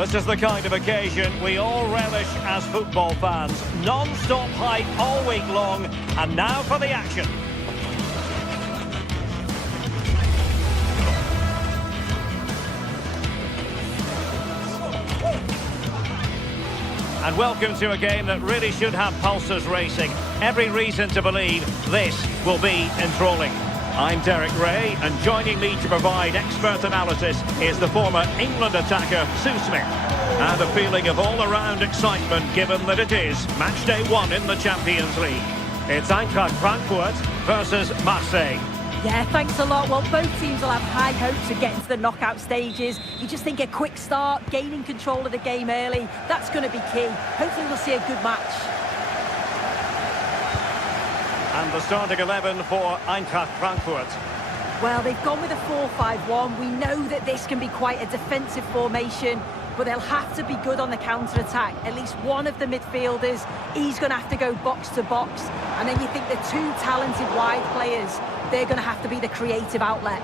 This is the kind of occasion we all relish as football fans. Non-stop hype all week long, and now for the action. And welcome to a game that really should have pulses racing. Every reason to believe this will be enthralling. I'm Derek Ray, and joining me to provide expert analysis is the former England attacker, Sue Smith. And a feeling of all-around excitement given that it is match day 1 in the Champions League. It's Eintracht Frankfurt versus Marseille. Yeah, thanks a lot. Well, both teams will have high hopes of getting to the knockout stages. You just think a quick start, gaining control of the game early, that's going to be key. Hopefully we'll see a good match. And the starting 11 for Eintracht Frankfurt. Well, they've gone with a 4-5-1. We know that this can be quite a defensive formation, but they'll have to be good on the counter-attack. At least one of the midfielders, he's going to have to go box to box. And then you think the two talented wide players, they're going to have to be the creative outlet.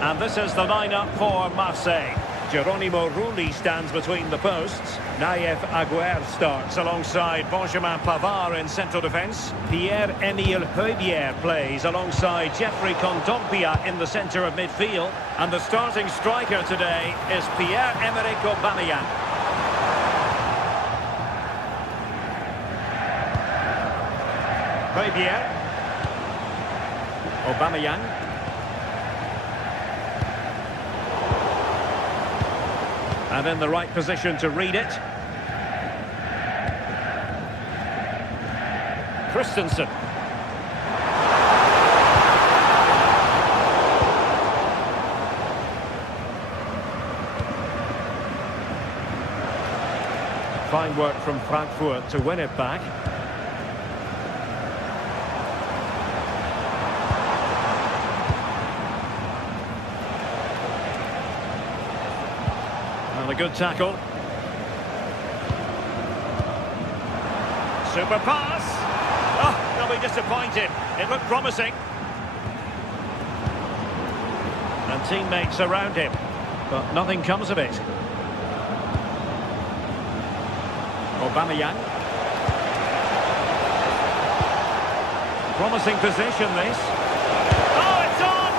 And this is the lineup for Marseille. Geronimo Rulli stands between the posts. Naïef Aguerd starts alongside Benjamin Pavard in central defence. Pierre-Emile Højbjerg plays alongside Jeffrey Kondogbia in the centre of midfield. And the starting striker today is Pierre-Emerick Aubameyang. Højbjerg. Aubameyang. And in the right position to read it. Christensen. Fine work from Frankfurt to win it back. And a good tackle. Super pass. Oh, they'll be disappointed. It looked promising. And teammates around him, but nothing comes of it. Aubameyang. Promising position, this. Oh, it's on!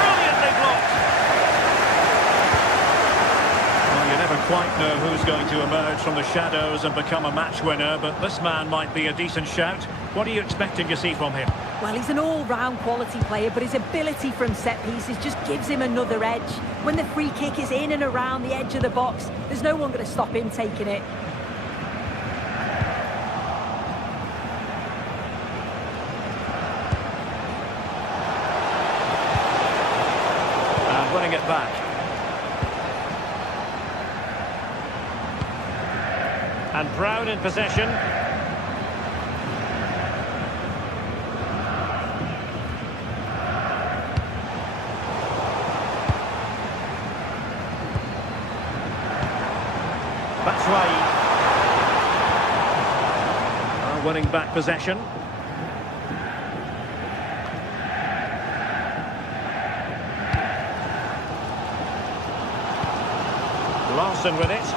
Brilliantly blocked. Well, you never quite know who's going to emerge from the shadows and become a match winner, but this man might be a decent shout. What are you expecting to see from him? Well, he's an all-round quality player, but his ability from set pieces just gives him another edge. When the free kick is in and around the edge of the box, there's no one going to stop him taking it. And winning it back. And Brown in possession. Winning back possession. Larson with it.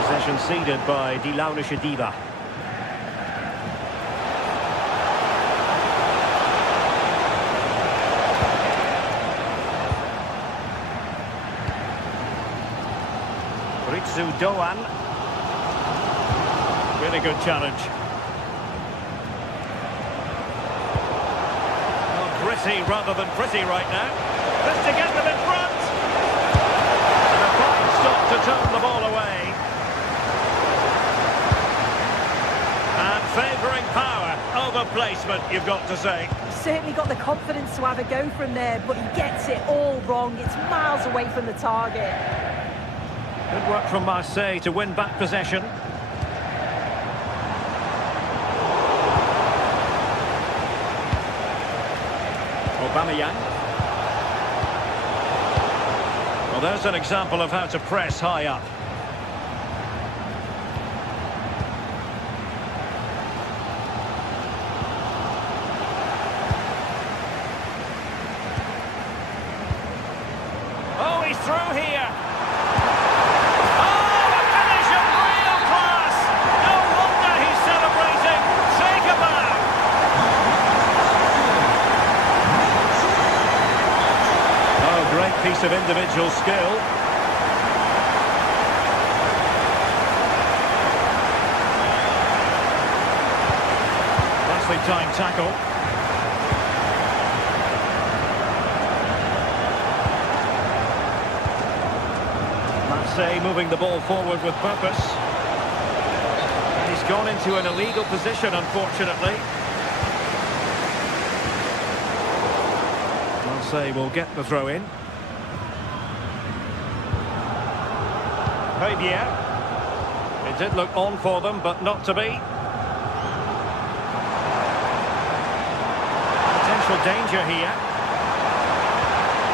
Possession ceded by Die Launische Diva. Ritsu Doan. Really good challenge. Oh, gritty rather than pretty right now. Just to get them in front. And a fine stop to turn the ball away. And favouring power over placement, you've got to say. He's certainly got the confidence to have a go from there, but he gets it all wrong. It's miles away from the target. Good work from Marseille to win back possession. Aubameyang. Well, there's an example of how to press high up. through here. Oh, a finish of real class. No wonder he's celebrating. Take a bow. Oh, great piece of individual skill. Nicely timed tackle. Say moving the ball forward with purpose. And he's gone into an illegal position, unfortunately. Marseille will get the throw in. Fabier. It did look on for them, but not to be. Potential danger here.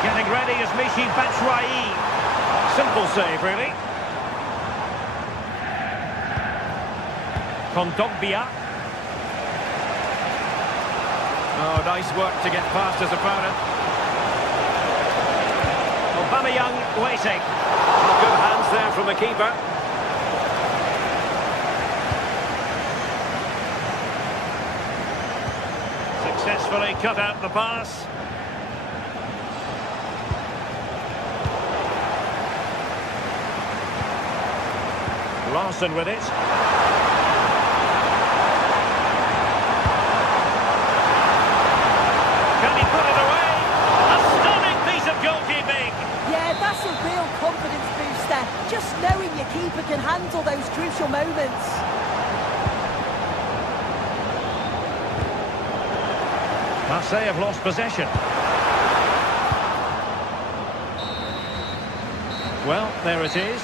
Getting ready is Michy Batshuayi. Simple save, really. Kondogbia. Oh, nice work to get past his opponent. Aubameyang waiting. Oh, good hands there from the keeper. Successfully cut out the pass. Larson with it. Can he put it away? A stunning piece of goalkeeping. Yeah, that's a real confidence booster. Just knowing your keeper can handle those crucial moments. Marseille have lost possession. Well, there it is.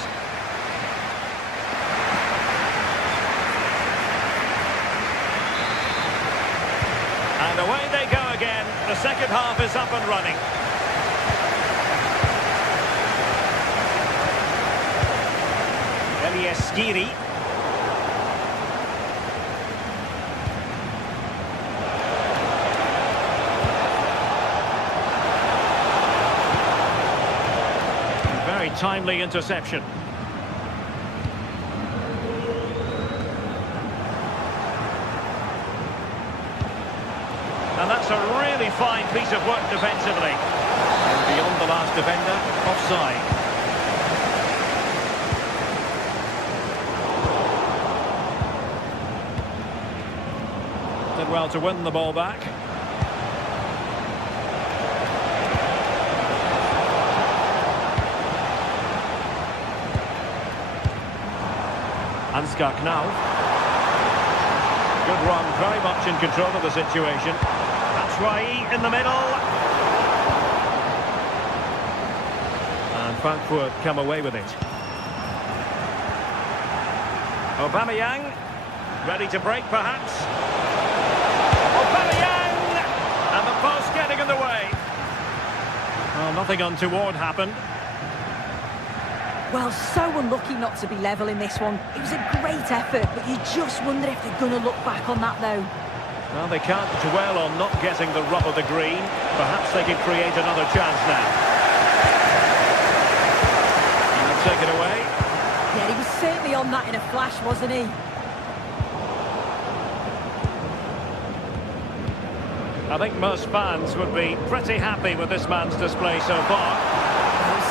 And away they go again. The second half is up and running. Elieskiri. Very timely interception. And that's a really fine piece of work defensively. And beyond the last defender, offside. Did well to win the ball back. Ansgar Knauf. Good run, very much in control of the situation. Batshuayi in the middle. And Frankfurt come away with it. Aubameyang, ready to break perhaps. Aubameyang! And the post getting in the way. Well, nothing untoward happened. Well, so unlucky not to be level in this one. It was a great effort, but you just wonder if they're going to look back on that, though. Well, they can't dwell on not getting the rub of the green. Perhaps they can create another chance now. And take it away. Yeah, he was certainly on that in a flash, wasn't he? I think most fans would be pretty happy with this man's display so far.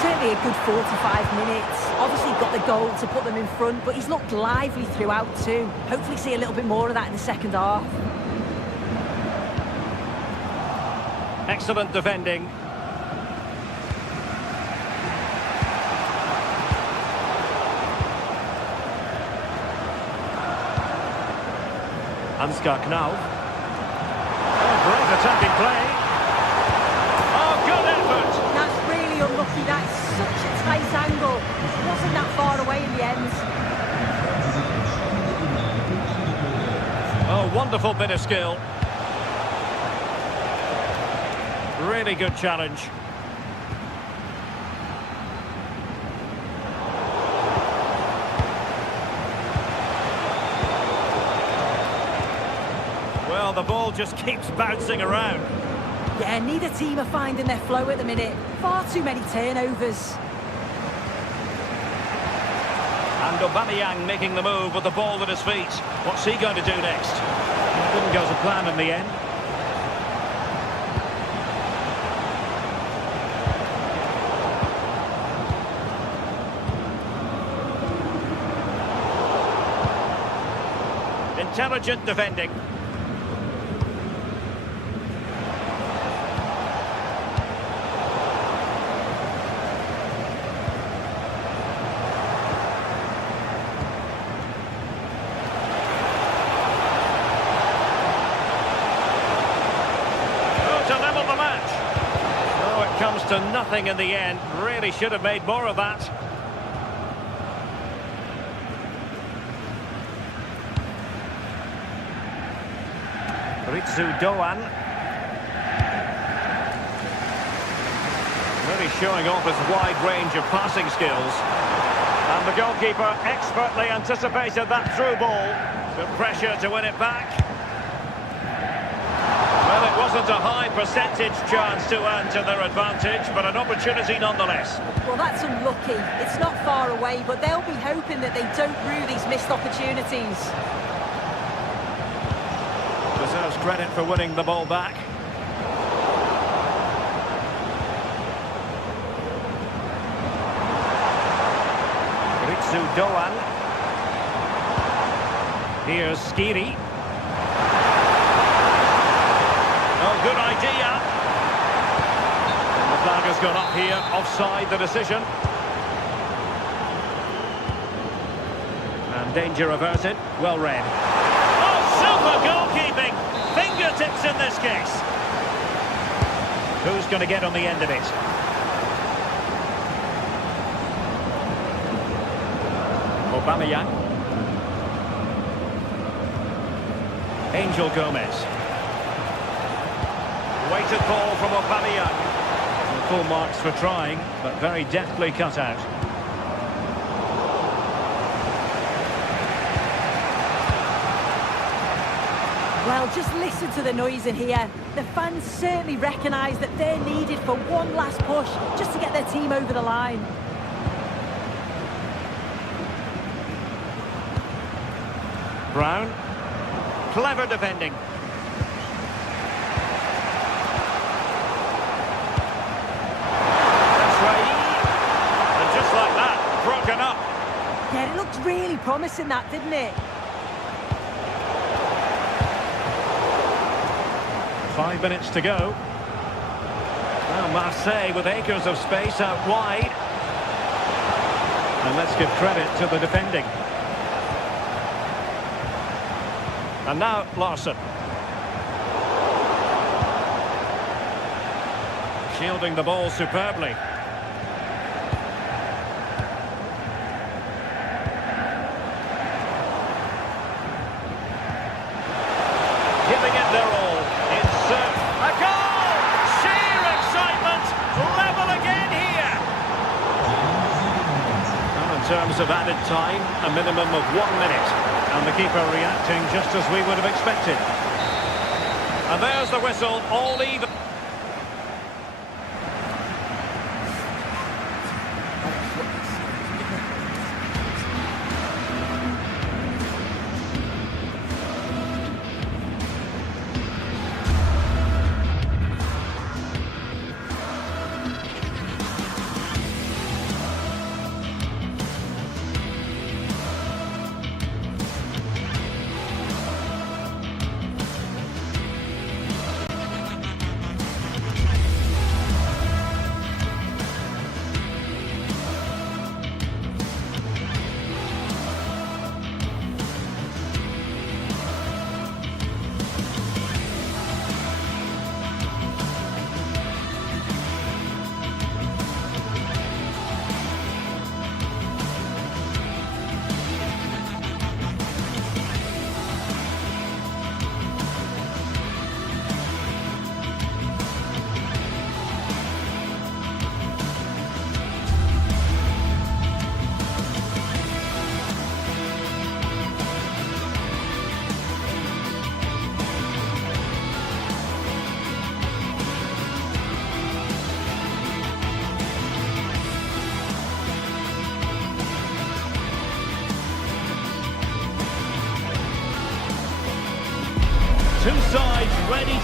Certainly a good 45 minutes. Obviously got the goal to put them in front, but he's looked lively throughout too. Hopefully see a little bit more of that in the second half. Excellent defending. Ansgar Knauf. Oh, great attacking play. Oh, good effort. That's really unlucky. That's such a tight angle. It wasn't that far away in the end. Oh, wonderful bit of skill. Really good challenge. Well, the ball just keeps bouncing around. Yeah, neither team are finding their flow at the minute. Far too many turnovers. And Aubameyang making the move with the ball at his feet. What's he going to do next? It didn't go to plan in the end. Intelligent defending. To level the match. Oh, it comes to nothing in the end. Really should have made more of that. Ritsu Doan. Really showing off his wide range of passing skills. And the goalkeeper expertly anticipated that through ball. Good pressure to win it back. Well, it wasn't a high percentage chance to earn to their advantage, but an opportunity nonetheless. Well, that's unlucky. It's not far away, but they'll be hoping that they don't rue these missed opportunities. Deserves credit for winning the ball back. Ritsu Doan. Here's Skiri. Oh, good idea. The flag has gone up here, offside the decision. And danger averted, well read. Super goalkeeping! Fingertips in this case. Who's going to get on the end of it? Aubameyang. Angel Gomez. Weighted ball from Aubameyang. Full marks for trying, but very deftly cut out. Well, just listen to the noise in here. The fans certainly recognise that they're needed for one last push just to get their team over the line. Brown. Clever defending. And just like that, broken up. Yeah, it looked really promising, that, didn't it? 5 minutes to go. Well, Marseille with acres of space out wide. And let's give credit to the defending. And now Larsson. Shielding the ball superbly. Giving it their all. Insert. A goal! Sheer excitement. Level again here. Well, in terms of added time, a minimum of 1 minute. And the keeper reacting just as we would have expected. And there's the whistle, all even.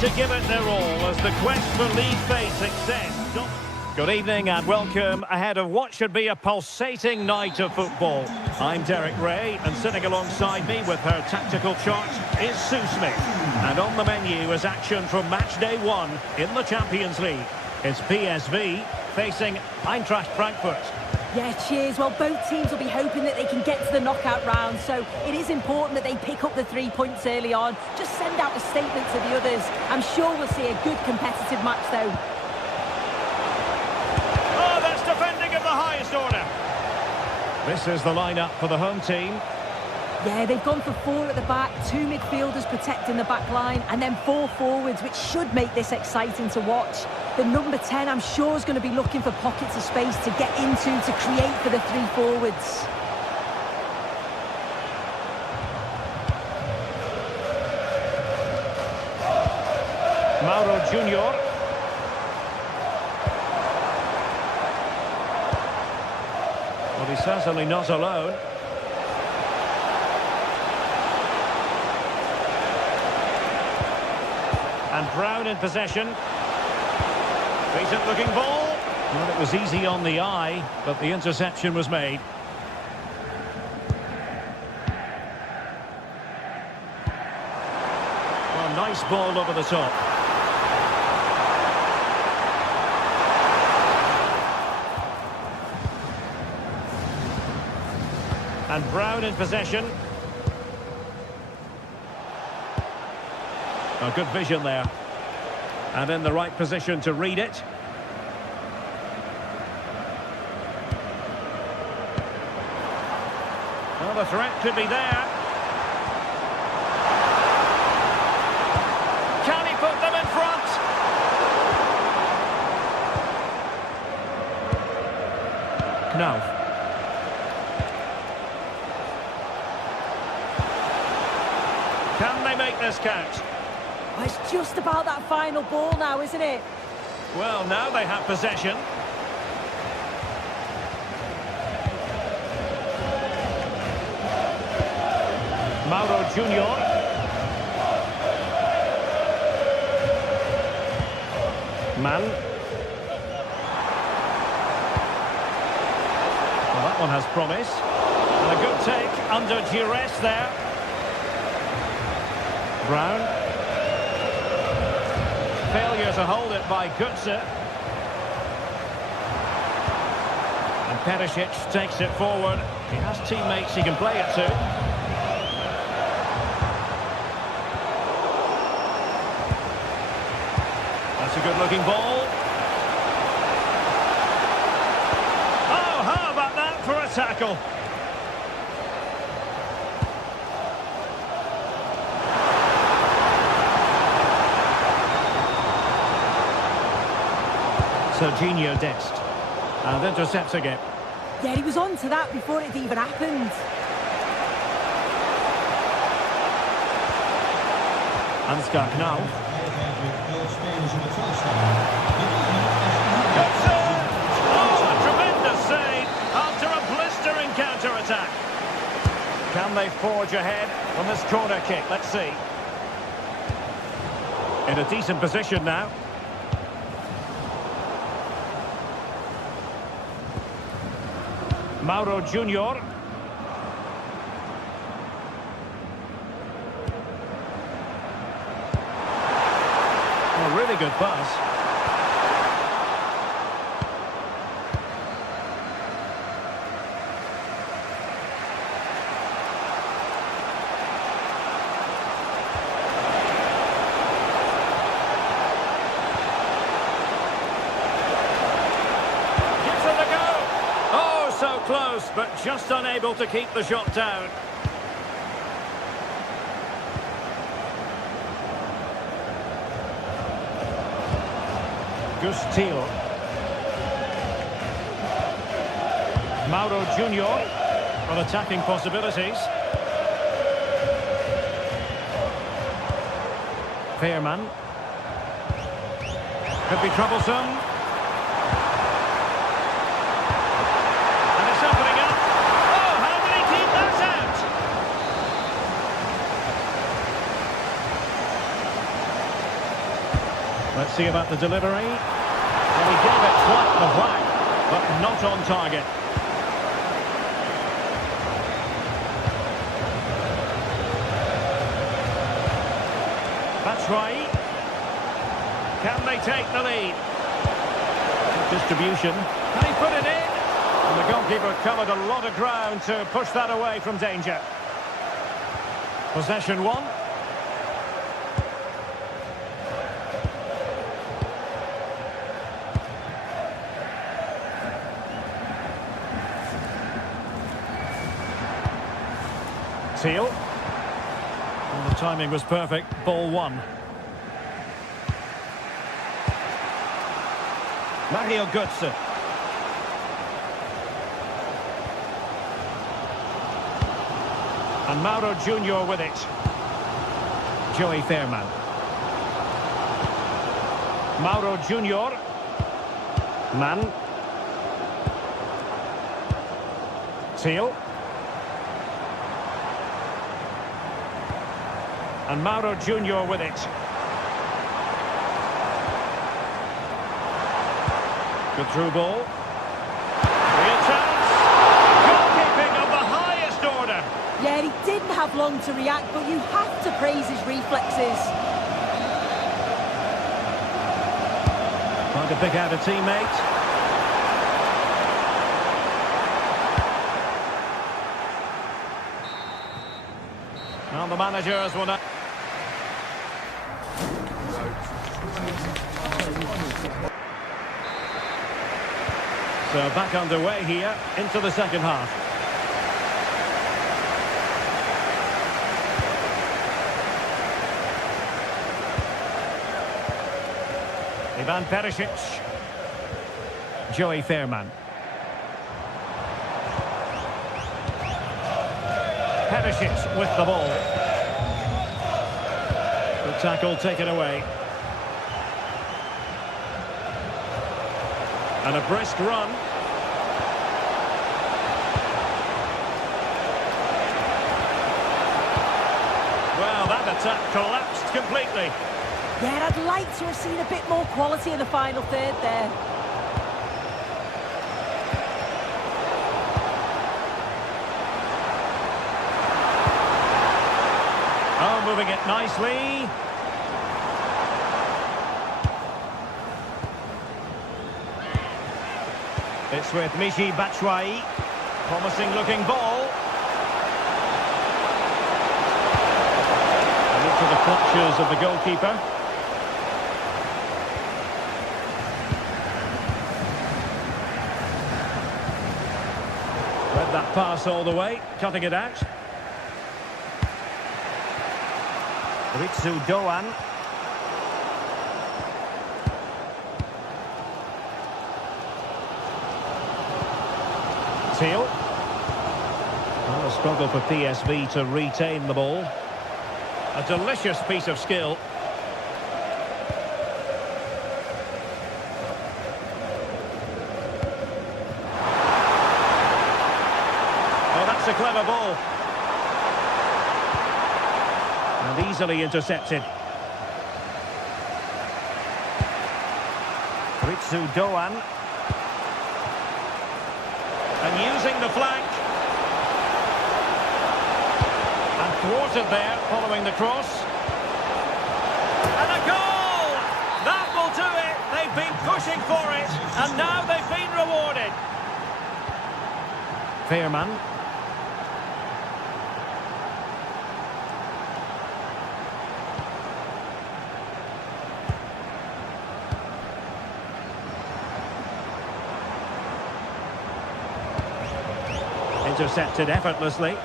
to give it their all as the quest for league fate extends. Good evening and welcome ahead of what should be a pulsating night of football. I'm Derek Ray, and sitting alongside me with her tactical chart is Sue Smith. And on the menu is action from match day 1 in the Champions League. It's PSV facing Eintracht Frankfurt. Yeah, cheers. Well, both teams will be hoping that they can get to the knockout round, so it is important that they pick up the 3 points early on. Just send out a statement to the others. I'm sure we'll see a good competitive match, though. Oh, that's defending of the highest order. This is the lineup for the home team. Yeah, they've gone for 4 at the back, 2 midfielders protecting the back line, and then 4 forwards, which should make this exciting to watch. The number 10, I'm sure, is going to be looking for pockets of space to get into, to create for the 3 forwards. Mauro Junior. Well, he's certainly not alone. And Brown in possession. Decent looking ball. Well, it was easy on the eye, but the interception was made. Well, nice ball over the top. And Brown in possession. A good vision there. And in the right position to read it. Well, the threat could be there. Can he put them in front? Knauf. Can they make this count? Oh, it's just about that final ball now, isn't it? Well, now they have possession. Mauro Junior. Mann. Well, that one has promise. And a good take under duress there. Brown. Failure to hold it by Götze. And Perisic takes it forward. He has teammates he can play it to. That's a good-looking ball. Oh, how about that for a tackle? Serginho Dest. And intercepting it. Yeah, he was on to that before it even happened. Ansgar Knauf. Oh, a tremendous save after a blistering counter-attack. Can they forge ahead on this corner kick? Let's see. In a decent position now. Mauro Junior. A really good pass. Gives it a go. Oh, so close, but just unable to keep the shot down. Gustil. Mauro Junior on attacking possibilities. Veerman. Could be troublesome. And it's opening up. Oh, how did he keep that out? Let's see about the delivery. Well, he gave it quite the whack, but not on target. That's right. Can they take the lead? Distribution. Can he put it in? And the goalkeeper covered a lot of ground to push that away from danger. Possession one. Teal. And the timing was perfect. Ball one. Mario Götze. And Mauro Junior with it. Joey Fairman. Mauro Junior. Mann. Teal. And Mauro Junior with it. Good through ball. Real chance. Goalkeeping of the highest order. Yeah, he didn't have long to react, but you have to praise his reflexes. Trying to pick out a teammate. Now the managers will not. So back underway here into the second half. Ivan Perisic. Joey Fairman. Perisic with the ball. The tackle taken away. And a brisk run. Well, that attack collapsed completely. Yeah, I'd like to have seen a bit more quality in the final third there. Oh, moving it nicely. It's with Michy Batshuayi. Promising looking ball. And into the clutches of the goalkeeper. Read that pass all the way, cutting it out. Ritsu Doan. Teal. Well, a struggle for PSV to retain the ball. A delicious piece of skill. Oh, that's a clever ball. And easily intercepted. Ritsu Doan. And using the flank. And thwarted there, following the cross. And a goal! That will do it! They've been pushing for it, and now they've been rewarded. Fairman. Intercepted effortlessly.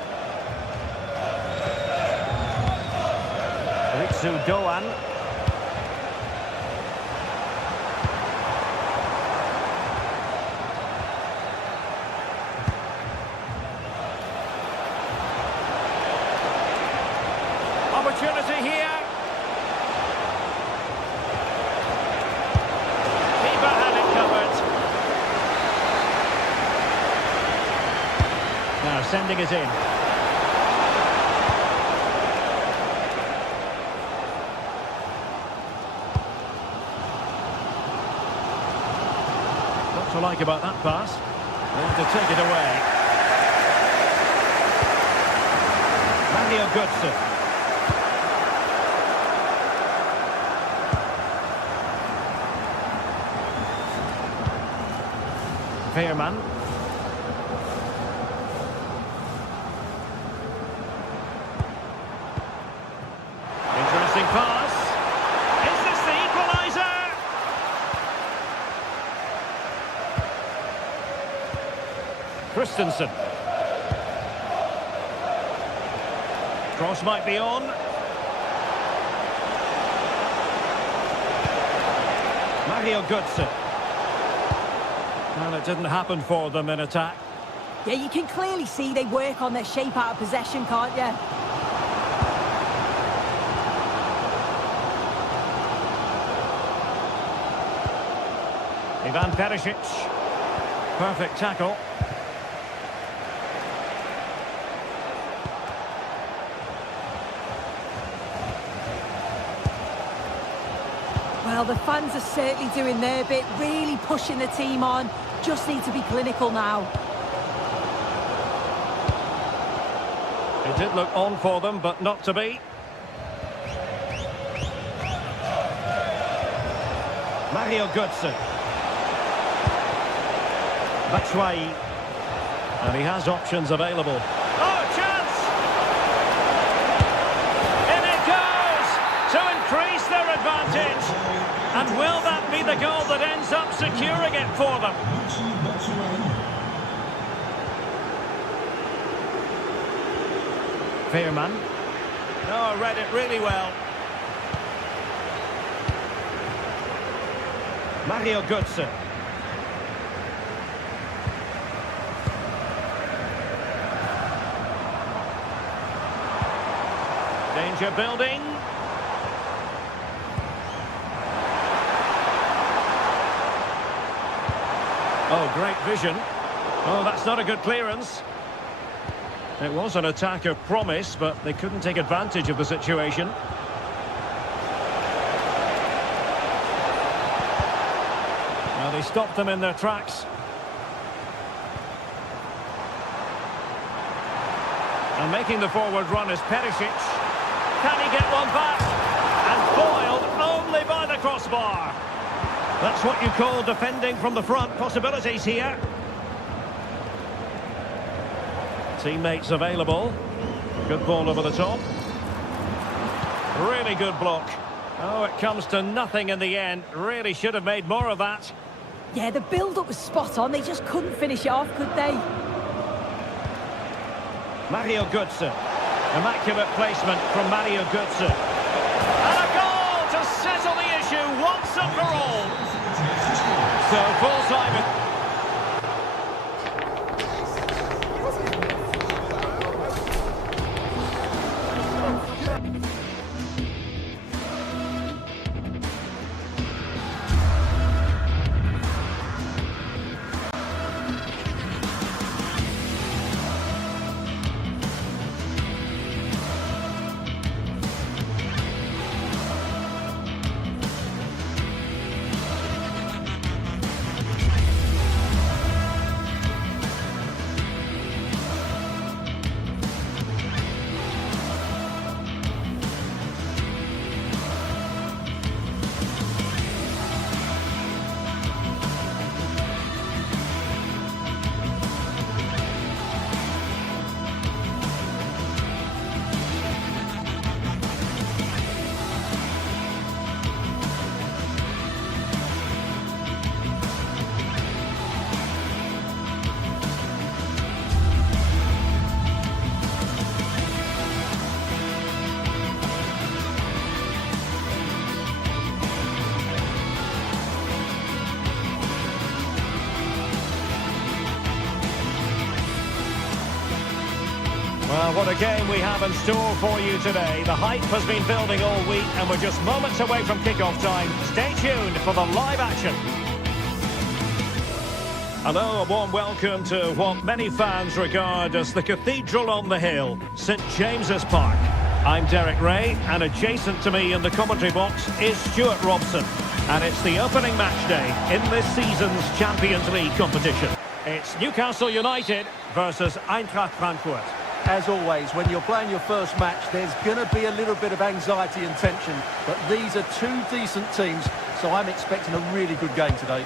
Ritsu Doan. Opportunity here. Keeper had it covered. Now sending it in. to like about that pass? Then to take it away. Mario Götze. Veerman. Interesting pass. Is this the equaliser? Christensen. Cross might be on. Mario Götze. Well, it didn't happen for them in attack. Yeah, you can clearly see they work on their shape out of possession, can't you? Ivan Perisic. Perfect tackle. Well, the fans are certainly doing their bit, really pushing the team on. Just need to be clinical now. It did look on for them, but not to be. Mario Götze. Batshuayi. And he has options available. Oh, chance! In it goes! To increase their advantage. And will that be the goal that ends up securing it for them? Veerman. Oh, read it really well. Mario Götze. Danger building. Oh, great vision. Oh, that's not a good clearance. It was an attack of promise, but they couldn't take advantage of the situation. Now they stopped them in their tracks. And making the forward run is Perisic. Can he get one back? And foiled only by the crossbar. That's what you call defending from the front. Possibilities here. Teammates available. Good ball over the top. Really good block. Oh, it comes to nothing in the end. Really should have made more of that. Yeah, the build-up was spot on. They just couldn't finish it off, could they? Mario Götze. Immaculate placement from Mario Götze. And a goal to settle the issue once and for all. So full time. Well, what a game we have in store for you today. The hype has been building all week and we're just moments away from kick-off time. Stay tuned for the live action. Hello, a warm welcome to what many fans regard as the cathedral on the hill, St James's Park. I'm Derek Ray, and adjacent to me in the commentary box is Stuart Robson. And it's the opening match day in this season's Champions League competition. It's Newcastle United versus Eintracht Frankfurt. As always, when you're playing your first match, there's going to be a little bit of anxiety and tension. But these are two decent teams, so I'm expecting a really good game today.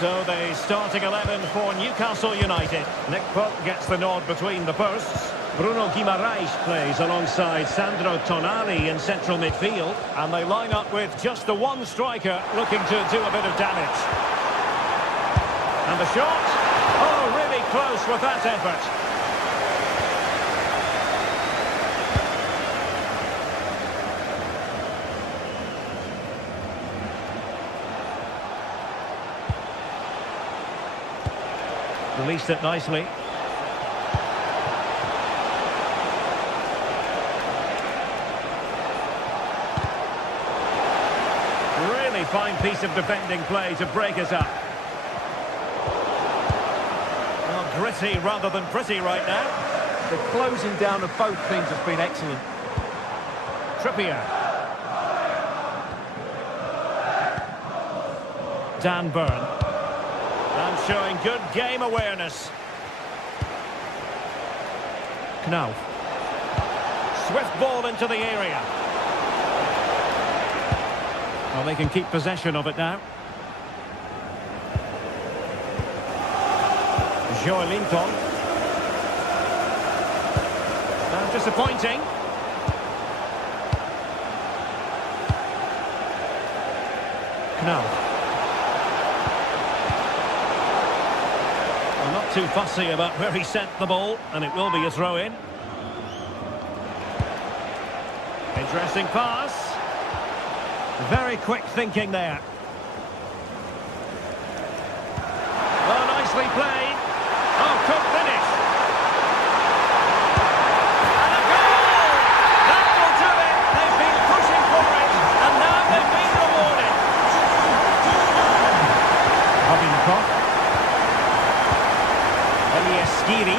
So the starting 11 for Newcastle United. Nick Pope gets the nod between the posts. Bruno Guimaraes plays alongside Sandro Tonali in central midfield. And they line up with just the one striker looking to do a bit of damage. And the shot. Oh, really close with that effort. Released it nicely. Really fine piece of defending play to break us up. Well, gritty rather than pretty right now. The closing down of both teams has been excellent. Trippier. Dan Burn. And showing good game awareness. Knauf. Swift ball into the area. Well, they can keep possession of it now. Joelinton. And disappointing. Knauf. Not too fussy about where he sent the ball, and it will be a throw-in. Interesting pass. Very quick thinking there. Oh, nicely played. Oh, could finish. And a goal! That will do it. They've been pushing for it, and now they've been rewarded. Robin Koch. Skiri.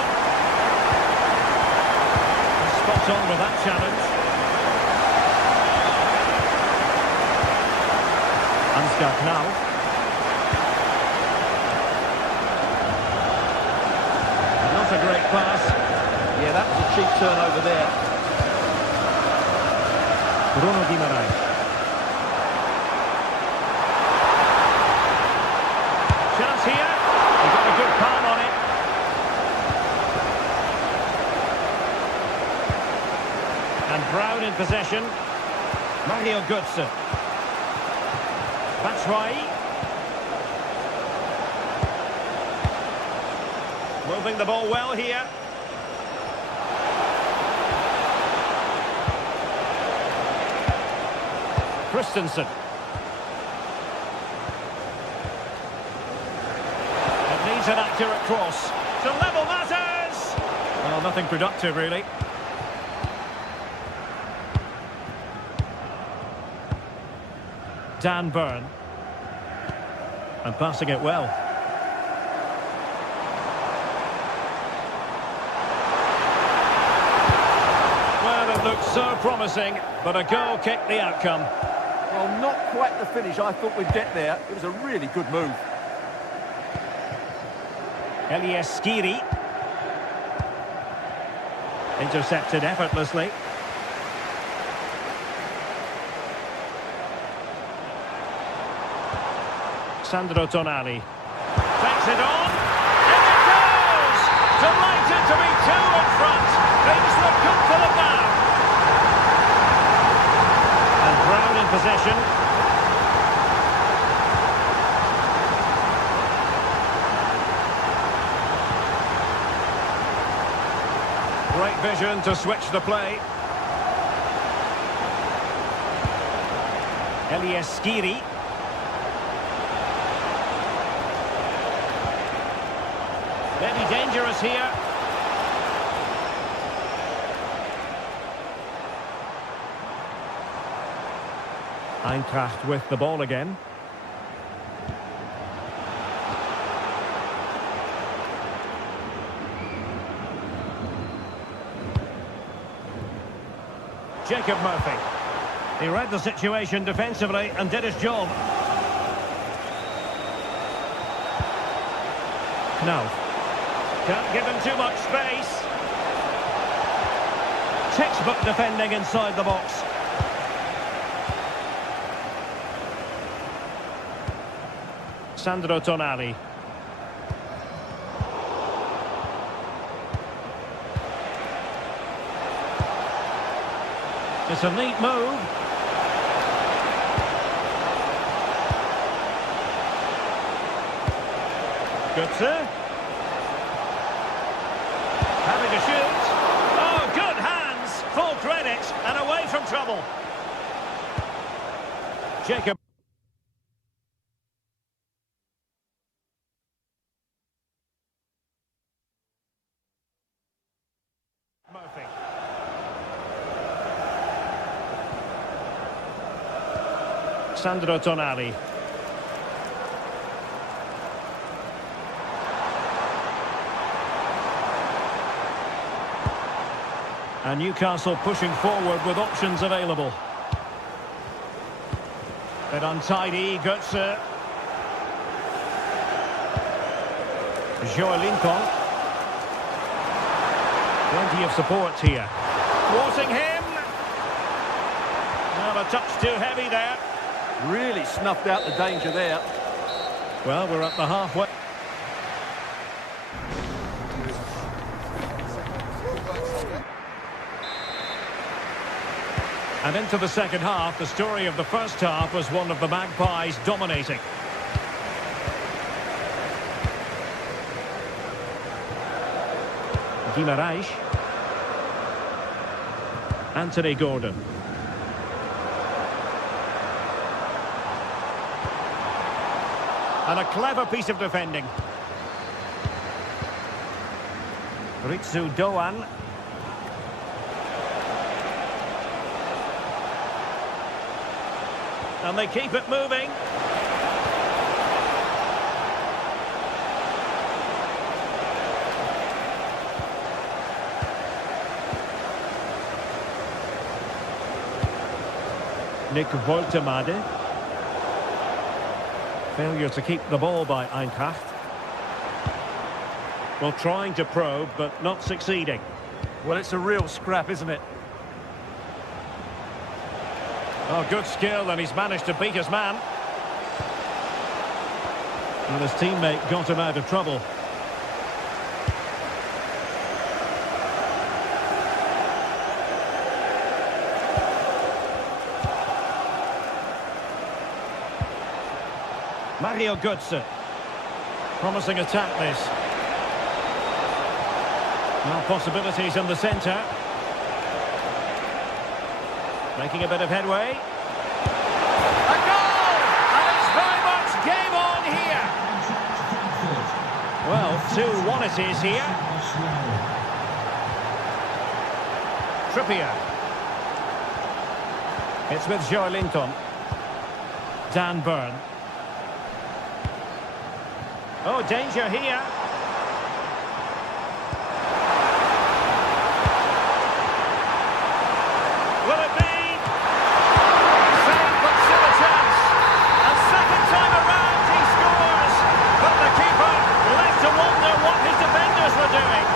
Spot on with that challenge. Ansgar Knauf. Not a great pass. Yeah, that was a cheap turnover there. Bruno Guimaraes. Chance here. He got a good palm on it. And Brown in possession. Mario Götze. Batshuayi. Moving the ball well here. Christensen. It needs an accurate cross. To level matters! Well, nothing productive, really. Dan Burn. And passing it well. Well, it looked so promising, but a goal kicked the outcome. Well, not quite the finish I thought we'd get there. It was a really good move. Skiri. Intercepted effortlessly. Sandro Tonali takes it on, and it goes! Delighted to be two in front. Things look good for them now. And Brown in possession. Great vision to switch the play. Skiri. Maybe dangerous here. Eintracht with the ball again. Jacob Murphy. He read the situation defensively and did his job. Knauf. Can't give him too much space. Textbook defending inside the box. Sandro Tonali. It's a neat move. Götze. Having to shoot. Oh, good hands. Full credit and away from trouble. Jacob. Murphy. Sandro Tonali. And Newcastle pushing forward with options available. Bit untidy, Götze. Joelinton. Plenty of support here. Thwarting him. Well, a touch too heavy there. Really snuffed out the danger there. Well, we're at the halfway. And into the second half, the story of the first half was one of the Magpies dominating. Guimaraes. Anthony Gordon. And a clever piece of defending. Ritsu Doan. And they keep it moving. Nick Woltemade. Failure to keep the ball by Eintracht. Well, trying to probe, but not succeeding. Well, it's a real scrap, isn't it? Oh, good skill, and he's managed to beat his man. And his teammate got him out of trouble. Mario Götze. Promising attack, this. Now possibilities in the centre. Making a bit of headway. A goal! And it's very much game on here. Well, 2-1 it is here. Trippier. It's with Joelinton. Dan Burn. Oh, danger here. Will it be? Save, but still a chance. A second time around, he scores. But the keeper left to wonder what his defenders were doing.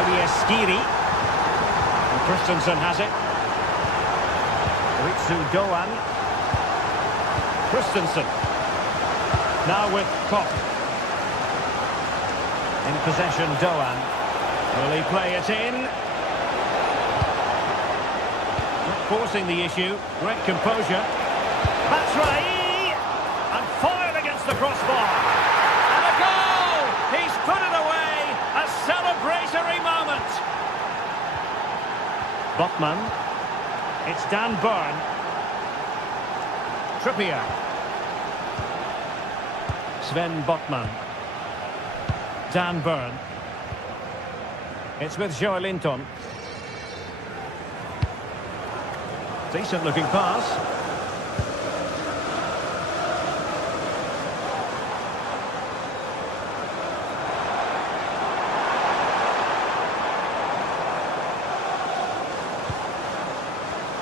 Elias Skiri. And Christensen has it. Ritsu Doan. Christensen. Now with Koch. In possession, Doan. Will he play it in? Not forcing the issue. Great composure. That's right. And fired against the crossbar. And a goal! He's put it away. A celebratory moment. Botman. It's Dan Burn. Trippier. Sven Botman. Dan Burn. It's with Joelinton. Decent looking pass.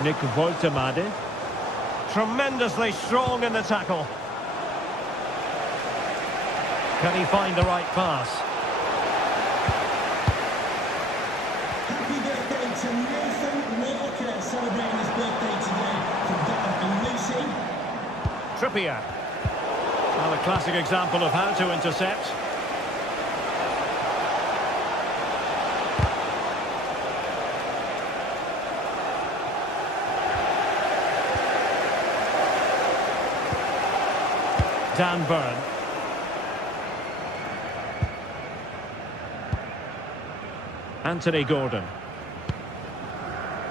Nick Woltemade. Tremendously strong in the tackle. Can he find the right pass? Happy birthday to Nathan Walker, celebrating his birthday today from Dad and Lucy. Trippier. Well, a classic example of how to intercept. Dan Burn. Anthony Gordon.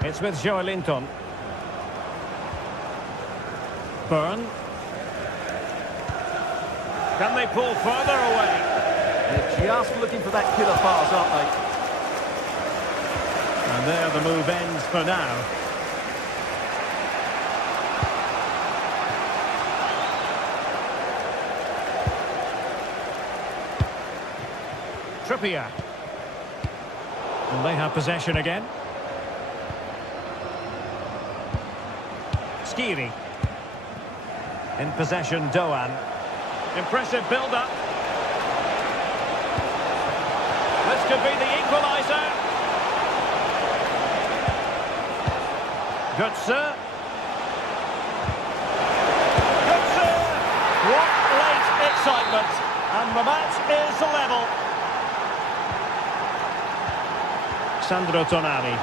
It's with Joelinton. Burn. Can they pull further away? They're just looking for that killer pass, aren't they? And there the move ends for now. Trippier. And they have possession again. Skiri. In possession, Doan. Impressive build-up. This could be the equaliser. Götze. Götze! What late excitement. And the match is level. Sandro Tonali.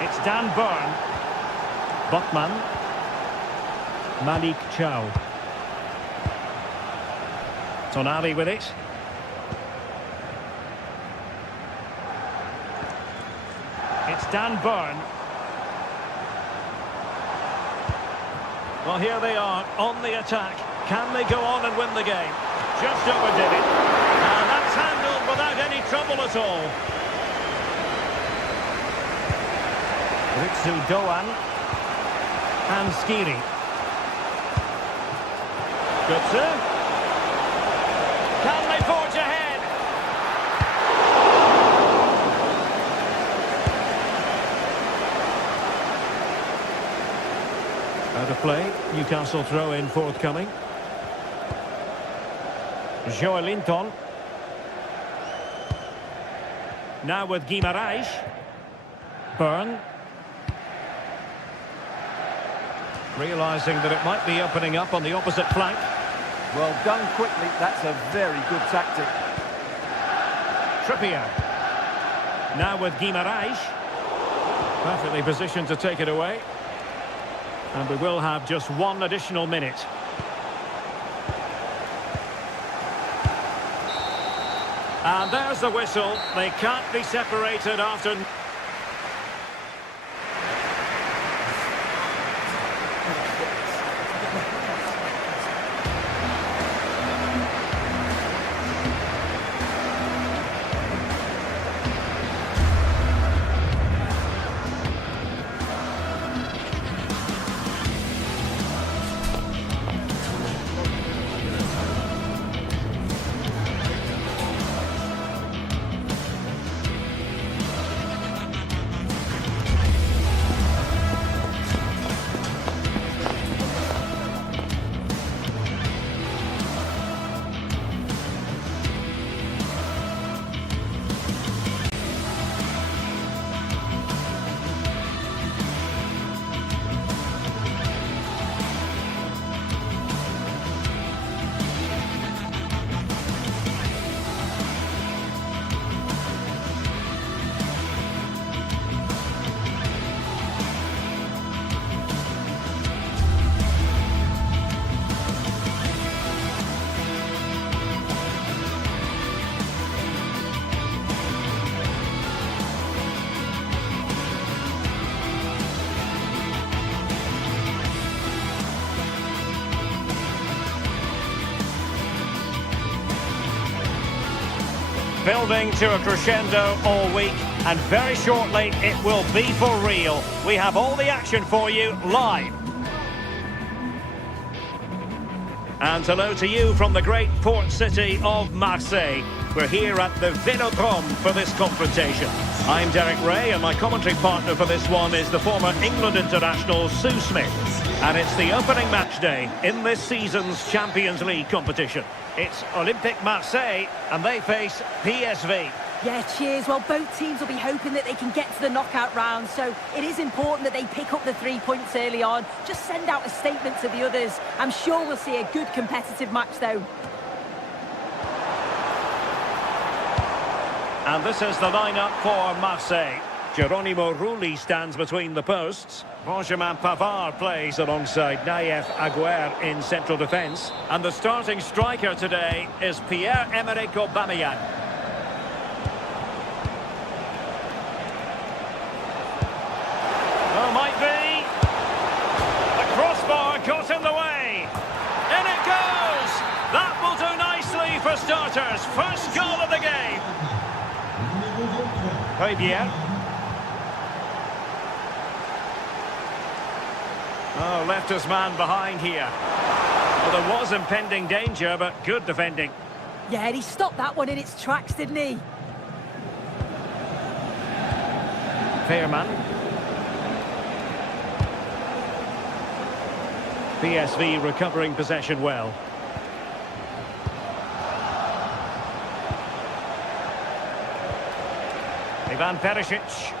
It's Dan Burn. Botman. Malik Chow. Tonali with it. It's Dan Burn. Well, here they are on the attack. Can they go on and win the game? Just overdid it. And that's handled without any trouble at all. Ritsu Doan and Skiri. Götze. Can they forge ahead? Out of play. Newcastle throw in forthcoming. Joelinton. Now with Guimarães. Burn. Realising that it might be opening up on the opposite flank. Well done quickly, that's a very good tactic. Trippier. Now with Guimarães. Perfectly positioned to take it away. And we will have just one additional minute. And there's the whistle. They can't be separated after... Building to a crescendo all week, and very shortly it will be for real. We have all the action for you live. And hello to you from the great port city of Marseille. We're here at the Vélodrome for this confrontation. I'm Derek Ray, and my commentary partner for this one is the former England international Sue Smith. And it's the opening match day in this season's Champions League competition. It's Olympique Marseille, and they face PSV. Yeah, cheers. Well, both teams will be hoping that they can get to the knockout round, so it is important that they pick up the 3 points early on. Just send out a statement to the others. I'm sure we'll see a good competitive match, though. And this is the lineup for Marseille. Geronimo Rulli stands between the posts. Benjamin Pavard plays alongside Naïef Aguerd in central defence. And the starting striker today is Pierre-Emerick Aubameyang. Oh, might be. The crossbar got in the way. In it goes. That will do nicely for starters. First goal of the game. Javier. Oh, left his man behind here. Well, there was impending danger, but good defending. Yeah, and he stopped that one in its tracks, didn't he? Fairman. PSV recovering possession well. Ivan Perisic.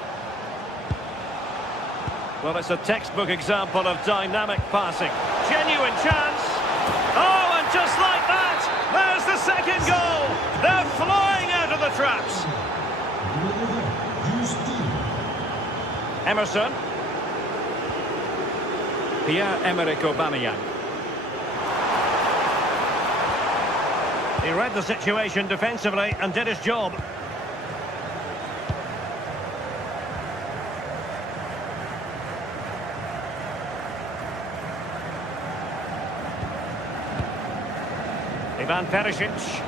Well, it's a textbook example of dynamic passing. Genuine chance. Oh, and just like that, there's the second goal. They're flying out of the traps. Emerson. Pierre-Emerick Aubameyang. He read the situation defensively and did his job. Ivan Perisic.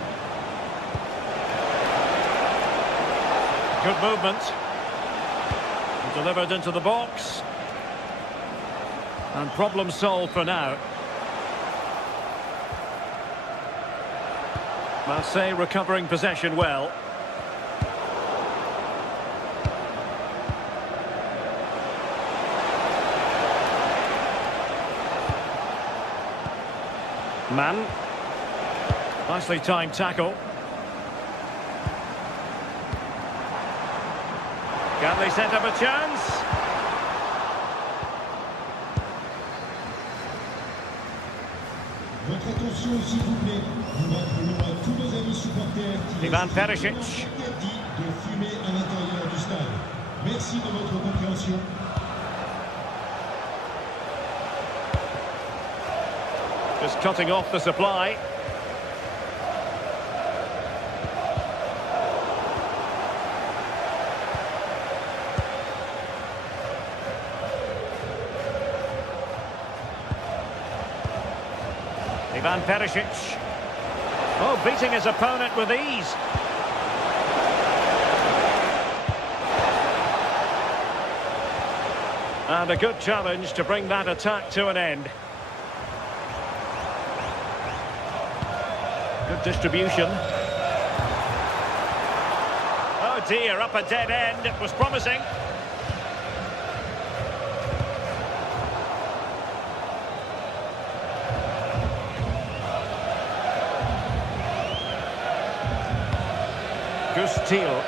Good movement. Delivered into the box. And problem solved for now. Marseille recovering possession well. Man. Nicely timed tackle. Can they set up a chance? Votre attention s'il vous plaît. Nous rappelons à tous nos amis supporters qu'il Ivan est Perisic. interdit de fumer à l'intérieur du stade. Merci de votre compréhension. Just cutting off the supply. Ivan Perisic. Oh, beating his opponent with ease. And a good challenge to bring that attack to an end. Good distribution. Oh dear, up a dead end. It was promising. Steal.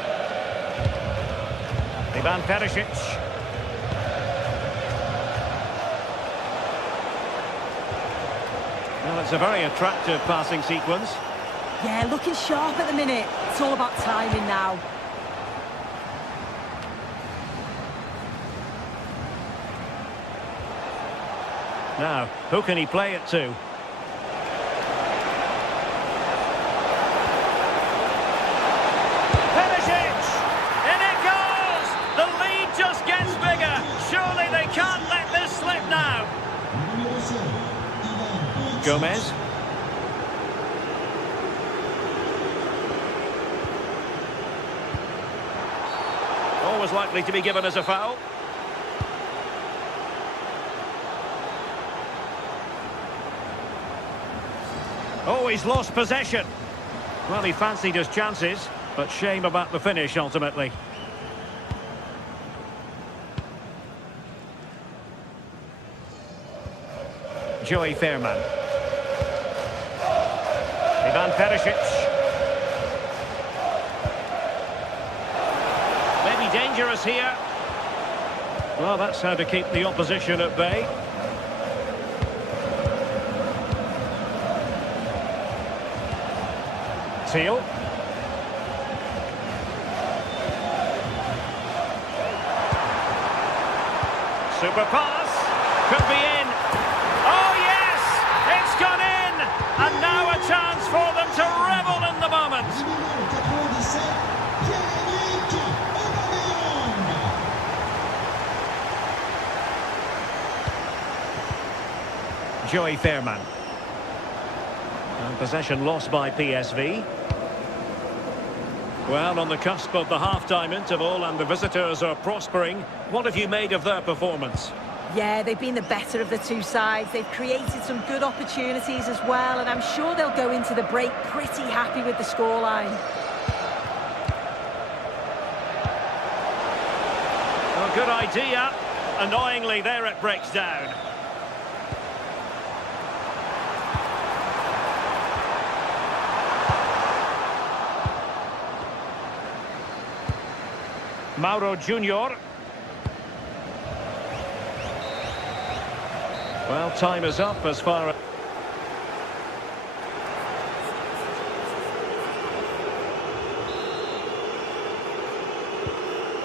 Ivan Perisic. Well, it's a very attractive passing sequence. Yeah, looking sharp at the minute. It's all about timing now. Now, who can he play it to? Gomez. Always likely to be given as a foul. Oh, he's lost possession. Well, he fancied his chances, but shame about the finish ultimately. Joey Fairman. Ivan Perisic. Maybe dangerous here. Well, that's how to keep the opposition at bay. Teal. Super pass. Could be in. Oh, yes! It's gone in! And now a chance for them to revel in the moment. Joey Fairman. And possession lost by PSV. Well, on the cusp of the half-time interval and the visitors are prospering. What have you made of their performance? Yeah, they've been the better of the two sides. They've created some good opportunities as well, and I'm sure they'll go into the break pretty happy with the scoreline. Well, good idea. Annoyingly, there it breaks down. Mauro Junior. Well, time is up as far as...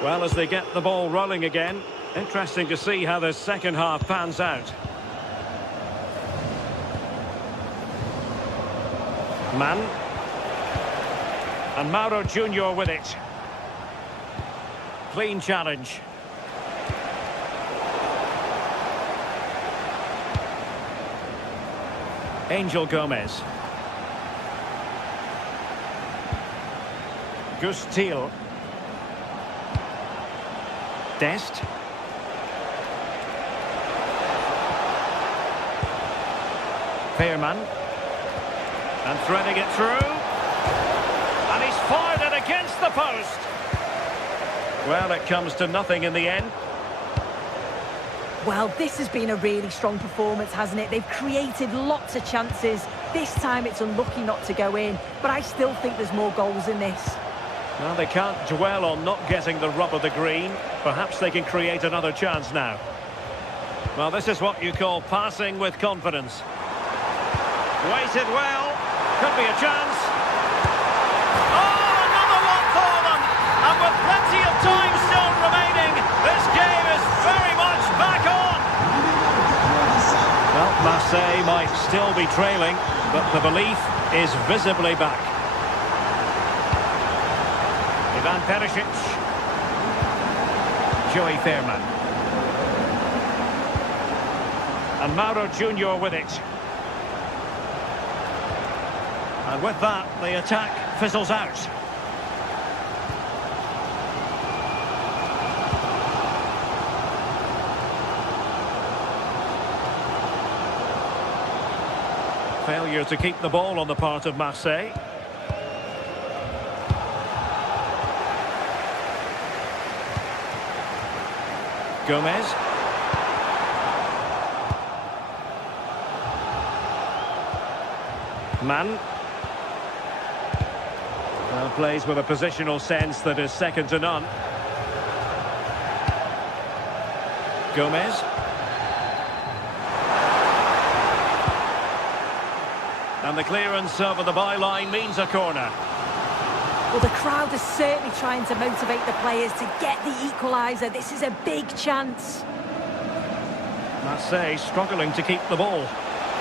Well, as they get the ball rolling again. Interesting to see how the second half pans out. Mann. And Mauro Junior with it. Clean challenge. Angel Gomez. Gus Teal. Dest. Fairman. And threading it through. And he's fired it against the post. Well, it comes to nothing in the end. Well, this has been a really strong performance, hasn't it? They've created lots of chances. This time it's unlucky not to go in, but I still think there's more goals in this. Well, they can't dwell on not getting the rub of the green. Perhaps they can create another chance now. Well, this is what you call passing with confidence. Weighted well. Could be a chance. Oh, another one for them! And with plenty of time still remaining, this game is very much back on. Well, Marseille might still be trailing, but the belief is visibly back. Ivan Perisic. Joey Fairman. And Mauro Junior with it. And with that, the attack fizzles out. Failure to keep the ball on the part of Marseille. Gomez. Mann. Well, plays with a positional sense that is second to none. Gomez. And the clearance over the byline means a corner. Well, the crowd is certainly trying to motivate the players to get the equaliser. This is a big chance. Marseille struggling to keep the ball.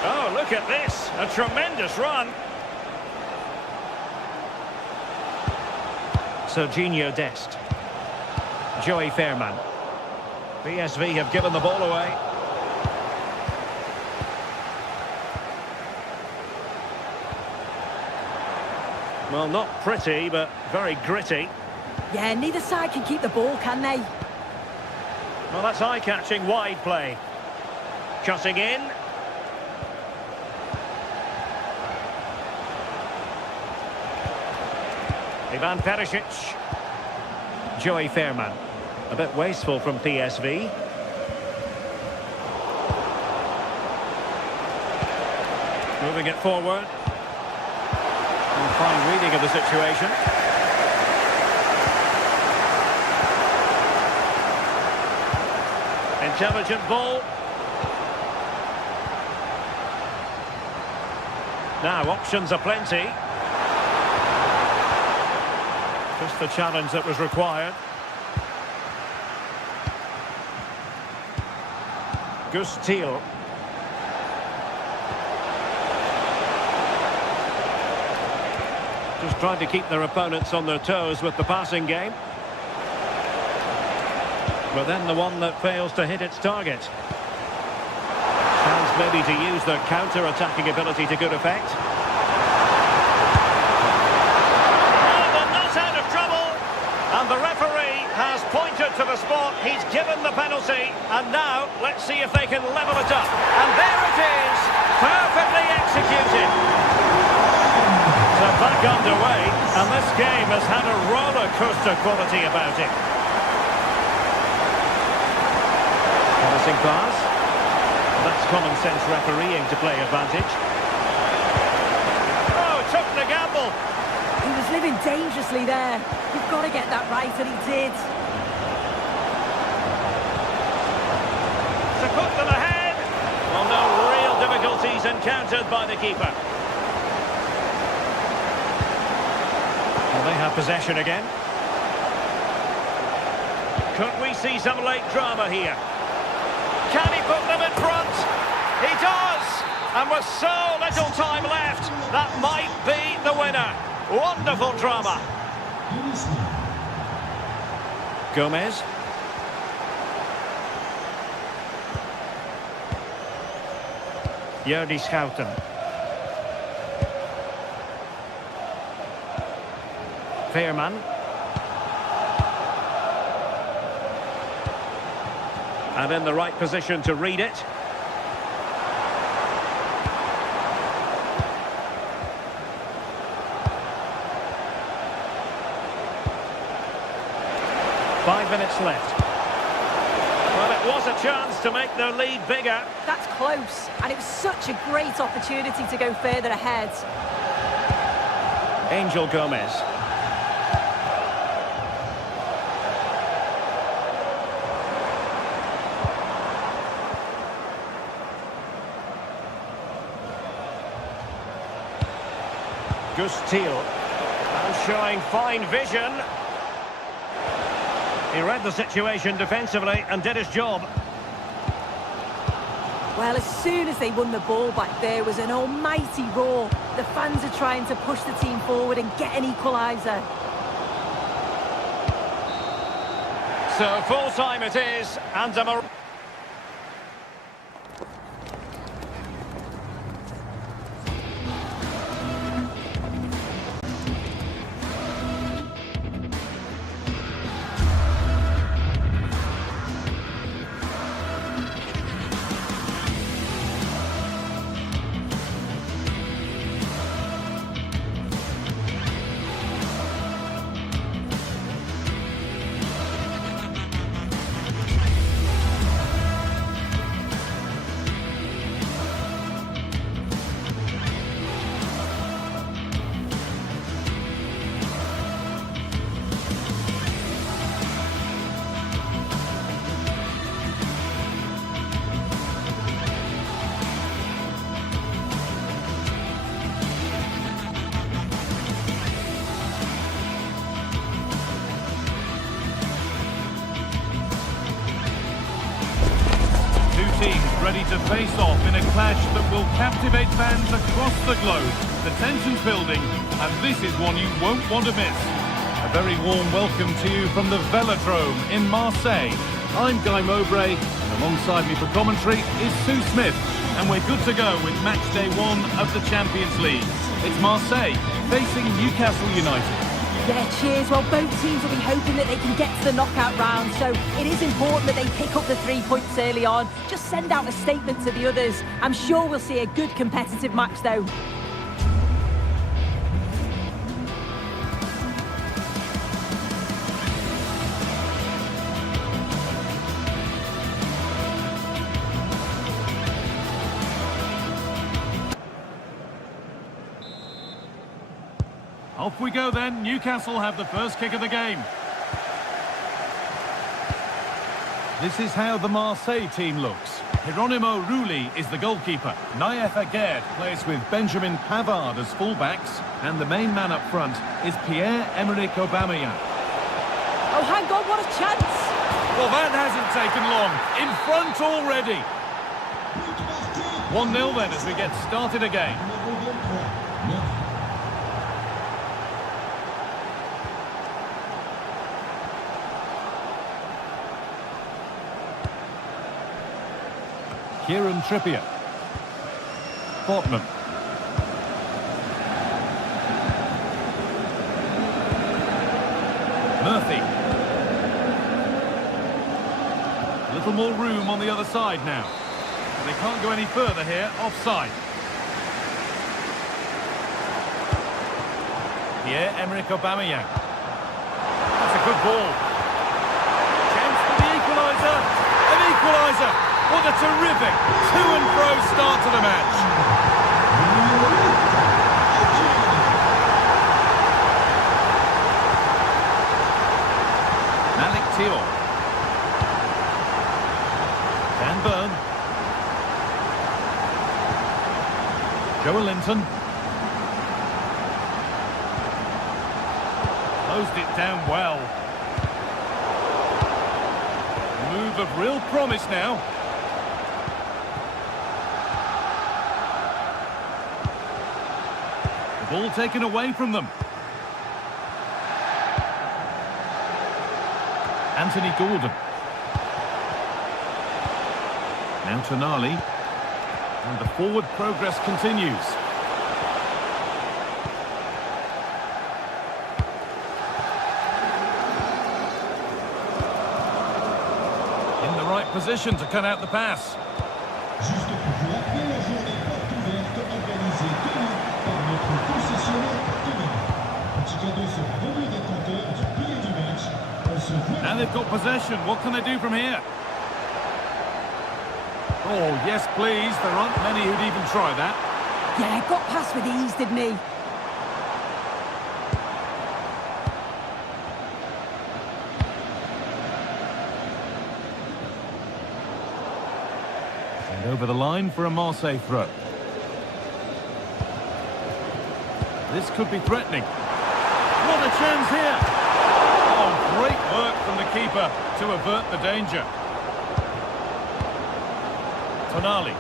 Oh, look at this. A tremendous run. Serginho Dest. Joey Fairman. PSV have given the ball away. Well, not pretty, but very gritty. Yeah, neither side can keep the ball, can they? Well, that's eye-catching wide play. Cutting in. Ivan Perisic. Joey Fairman. A bit wasteful from PSV. Moving it forward. And fine reading of the situation. Intelligent ball. Now options are plenty. Just the challenge that was required. Gus Thiel. Just trying to keep their opponents on their toes with the passing game. But then the one that fails to hit its target. Chance maybe to use their counter-attacking ability to good effect. Oh, they're not out of trouble. And the referee has pointed to the spot. He's given the penalty. And now, let's see if they can level it up. And there it is. Perfectly executed. So back underway. And this game has had a roller coaster quality about it. Passing pass. That's common sense refereeing to play advantage. Oh, took the gamble. He was living dangerously there. You've got to get that right, and he did. To put them ahead. Well, no real difficulties encountered by the keeper. Well, they have possession again. Could we see some late drama here? Can he put them in front? He does! And with so little time left, that might be the winner. Wonderful drama. Gomez. Jordi Schouten. Fairman. And in the right position to read it. Five minutes left. Well, it was a chance to make their lead bigger. That's close, and it was such a great opportunity to go further ahead. Angel Gomez. Gus Thiel, and showing fine vision. He read the situation defensively and did his job. Well, as soon as they won the ball back, there was an almighty roar. The fans are trying to push the team forward and get an equaliser. So full time it is, and a... Ready to face off in a clash that will captivate fans across the globe. The tension's building, and this is one you won't want to miss. A very warm welcome to you from the Velodrome in Marseille. I'm Guy Mowbray, and alongside me for commentary is Sue Smith, and we're good to go with match day 1 of the Champions League. It's Marseille facing Newcastle United. Yeah, cheers. Well, both teams will be hoping that they can get to the knockout round, so it is important that they pick up the 3 points early on. Just send out a statement to the others. I'm sure we'll see a good competitive match, though. Off we go then. Newcastle have the first kick of the game. This is how the Marseille team looks. Hieronymo Rulli is the goalkeeper. Naïef Aguerd plays with Benjamin Pavard as fullbacks. And the main man up front is Pierre-Emerick Aubameyang. Oh, hang on, what a chance! Well, that hasn't taken long. In front already. 1-0 then as we get started again. Kieran Trippier. Portman. Murphy. A little more room on the other side now. They can't go any further here. Offside. Pierre-Emerick Aubameyang. That's a good ball. Chance for the equaliser. An equaliser. What a terrific to-and-fro start to the match. Malik Thiaw. Dan Burn. Joelinton. Closed it down well. Move of real promise now. The ball taken away from them. Anthony Gordon. Now Tonali. And the forward progress continues. In the right position to cut out the pass. Juste pour vous rappeler, la journée porte ouverte organisée demain par notre concessionnaire partenaire. Un petit cadeau sera remis au détenteur du billet du match. On se voit. Now they've got possession. What can they do from here? Oh, yes, please. There aren't many who'd even try that. Yeah, got past with ease, didn't he? And over the line for a Marseille throw. This could be threatening. What a chance here! Oh, great work from the keeper to avert the danger. Tonali.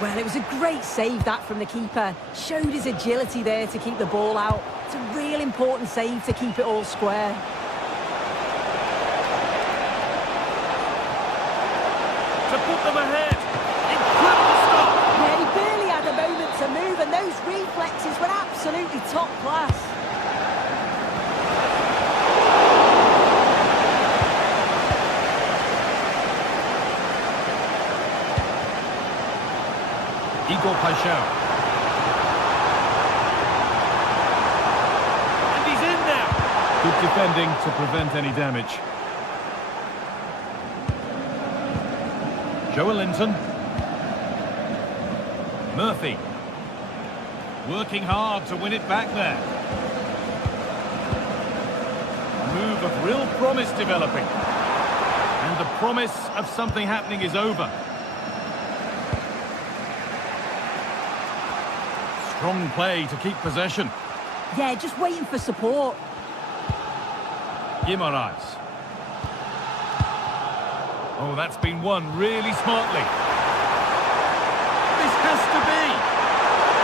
Well, it was a great save, that, from the keeper. Showed his agility there to keep the ball out. It's a real important save to keep it all square. To put them ahead. Incredible stop. Yeah, he barely had a moment to move, and those reflexes were absolutely top class. Igor Paixão. And he's in now. Good defending to prevent any damage. Joelinton. Murphy. Working hard to win it back there. Move of real promise developing. And the promise of something happening is over. Strong play to keep possession. Yeah, just waiting for support. Guimaraes. Oh, that's been won really smartly. This has to be.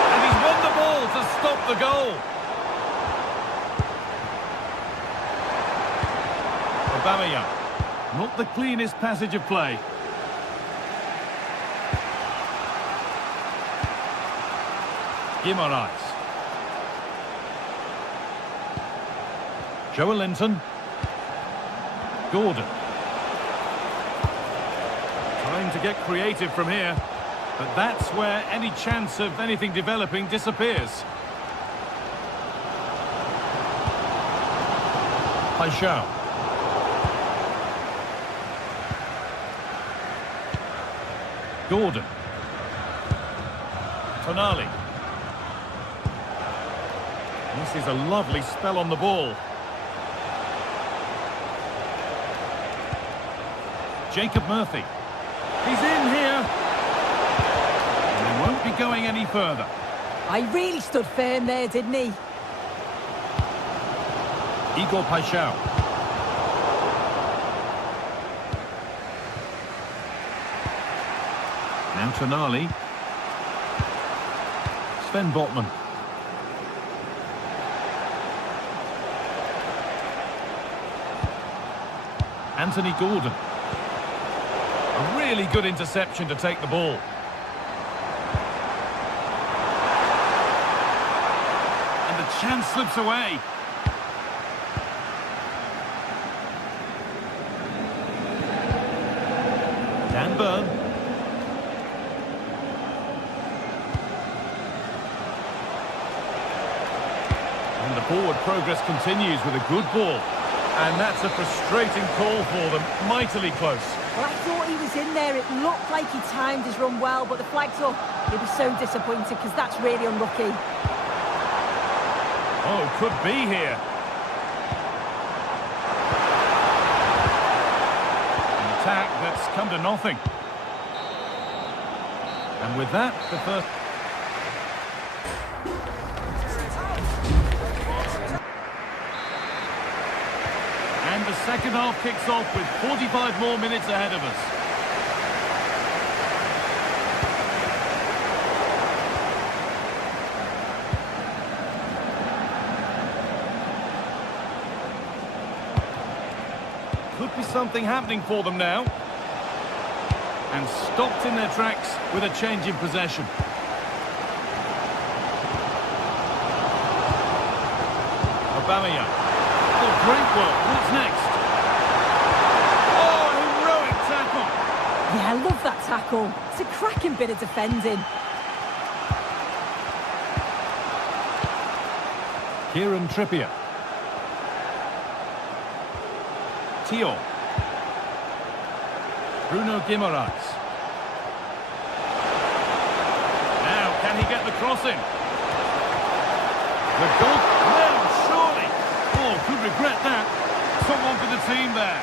And he's won the ball to stop the goal. Aubameyang. Not the cleanest passage of play. Guimaraes. Joelinton. Gordon. Trying to get creative from here, but that's where any chance of anything developing disappears. Paixão. Gordon. This is a lovely spell on the ball. Jacob Murphy. He's in here. And he won't be going any further. I really stood firm there, didn't he? Igor Paixão. Now Tonali. Sven Botman. Anthony Gordon. A really good interception to take the ball. And the chance slips away. Dan Burn. And the forward progress continues with a good ball. And that's a frustrating call for them. Mightily close. Well, I thought he was in there. It looked like he timed his run well, but the flag's up. He was so disappointed because that's really unlucky. Oh, could be here. An attack that's come to nothing. And with that, the first... And the second half kicks off with 45 more minutes ahead of us. Could be something happening for them now. And stopped in their tracks with a change in possession. Aubameyang. Oh, great work. What's next? Oh, heroic tackle. Yeah, I love that tackle. It's a cracking bit of defending. Kieran Trippier. Tio. Bruno Guimaraes. Now, can he get the cross in? The goal. No, surely. Oh, could regret that. Someone for the team there.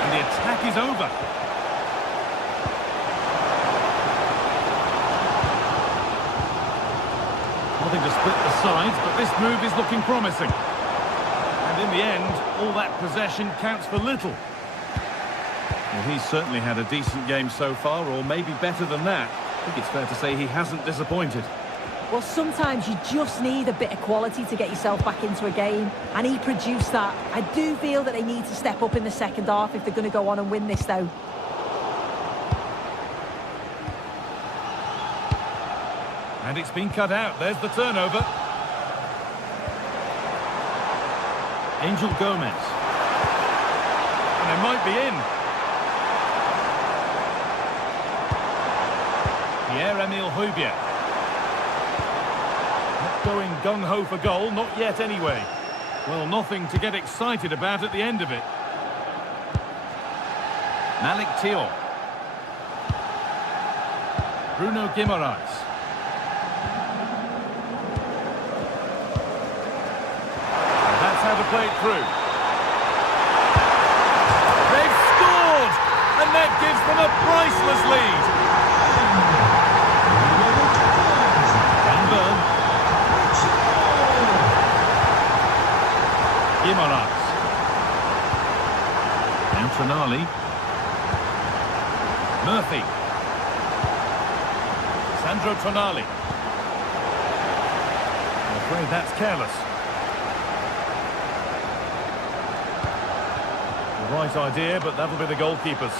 And the attack is over. Nothing to split the sides, but this move is looking promising. And in the end, all that possession counts for little. Well, he's certainly had a decent game so far, or maybe better than that. I think it's fair to say he hasn't disappointed. Well, sometimes you just need a bit of quality to get yourself back into a game, and he produced that. I do feel that they need to step up in the second half if they're going to go on and win this, though. And it's been cut out. There's the turnover. Angel Gomez. And they might be in. Pierre-Emile Højbjerg. Not going gung-ho for goal, not yet anyway. Well, nothing to get excited about at the end of it. Malik Thiaw. Bruno Guimaraes. How to play it through. They've scored, and that gives them a priceless lead. Van Burn. Guimaraes. And Tonali. Murphy. Sandro Tonali. I'm afraid that's careless. Right idea, but that'll be the goalkeepers.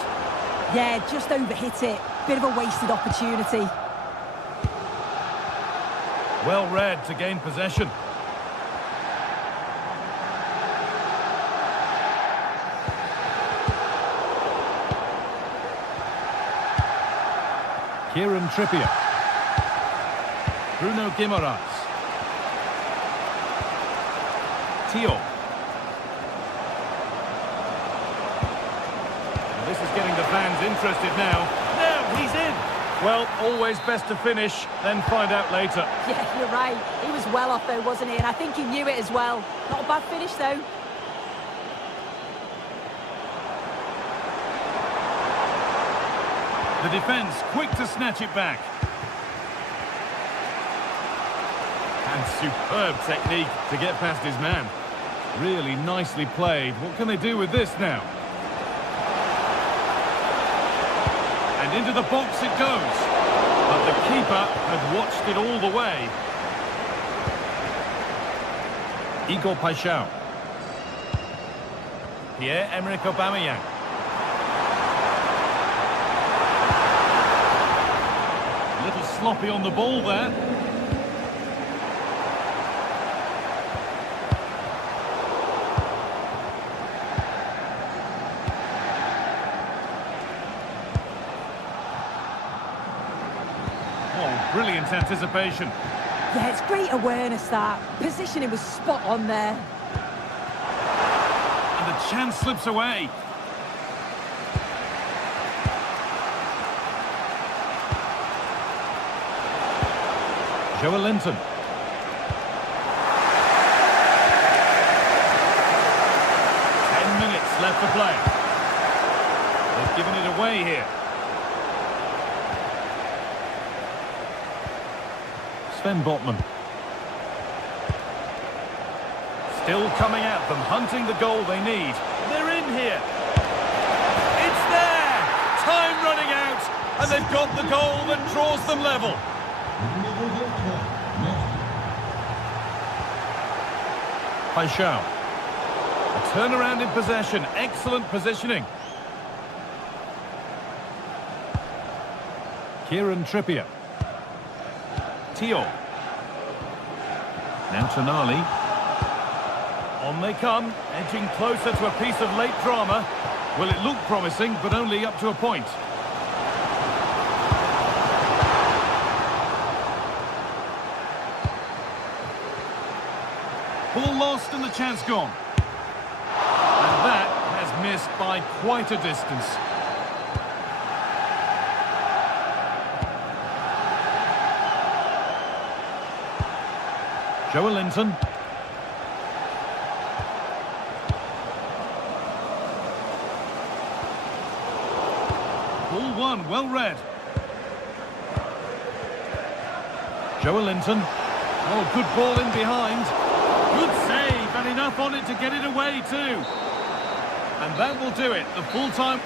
Yeah, just overhit it. Bit of a wasted opportunity. Well read to gain possession. Kieran Trippier. Bruno Guimaraes. Tio. This is getting the fans He's interested now. Now he's in. Well, always best to finish, then find out later. Yeah, you're right. He was well off though, wasn't he? And I think he knew it as well. Not a bad finish though. The defence quick to snatch it back. And superb technique to get past his man. Really nicely played. What can they do with this now? And into the box it goes. But the keeper had watched it all the way. Igor Paixão. Pierre-Emerick Aubameyang. A little sloppy on the ball there. Oh, brilliant anticipation. Yeah, it's great awareness that. Positioning was spot on there. And the chance slips away. Joelinton. Left to play. They've given it away here. Sven Botman. Still coming at them, hunting the goal they need. They're in here. It's there! Time running out, and they've got the goal that draws them level. Paixão. A turnaround in possession, excellent positioning. Kieran Trippier. Tio. Now Tonali. On they come, edging closer to a piece of late drama. Well, it looked promising, but only up to a point. Ball lost and the chance gone. And that has missed by quite a distance. Joelinton. Ball one, well read. Joelinton. Oh, good ball in behind. Good save, and enough on it to get it away too. And that will do it, the full-time...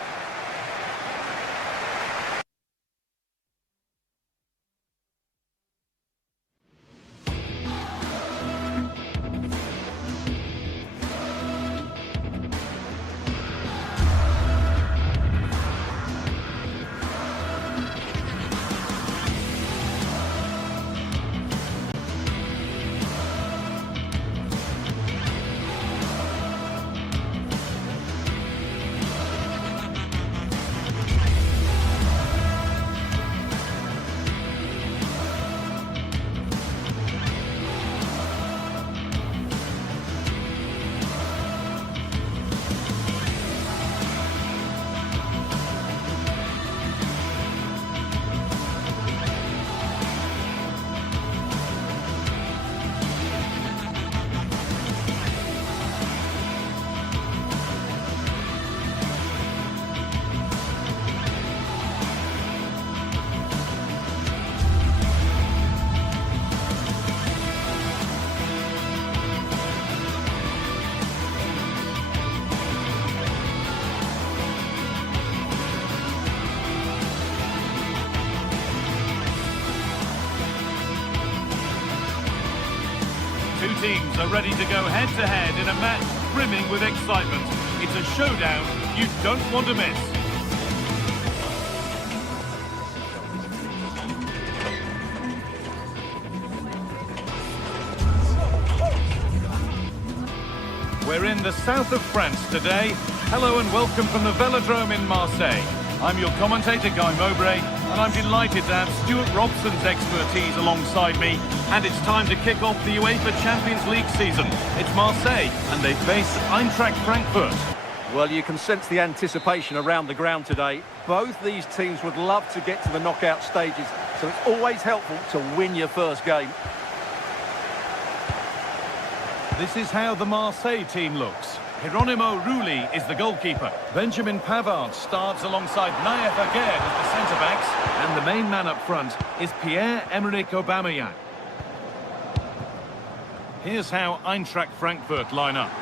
Two teams are ready to go head-to-head in a match brimming with excitement. It's a showdown you don't want to miss. We're in the south of France today. Hello and welcome from the Velodrome in Marseille. I'm your commentator, Guy Mowbray, and I'm delighted to have Stuart Robson's expertise alongside me. And it's time to kick off the UEFA Champions League season. It's Marseille, and they face Eintracht Frankfurt. Well, you can sense the anticipation around the ground today. Both these teams would love to get to the knockout stages, so it's always helpful to win your first game. This is how the Marseille team looks. Hieronymo Rulli is the goalkeeper. Benjamin Pavard starts alongside Naïef Aguerd as the centre-backs. And the main man up front is Pierre-Emerick Aubameyang. Here's how Eintracht Frankfurt line up.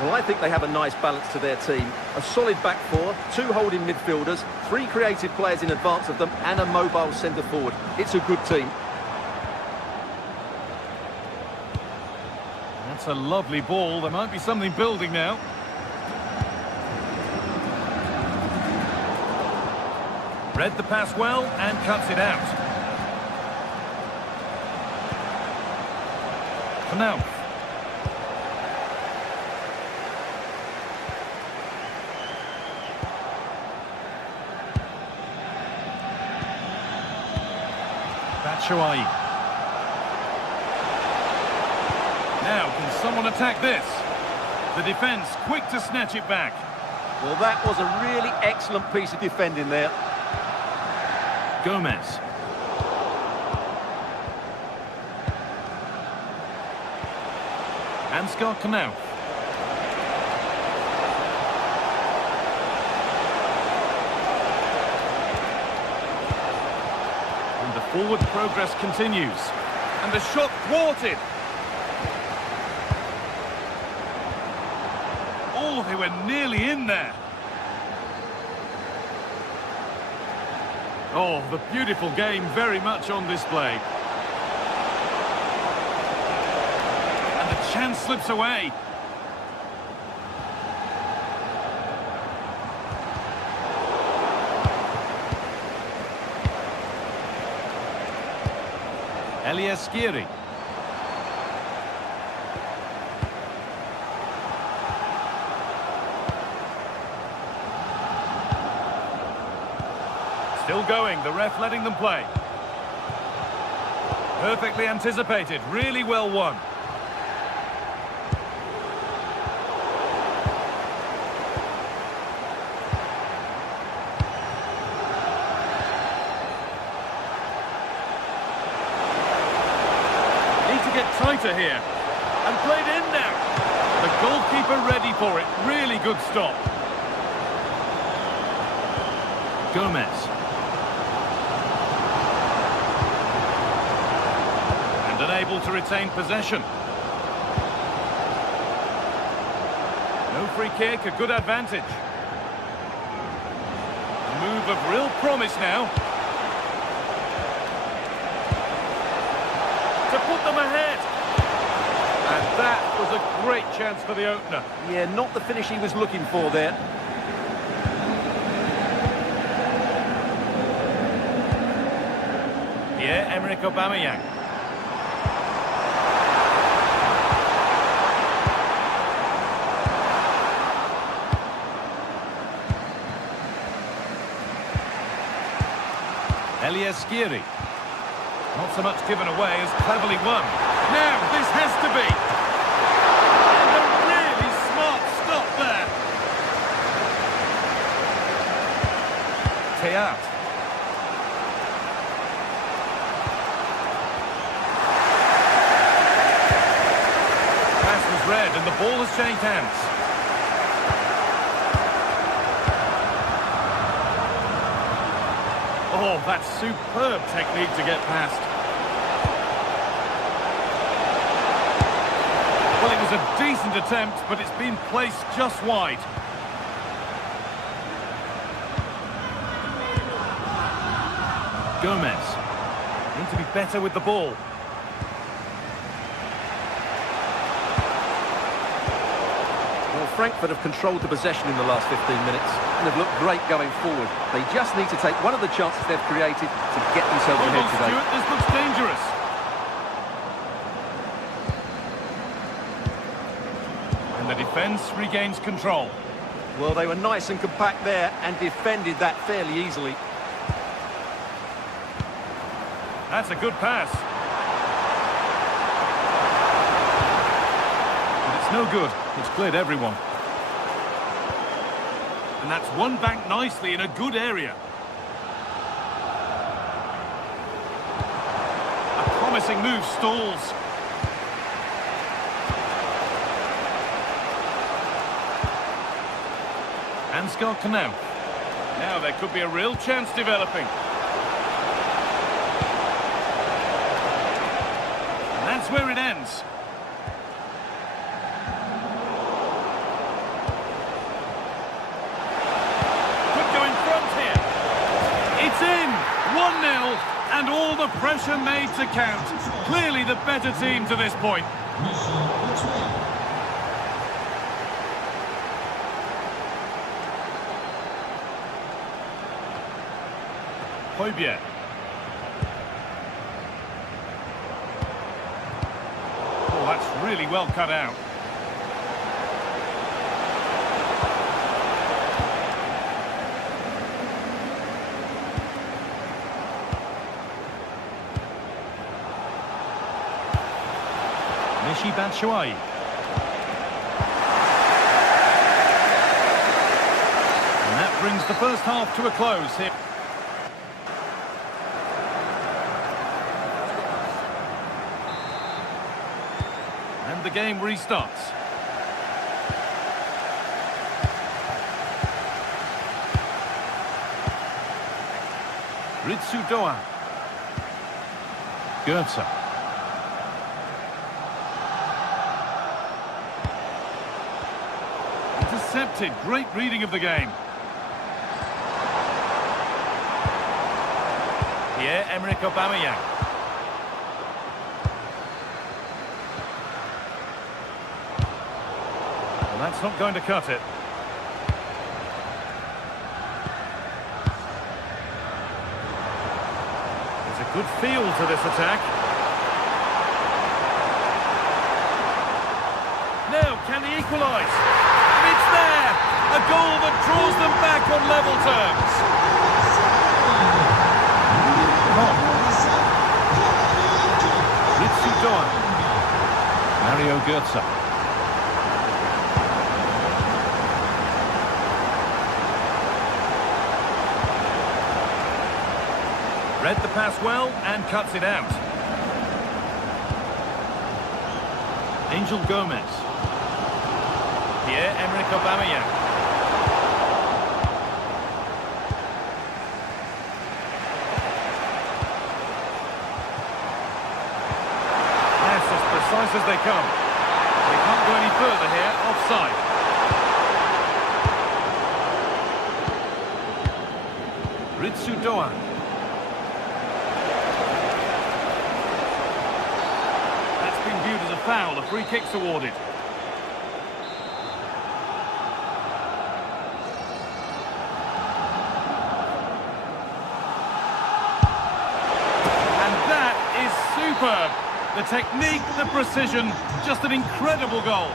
Well, I think they have a nice balance to their team. A solid back four, 2 holding midfielders, 3 creative players in advance of them, and a mobile centre-forward. It's a good team. That's a lovely ball. There might be something building now. Read the pass well and cuts it out. Knauf. Batshuayi. Now, can someone attack this? The defence quick to snatch it back. Well, that was a really excellent piece of defending there. Gomez. Ansgar Knauf. And the forward progress continues. And the shot thwarted. Oh, they were nearly in there. Oh, the beautiful game very much on display. And the chance slips away. Elias Skiri. Still going, the ref letting them play. Perfectly anticipated, really well won. Need to get tighter here. And played in now. The goalkeeper ready for it, really good stop. Gomez. Unable to retain possession. No free kick, a good advantage. A move of real promise now. To put them ahead. And that was a great chance for the opener. Yeah, not the finish he was looking for there. Pierre-Emerick Aubameyang. Elias Skiri. Not so much given away as cleverly won. Now, this has to be. And a really smart stop there. Teat. Pass was read and the ball has changed hands. Oh, that's superb technique to get past. Well, it was a decent attempt, but it's been placed just wide. Gomez. Need to be better with the ball. Well, Frankfurt have controlled the possession in the last 15 minutes and have looked great going forward. They just need to take one of the chances they've created to get themselves Hold ahead on, today. Stuart, this looks dangerous. And the defence regains control. Well, they were nice and compact there and defended that fairly easily. That's a good pass. But it's no good. It's cleared everyone. And that's won back nicely in a good area. A promising move stalls. Ansgar Knauff. Now there could be a real chance developing. And that's where it ends. Could go in front here. It's in! 1-0, and all the pressure made to count. Clearly the better team to this point. Højbjerg. Oh, that's really well cut out. Michy Batshuayi. And that brings the first half to a close here. And the game restarts. Ritsu Doan. Goetze. Intercepted. Great reading of the game. Pierre-Emerick Aubameyang. Well, that's not going to cut it. There's a good feel to this attack. Now, can he equalise? And it's there! A goal that draws them back on level terms. Ritsu Doan. Mario Götze. Read the pass well and cuts it out. Angel Gomez. Pierre-Emerick Aubameyang. That's as precise as they come. They can't go any further here, offside. Ritsu Doan. Viewed as a foul, a free kick's awarded. And that is superb. The technique, the precision, just an incredible goal.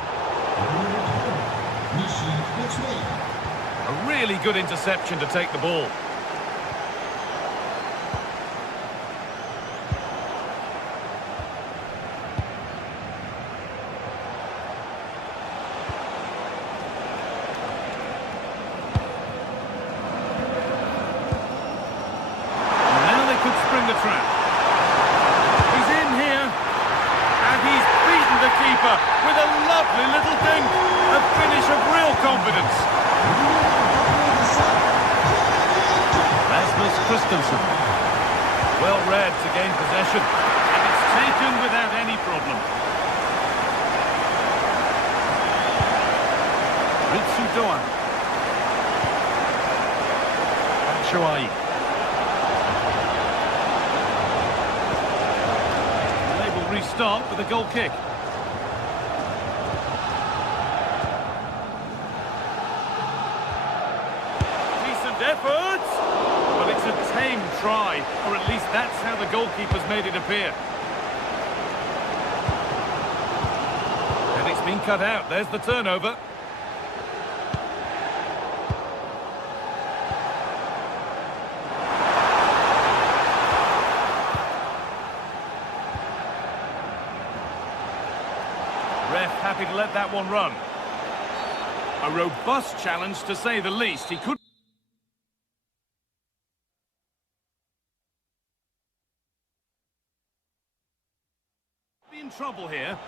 A really good interception to take the ball. The trap. He's in here, and he's beaten the keeper with a lovely little dink. A finish of real confidence. Rasmus Christensen. Well read to gain possession, and it's taken without any problem. Ritsu Doan. Batshuayi. Restart with a goal kick. Decent effort, but it's a tame try, or at least that's how the goalkeeper's made it appear. And it's been cut out. There's the turnover. Ref happy to let that one run. A robust challenge, to say the least. He could be in trouble here.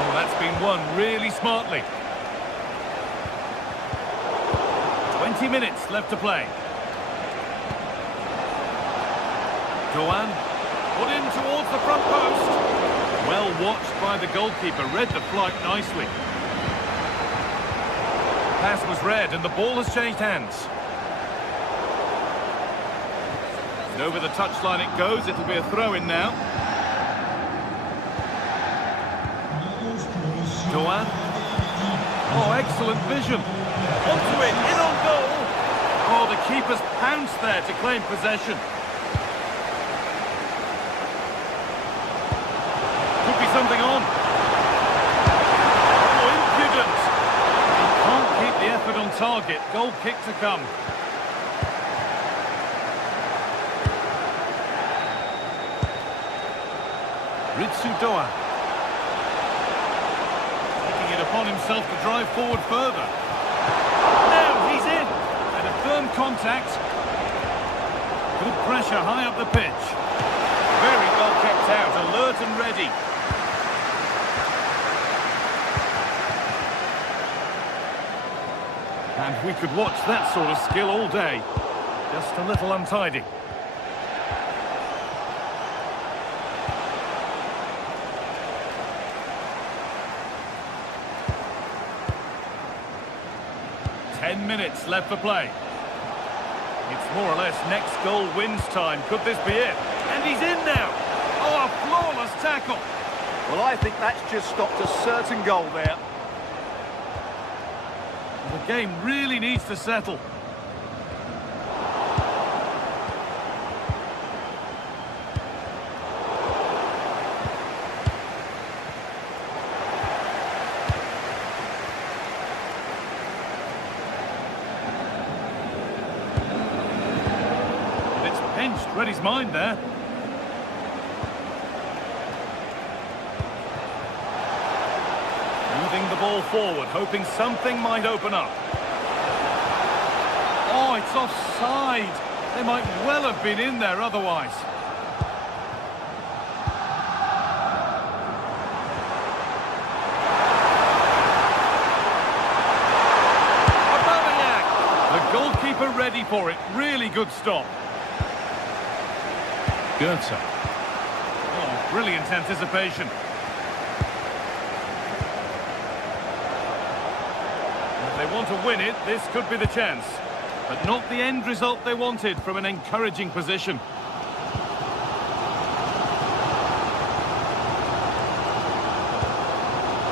Oh, that's been won really smartly. 20 minutes left to play. Doan, put in towards the front post. Well watched by the goalkeeper, read the flight nicely. Pass was read and the ball has changed hands. And over the touchline it goes, it'll be a throw-in now. Doan. Oh, excellent vision. Onto it, in on goal. Oh, the keeper's pounced there to claim possession. Could be something on. Oh, impudent. He can't keep the effort on target. Goal kick to come. Doan. Taking it upon himself to drive forward further. Now he's in. And a firm contact. Good pressure high up the pitch. Very well kept out, alert and ready. And we could watch that sort of skill all day. Just a little untidy. Minutes left for play. It's more or less next goal wins time. Could this be it? And he's in now. Oh, a flawless tackle. Well, I think that's just stopped a certain goal there. The game really needs to settle. Read his mind there. Moving the ball forward, hoping something might open up. Oh, it's offside. They might well have been in there otherwise. Aubameyang. The goalkeeper ready for it. Really good stop. Goethe. Oh, brilliant anticipation. If they want to win it, this could be the chance. But not the end result they wanted from an encouraging position.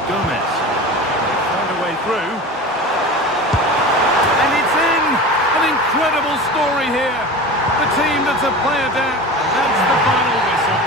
Gomez. They found a way through. And it's in! An incredible story here. The team that's a player down. That's the final whistle.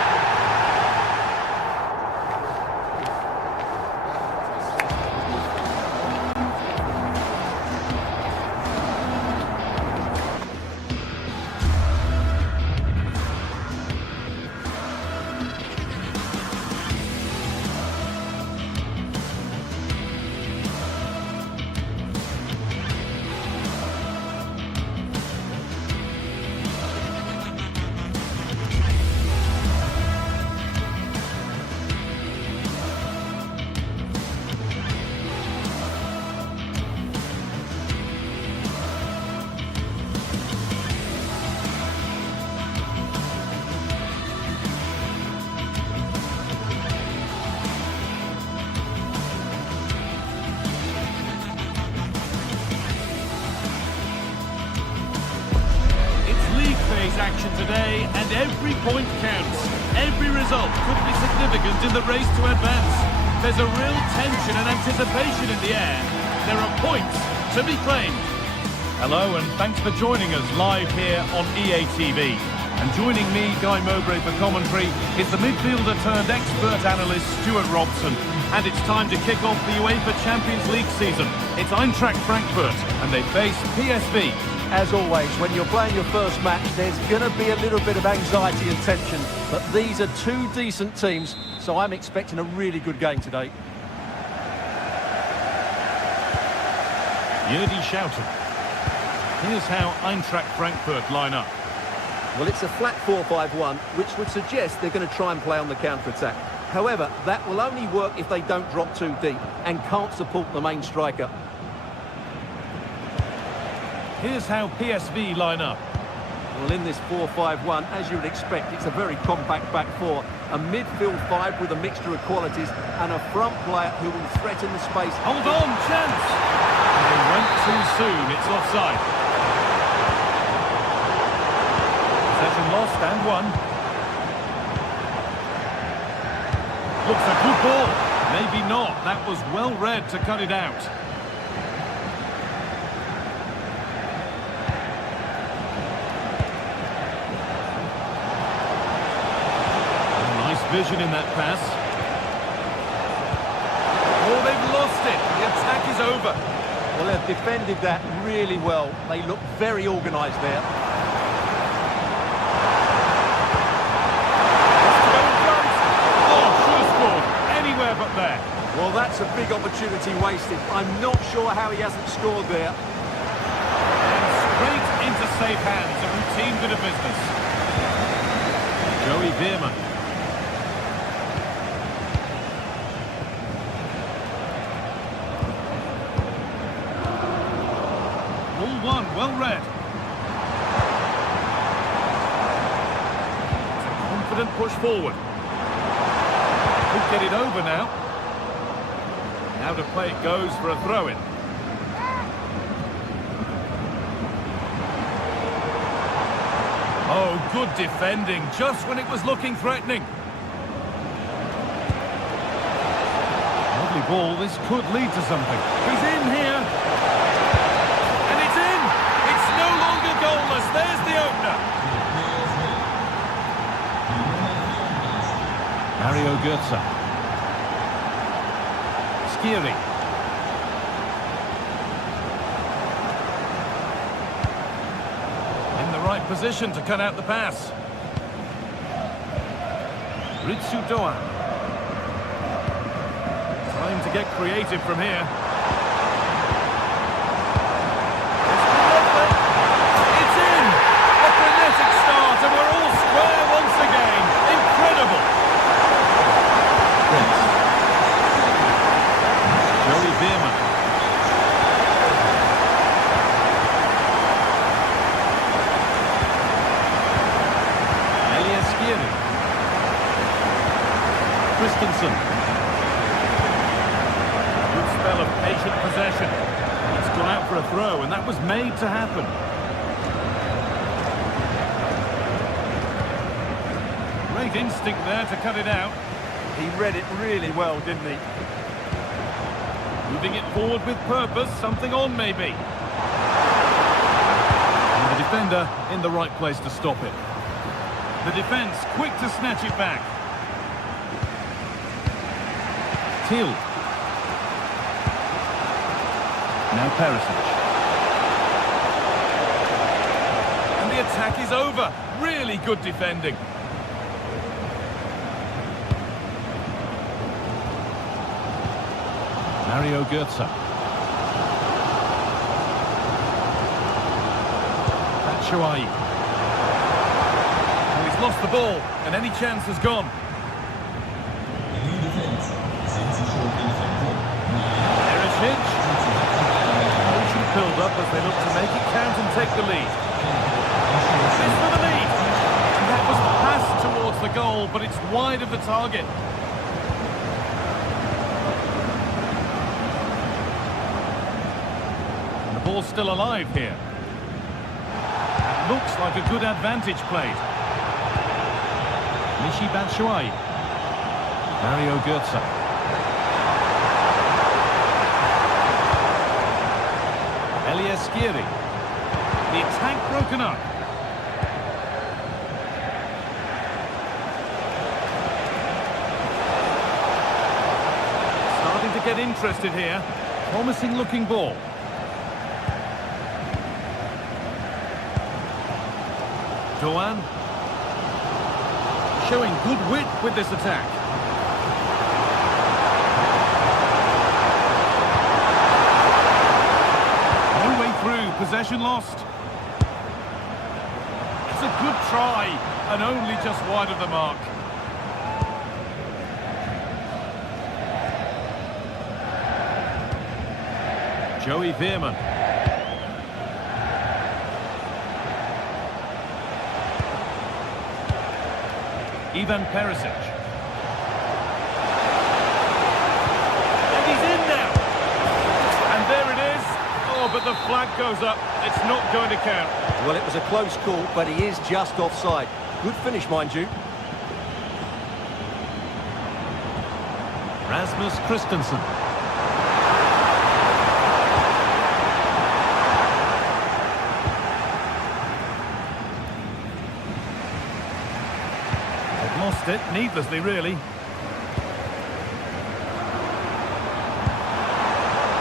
Action today, and every point counts. Every result could be significant in the race to advance. There's a real tension and anticipation in the air. There are points to be claimed. Hello, and thanks for joining us live here on EA TV. And joining me, Guy Mowbray, for commentary is the midfielder turned expert analyst Stuart Robson. And it's time to kick off the UEFA Champions League season. It's Eintracht Frankfurt, and they face PSV. As always, when you're playing your first match, there's going to be a little bit of anxiety and tension. But these are two decent teams, so I'm expecting a really good game today. Jürgen Schouten. Here's how Eintracht Frankfurt line up. Well, it's a flat 4-5-1, which would suggest they're going to try and play on the counter-attack. However, that will only work if they don't drop too deep and can't support the main striker. Here's how PSV line up. Well, in this 4-5-1, as you would expect, it's a very compact back four. A midfield five with a mixture of qualities and a front player who will threaten the space. Hold on, chance! They went too soon, it's offside. Possession lost and won. Looks a good ball. Maybe not, that was well read to cut it out. Vision in that pass. Oh, they've lost it. The attack is over. Well, they've defended that really well. They look very organised there. Oh, should have scored. Anywhere but there. Well, that's a big opportunity wasted. I'm not sure how he hasn't scored there. And straight into safe hands. A routine bit of business. Joey Veerman. Well read. It's a confident push forward. Could get it over now. Now to play it goes for a throw-in. Oh, good defending, just when it was looking threatening. Lovely ball, this could lead to something. He's in here. Goalless. There's the opener. Mario Götze. Skiri. In the right position to cut out the pass. Ritsu Doan. Time to get creative from here. And we're all square once again. Incredible. Yes. Joey Veerman. Elias Skiri. Christensen. Good spell of patient possession. It's gone out for a throw, and that was made to happen. Great instinct there to cut it out. He read it really well, didn't he? Moving it forward with purpose, something on maybe. And the defender in the right place to stop it. The defence quick to snatch it back. Till. Now Perisic. And the attack is over. Really good defending. Mario Götze. Batshuayi. Oh, he's lost the ball, and any chance has gone. Perisic. Motion filled up as they look to make it count and take the lead. This for the lead. And that was passed towards the goal, but it's wide of the target. Ball's still alive here. Looks like a good advantage played. Michy Batshuayi. Mario Götze. Elias Skiri. The attack broken up. Starting to get interested here. Promising looking ball. Doan. Showing good wit with this attack. No way through, possession lost. It's a good try, and only just wide of the mark. Joey Veerman. Ivan Perisic. And he's in now. And there it is. Oh, but the flag goes up. It's not going to count. Well, it was a close call, but he is just offside. Good finish, mind you. Rasmus Christensen. Lost it, needlessly really.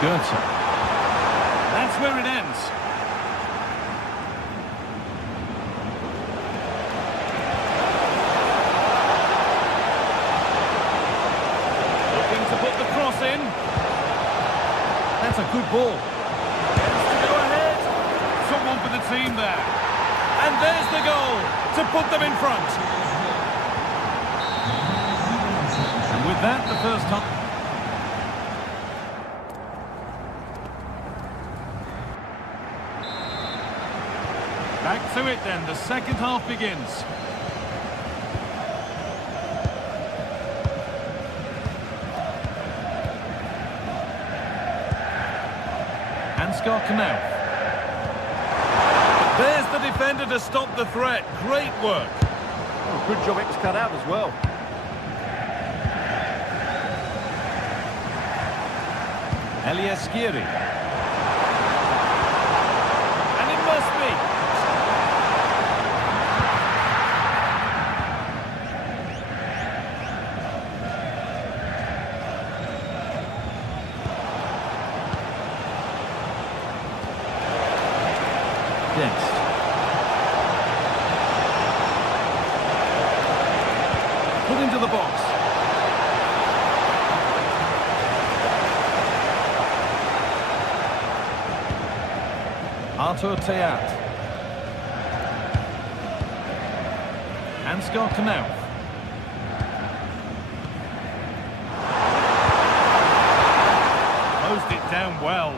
Goethe. That's where it ends. Looking to put the cross in. That's a good ball. Gets to go ahead. Someone for the team there. And there's the goal to put them in front. With that, the first time. Back to it then, the second half begins. Ansgar Knauf. There's the defender to stop the threat. Great work. Oh, good job it was cut out as well. Elias Skiri. And it must be. Yes. Put into the box. Arthur Theat. Ansgar Knauf. Closed it down well.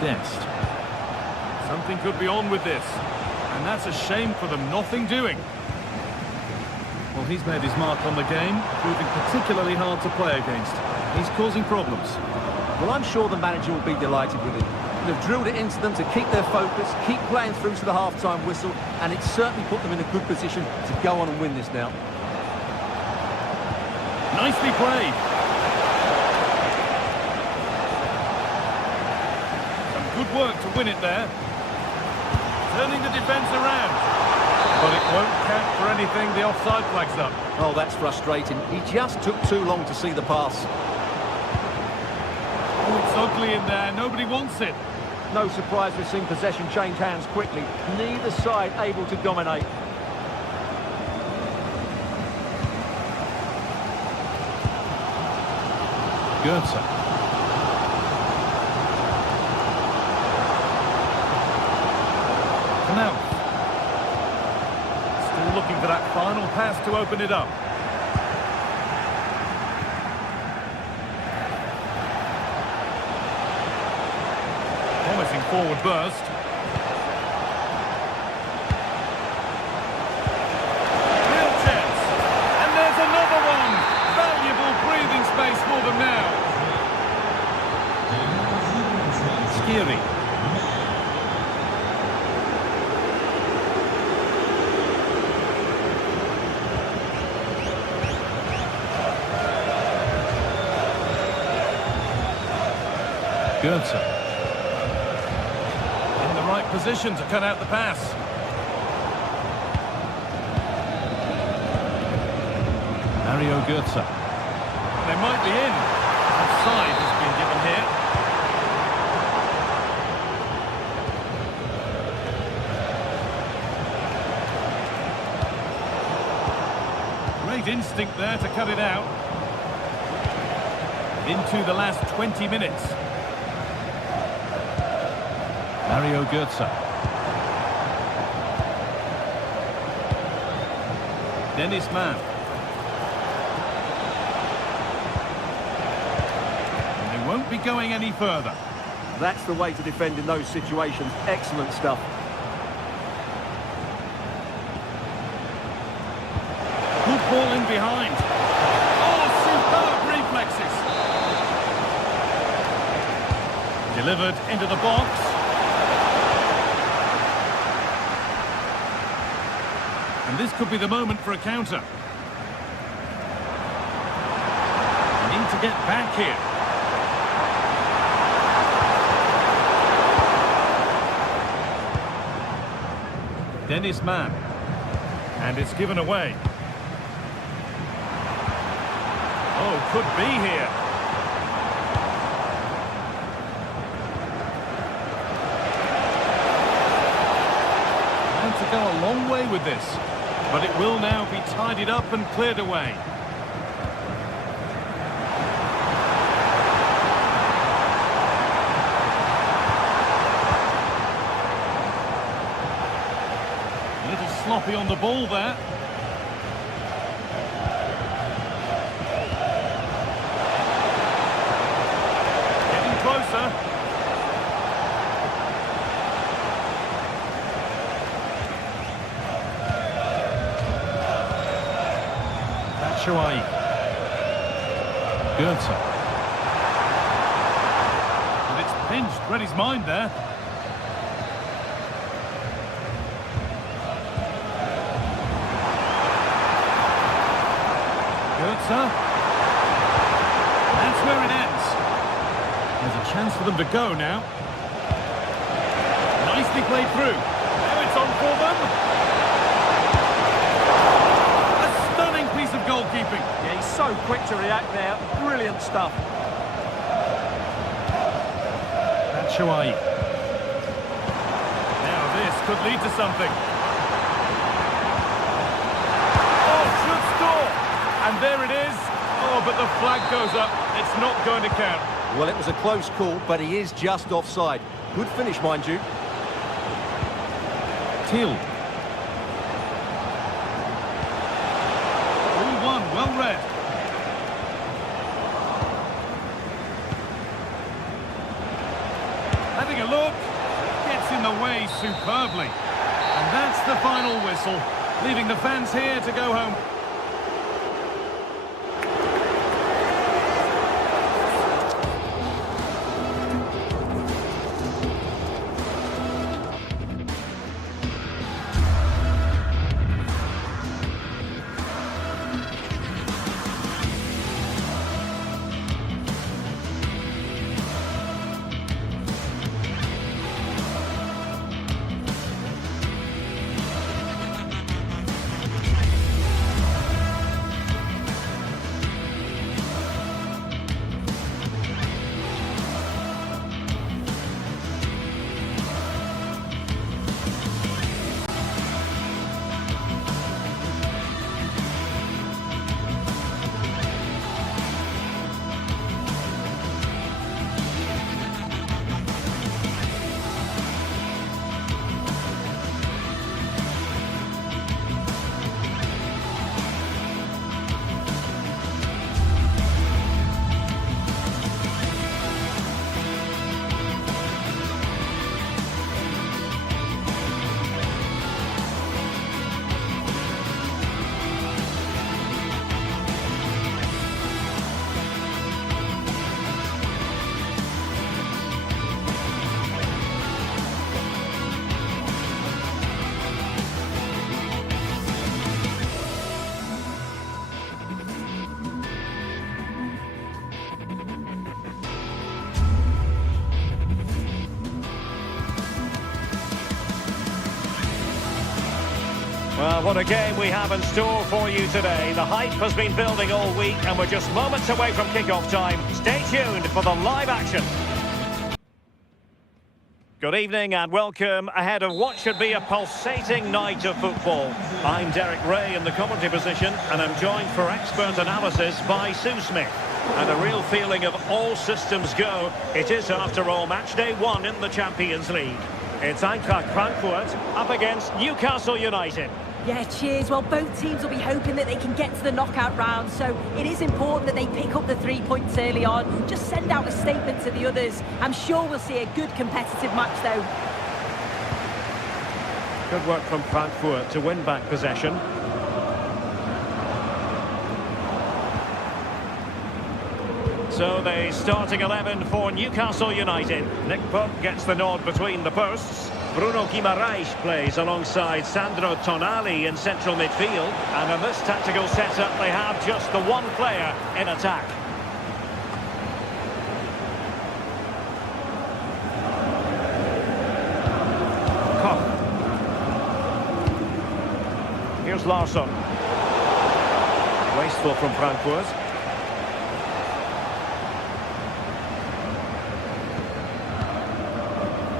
Dest. Something could be on with this. And that's a shame for them. Nothing doing. Well, he's made his mark on the game, proving particularly hard to play against. He's causing problems. Well, I'm sure the manager will be delighted with it. They've drilled it into them to keep their focus, keep playing through to the half-time whistle, and it's certainly put them in a good position to go on and win this now. Nicely played. Some good work to win it there. Turning the defence around. But it won't count for anything, the offside flag's up. Oh, that's frustrating. He just took too long to see the pass. Oh, it's ugly in there, nobody wants it. No surprise we've seen possession change hands quickly. Neither side able to dominate. Goethe. Knauf. Still looking for that final pass to open it up. Promising forward burst. Real chance. And there's another one. Valuable breathing space for them now. Skiri. Goethe. In the right position to cut out the pass. Mario Goetze. They might be in. Offside has been given here. Great instinct there to cut it out. Into the last 20 minutes. Mario Götze. Dennis Mann. And they won't be going any further. That's the way to defend in those situations. Excellent stuff. Good ball in behind. Oh, superb reflexes. Delivered into the box. And this could be the moment for a counter. They need to get back here. Dennis Mann. And it's given away. Oh, could be here. Going to go a long way with this. But it will now be tidied up and cleared away. A little sloppy on the ball there. Getting closer. Götze. And it's pinched, read his mind there. Götze. That's where it ends. There's a chance for them to go now. Nicely played through. Now it's on for them. Piece of goalkeeping. Yeah, he's so quick to react there. Brilliant stuff. Batshuayi. Now this could lead to something. Oh, should score. And there it is. Oh, but the flag goes up. It's not going to count. Well, it was a close call, but he is just offside. Good finish, mind you. Till. Well read. Having a look. Gets in the way superbly. And that's the final whistle, leaving the fans here to go home. Well, what a game we have in store for you today. The hype has been building all week and we're just moments away from kick-off time. Stay tuned for the live action. Good evening and welcome ahead of what should be a pulsating night of football. I'm Derek Ray in the commentary position and I'm joined for expert analysis by Sue Smith. And a real feeling of all systems go. It is, after all, match day 1 in the Champions League. It's Eintracht Frankfurt up against Newcastle United. Yeah, cheers. Well, both teams will be hoping that they can get to the knockout round, so it is important that they pick up the 3 points early on. Just send out a statement to the others. I'm sure we'll see a good competitive match, though. Good work from Frankfurt to win back possession. So the starting 11 for Newcastle United. Nick Pope gets the nod between the posts. Bruno Guimaraes plays alongside Sandro Tonali in central midfield. And in this tactical setup, they have just the one player in attack. Koch. Here's Larsson. Wasteful from Frankfurt.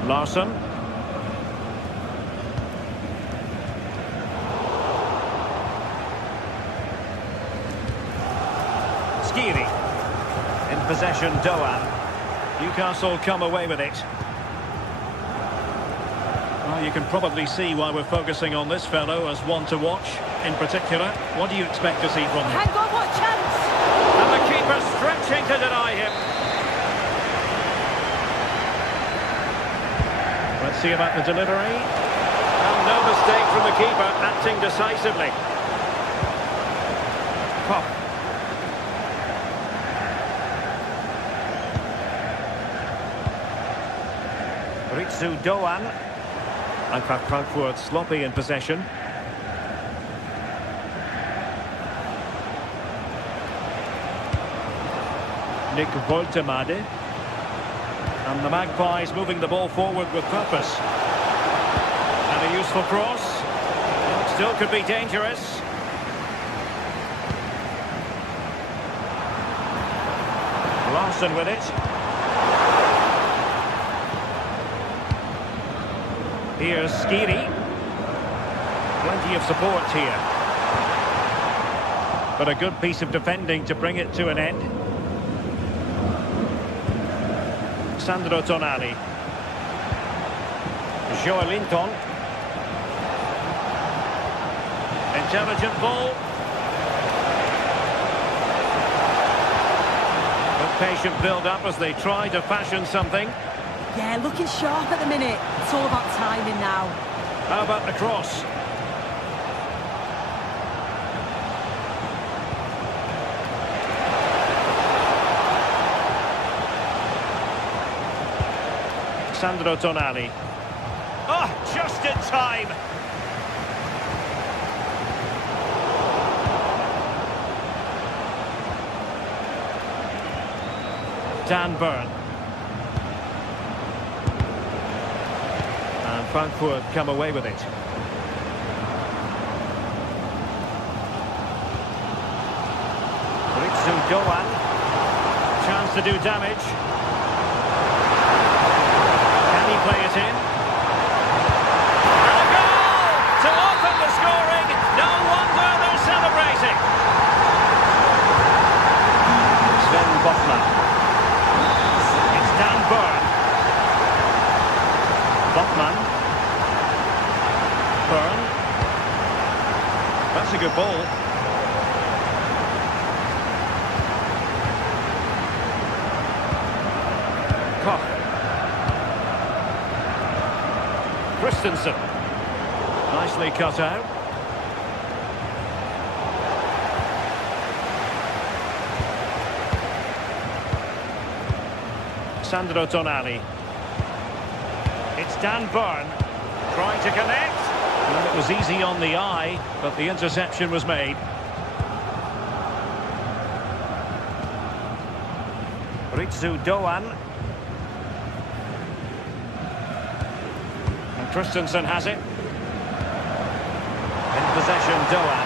Larsson. Skiri. In possession, Doan. Newcastle come away with it. Well, you can probably see why we're focusing on this fellow as one to watch in particular. What do you expect to see from him? Hang on, what chance! And the keeper stretching to deny him. Let's see about the delivery. And no mistake from the keeper, acting decisively. Koch. Ritsu Doan. Eintracht Frankfurt sloppy in possession. Nick Woltemade. And the Magpies moving the ball forward with purpose. And a useful cross. Still could be dangerous. Larsson with it. Here's Skiri. Plenty of support here. But a good piece of defending to bring it to an end. Sandro Tonali. Joelinton. Intelligent ball. But patient build-up as they try to fashion something. Yeah, looking sharp at the minute. It's all about timing now. How about the cross? Sandro Tonali. Oh, just in time. Dan Burn. And Frankfurt come away with it. Ritsu Doan. Chance to do damage. Play it in. And a goal to open the scoring. No wonder they're celebrating. Sven Botman. It's Dan Burn. Botman. Burn. That's a good ball. Koch. Christensen. Nicely cut out. Sandro Tonali. It's Dan Burn. Trying to connect. Well, it was easy on the eye, but the interception was made. Ritsu Doan. And Christensen has it. In possession, Doan.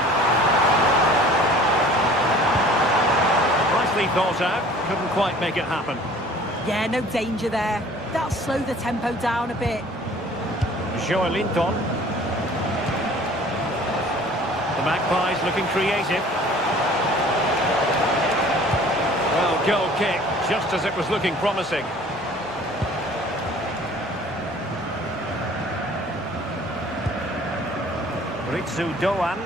Nicely thought out, couldn't quite make it happen. Yeah, no danger there. That'll slow the tempo down a bit. Joelinton. The Magpies looking creative. Well, goal kick, just as it was looking promising. Ritsu Doan.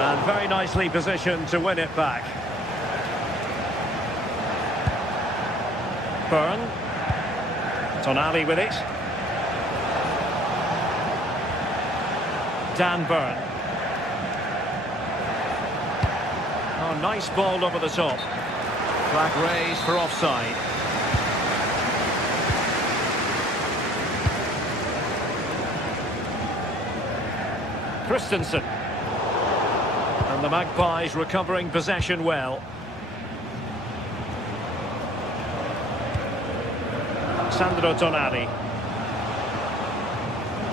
And very nicely positioned to win it back. Byrne. Tonali with it. Dan Byrne. Oh, nice ball over the top. Flag raised for offside. Christensen. And the Magpies recovering possession well. Sandro Tonali.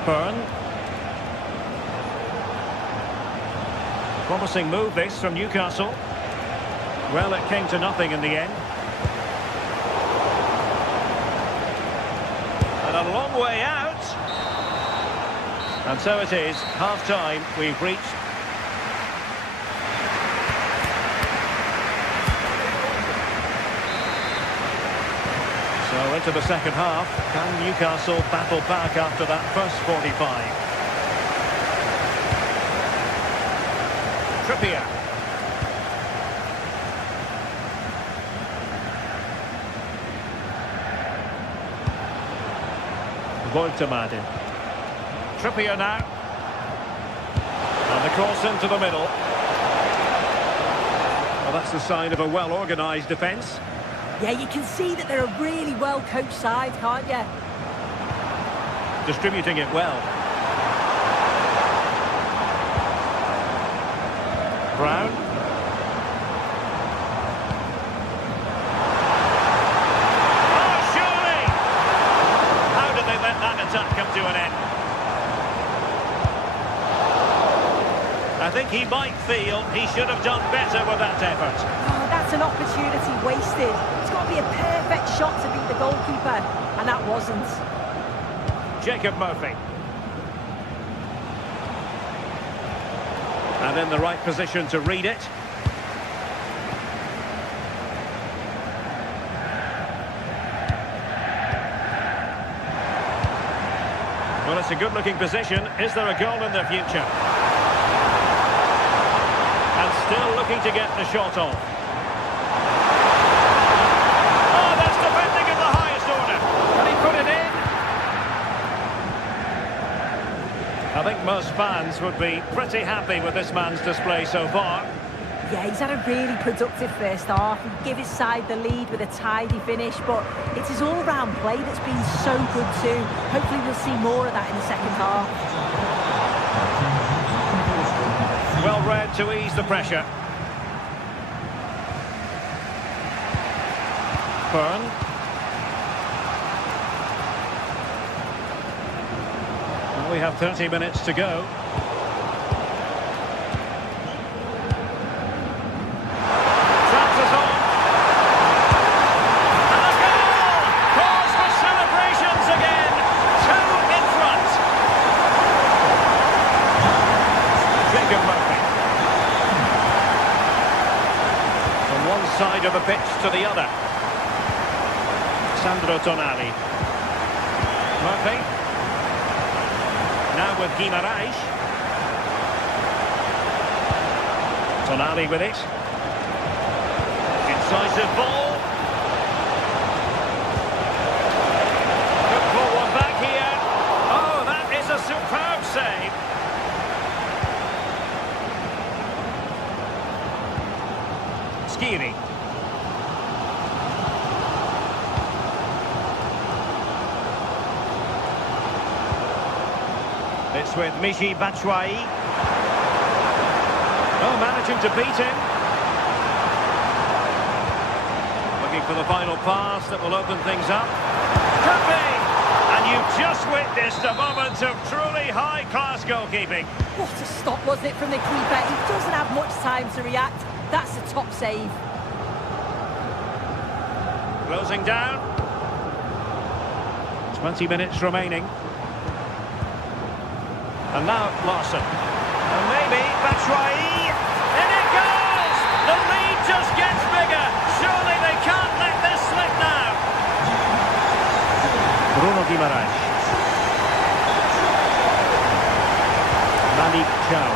Byrne. Promising move this from Newcastle. Well, it came to nothing in the end. And a long way out. And so it is, half-time, we've reached. So into the second half, can Newcastle battle back after that first 45? Trippier. Voltemade. Trippier now. And the cross into the middle. Well, that's the sign of a well-organised defence. Yeah, you can see that they're a really well-coached side, can't you? Distributing it well. Brown. Oh, surely! How did they let that attack come to an end? I think he might feel he should have done better with that effort. Oh, that's an opportunity wasted. It's got to be a perfect shot to beat the goalkeeper, and that wasn't. Jacob Murphy. And in the right position to read it. Well, it's a good-looking position. Is there a goal in the future? And still looking to get the shot off. Oh, that's defending of the highest order. Can he put it in? I think most fans would be pretty happy with this man's display so far. Yeah, he's had a really productive first half. He gave his side the lead with a tidy finish, but it's his all-round play that's been so good too. Hopefully we'll see more of that in the second half. Well read to ease the pressure. Byrne. Well, we have 30 minutes to go. Chances on. And a goal! Cause for celebrations again. 2 in front. Jacob Murphy. From one side of the pitch to the other. Sandro Tonali. Murphy. Now with Guimaraes. Tonali with it. Incisive ball. Could pull one back here. Oh, that is a superb save. Skiri. It's with Michy Batshuayi. Oh, managing to beat him. Looking for the final pass that will open things up. Could be! And And you've just witnessed a moment of truly high-class goalkeeping. What a stop, wasn't it, from the keeper? He doesn't have much time to react. That's a top save. Closing down. 20 minutes remaining. And now Larson. And maybe Batshuayi. In it goes! The lead just gets bigger. Surely they can't let this slip now. Bruno Guimaraes. Malik Chow.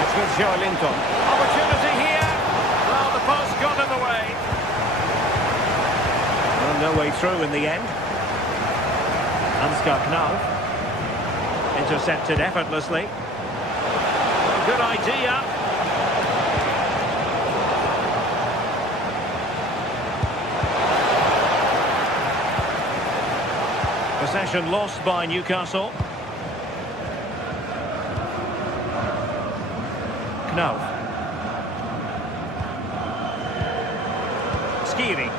It's with Joe Linton. Opportunity here. Well, the post got in the way. Well, no way through in the end. Ansgar Knauff. Intercepted effortlessly. Good idea. Possession lost by Newcastle. Knauff. Skiri.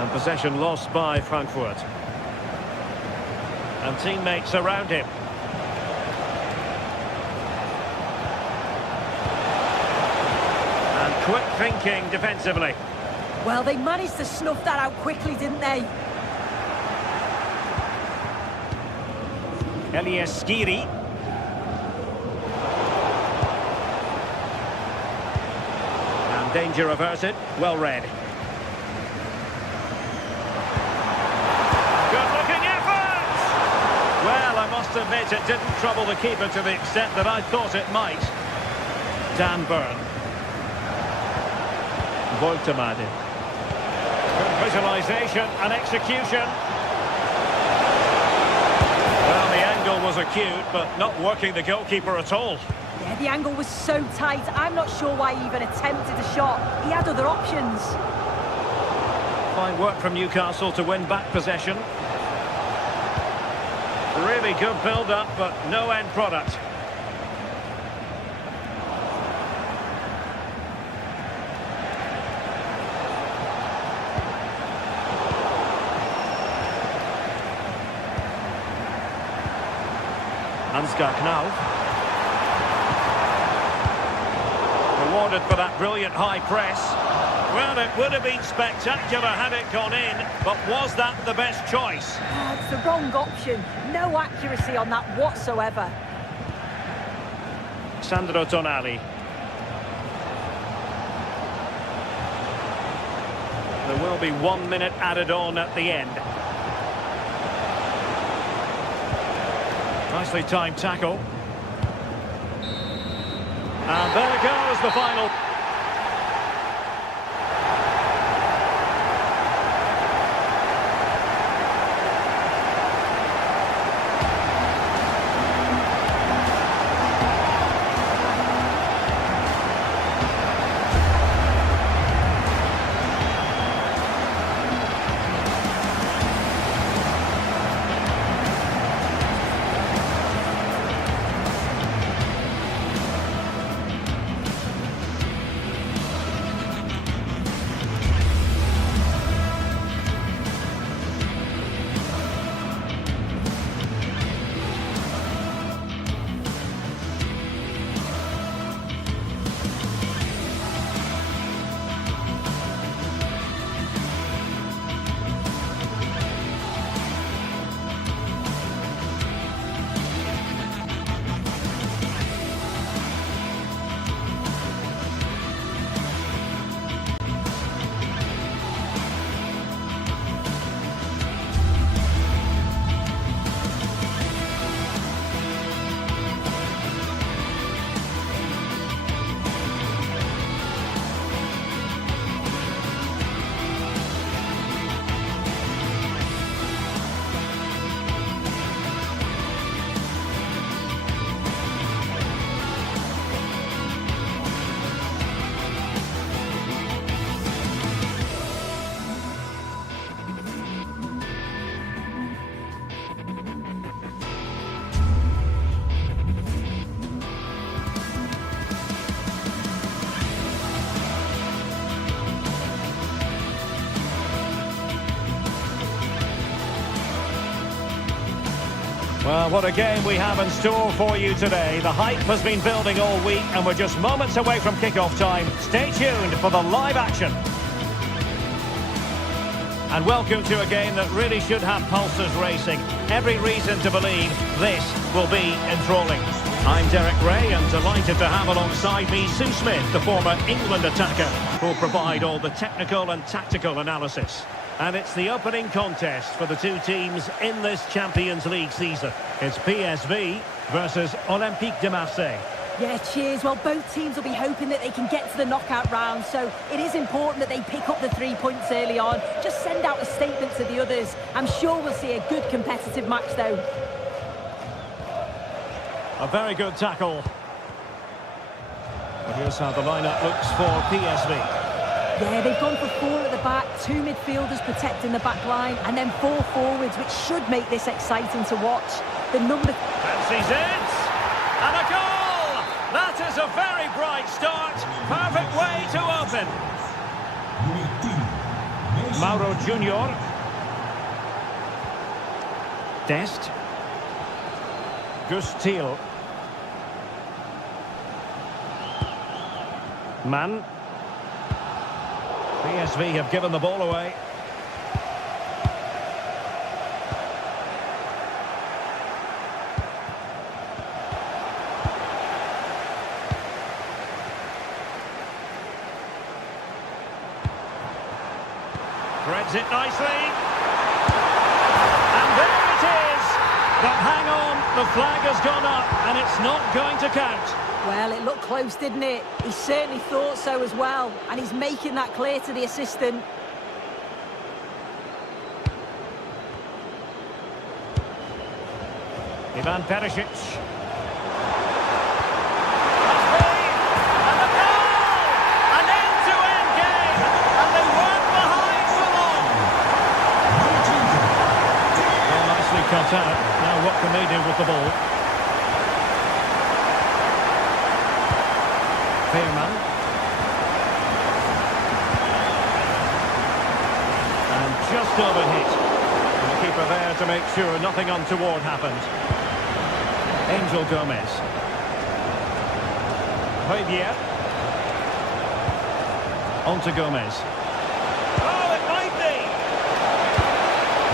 And possession lost by Frankfurt. And teammates around him. And quick thinking defensively. Well, they managed to snuff that out quickly, didn't they? Elias Skiri. And danger averted. Well read. Good looking effort! Well, I must admit it didn't trouble the keeper to the extent that I thought it might. Dan Burn. Voltemade. Good visualisation and execution. Well, the angle was acute, but not working the goalkeeper at all. Yeah, the angle was so tight. I'm not sure why he even attempted a shot. He had other options. Fine work from Newcastle to win back possession. Really good build-up, but no end product. Ansgar Knauff. Rewarded for that brilliant high press. Well, it would have been spectacular had it gone in, but was that the best choice? It's the wrong option. No accuracy on that whatsoever. Sandro Tonali. There will be 1 minute added on at the end. Nicely timed tackle. And there goes the final. Well, what a game we have in store for you today. The hype has been building all week and we're just moments away from kick-off time. Stay tuned for the live action. And welcome to a game that really should have pulses racing. Every reason to believe this will be enthralling. I'm Derek Ray and delighted to have alongside me Sue Smith, the former England attacker, who'll provide all the technical and tactical analysis. And it's the opening contest for the two teams in this Champions League season. It's PSV versus Olympique de Marseille. Yeah, cheers. Well, both teams will be hoping that they can get to the knockout round, so it is important that they pick up the 3 points early on. Just send out a statement to the others. I'm sure we'll see a good competitive match, though. A very good tackle. But here's how the lineup looks for PSV. Yeah, they've gone for 4 at the back, 2 midfielders protecting the back line, and then 4 forwards, which should make this exciting to watch. The number... Fancies it! And a goal! That is a very bright start. Perfect way to open. Mauro Junior. Dest. Gustil. Mann. PSV have given the ball away. Threads it nicely. And there it is. But hang on, the flag has gone up and it's not going to count. Well, it looked close, didn't it? He certainly thought so as well. And he's making that clear to the assistant. Ivan Perisic. Cut out. Now what can they do with the ball? Veerman. And just overhit. And the keeper there to make sure nothing untoward happened. Angel Gomez. Javier. On to Gomez.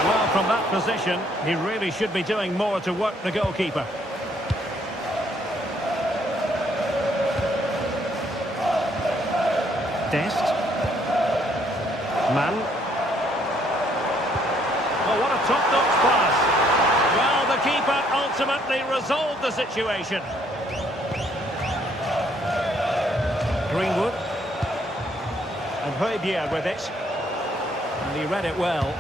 Well, from that position, he really should be doing more to work the goalkeeper. Dest. Mann. Oh, what a top-notch pass. Well, the keeper ultimately resolved the situation. Greenwood. And Javier with it. And he read it well.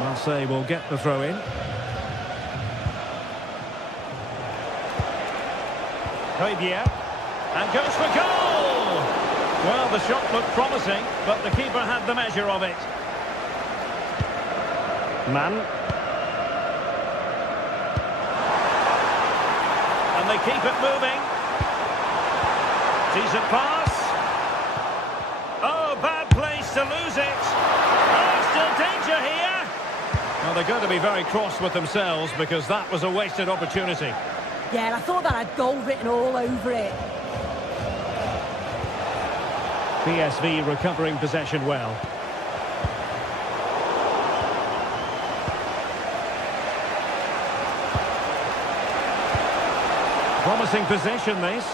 Marseille will get the throw in. Javier. And goes for goal! Well, the shot looked promising, but the keeper had the measure of it. Mann. And they keep it moving. Decent pass. Oh, bad place to lose it. Oh, still danger here. Well, they're going to be very cross with themselves because that was a wasted opportunity. Yeah, I thought that had goal written all over it. PSV recovering possession well. Promising possession, this.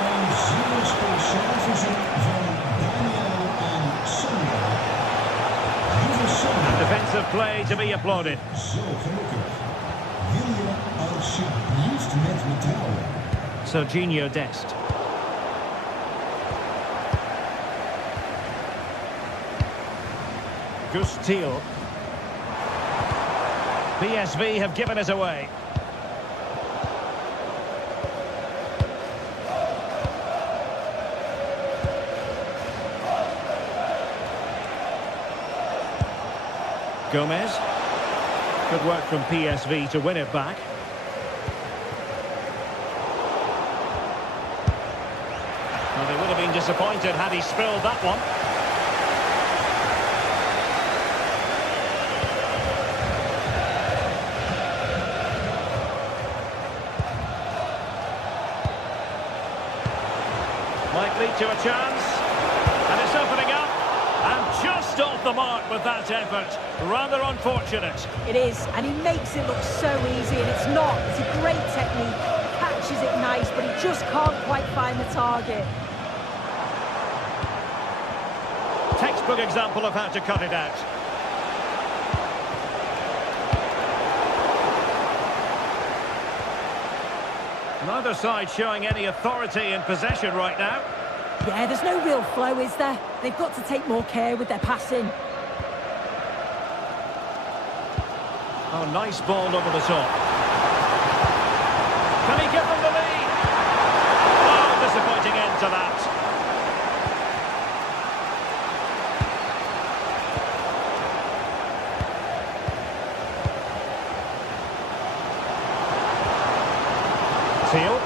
Een zeer speciaal verzoek van Daniel en Sonja. And defensive play to be applauded. Zo gelukkig. Wil je alsjeblieft met me trouwen? Serginho Dest. Gustil. PSV have given us away. Gomez. Good work from PSV to win it back. Well, they would have been disappointed had he spilled that one. Might lead to a chance. And it's opening up. And just off the mark with that effort. Rather unfortunate. It is, and he makes it look so easy, and it's not. It's a great technique. Catches it nice, but he just can't quite find the target. Textbook example of how to cut it out. Neither side showing any authority in possession right now. Yeah, there's no real flow, is there? They've got to take more care with their passing. Oh, nice ball over the top. Can he give them the lead? Oh, disappointing end to that. Seal.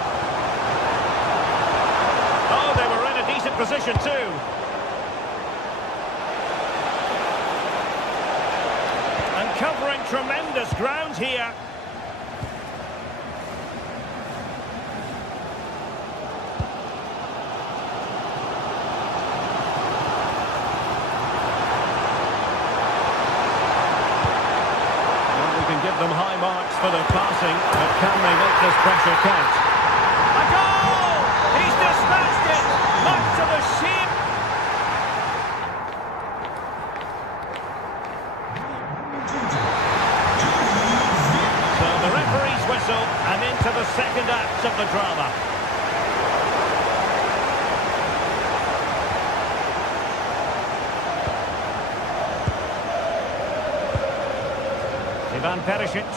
Oh, they were in a decent position too. And covering tremendous ground here. Give them high marks for their passing, but can they make this pressure count? A goal! He's dispatched it! Much to the shame! So the referee's whistle, and into the second act of the drama. Ivan Perisic.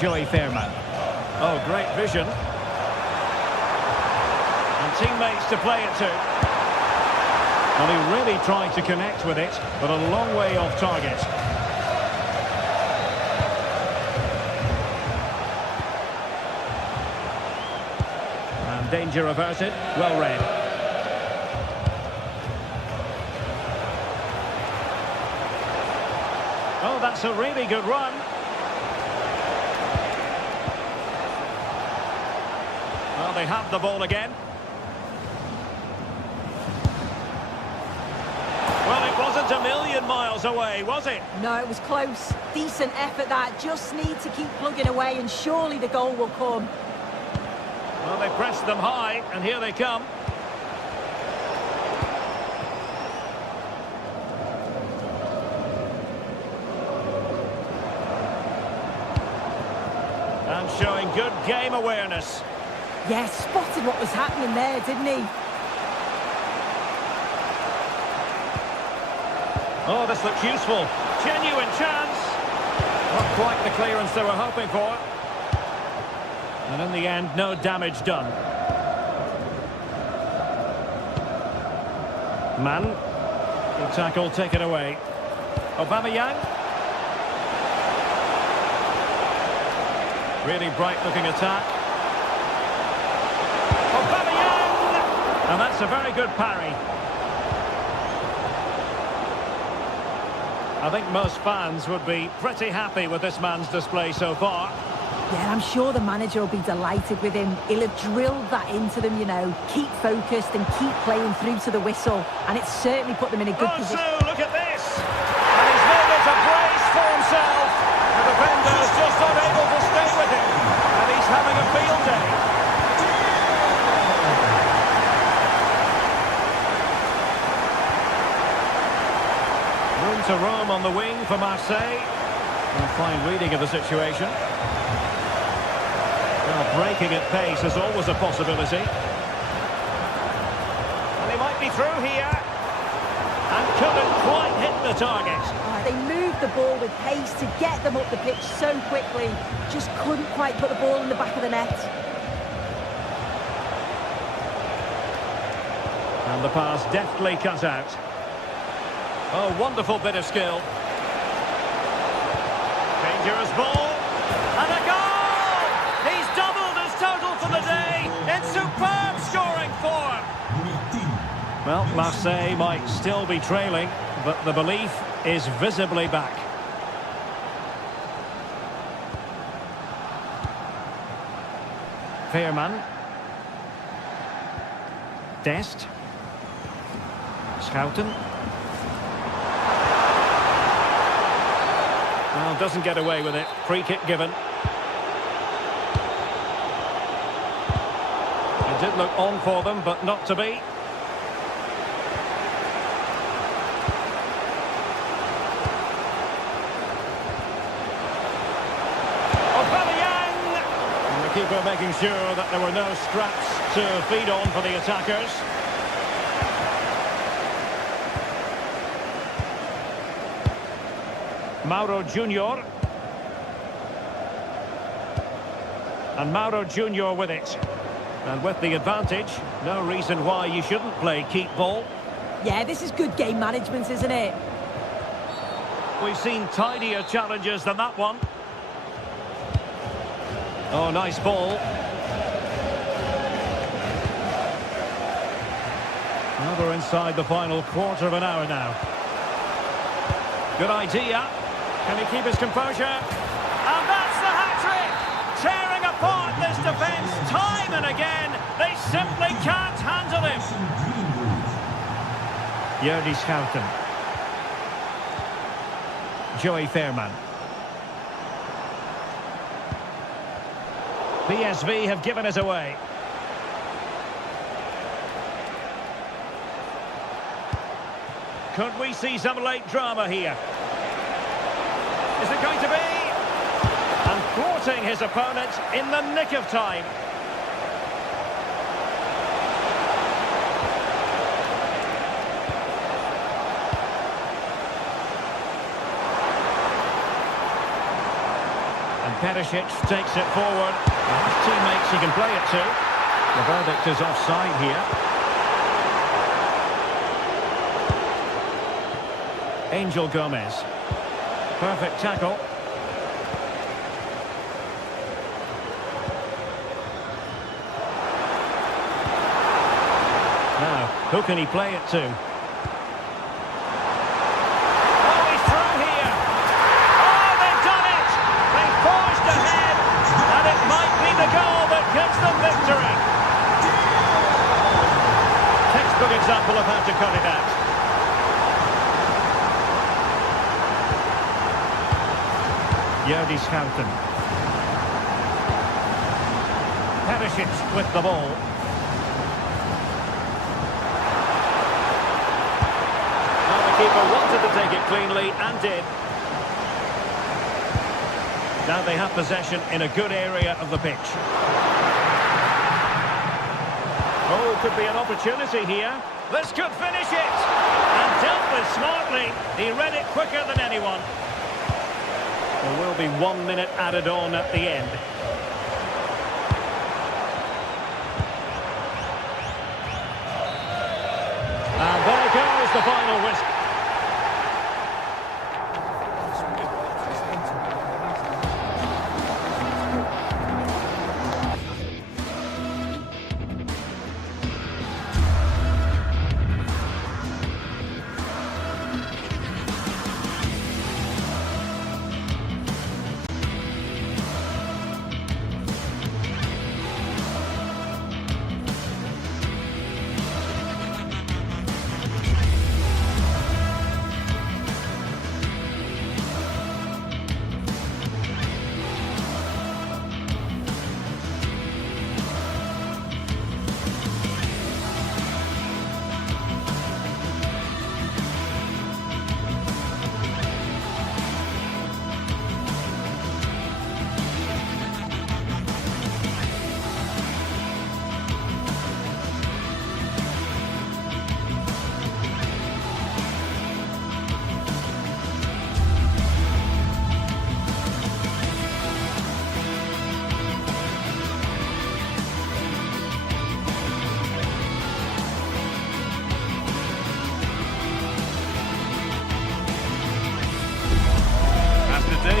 Joey Fairman. Oh, great vision. And teammates to play it to. Well, he really tried to connect with it, but a long way off target. And danger averted. Well read. Oh, that's a really good run. Well, they have the ball again. Well, it wasn't a million miles away, was it? No, it was close. Decent effort that. Just need to keep plugging away, and surely the goal will come. Well, they pressed them high, and here they come. And showing good game awareness. Yeah, spotted what was happening there, didn't he? Oh, this looks useful. Genuine chance. Not quite the clearance they were hoping for. And in the end, no damage done. Man. Good tackle taken away. Aubameyang. Really bright-looking attack. Aubameyang! And that's a very good parry. I think most fans would be pretty happy with this man's display so far. Yeah, I'm sure the manager will be delighted with him. He'll have drilled that into them, you know. Keep focused and keep playing through to the whistle. And it's certainly put them in a good position. Oh, look at this! And he's made it a brace for himself. The defender's just unable to stay with him. And he's having a field day. Room to roam on the wing for Marseille. A fine reading of the situation. Well, breaking at pace is always a possibility. And he might be through here. And couldn't quite hit the target. They moved the ball with pace to get them up the pitch so quickly. Just couldn't quite put the ball in the back of the net. And And the pass deftly cut out. Oh, wonderful bit of skill. Dangerous ball. And a goal! He's doubled his total for the day in superb scoring form. Well, Marseille might still be trailing, but the belief is visibly back. Veerman. Dest. Schouten. Well, doesn't get away with it. Free kick given. It did look on for them, but not to be. Keeper making sure that there were no scraps to feed on for the attackers. Mauro Junior. And Mauro Junior with it. And with the advantage, no reason why you shouldn't play keep ball. Yeah, this is good game management, isn't it? We've seen tidier challenges than that one. Oh, nice ball. Well, we're inside the final quarter of an hour now. Good idea. Can he keep his composure? And that's the hat-trick! Tearing apart this defence time and again. They simply can't handle him. Jordi Schouten. Joey Veerman. PSV have given us away. Could we see some late drama here? Is it going to be? And thwarting his opponent in the nick of time. And Perisic takes it forward. His teammates he can play it to. The verdict is offside here. Angel Gomez. Perfect tackle. Now, who can he play it to? Oh, he's through here. Oh, they've done it! They've forged ahead, and it might be the goal that gives them victory. Textbook example of how to cut it out. Jordi Schouten. Perisic with the ball. Well, the keeper wanted to take it cleanly and did. Now they have possession in a good area of the pitch. Oh, could be an opportunity here. This could finish it. And dealt with smartly. He read it quicker than anyone. There will be 1 minute added on at the end. And there goes the final whistle.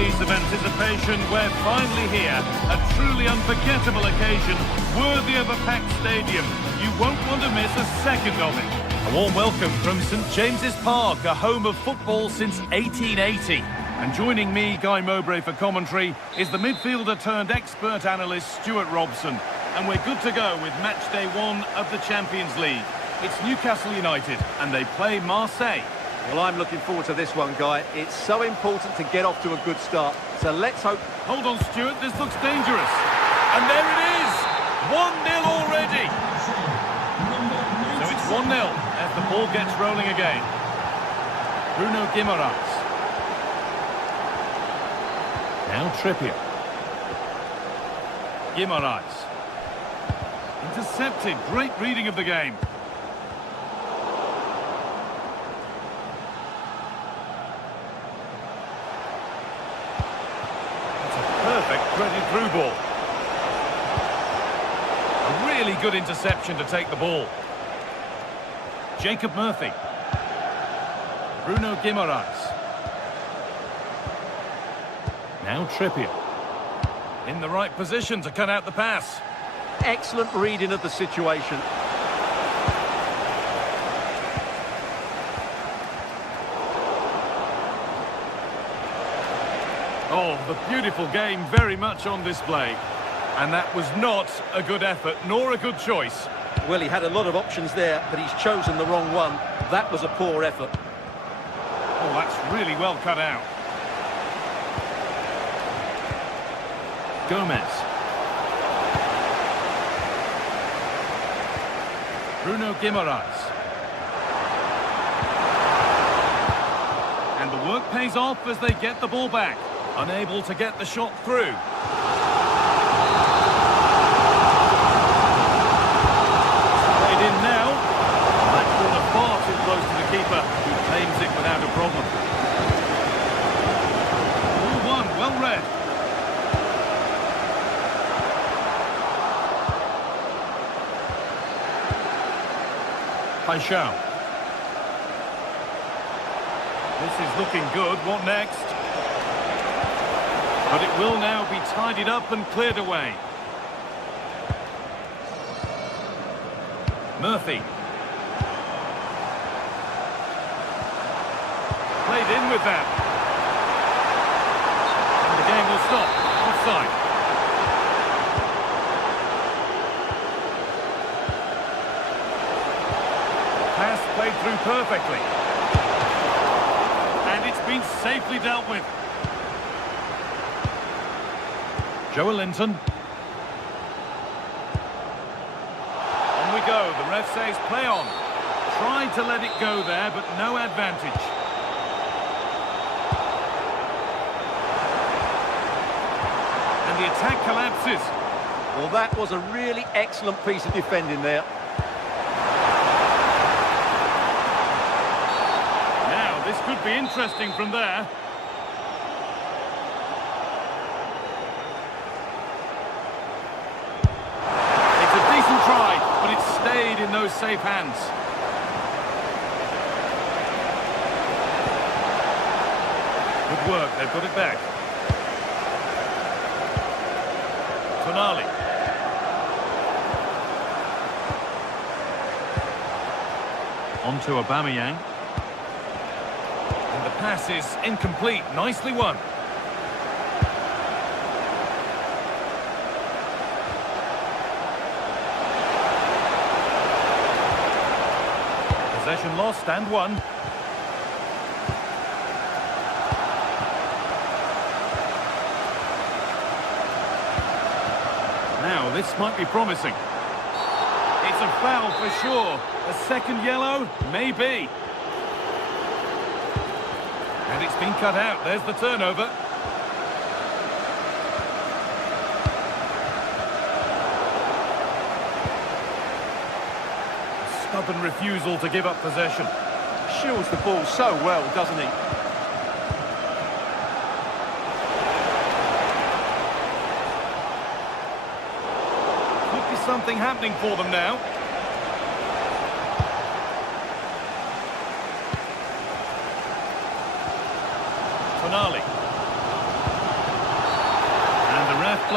days of anticipation, we're finally here. A truly unforgettable occasion, worthy of a packed stadium. You won't want to miss a second of it. A warm welcome from St James's Park, a home of football since 1880. And joining me, Guy Mowbray, for commentary is the midfielder-turned-expert analyst Stuart Robson. And we're good to go with match day 1 of the Champions League. It's Newcastle United, and they play Marseille. Well, I'm looking forward to this one, Guy. It's so important to get off to a good start. So let's hope... Hold on, Stuart, this looks dangerous. And there it is! 1-0 already! So it's 1-0 as the ball gets rolling again. Bruno Guimaraes. Now Trippier. Guimaraes. Intercepted. Great reading of the game. That's a perfect threaded through ball. A really good interception to take the ball. Jacob Murphy. Bruno Guimaraes. Now Trippier. In the right position to cut out the pass. Excellent reading of the situation. Oh, the beautiful game very much on display. And that was not a good effort, nor a good choice. Well, he had a lot of options there, but he's chosen the wrong one. That was a poor effort. Oh, that's really well cut out. Gomez. Bruno Guimaraes. And the work pays off as they get the ball back. Unable to get the shot through. Played in now. That corner far too close to the keeper, who claims it without a problem. 4-1, well read. Paixão. This is looking good. What next? But it will now be tidied up and cleared away. Murphy. Played in with that. And the game will stop. Offside. Pass played through perfectly. And it's been safely dealt with. Joe Linton. On we go. The ref says play on. Tried to let it go there, but no advantage. And the attack collapses. Well, that was a really excellent piece of defending there. Now, this could be interesting from there. Try, but it stayed in those safe hands. Good work, they've got it back. Tonali. On to Aubameyang. And the pass is incomplete, nicely won. Possession lost and won. Now, this might be promising. It's a foul for sure. A second yellow? Maybe. And it's been cut out. There's the turnover. Stubborn refusal to give up possession. Shields the ball so well, doesn't he? Could be something happening for them now. Tonali.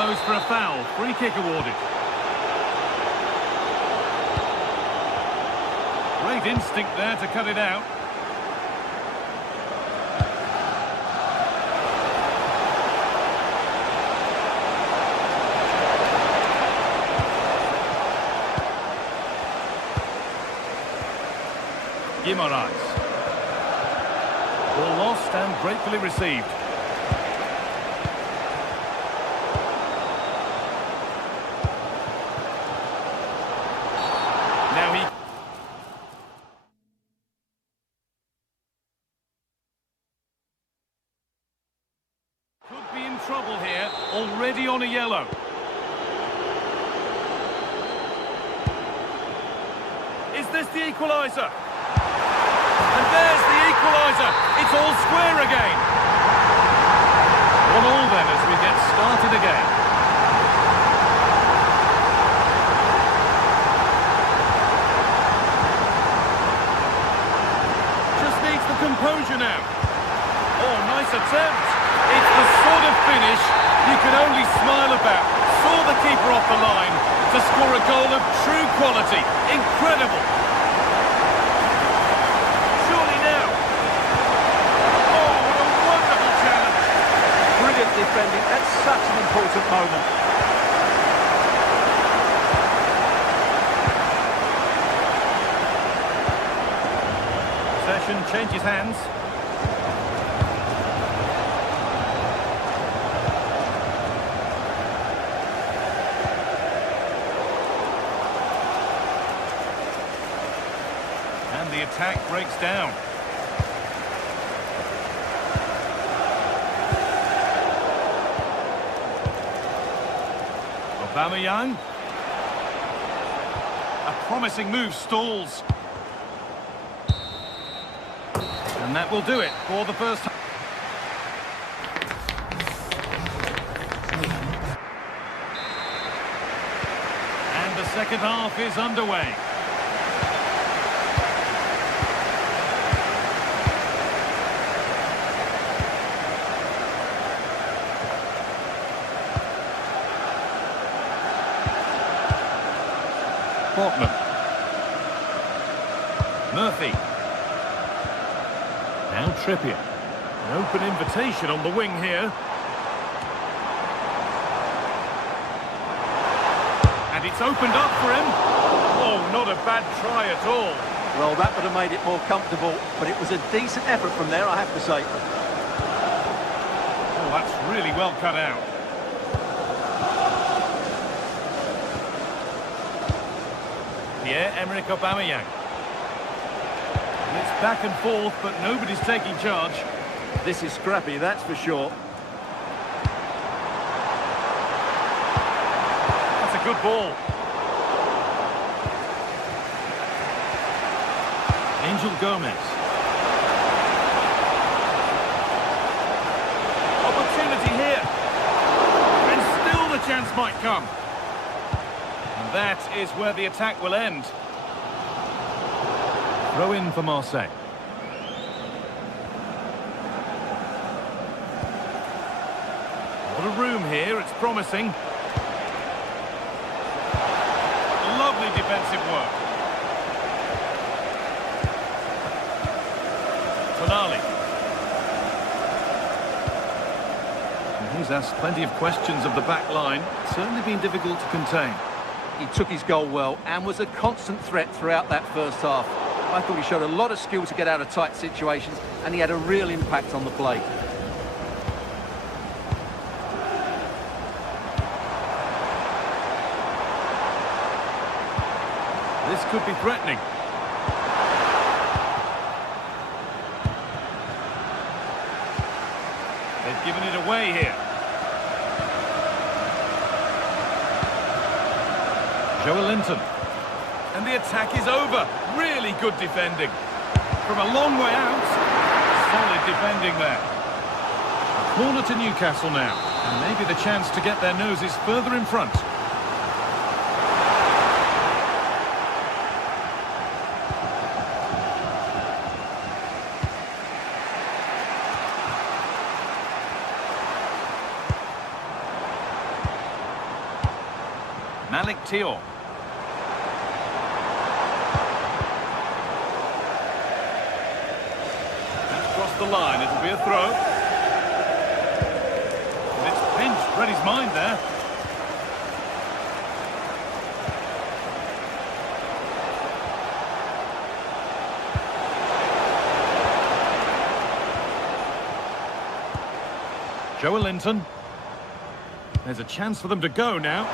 blows for a foul. Free kick awarded. Great instinct there to cut it out. Guimaraes. Ball lost and gratefully received. Now he... could be in trouble here, already on a yellow. Is this the equaliser? And there's the equaliser. It's all square again. 1-1 then as we get started again. Just needs the composure now. Oh, nice attempt. It's the sort of finish you can only smile about. Saw the keeper off the line to score a goal of true quality. Incredible. Defending at such an important moment. Possession changes hands. And the attack breaks down. Aubameyang. A promising move stalls. And that will do it for the first time. And the second half is underway. Portman. Murphy. Now Trippier. An open invitation on the wing here. And it's opened up for him. Oh, not a bad try at all. Well, that would have made it more comfortable, but it was a decent effort from there, I have to say. Oh, that's really well cut out. Pierre-Emerick Aubameyang. It's back and forth, but nobody's taking charge. This is scrappy, that's for sure. That's a good ball. Angel Gomez. Opportunity here. And still the chance might come. And that is where the attack will end. Throw in for Marseille. What a room here, it's promising. Lovely defensive work. Tonali. And he's asked plenty of questions of the back line. It's certainly been difficult to contain. He took his goal well and was a constant threat throughout that first half. I thought he showed a lot of skill to get out of tight situations, and he had a real impact on the play. This could be threatening. They've given it away here. Joelinton. And the attack is over. Really good defending. From a long way out. Solid defending there. Corner to Newcastle now. And maybe the chance to get their noses further in front. Malik Teo. That's crossed the line. It'll be a throw. And it's pinched. Read his mind there. Joelinton. There's a chance for them to go now.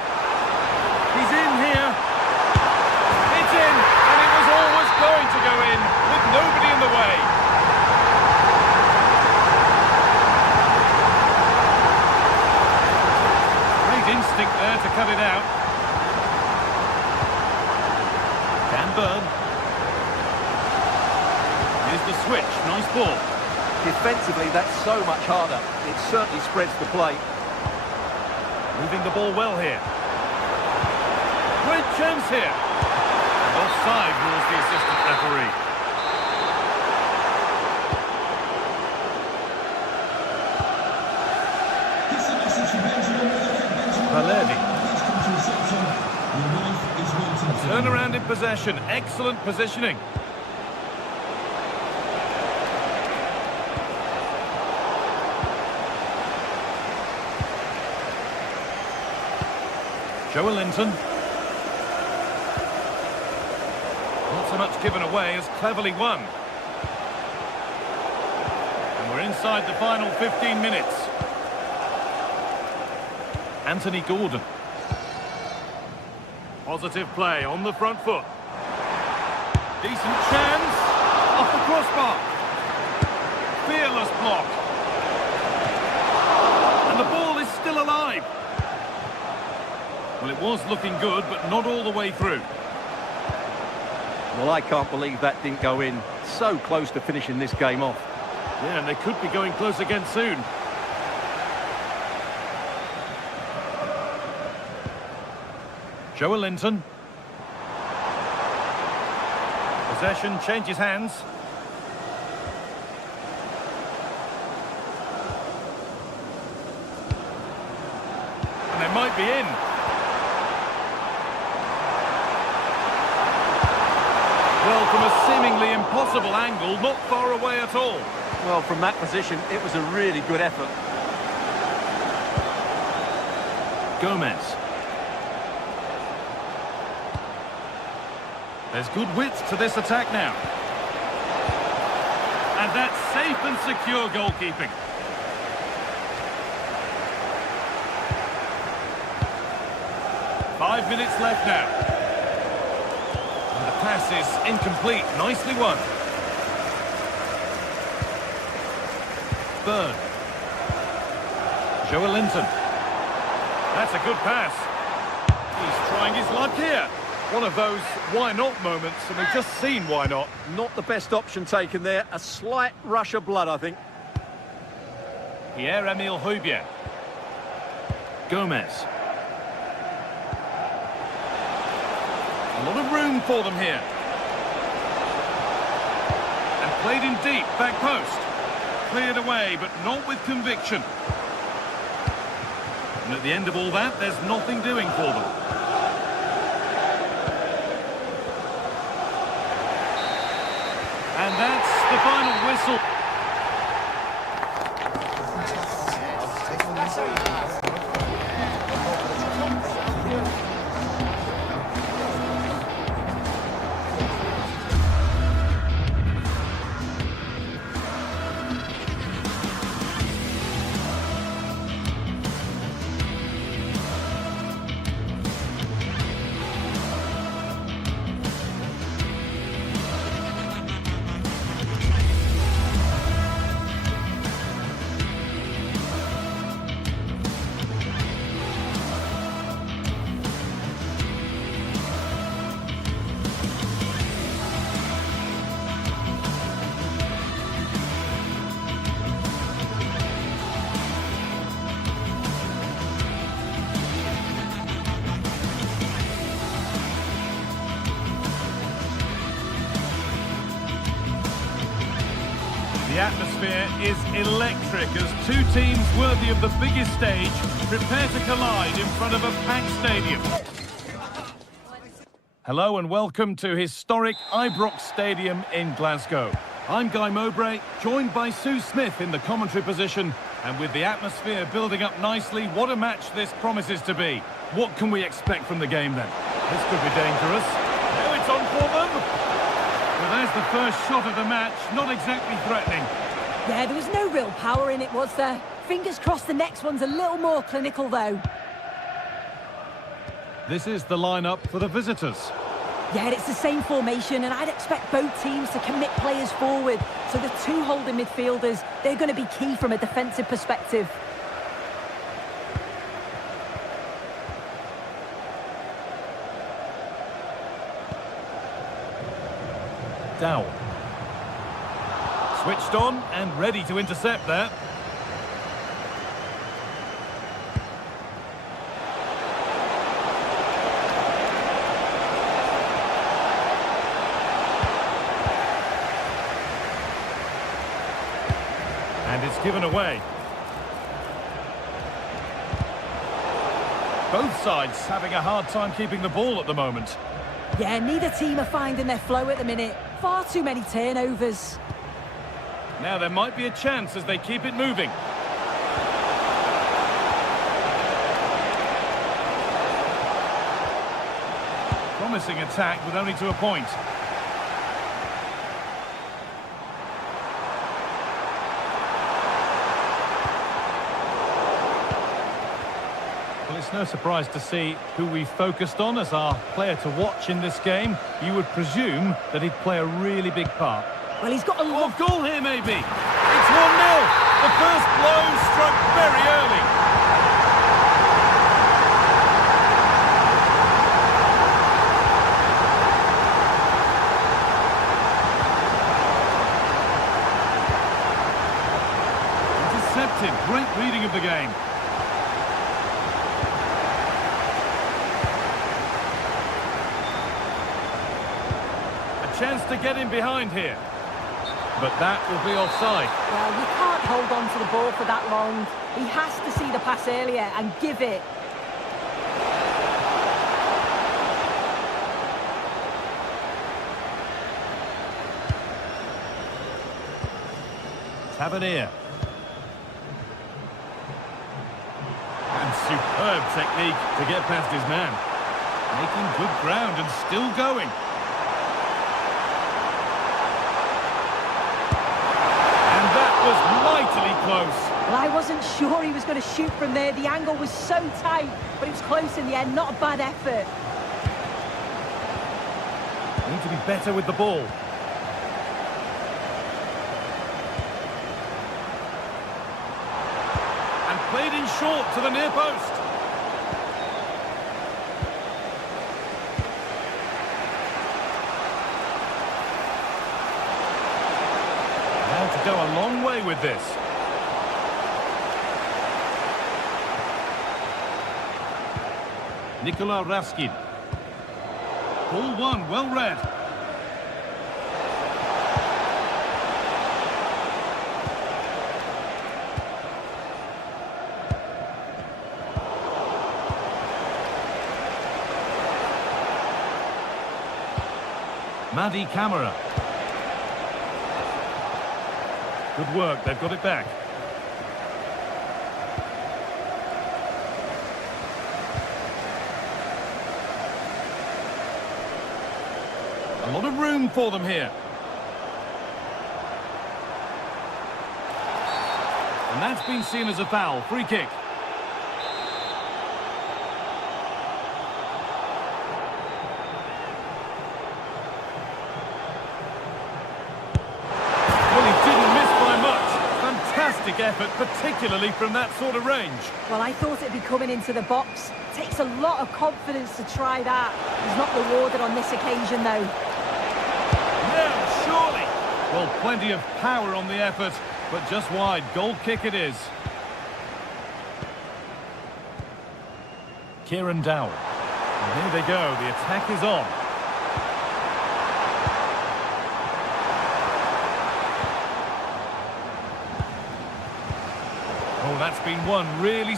He's in here. It's in, and it was always going to go in, with nobody in the way. Great instinct there to cut it out. Dan Burn. Here's the switch. Nice ball. Defensively, that's so much harder. It certainly spreads the play. Moving the ball well here. Great chance here. And offside rules the assistant referee. Valerdi. Turn around in possession. Excellent positioning. Joelinton. Not so much given away as cleverly won. And we're inside the final 15 minutes. Anthony Gordon. Positive play on the front foot. Decent chance. Off the crossbar. Fearless block. And the ball is still alive. Well, it was looking good, but not all the way through. Well, I can't believe that didn't go in. So close to finishing this game off. Yeah, and they could be going close again soon. Joelinton. Possession changes hands. And they might be in. Well, from a seemingly impossible angle, not far away at all. Well, from that position, it was a really good effort. Gomez. There's good width to this attack now. And that's safe and secure goalkeeping. Five minutes left now. And the pass is incomplete. Nicely won. Burn. Joelinton. That's a good pass. He's trying his luck here. One of those why not moments, and we've just seen why not. Not the best option taken there. A slight rush of blood, I think. Pierre-Emile Højbjerg. Gomez. A lot of room for them here. And played in deep, back post. Cleared away, but not with conviction. And at the end of all that, there's nothing doing for them. And that's the final whistle. The atmosphere is electric as two teams worthy of the biggest stage prepare to collide in front of a packed stadium. Hello and welcome to historic Ibrox Stadium in Glasgow. I'm Guy Mowbray, joined by Sue Smith in the commentary position. And with the atmosphere building up nicely, what a match this promises to be. What can we expect from the game then? This could be dangerous. Now it's on for them. Well, there's the first shot of the match, not exactly threatening. Yeah, there was no real power in it, was there? Fingers crossed the next one's a little more clinical, though. This is the lineup for the visitors. Yeah, it's the same formation, and I'd expect both teams to commit players forward. So the two holding midfielders, they're going to be key from a defensive perspective. Dowell. Switched on and ready to intercept there. And it's given away. Both sides having a hard time keeping the ball at the moment. Yeah, neither team are finding their flow at the minute. Far too many turnovers. Now there might be a chance as they keep it moving. Promising attack with only to a point. Well, it's no surprise to see who we focused on as our player to watch in this game. You would presume that he'd play a really big part. Well, he's got a Oh, lot. goal here maybe. It's 1-0. The first blow struck very early. Intercepted. Great reading of the game. Chance to get in behind here, but that will be offside. Well, you can't hold on to the ball for that long. He has to see the pass earlier and give it. Tavernier. And superb technique to get past his man. Making good ground and still going. Was mightily close. Well, I wasn't sure he was going to shoot from there. The angle was so tight, but it was close in the end. Not a bad effort. Need to be better with the ball. And played in short to the near post. To go a long way with this. Nikola Raskin. Ball one, well read. Madi Camara. Good work, they've got it back. A lot of room for them here. And that's been seen as a foul. Free kick. Fantastic effort, particularly from that sort of range. Well, I thought it'd be coming into the box. Takes a lot of confidence to try that. He's not rewarded on this occasion, though. No, surely. Well, plenty of power on the effort, but just wide. Goal kick it is. Kieran Dowell. And here they go. The attack is on. Oh, that's been won really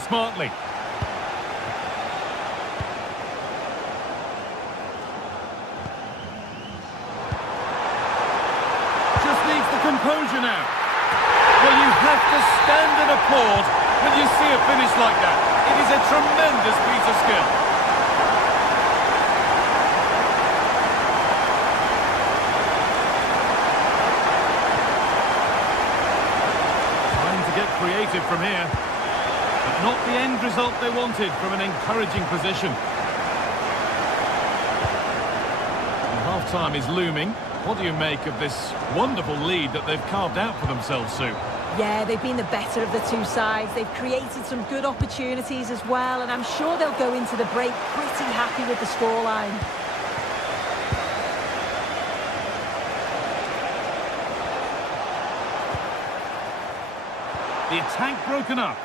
applaud when you see a finish like that. It is a tremendous piece of skill. Trying to get creative from here, but not the end result they wanted from an encouraging position. Half-time is looming. What do you make of this wonderful lead that they've carved out for themselves, Sue? Yeah, they've been the better of the two sides. They've created some good opportunities as well, and I'm sure they'll go into the break pretty happy with the scoreline. The attack broken up.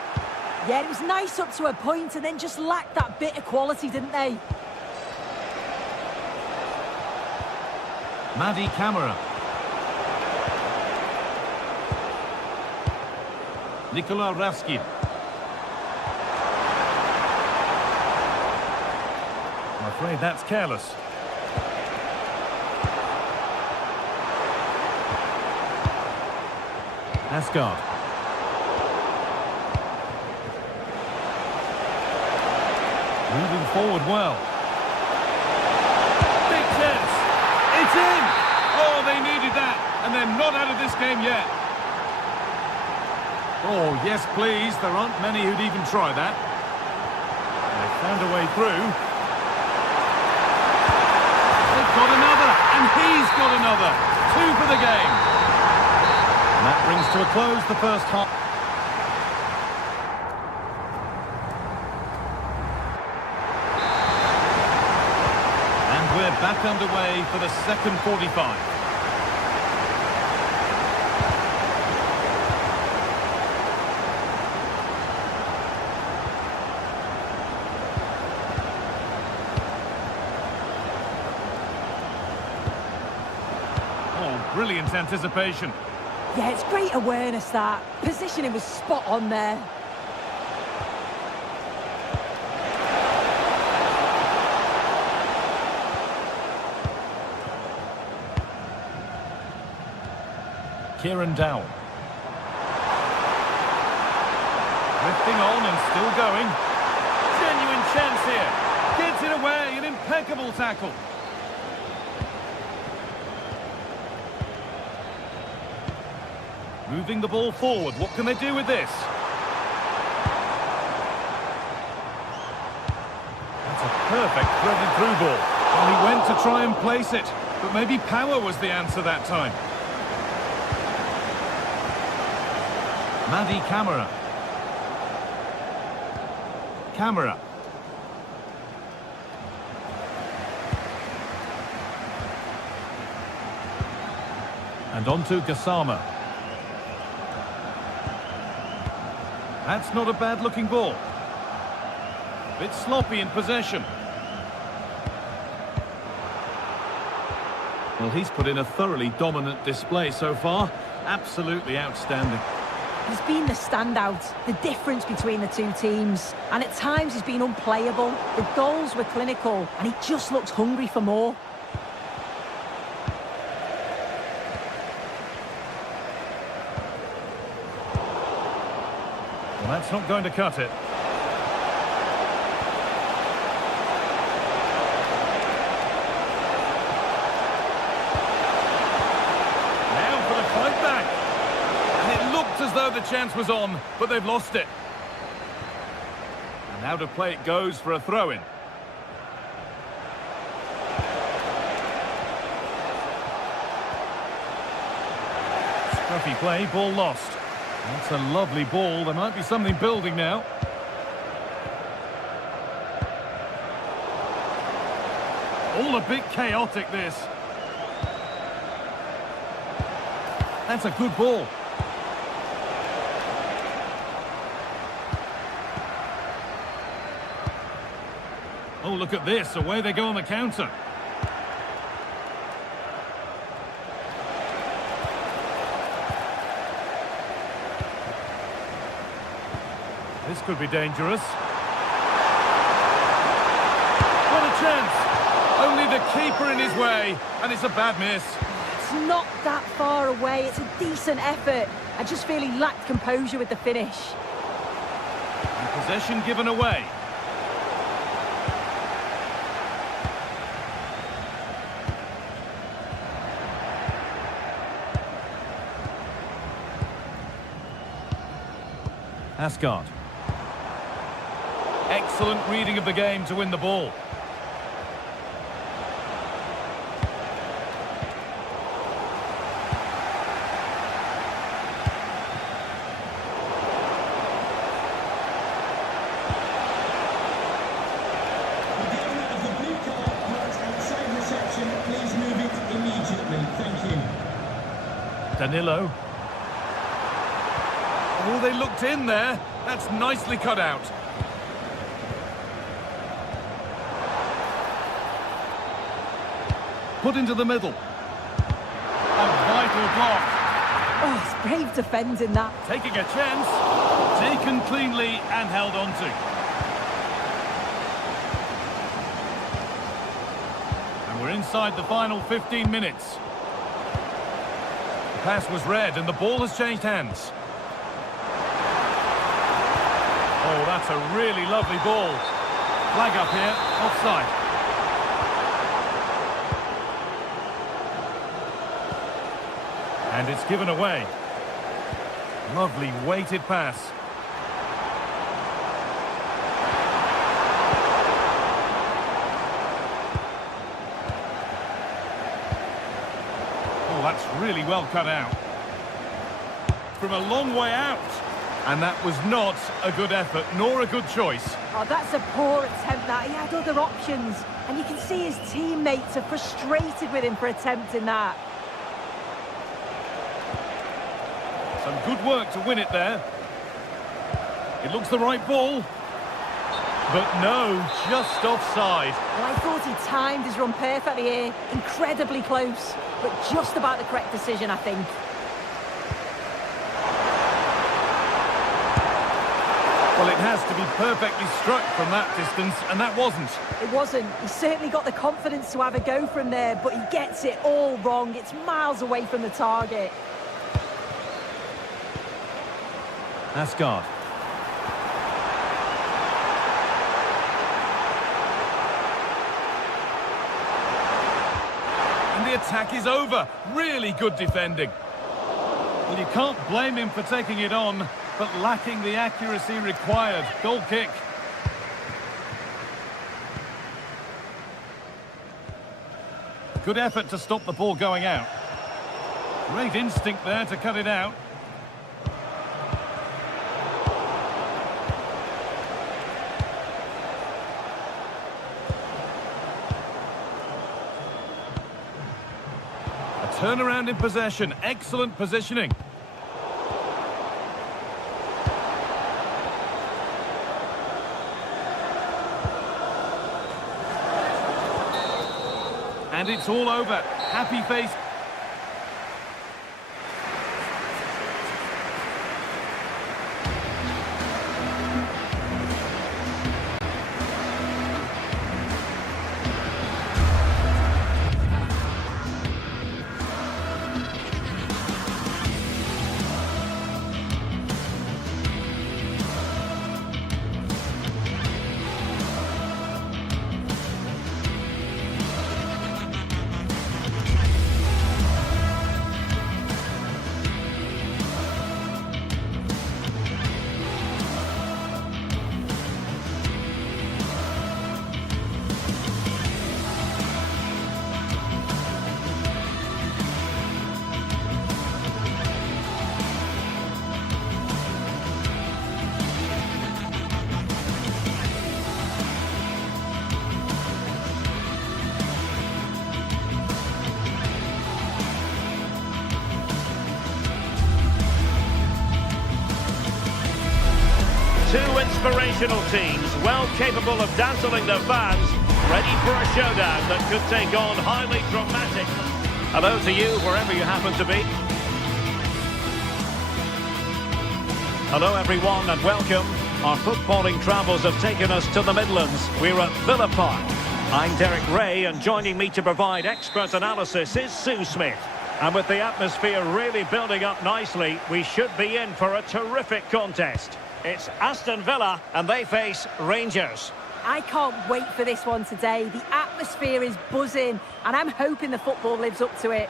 Yeah, it was nice up to a point and then just lacked that bit of quality, didn't they? Madi Camara. Nikola Raskin. I'm afraid that's careless. Asgard. Moving forward well. Big chance. It's in! Oh, they needed that, and they're not out of this game yet. Oh, yes, please. There aren't many who'd even try that. They found a way through. They've got another, and he's got another. 2 for the game. And that brings to a close the first half. We're back underway for the second 45. Oh, brilliant anticipation. Yeah, it's great awareness, that. Positioning was spot on there. Kieran Dowell. Drifting on and still going. Genuine chance here. Gets it away, an impeccable tackle. Moving the ball forward, what can they do with this? That's a perfect threaded through ball. Well, he went to try and place it, but maybe power was the answer that time. Madi Camara. Camara. And on to Gassama. That's not a bad-looking ball. Bit sloppy in possession. Well, he's put in a thoroughly dominant display so far. Absolutely outstanding. He's been the standout, the difference between the two teams. And at times he's been unplayable. The goals were clinical, and he just looks hungry for more. Well, that's not going to cut it. Now for the fight back. And it looked as though the chance was on, but they've lost it. And out of play it goes for a throw-in. Scruffy play, ball lost. That's a lovely ball. There might be something building now. All a bit chaotic, this. That's a good ball. Oh, look at this. Away they go on the counter. This could be dangerous. What a chance! Only the keeper in his way, and it's a bad miss. It's not that far away. It's a decent effort. I just feel he lacked composure with the finish. Possession given away. Ascot. Excellent reading of the game to win the ball. Danilo. Oh, they looked in there. That's nicely cut out. Put into the middle. A vital block. Oh, it's brave defending that. Taking a chance. Taken cleanly and held on to. And we're inside the final 15 minutes. The pass was read and the ball has changed hands. Oh, that's a really lovely ball. Flag up here, offside. And it's given away. Lovely weighted pass. Oh, that's really well cut out. From a long way out. And that was not a good effort, nor a good choice. Oh, that's a poor attempt, that. He had other options. And you can see his teammates are frustrated with him for attempting that. Some good work to win it there. It looks the right ball. But no, just offside. Well, I thought he timed his run perfectly here. Incredibly close. But just about the correct decision, I think. Well, it has to be perfectly struck from that distance, and that wasn't. It wasn't. He certainly got the confidence to have a go from there, but he gets it all wrong. It's miles away from the target. Ascot. And the attack is over. Really good defending. Well, you can't blame him for taking it on, but lacking the accuracy required. Goal kick. Good effort to stop the ball going out. Great instinct there to cut it out. A turnaround in possession. Excellent positioning. And it's all over. Happy face. Two inspirational teams, well capable of dazzling their fans, ready for a showdown that could take on highly dramatic. Hello to you, wherever you happen to be. Hello everyone and welcome. Our footballing travels have taken us to the Midlands. We're at Villa Park. I'm Derek Ray, and joining me to provide expert analysis is Sue Smith. And with the atmosphere really building up nicely, we should be in for a terrific contest. It's Aston Villa and they face Rangers. I can't wait for this one today. The atmosphere is buzzing and I'm hoping the football lives up to it.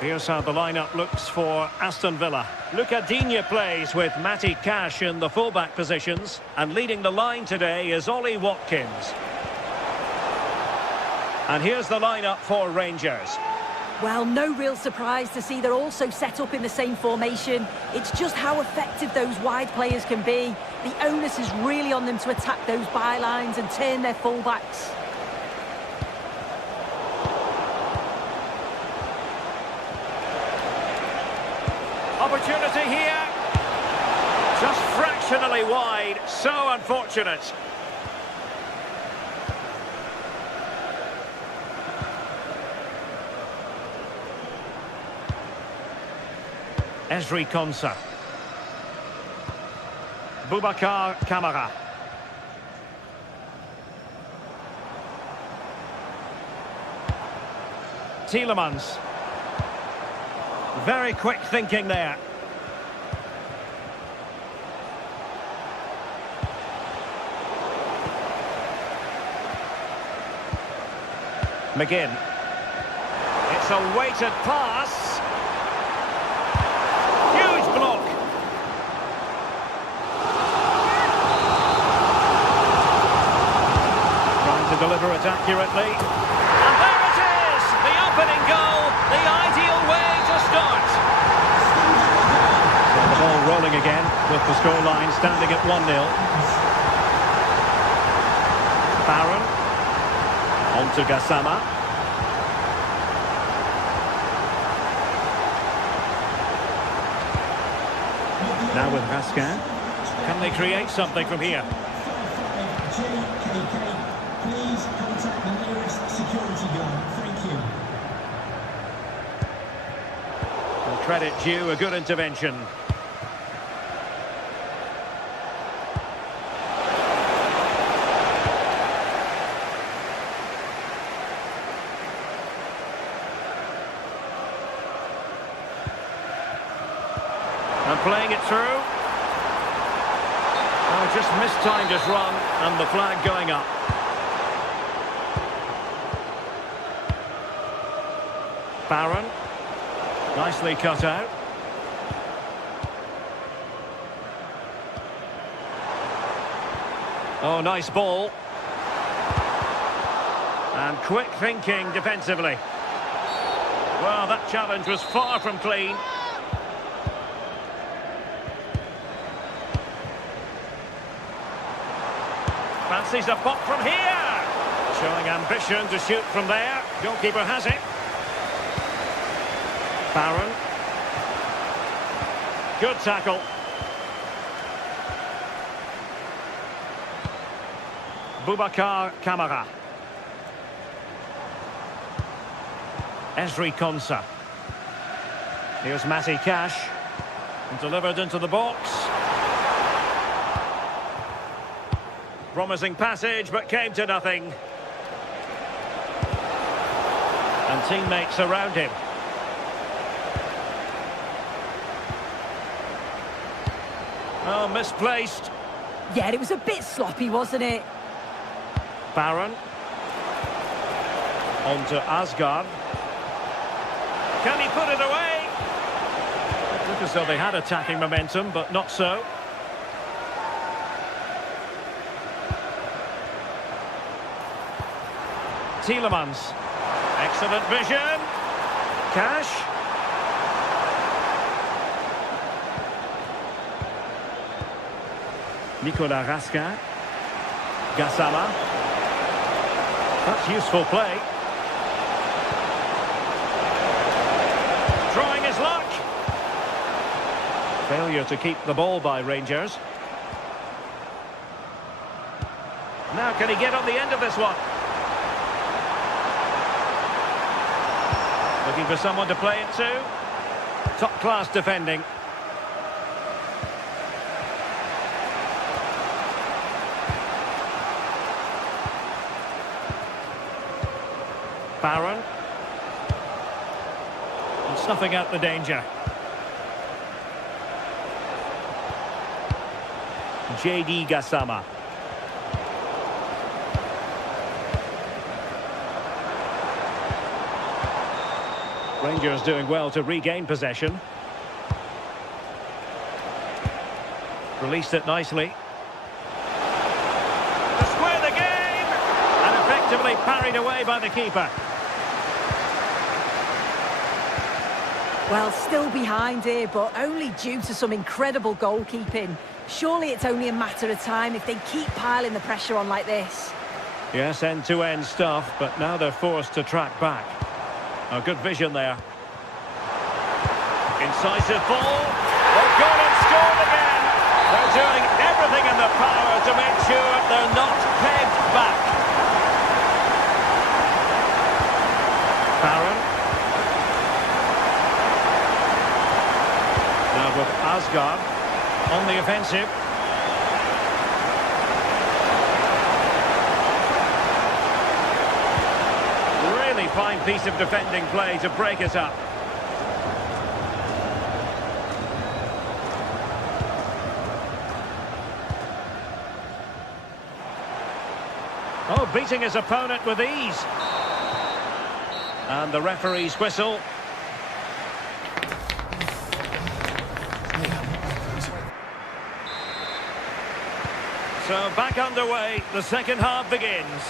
Here's how the lineup looks for Aston Villa. Luca Digne plays with Matty Cash in the fullback positions. And leading the line today is Ollie Watkins. And here's the lineup for Rangers. Well, no real surprise to see they're also set up in the same formation. It's just how effective those wide players can be. The onus is really on them to attack those bylines and turn their fullbacks. Opportunity here. Just fractionally wide. So unfortunate. Ezri Konsa. Boubacar Kamara. Tielemans. Very quick thinking there. McGinn. It's a weighted pass. Huge block. Trying to deliver it accurately. And there it is! The opening goal, the ideal way to start. So the ball rolling again with the scoreline standing at 1-0. Barron. On to Gassama. Now with Raskin. Can they create something from here? Please contact the nearest security guard. Thank you. Well, credit due, a good intervention. And playing it through. Oh, just mistimed his run and the flag going up. Barron. Nicely cut out. Oh, nice ball. And quick thinking defensively. Well, that challenge was far from clean. Fancies a pop from here. Showing ambition to shoot from there. Goalkeeper has it. Barron. Good tackle. Boubacar Kamara. Ezri Konsa. Here's Matty Cash. And delivered into the box. Promising passage, but came to nothing. And teammates around him. Oh, misplaced. Yeah, it was a bit sloppy, wasn't it? Barron. On to Asgard. Can he put it away? It looked as though they had attacking momentum, but not so. Tielemans. Excellent vision. Cash. Nicolas Raskin. Gassama. That's useful play. Trying his luck. Failure to keep the ball by Rangers. Now can he get on the end of this one? Looking for someone to play it to. Top-class defending. Barron. And snuffing out the danger. JD Gassama. Rangers doing well to regain possession. Released it nicely. To square the game! And effectively parried away by the keeper. Well, still behind here, but only due to some incredible goalkeeping. Surely it's only a matter of time if they keep piling the pressure on like this. Yes, end-to-end stuff, but now they're forced to track back. A good vision there. Incisive ball. They've gone and scored again. They're doing everything in their power to make sure they're not pegged back. Barron. Now with Asgard on the offensive. Really fine piece of defending play to break it up. Oh, beating his opponent with ease. And the referee's whistle. So back underway, the second half begins.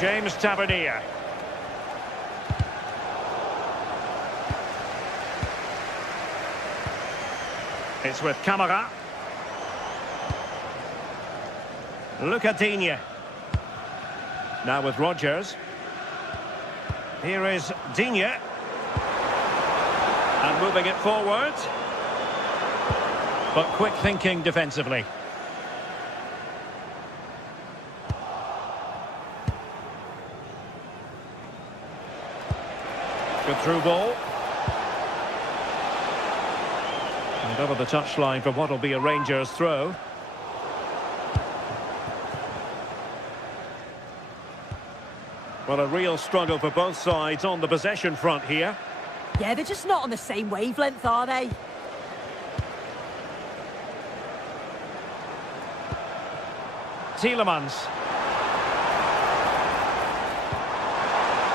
James Tavernier. It's with Camara. Lucadinha. Now with Rodgers. Here is Digne. And moving it forward. But quick thinking defensively. Good through ball. And over the touchline for what will be a Rangers throw. Well, a real struggle for both sides on the possession front here. Yeah, they're just not on the same wavelength, are they? Tielemans.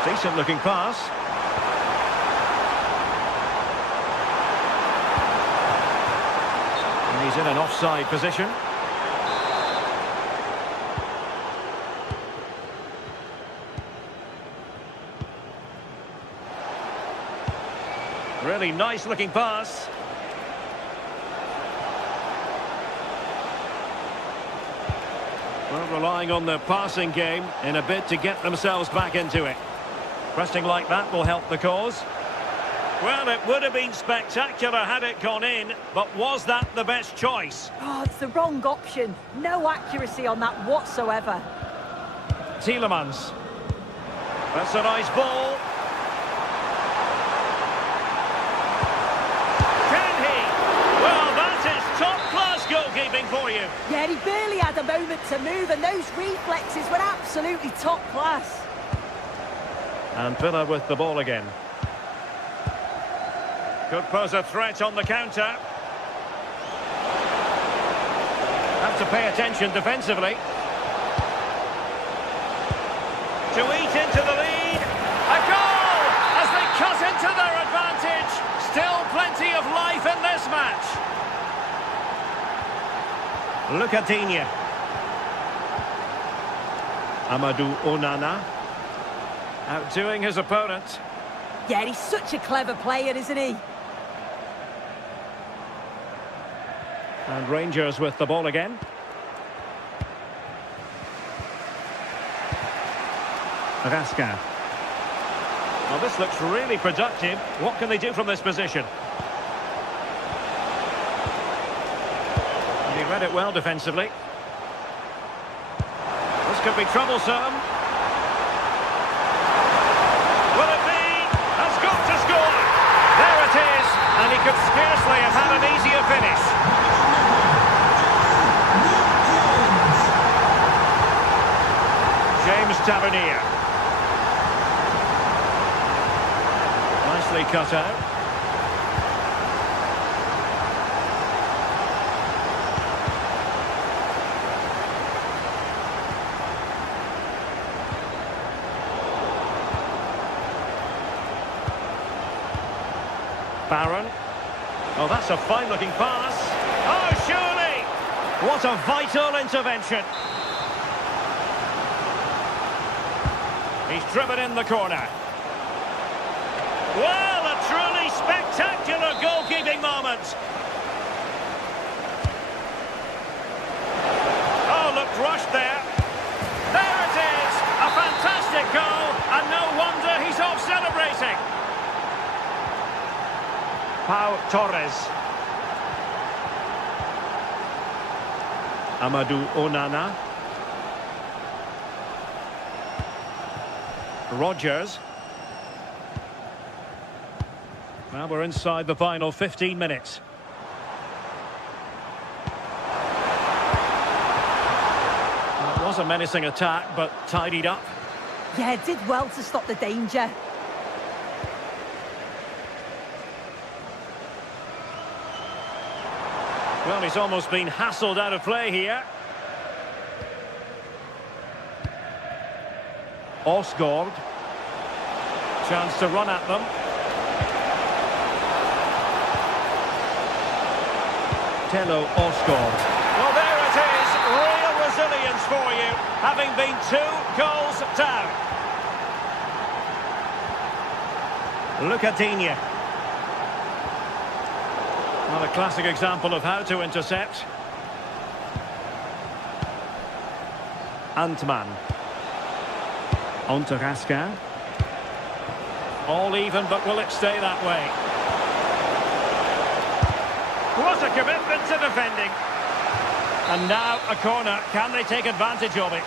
Decent looking pass. And he's in an offside position. Really nice looking pass. Well, relying on the passing game in a bid to get themselves back into it. Pressing like that will help the cause. Well, it would have been spectacular had it gone in, but was that the best choice? Oh, it's the wrong option. No accuracy on that whatsoever. Tielemans. That's a nice ball. Can he? Well, that is top-class goalkeeping for you. Yeah, he barely had a moment to move, and those reflexes were absolutely top class. And Villa with the ball again. Could pose a threat on the counter. Have to pay attention defensively. To eat into the lead. A goal as they cut into their advantage. Still plenty of life in this match. Lucadinha. Amadou Onana. Outdoing his opponent. Yeah, he's such a clever player, isn't he? And Rangers with the ball again. Raskin. Well, this looks really productive. What can they do from this position? He read it well defensively. This could be troublesome. Will it be? Has got to score! There it is! And he could scarcely have had an easier finish. James Tavernier. Nicely Nicely cut out. Barron. Oh, that's a fine-looking pass. Oh, surely! What a vital intervention. He's driven in the corner. Well, a truly spectacular goalkeeping moment. Oh, looked rushed there. There it is! A fantastic goal, and no wonder he's off celebrating. Pau Torres. Amadou Onana. Rodgers. Well, we're inside the final 15 minutes. Well, it was a menacing attack, but tidied up. Yeah, did well to stop the danger. Well, he's almost been hassled out of play here. Osgaard. Chance to run at them. Tello Osgaard. Well, there it is. Real resilience for you, having been 2 goals down. Lucadinha. Well, a classic example of how to intercept. Antman. On to Raskin. All even, but will it stay that way? What a commitment to defending. And now a corner. Can they take advantage of it?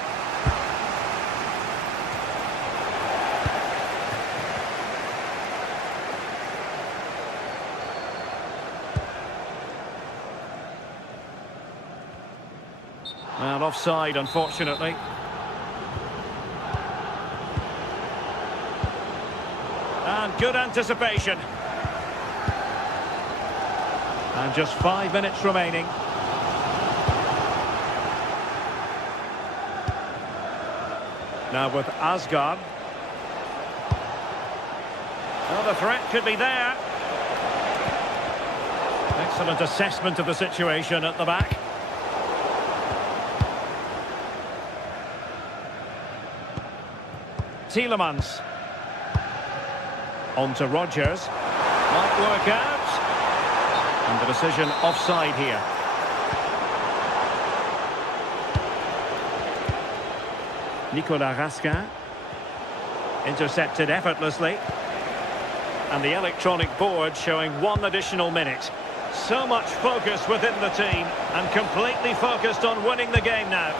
Well, offside, unfortunately. And good anticipation. And just 5 minutes remaining. Now with Asgard. Well, the threat could be there. Excellent assessment of the situation at the back. Tielemans. On to Rodgers. Might work out. And the decision offside here. Nicolas Raskin. Intercepted effortlessly. And the electronic board showing 1 additional minute. So much focus within the team and completely focused on winning the game now.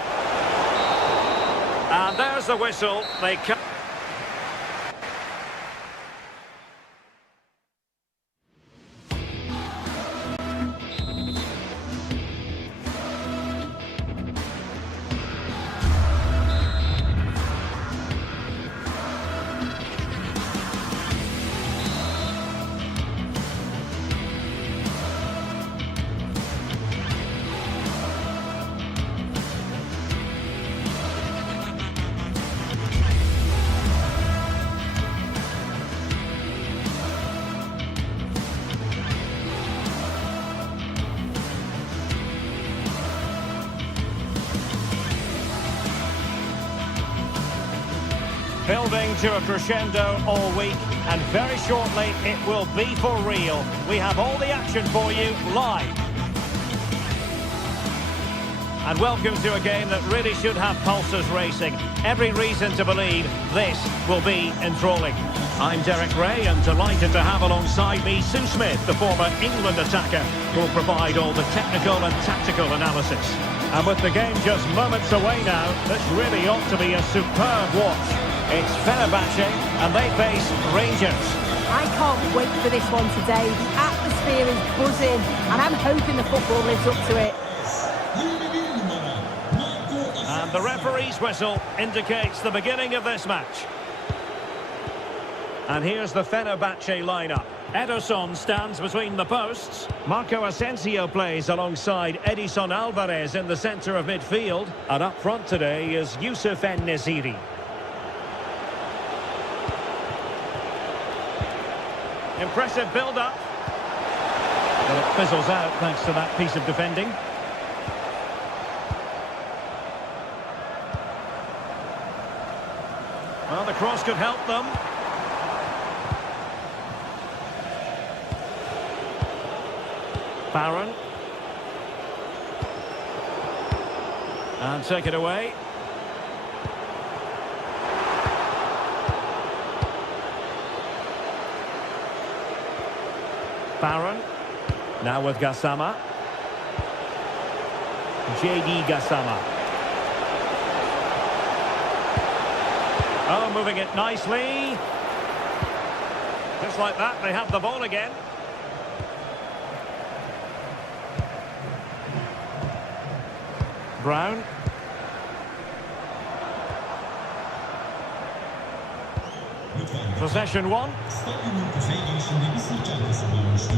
And there's the whistle. They come. Building to a crescendo all week, and very shortly it will be for real. We have all the action for you live. And welcome to a game that really should have pulses racing. Every reason to believe this will be enthralling. I'm Derek Ray, and delighted to have alongside me Sue Smith, the former England attacker, who will provide all the technical and tactical analysis. And with the game just moments away now, this really ought to be a superb watch. It's Fenerbahce, and they face Rangers. I can't wait for this one today. The atmosphere is buzzing, and I'm hoping the football lives up to it. And the referee's whistle indicates the beginning of this match. And here's the Fenerbahce lineup. Ederson stands between the posts. Marco Asensio plays alongside Edison Alvarez in the centre of midfield. And up front today is Youssef En-Nesyri. Impressive build-up. But it fizzles out thanks to that piece of defending. Well, the cross could help them. Barron. And take it away. Barron. Now with Gassama. JD Gassama. Oh, moving it nicely. Just like that, they have the ball again. Brown. Possession one.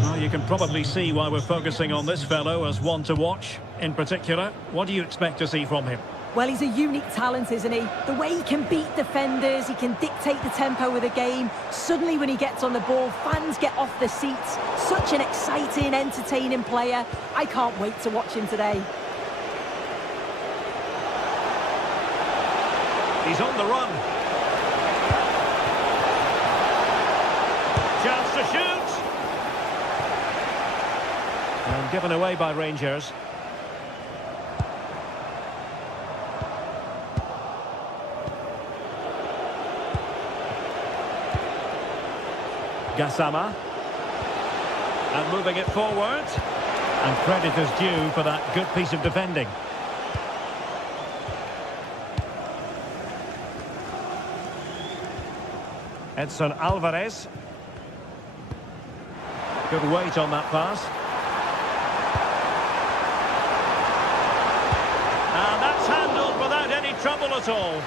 Well, you can probably see why we're focusing on this fellow as one to watch. In particular, what do you expect to see from him? Well, he's a unique talent, isn't he? The way he can beat defenders, he can dictate the tempo of the game. Suddenly, when he gets on the ball, fans get off their seats. Such an exciting, entertaining player. I can't wait to watch him today. He's on the run. Chance to shoot. And given away by Rangers. Gassama. And moving it forward. And credit is due for that good piece of defending. Edson Alvarez. Good weight on that pass. And that's handled without any trouble at all.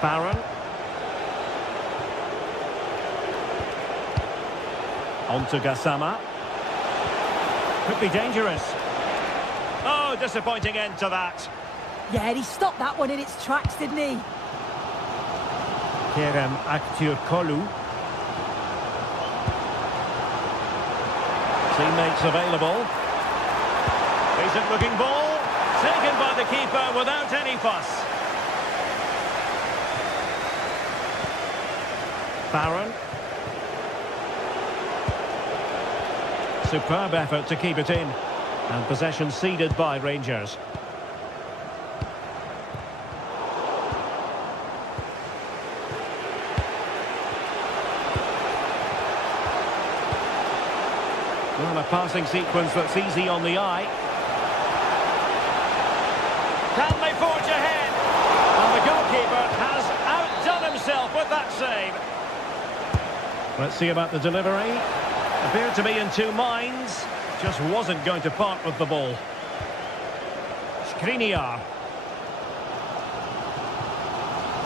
Barron. On to Gassama. Could be dangerous. Oh, disappointing end to that. Yeah, he stopped that one in its tracks, didn't he? Kerem Aktürkoğlu. Teammates available. Decent looking ball. Taken by the keeper without any fuss. Barron. Superb effort to keep it in. And possession ceded by Rangers. Well, a passing sequence that's easy on the eye. Can they forge ahead? And the goalkeeper has outdone himself with that save. Let's see about the delivery. Appeared to be in two minds. Just wasn't going to part with the ball. Skriniar.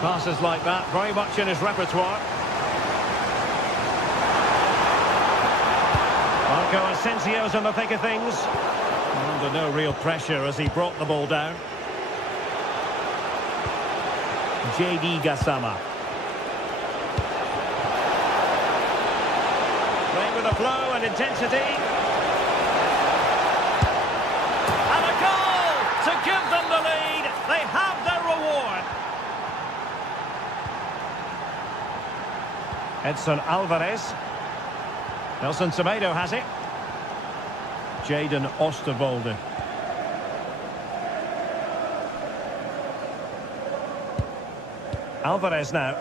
Passes like that, very much in his repertoire. Marco Asensio's in the thick of things. Under no real pressure as he brought the ball down. JD Gassama. Playing with a flow and intensity. And a goal to give them the lead. They have their reward. Edson Alvarez. Nelson Semedo has it. Jadon Oosterwolde. Alvarez now.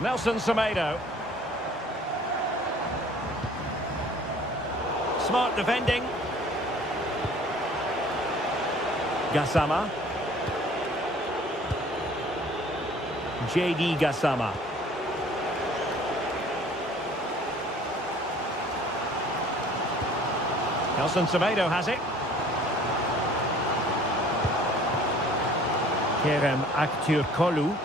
Nelson Semedo. Smart defending. Gassama. JD Gassama. Nelson Semedo has it. Kerem Aktürkoğlu.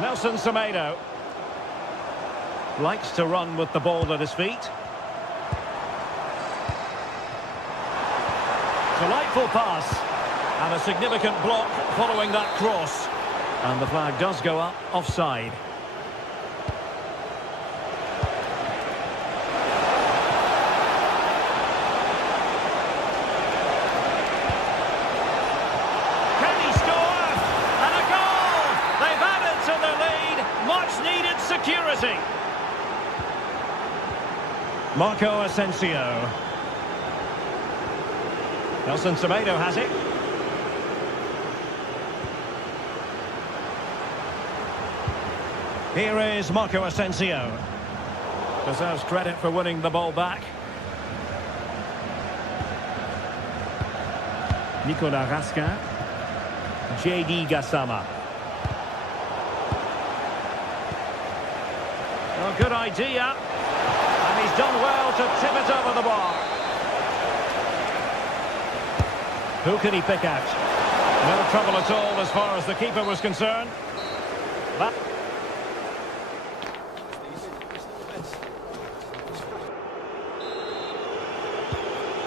Nelson Semedo. Likes to run with the ball at his feet. Delightful pass. And a significant block following that cross. And the flag does go up, offside. Can he score? And a goal! They've added to their lead. Much needed security. Marco Asensio. Nelson Semedo has it. Here is Marco Asensio. Deserves credit for winning the ball back. Nicolas Raskin. JD Gassama. Oh, good idea. And he's done well to tip it over the bar. Who can he pick out? No trouble at all as far as the keeper was concerned.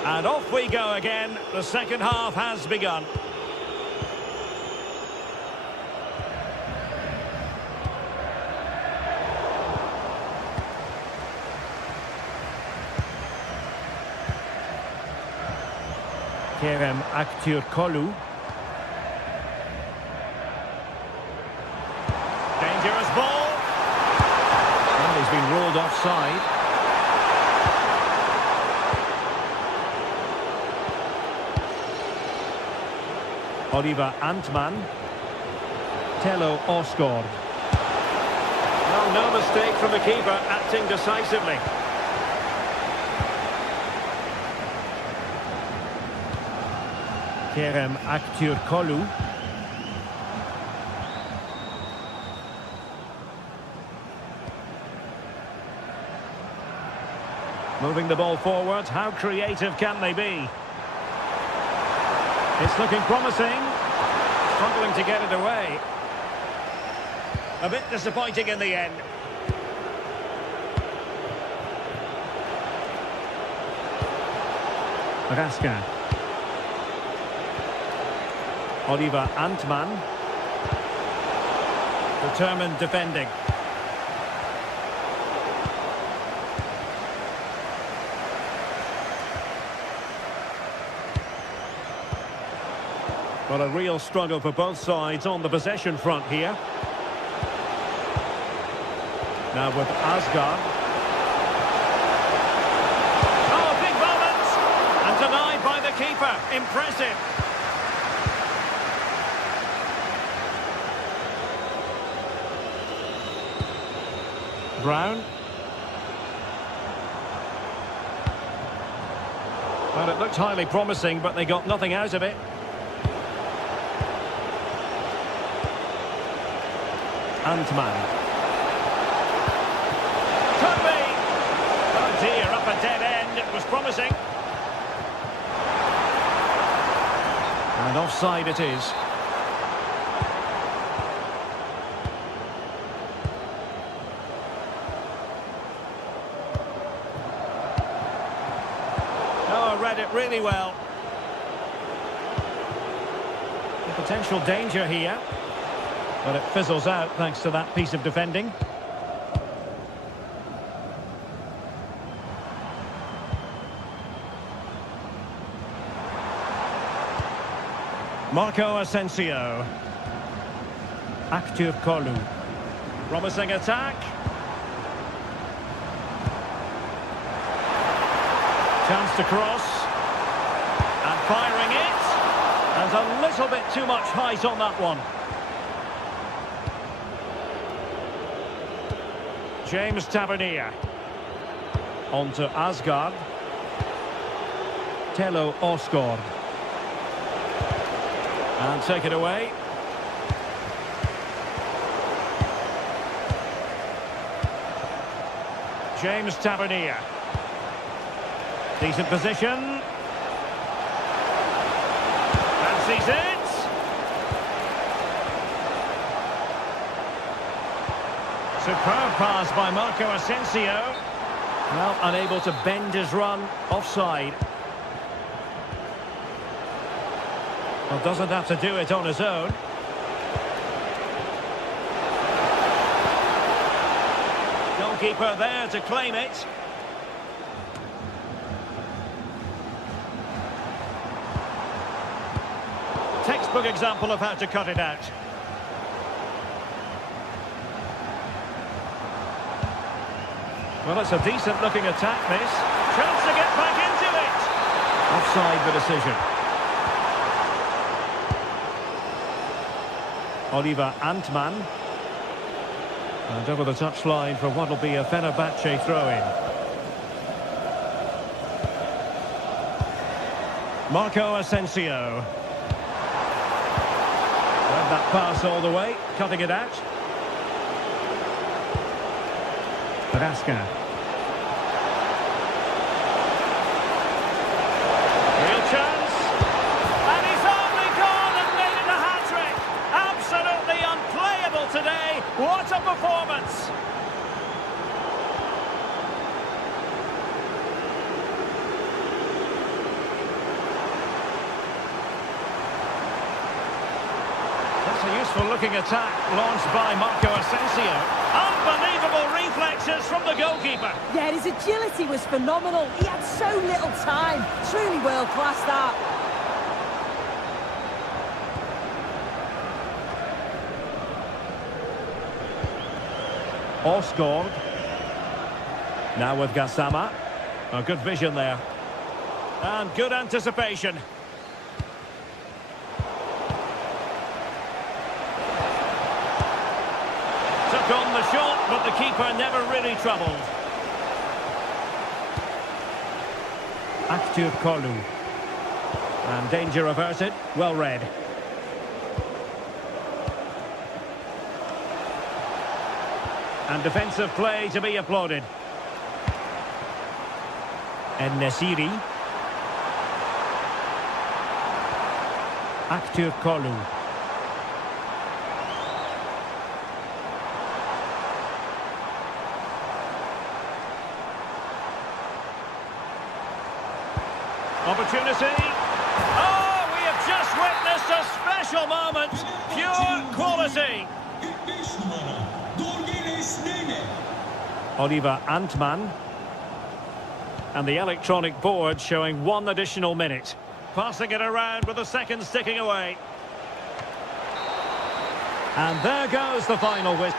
And off we go again. The second half has begun. Kerem Aktürkoğlu. Dangerous ball. And he's been ruled offside. Oliver Antman. Tello Osgård. No mistake from the keeper, acting decisively. Kerem Aktürkoğlu. Moving the ball forward, how creative can they be? It's looking promising. Struggling to get it away. A bit disappointing in the end. Raskin. Oliver Antman. Determined defending. Well, a real struggle for both sides on the possession front here. Now with Asgard. Oh, big moment! And denied by the keeper. Impressive. Brown. Well, it looked highly promising, but they got nothing out of it. Antman. Could be! Oh dear, up a dead end. It was promising. And offside it is. Oh, read it really well. The potential danger here. But it fizzles out thanks to that piece of defending. Marco Asensio. Aktürkoğlu. Promising attack. Chance to cross. And firing it. And a little bit too much height on that one. James Tavernier. On to Asgard. Tello Osgård. And take it away. James Tavernier. Decent position. Fancies it. Superb pass by Marco Asensio. Well, unable to bend his run, offside. Well, doesn't have to do it on his own. Goalkeeper there to claim it. Textbook example of how to cut it out. Well, it's a decent-looking attack, this. Chance to get back into it. Offside the decision. Oliver Antman. And over the touchline for what will be a Fenerbahce throw-in. Marco Asensio. And that pass all the way, cutting it out. Raska. Real chance. And he's only gone and made it a hat-trick. Absolutely unplayable today. What a performance. That's a useful-looking attack launched by Marco Asensio. Unbelievable reflexes from the goalkeeper. Yeah, his agility was phenomenal. He had so little time. Truly world-class, that. Osgård. Now with Gassama. A good vision there. And good anticipation. Took on the shot, but the keeper never really troubled. Aktürk Kolu. And danger averted. Well read. And defensive play to be applauded. En-Nesyri. Aktürk Kolu. Opportunity. Oh, we have just witnessed a special moment. Pure quality. Oliver Antman. And the electronic board showing 1 additional minute. Passing it around with the seconds ticking away. And there goes the final whistle.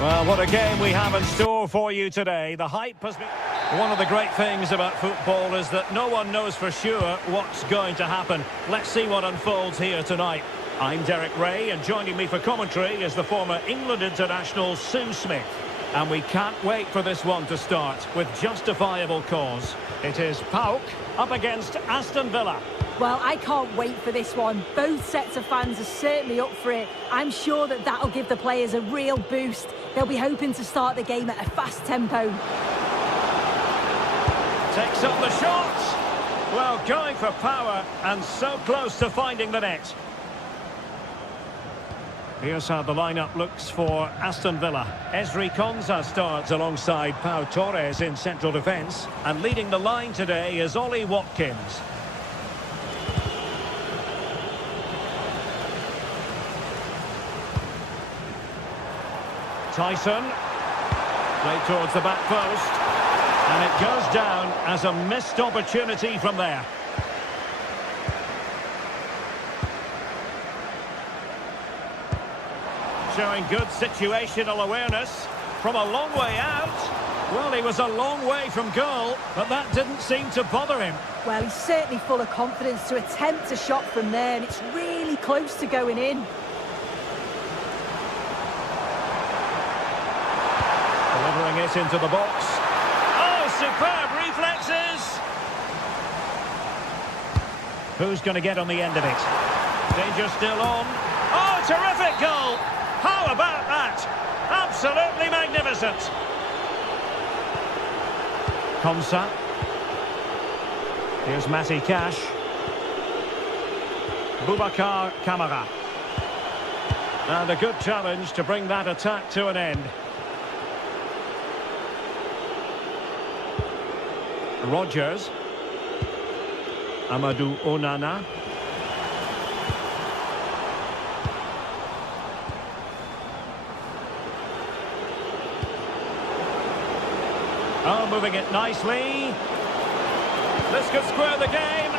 Well, what a game we have in store for you today. The hype has been... One of the great things about football is that no one knows for sure what's going to happen. Let's see what unfolds here tonight. I'm Derek Ray, and joining me for commentary is the former England international Sue Smith. And we can't wait for this one to start with justifiable cause. It is PAOK up against Aston Villa. Well, I can't wait for this one. Both sets of fans are certainly up for it. I'm sure that that'll give the players a real boost. They'll be hoping to start the game at a fast tempo. Takes up the shots. Well, going for power and so close to finding the net. Here's how the lineup looks for Aston Villa. Ezri Konsa starts alongside Pau Torres in central defence. And leading the line today is Ollie Watkins. Tyson, played towards the back post, and it goes down as a missed opportunity from there. Showing good situational awareness from a long way out. Well, he was a long way from goal, but that didn't seem to bother him. Well, he's certainly full of confidence to attempt a shot from there, and it's really close to going in. Delivering it into the box. Oh, superb reflexes! Who's going to get on the end of it? Danger still on. Oh, terrific goal! How about that? Absolutely magnificent. Konsa. Here's Matty Cash. Boubacar Kamara. And a good challenge to bring that attack to an end. Rodgers. Amadou Onana. Oh, moving it nicely. This could square the game.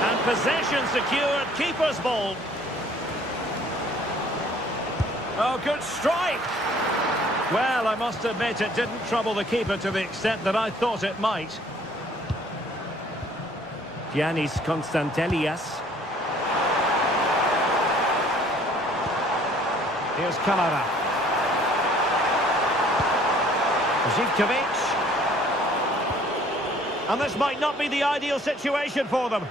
And possession secured. Keeper's ball. Oh, good strike. Well, I must admit it didn't trouble the keeper to the extent that I thought it might. Giannis Konstantelias. Here's Kamara. Zivkovic. And this might not be the ideal situation for them.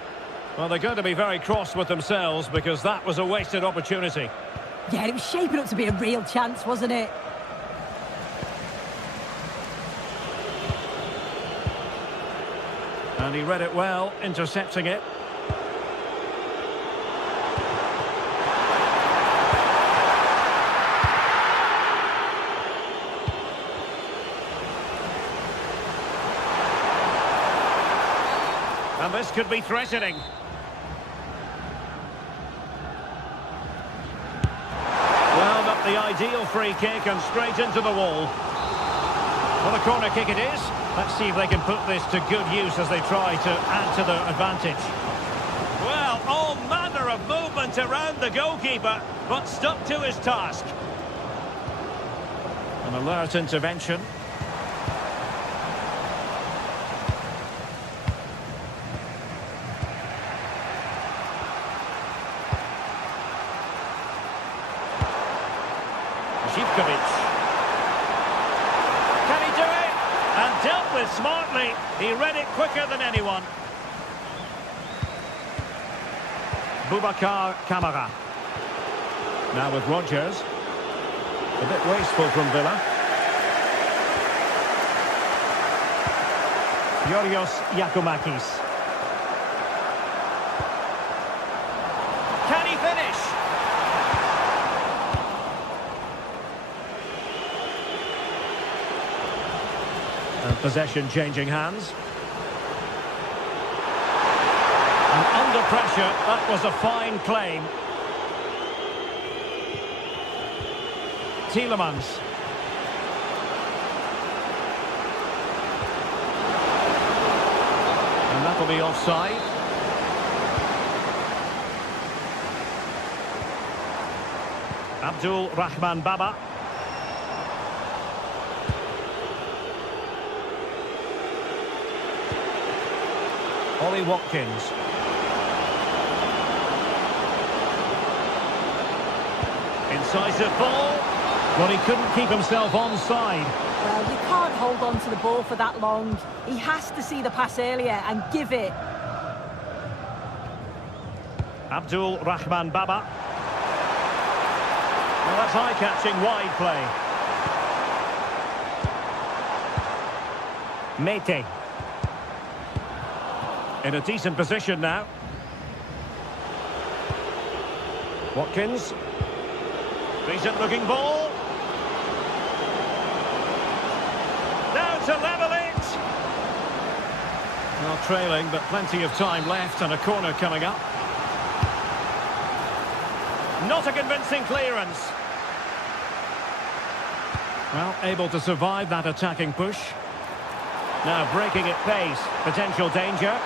Well, they're going to be very cross with themselves because that was a wasted opportunity. Yeah, it was shaping up to be a real chance, wasn't it? And he read it well, intercepting it. And this could be threatening. Well, not the ideal free kick and straight into the wall. Well, a corner kick it is. Let's see if they can put this to good use as they try to add to their advantage. Well, all manner of movement around the goalkeeper, but stuck to his task. An alert intervention. Zivkovic. Can he do it? And dealt with smartly. He read it quicker than anyone. Boubacar Kamara. Now with Rodgers. A bit wasteful from Villa. Yorios Yakumakis. Can he finish? And possession changing hands. And under pressure, that was a fine claim. Tielemans. And that'll be offside. Abdul Rahman Baba. Ollie Watkins. Incisive ball. Well, he couldn't keep himself onside. Well, you can't hold on to the ball for that long. He has to see the pass earlier and give it. Abdul Rahman Baba. Well, that's eye-catching wide play. Mete. In a decent position now. Watkins. Decent looking ball. Now to level it. Well, trailing, but plenty of time left and a corner coming up. Not a convincing clearance. Well, able to survive that attacking push. Now breaking at pace. Potential danger.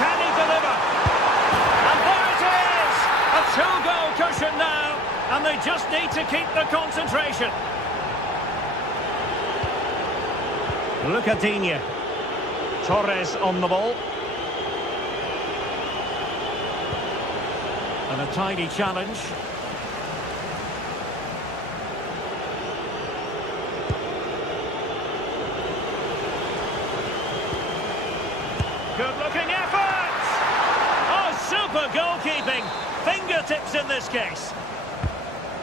Can he deliver? And there it is! A two-goal cushion now. And they just need to keep the concentration. Look at Digne. Torres on the ball. And a tiny challenge. Good looking effort! Oh, super goalkeeping! Fingertips in this case.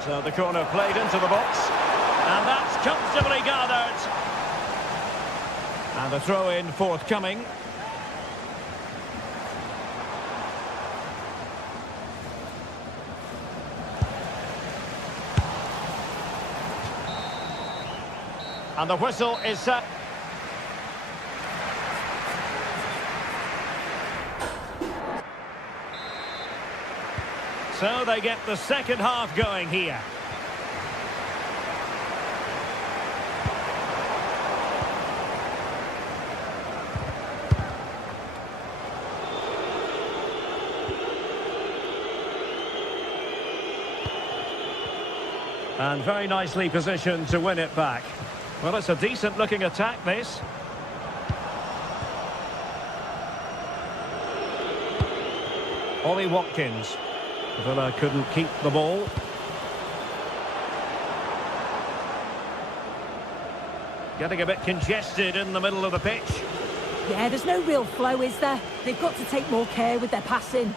So the corner played into the box. And that's comfortably gathered. And a throw-in forthcoming. And the whistle is set. So they get the second half going here. And very nicely positioned to win it back. Well, it's a decent-looking attack, this. Ollie Watkins. Villa couldn't keep the ball. Getting a bit congested in the middle of the pitch. Yeah, there's no real flow, is there? They've got to take more care with their passing.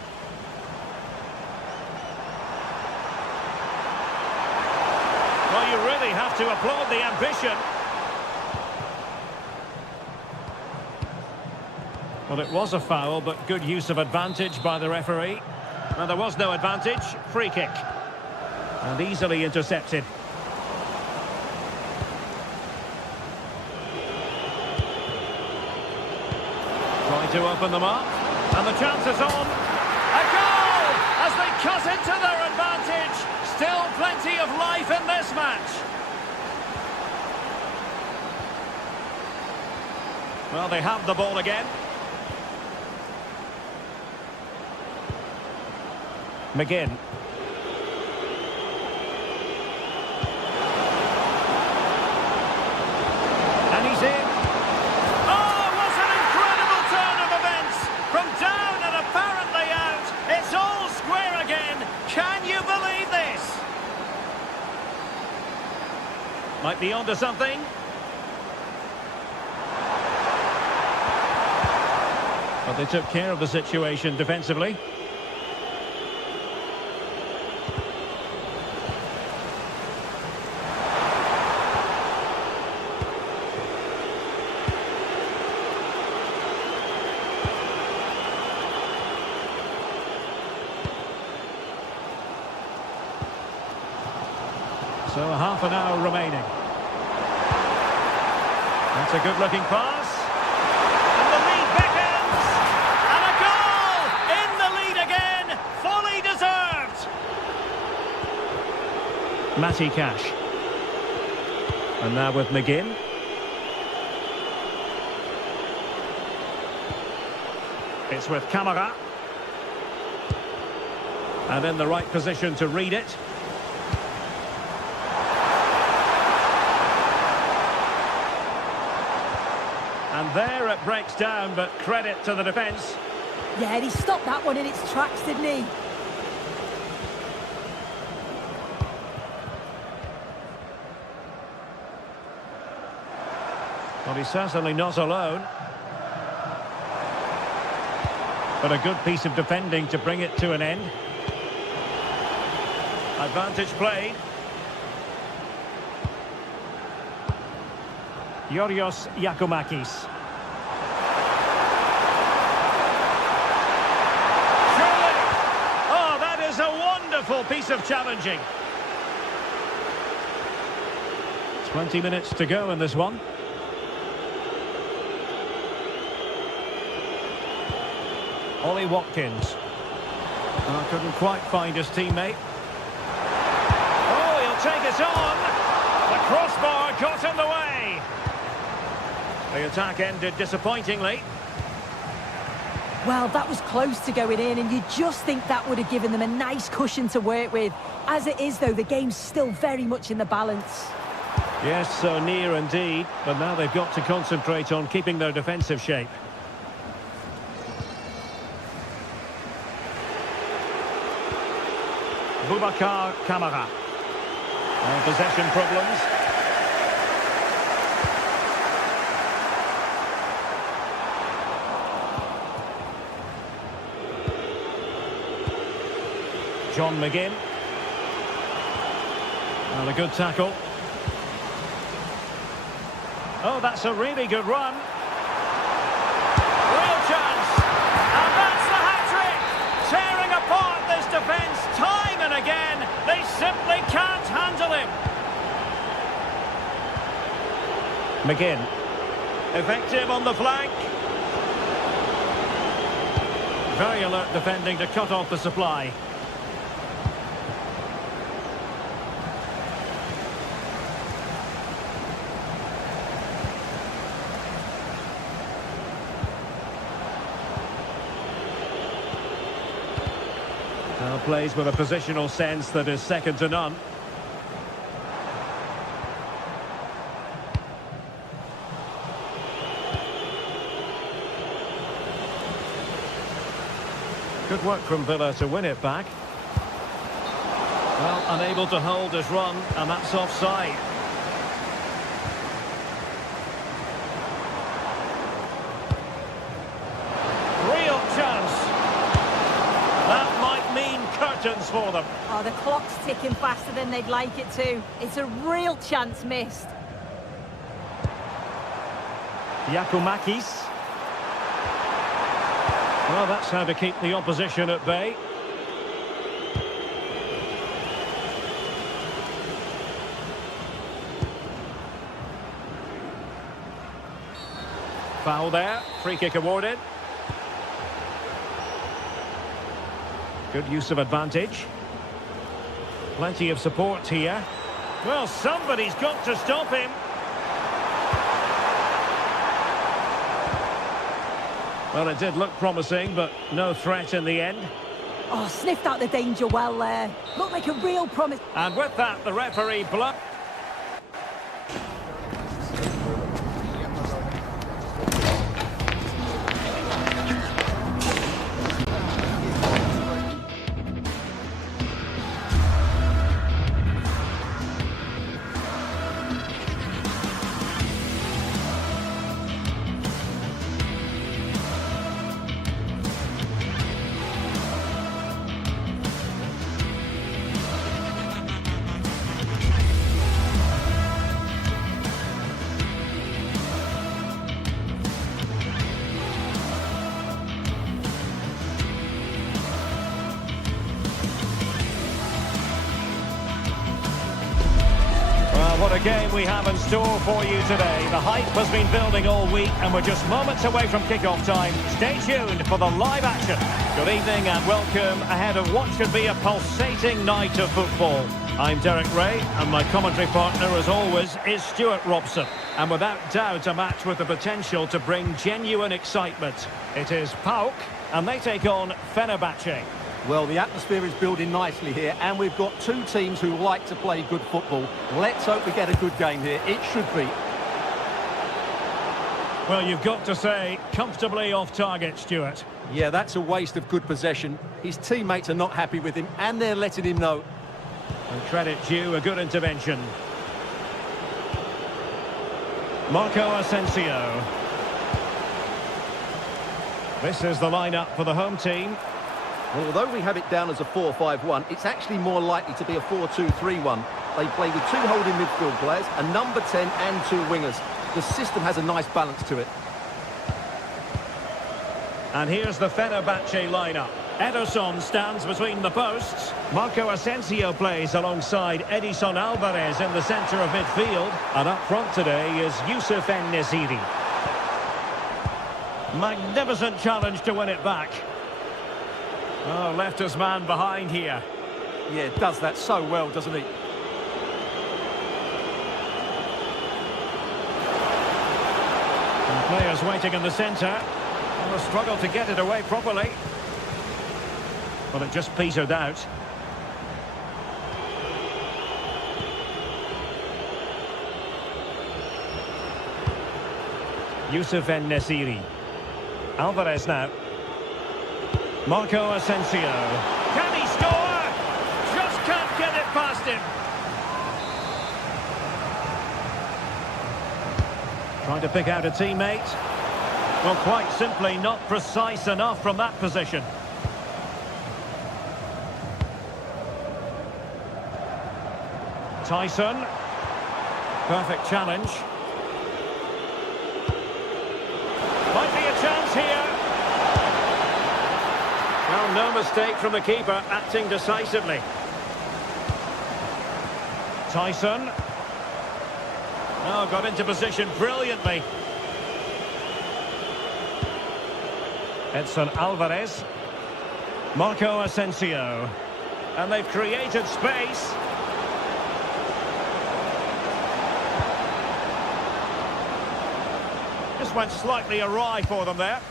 Well, you really have to applaud the ambition. Well, it was a foul, but good use of advantage by the referee. And there was no advantage. Free kick. And easily intercepted. Trying to open them up. And the chance is on. A goal! As they cut into their advantage. Still plenty of life in this match. Well, they have the ball again. McGinn. And he's in. Oh, what an incredible turn of events! From down and apparently out, it's all square again. Can you believe this? Might be onto something. But they took care of the situation defensively. So half an hour remaining. That's a good-looking pass. And the lead beckons. And a goal! In the lead again. Fully deserved. Matty Cash. And now with McGinn. It's with Camara. And in the right position to read it. And there it breaks down, but credit to the defence. Yeah, he stopped that one in its tracks, didn't he? Well, he's certainly not alone. But a good piece of defending to bring it to an end. Advantage played. Yorios Giacomakis. Surely! Oh, that is a wonderful piece of challenging. 20 minutes to go in this one. Ollie Watkins. Oh, couldn't quite find his teammate. Oh, he'll take it on. The crossbar got in the way. The attack ended disappointingly. Well, that was close to going in, and you just think that would have given them a nice cushion to work with. As it is, though, the game's still very much in the balance. Yes, so near indeed, but now they've got to concentrate on keeping their defensive shape. Boubacar Kamara. And possession problems. John McGinn. And a good tackle. Oh, that's a really good run. Real chance. And that's the hat-trick. Tearing apart this defence time and again. They simply can't handle him. McGinn. Effective on the flank. Very alert defending to cut off the supply. Now plays with a positional sense that is second to none. Good work from Villa to win it back. Well, unable to hold his run, and that's offside. Real chance. That might mean curtains for them. Oh, the clock's ticking faster than they'd like it to. It's a real chance missed. Giacomakis. Well, that's how to keep the opposition at bay. Foul there. Free kick awarded. Good use of advantage. Plenty of support here. Well, somebody's got to stop him. Well, it did look promising, but no threat in the end. Oh, sniffed out the danger well there. Looked like a real promise. And with that, the referee blows. What a game we have in store for you today. The hype has been building all week and we're just moments away from kick-off time. Stay tuned for the live action. Good evening and welcome ahead of what should be a pulsating night of football. I'm Derek Ray and my commentary partner as always is Stuart Robson. And without doubt a match with the potential to bring genuine excitement. It is PAOK and they take on Fenerbahce. Well, the atmosphere is building nicely here, and we've got two teams who like to play good football. Let's hope we get a good game here. It should be. Well, you've got to say, comfortably off target, Stuart. Yeah, that's a waste of good possession. His teammates are not happy with him, and they're letting him know. And credit due, a good intervention. Marco Asensio. This is the lineup for the home team. Well, although we have it down as a 4-5-1, it's actually more likely to be a 4-2-3-1. They play with two holding midfield players, a number 10 and two wingers. The system has a nice balance to it. And here's the Fenerbahce lineup. Ederson stands between the posts. Marco Asensio plays alongside Edison Alvarez in the centre of midfield. And up front today is Youssef En-Nesyri. Magnificent challenge to win it back. Oh, left his man behind here. Yeah, does that so well, doesn't he? And players waiting in the centre. Will struggle to get it away properly. Well, it just petered out. Youssef En-Nesyri. Alvarez now. Marco Asensio. Can he score? Just can't get it past him. Trying to pick out a teammate. Well, quite simply not precise enough from that position. Tyson. Perfect challenge. Might be a chance here. Well, no mistake from the keeper, acting decisively. Tyson. Oh, got into position brilliantly. Edson Alvarez. Marco Asensio. And they've created space. Just went slightly awry for them there.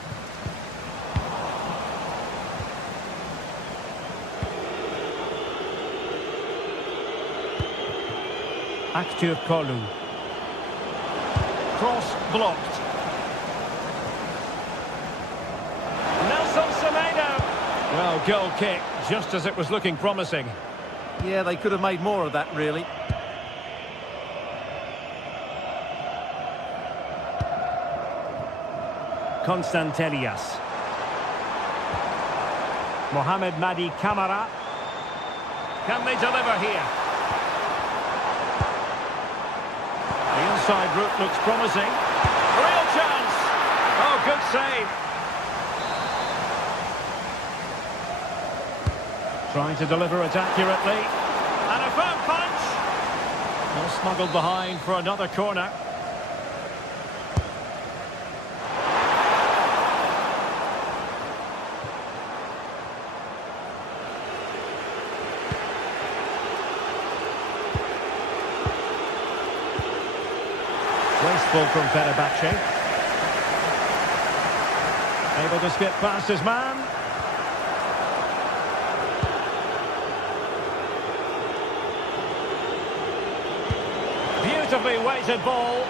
Active Kolu. Cross blocked. Nelson Semedo. Well, goal kick, just as it was looking promising. Yeah, they could have made more of that, really. Constantelias. Mohamed Madi Camara. Can they deliver here? The inside route looks promising. A real chance. Oh, good save. Trying to deliver it accurately. And a firm punch. Well, smuggled behind for another corner. Wasteful from Fenerbahce. Able to skip past his man. Beautifully weighted ball.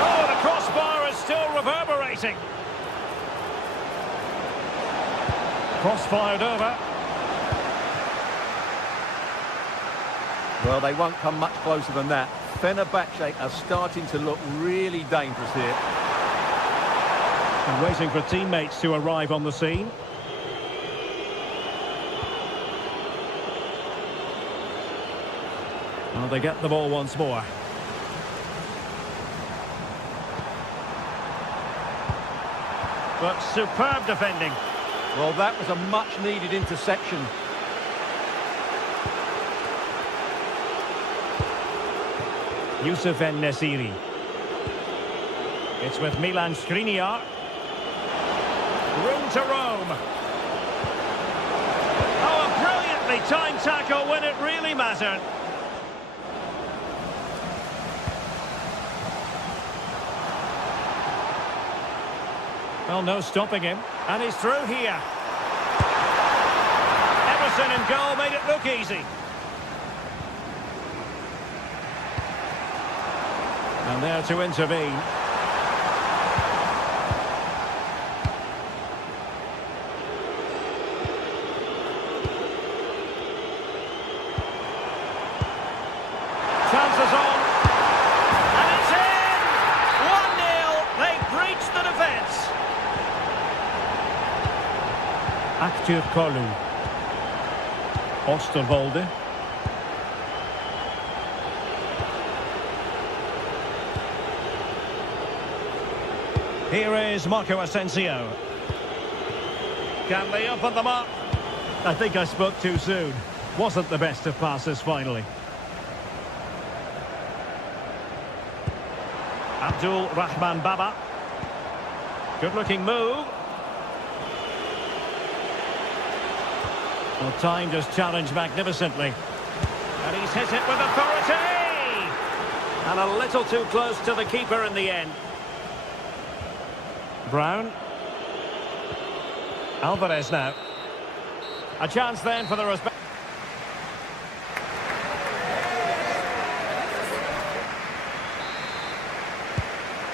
Oh, the crossbar is still reverberating. Cross fired over. Well, they won't come much closer than that. Fenerbahce are starting to look really dangerous here. And waiting for teammates to arrive on the scene. Well, they get the ball once more. But superb defending. Well, that was a much-needed interception. Youssef En-Nesyri. It's with Milan Skriniar. Room to roam. Oh, a brilliantly timed tackle when it really mattered. Well, no stopping him. And he's through here. Everson in goal made it look easy. And there to intervene. Chances on. And it's in! 1-0. They've breached the defence. Aktür Kolu. Osterwolde. Here is Marco Asensio. Can they open them up? I think I spoke too soon. Wasn't the best of passes finally. Abdul Rahman Baba. Good looking move. Well, time just challenged magnificently. And he's hit it with authority! And a little too close to the keeper in the end. Brown. Alvarez now. A chance then for the respect.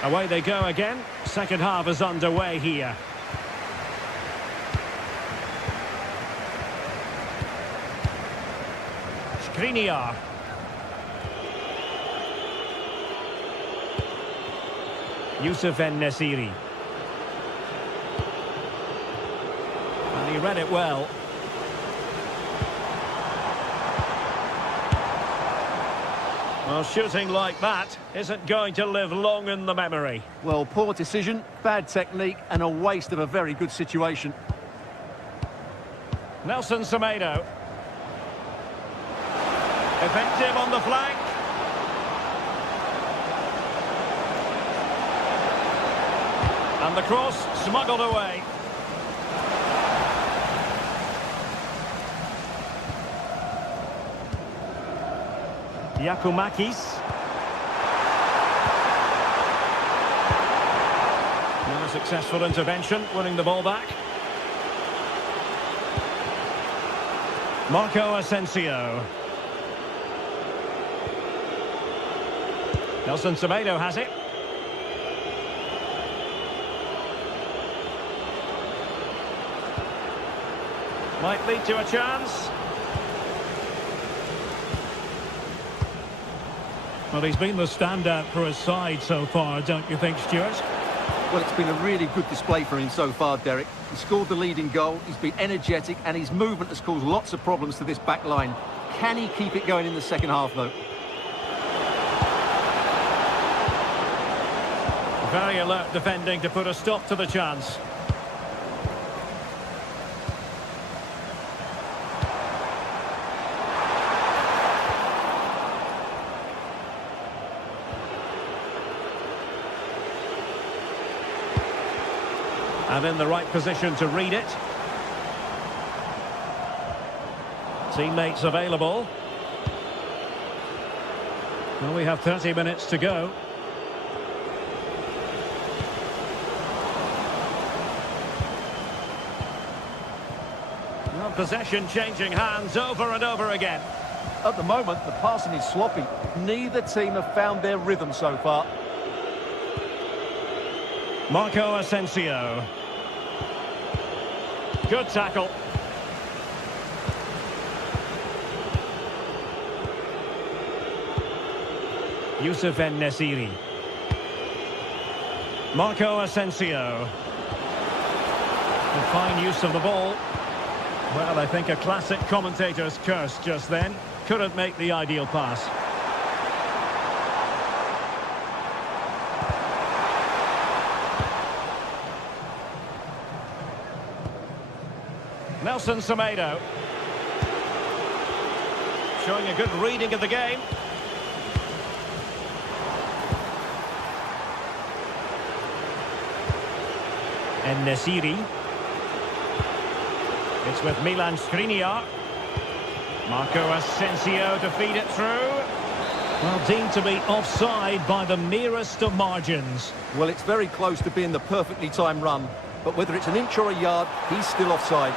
Away they go again. Second half is underway here. Skriniar. Youssef En-Nesyri. And he read it well. Well, shooting like that isn't going to live long in the memory. Well, poor decision, bad technique, and a waste of a very good situation. Nelson Semedo. Effective on the flank. And the cross smuggled away. Yakumakis. Now a successful intervention, winning the ball back. Marco Asensio. Nelson Semedo has it. Might lead to a chance. Well, he's been the standout for his side so far, don't you think, Stuart? Well, it's been a really good display for him so far, Derek. He scored the leading goal, he's been energetic, and his movement has caused lots of problems to this back line. Can he keep it going in the second half, though? Very alert defending to put a stop to the chance. And in the right position to read it. Teammates available. Well, we have 30 minutes to go. Well, possession changing hands over and over again. At the moment, the passing is sloppy. Neither team have found their rhythm so far. Marco Asensio. Good tackle. Youssef En-Nesyri. Marco Asensio. And fine use of the ball. Well, I think a classic commentator's curse just then. Couldn't make the ideal pass. Nelson Semedo. Showing a good reading of the game. En-Nesyri. It's with Milan Skriniar. Marco Asensio to feed it through. Well, deemed to be offside by the merest of margins. Well, it's very close to being the perfectly timed run, but whether it's an inch or a yard, he's still offside.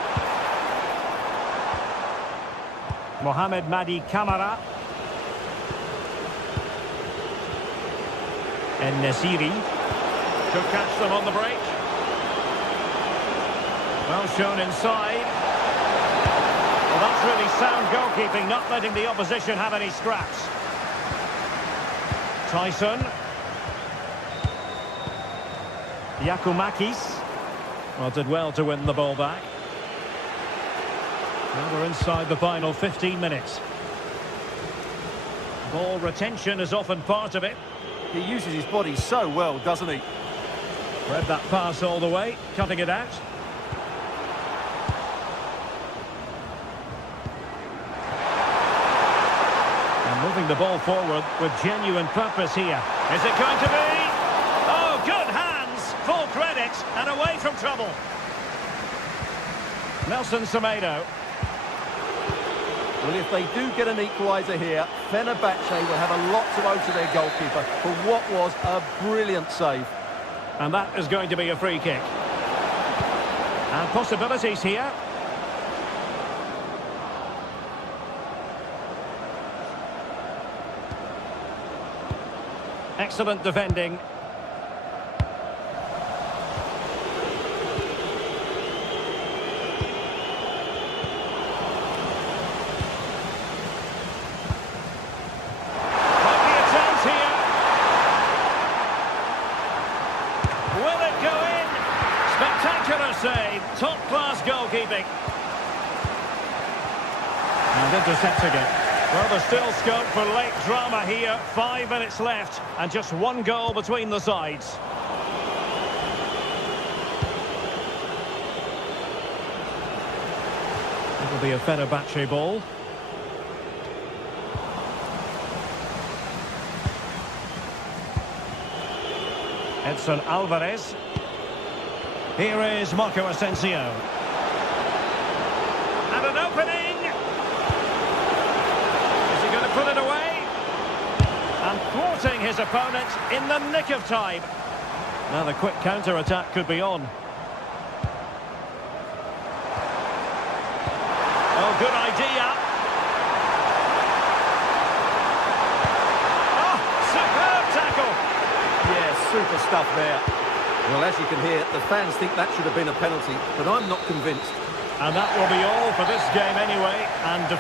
Mohamed Madi Camara. And Nesiri could catch them on the break. Well shown inside. Well, that's really sound goalkeeping, not letting the opposition have any scraps. Tyson. Yakumakis. Well, did well to win the ball back. Now we're inside the final 15 minutes. Ball retention is often part of it. He uses his body so well, doesn't he? Read that pass all the way, cutting it out. And moving the ball forward with genuine purpose here. Is it going to be? Oh, good hands! Full credit and away from trouble. Nelson Semedo. Well, if they do get an equaliser here, Fenerbahce will have a lot to owe to their goalkeeper for what was a brilliant save. And that is going to be a free kick. And possibilities here. Excellent defending. Save, top-class goalkeeping. And intercepting it. Well, there's still scope for late drama here. 5 minutes left, and just one goal between the sides. It'll be a Fenerbahce ball. Edson Alvarez. Here is Marco Asensio. And an opening! Is he going to put it away? And thwarting his opponent in the nick of time. Now the quick counter-attack could be on. Oh, good idea. Oh, superb tackle! Yeah, super stuff there. Well, as you can hear, the fans think that should have been a penalty, but I'm not convinced. And that will be all for this game anyway. And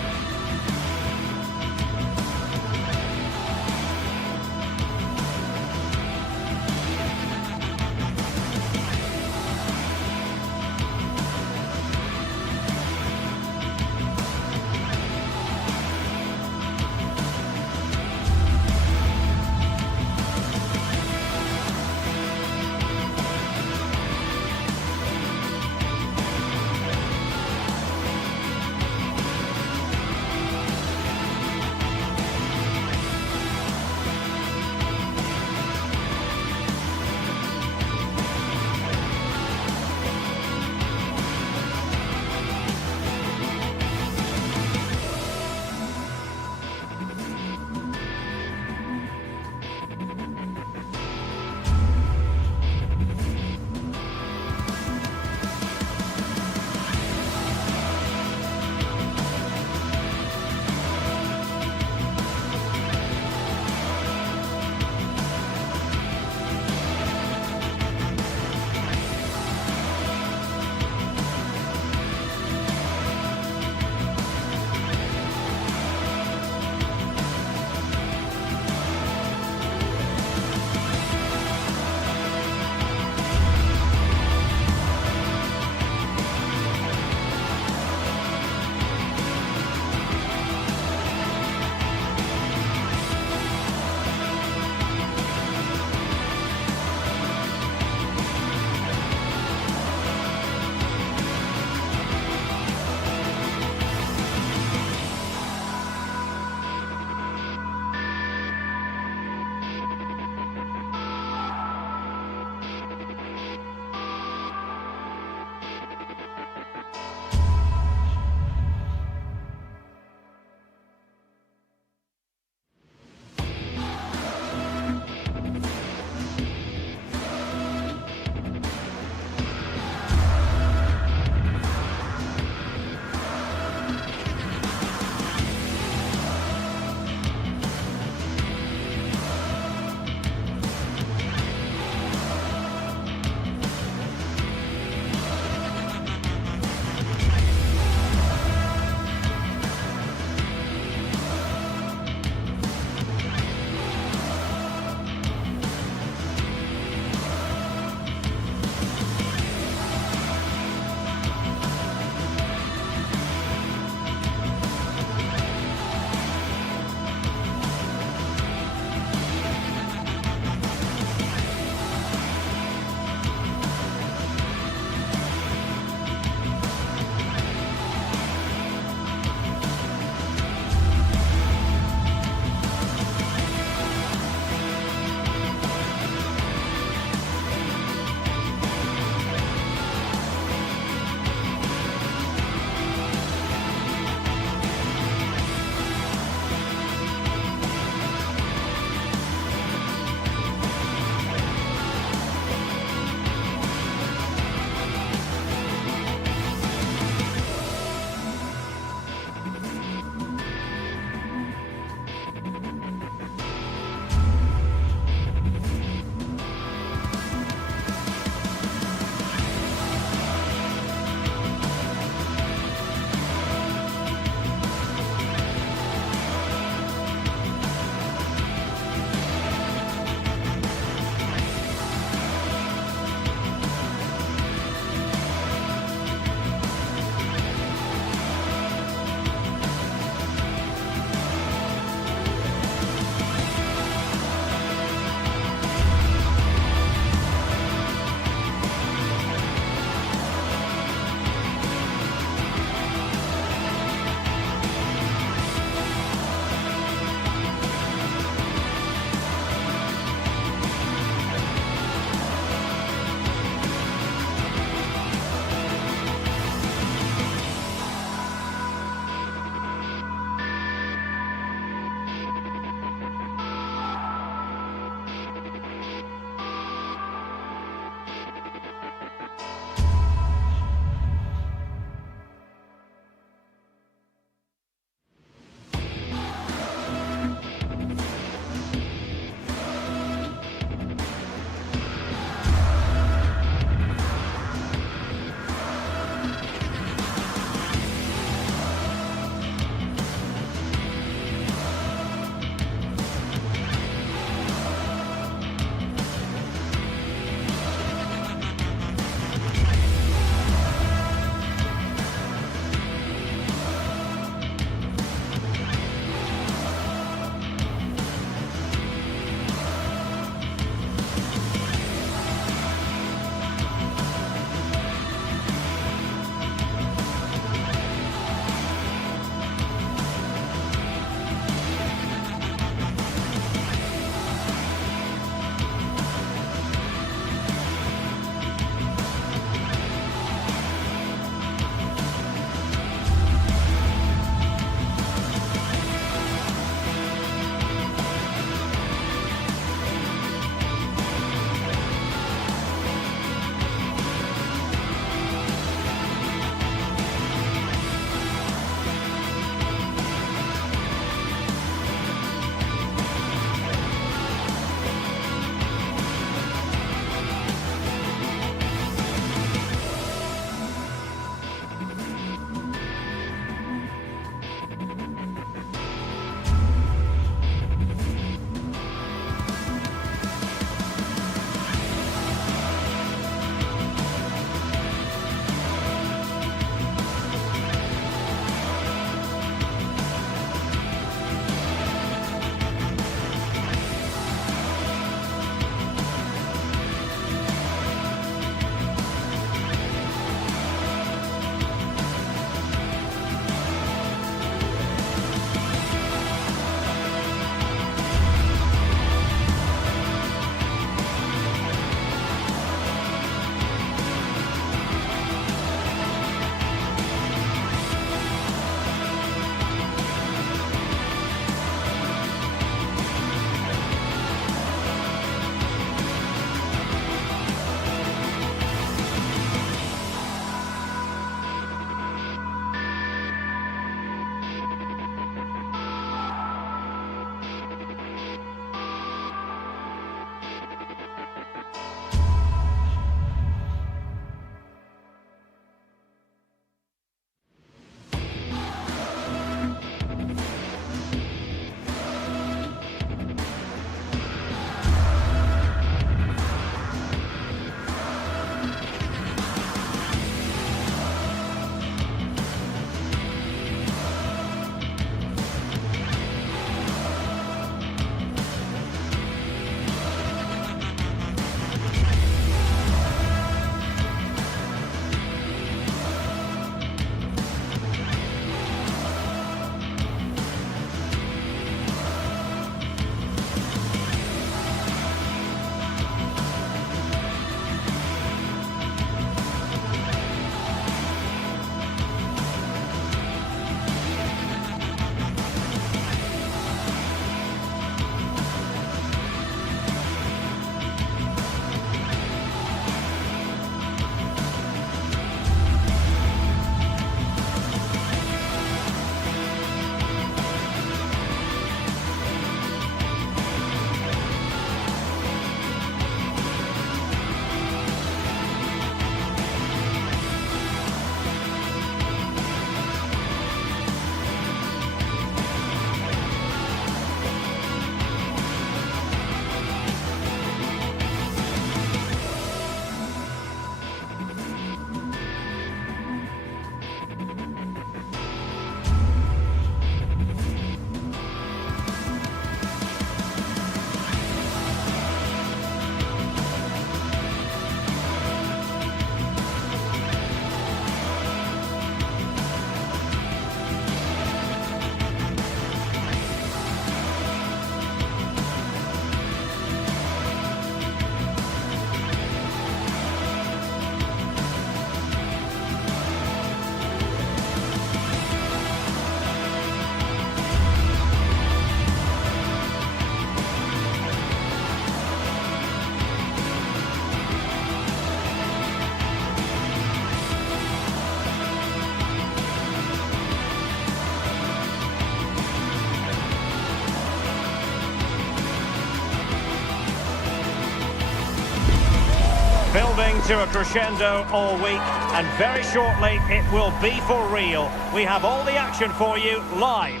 to a crescendo all week, and very shortly it will be for real. We have all the action for you live.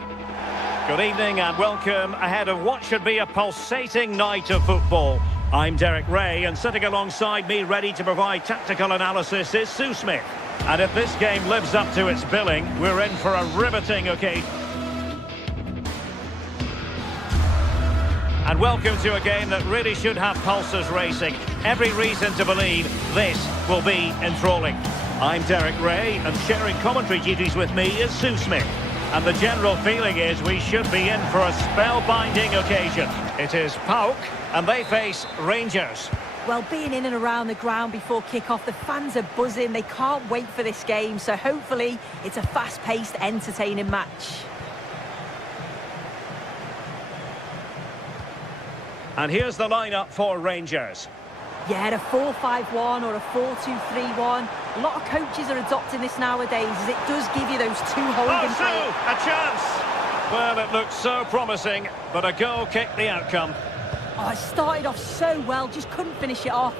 Good evening and welcome ahead of what should be a pulsating night of football. I'm Derek Ray, and sitting alongside me ready to provide tactical analysis is Sue Smith. And if this game lives up to its billing, we're in for a riveting occasion. And welcome to a game that really should have pulses racing. Every reason to believe this will be enthralling. I'm Derek Ray, and sharing commentary duties with me is Sue Smith. And the general feeling is we should be in for a spellbinding occasion. It is PAOK, and they face Rangers. Well, being in and around the ground before kick-off, the fans are buzzing. They can't wait for this game, so hopefully it's a fast-paced, entertaining match. And here's the lineup for Rangers. Yeah, a 4-5-1 or a 4-2-3-1. A lot of coaches are adopting this nowadays, as it does give you those two holding players. A chance! Well, it looked so promising, but a goal kicked the outcome. Oh, it started off so well, just couldn't finish it off.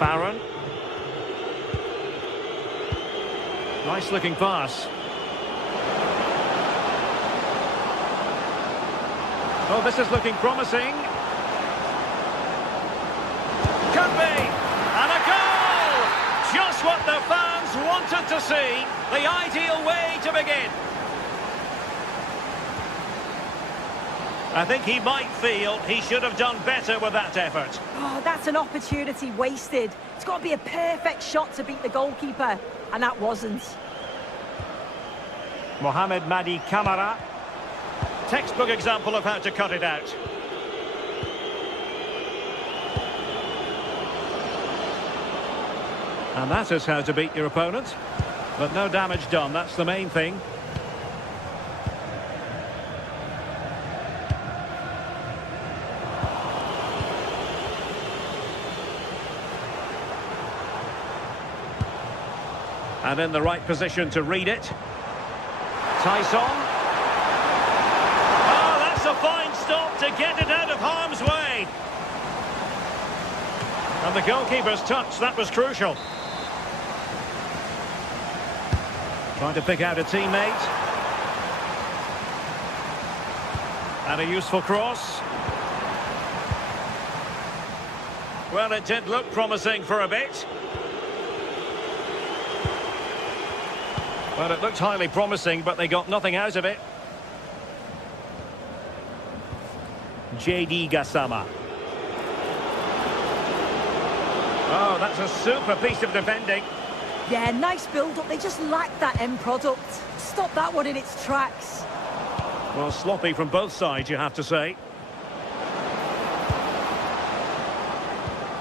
Barron. Nice looking pass. Oh, this is looking promising. Could be! And a goal! Just what the fans wanted to see. The ideal way to begin. I think he might feel he should have done better with that effort. Oh, that's an opportunity wasted. It's got to be a perfect shot to beat the goalkeeper, and that wasn't. Mohamed Madi Camara. Textbook example of how to cut it out. And that is how to beat your opponent. But no damage done, that's the main thing. And in the right position to read it. Tyson. Oh, that's a fine stop to get it out of harm's way. And the goalkeeper's touch, that was crucial. Trying to pick out a teammate. And a useful cross. Well, it did look promising for a bit. Well, it looked highly promising, but they got nothing out of it. JD Gassama. Oh, that's a super piece of defending. Yeah, nice build-up. They just lack that end product. Stop that one in its tracks. Well, sloppy from both sides, you have to say.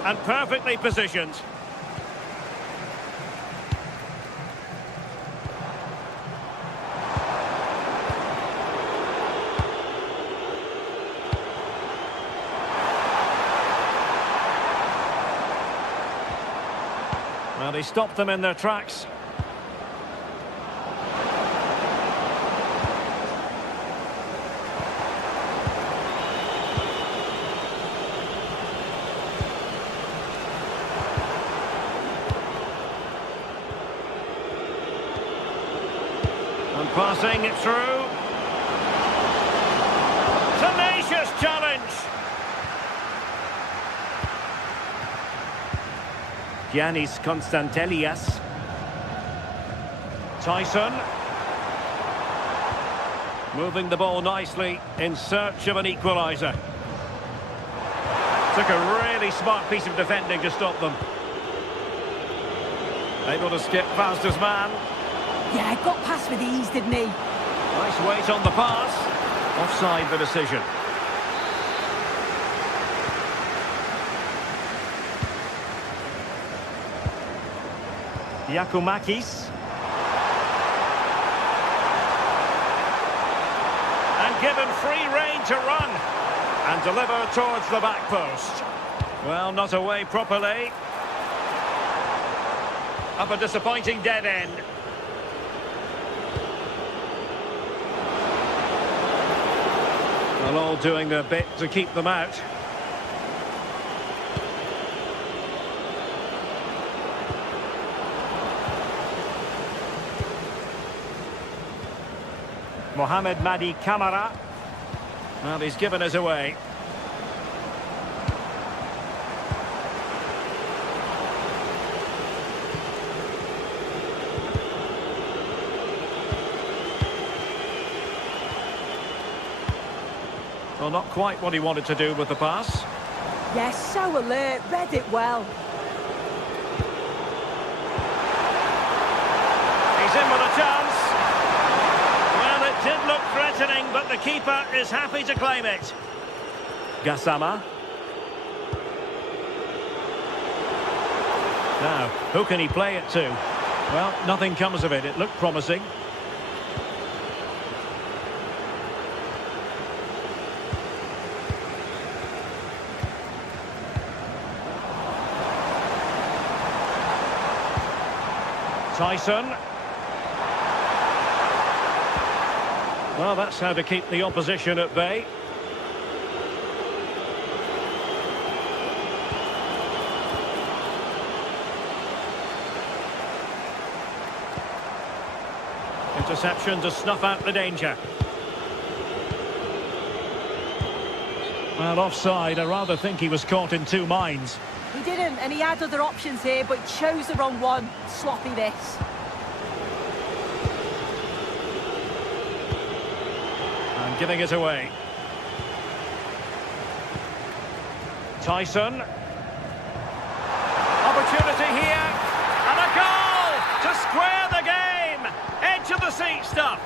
And perfectly positioned. Well, he stopped them in their tracks. And passing it through. Tenacious challenge. Giannis Konstantelias. Tyson. Moving the ball nicely in search of an equaliser. Took a really smart piece of defending to stop them. Able to skip past his man. Yeah, got past with ease, didn't he? Nice weight on the pass. Offside the decision. Yakumakis. And given free rein to run. And deliver towards the back post. Well, not away properly. Up a disappointing dead end. Well, all doing their bit to keep them out. Mohamed Madi Camara. Well, he's given us away. Well, not quite what he wanted to do with the pass. Yes, so alert, read it well. He's in with a chance. Well, it did look threatening, but the keeper is happy to claim it. Gassama. Now, who can he play it to? Well, nothing comes of it. It looked promising. Tyson. Well, that's how to keep the opposition at bay. Interception to snuff out the danger. Well, offside. I rather think he was caught in two minds. He didn't, and he had other options here, but he chose the wrong one. Sloppy this. And giving it away. Tyson. Opportunity here. And a goal to square the game. Edge of the seat stuff.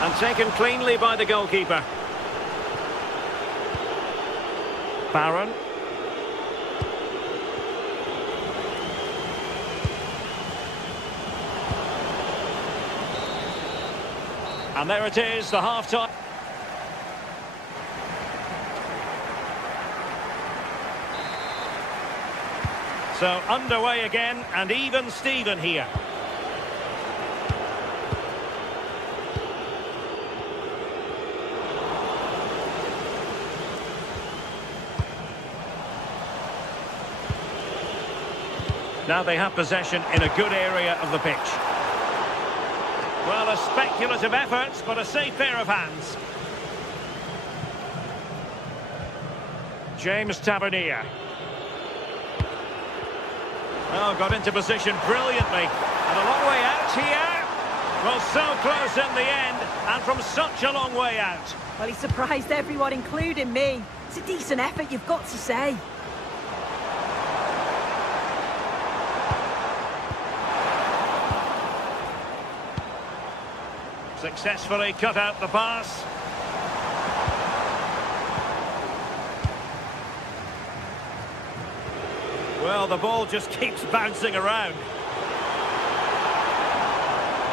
And taken cleanly by the goalkeeper. Barron. And there it is, the half-time. So underway again, and even Steven here. Now they have possession in a good area of the pitch. Well, a speculative effort, but a safe pair of hands. James Tavernier. Oh, got into position brilliantly. And a long way out here. Well, so close in the end, and from such a long way out. Well, he surprised everyone, including me. It's a decent effort, you've got to say. Successfully cut out the pass. Well, the ball just keeps bouncing around.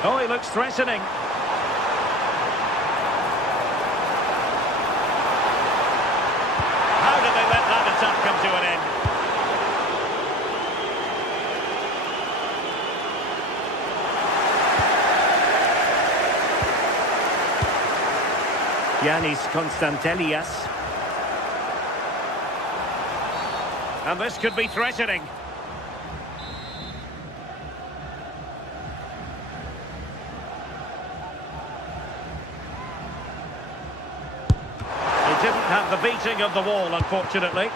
Oh, he looks threatening. How did they let that attack come to an end? Yanis Konstantelias. And this could be threatening. It didn't have the beating of the wall, unfortunately.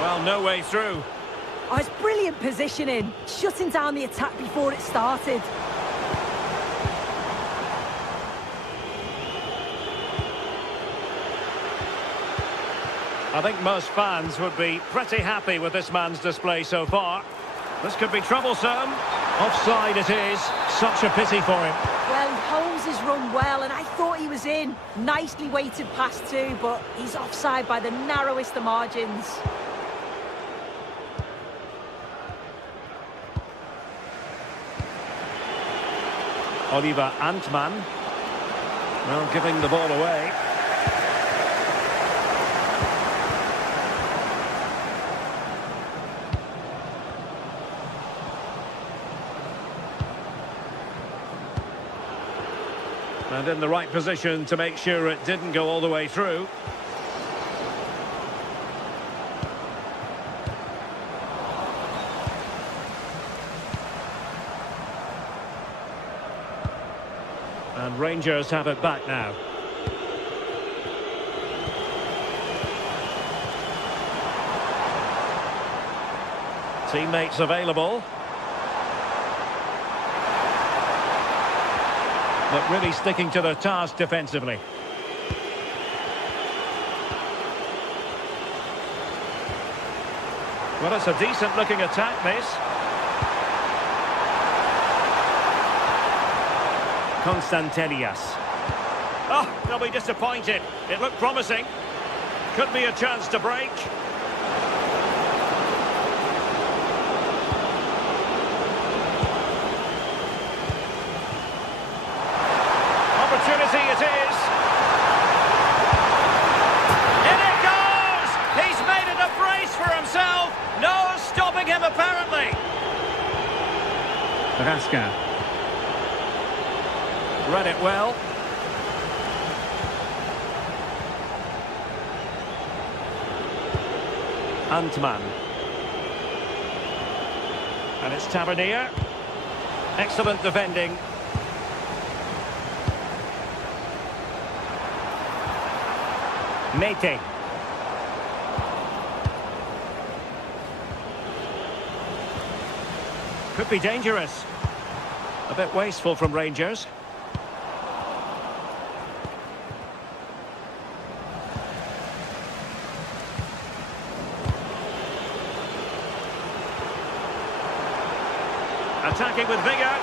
Well, no way through. Oh, it's brilliant positioning, shutting down the attack before it started. I think most fans would be pretty happy with this man's display so far. This could be troublesome. Offside it is. Such a pity for him. Well, he holds his run well, and I thought he was in. Nicely weighted pass too, but he's offside by the narrowest of margins. Oliver Antman. Well, giving the ball away. And in the right position to make sure it didn't go all the way through. And Rangers have it back now. Teammates available. But really sticking to their task defensively. Well, it's a decent-looking attack, this. Constantelias. Oh, they'll be disappointed. It looked promising. Could be a chance to break. Opportunity it is. In it goes! He's made it a brace for himself. No stopping him, apparently. Rasca. Read it well. Antman. And it's Tavernier. Excellent defending. Mete. Could be dangerous. A bit wasteful from Rangers. Attacking with vigour.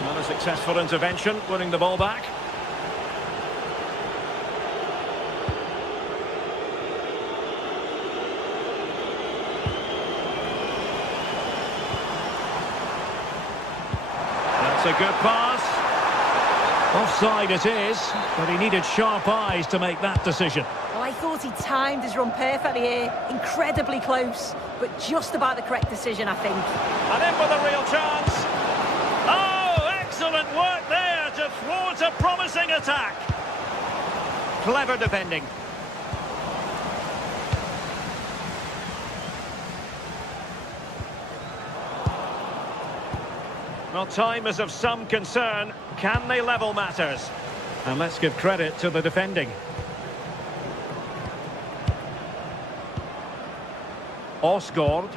Not a successful intervention, winning the ball back. That's a good pass. Offside it is, but he needed sharp eyes to make that decision. Well, I thought he timed his run perfectly here. Incredibly close, but just about the correct decision, I think. And in with a real chance. Oh, excellent work there to thwart a promising attack. Clever defending. Well, time is of some concern. Can they level matters? And let's give credit to the defending. Osgård.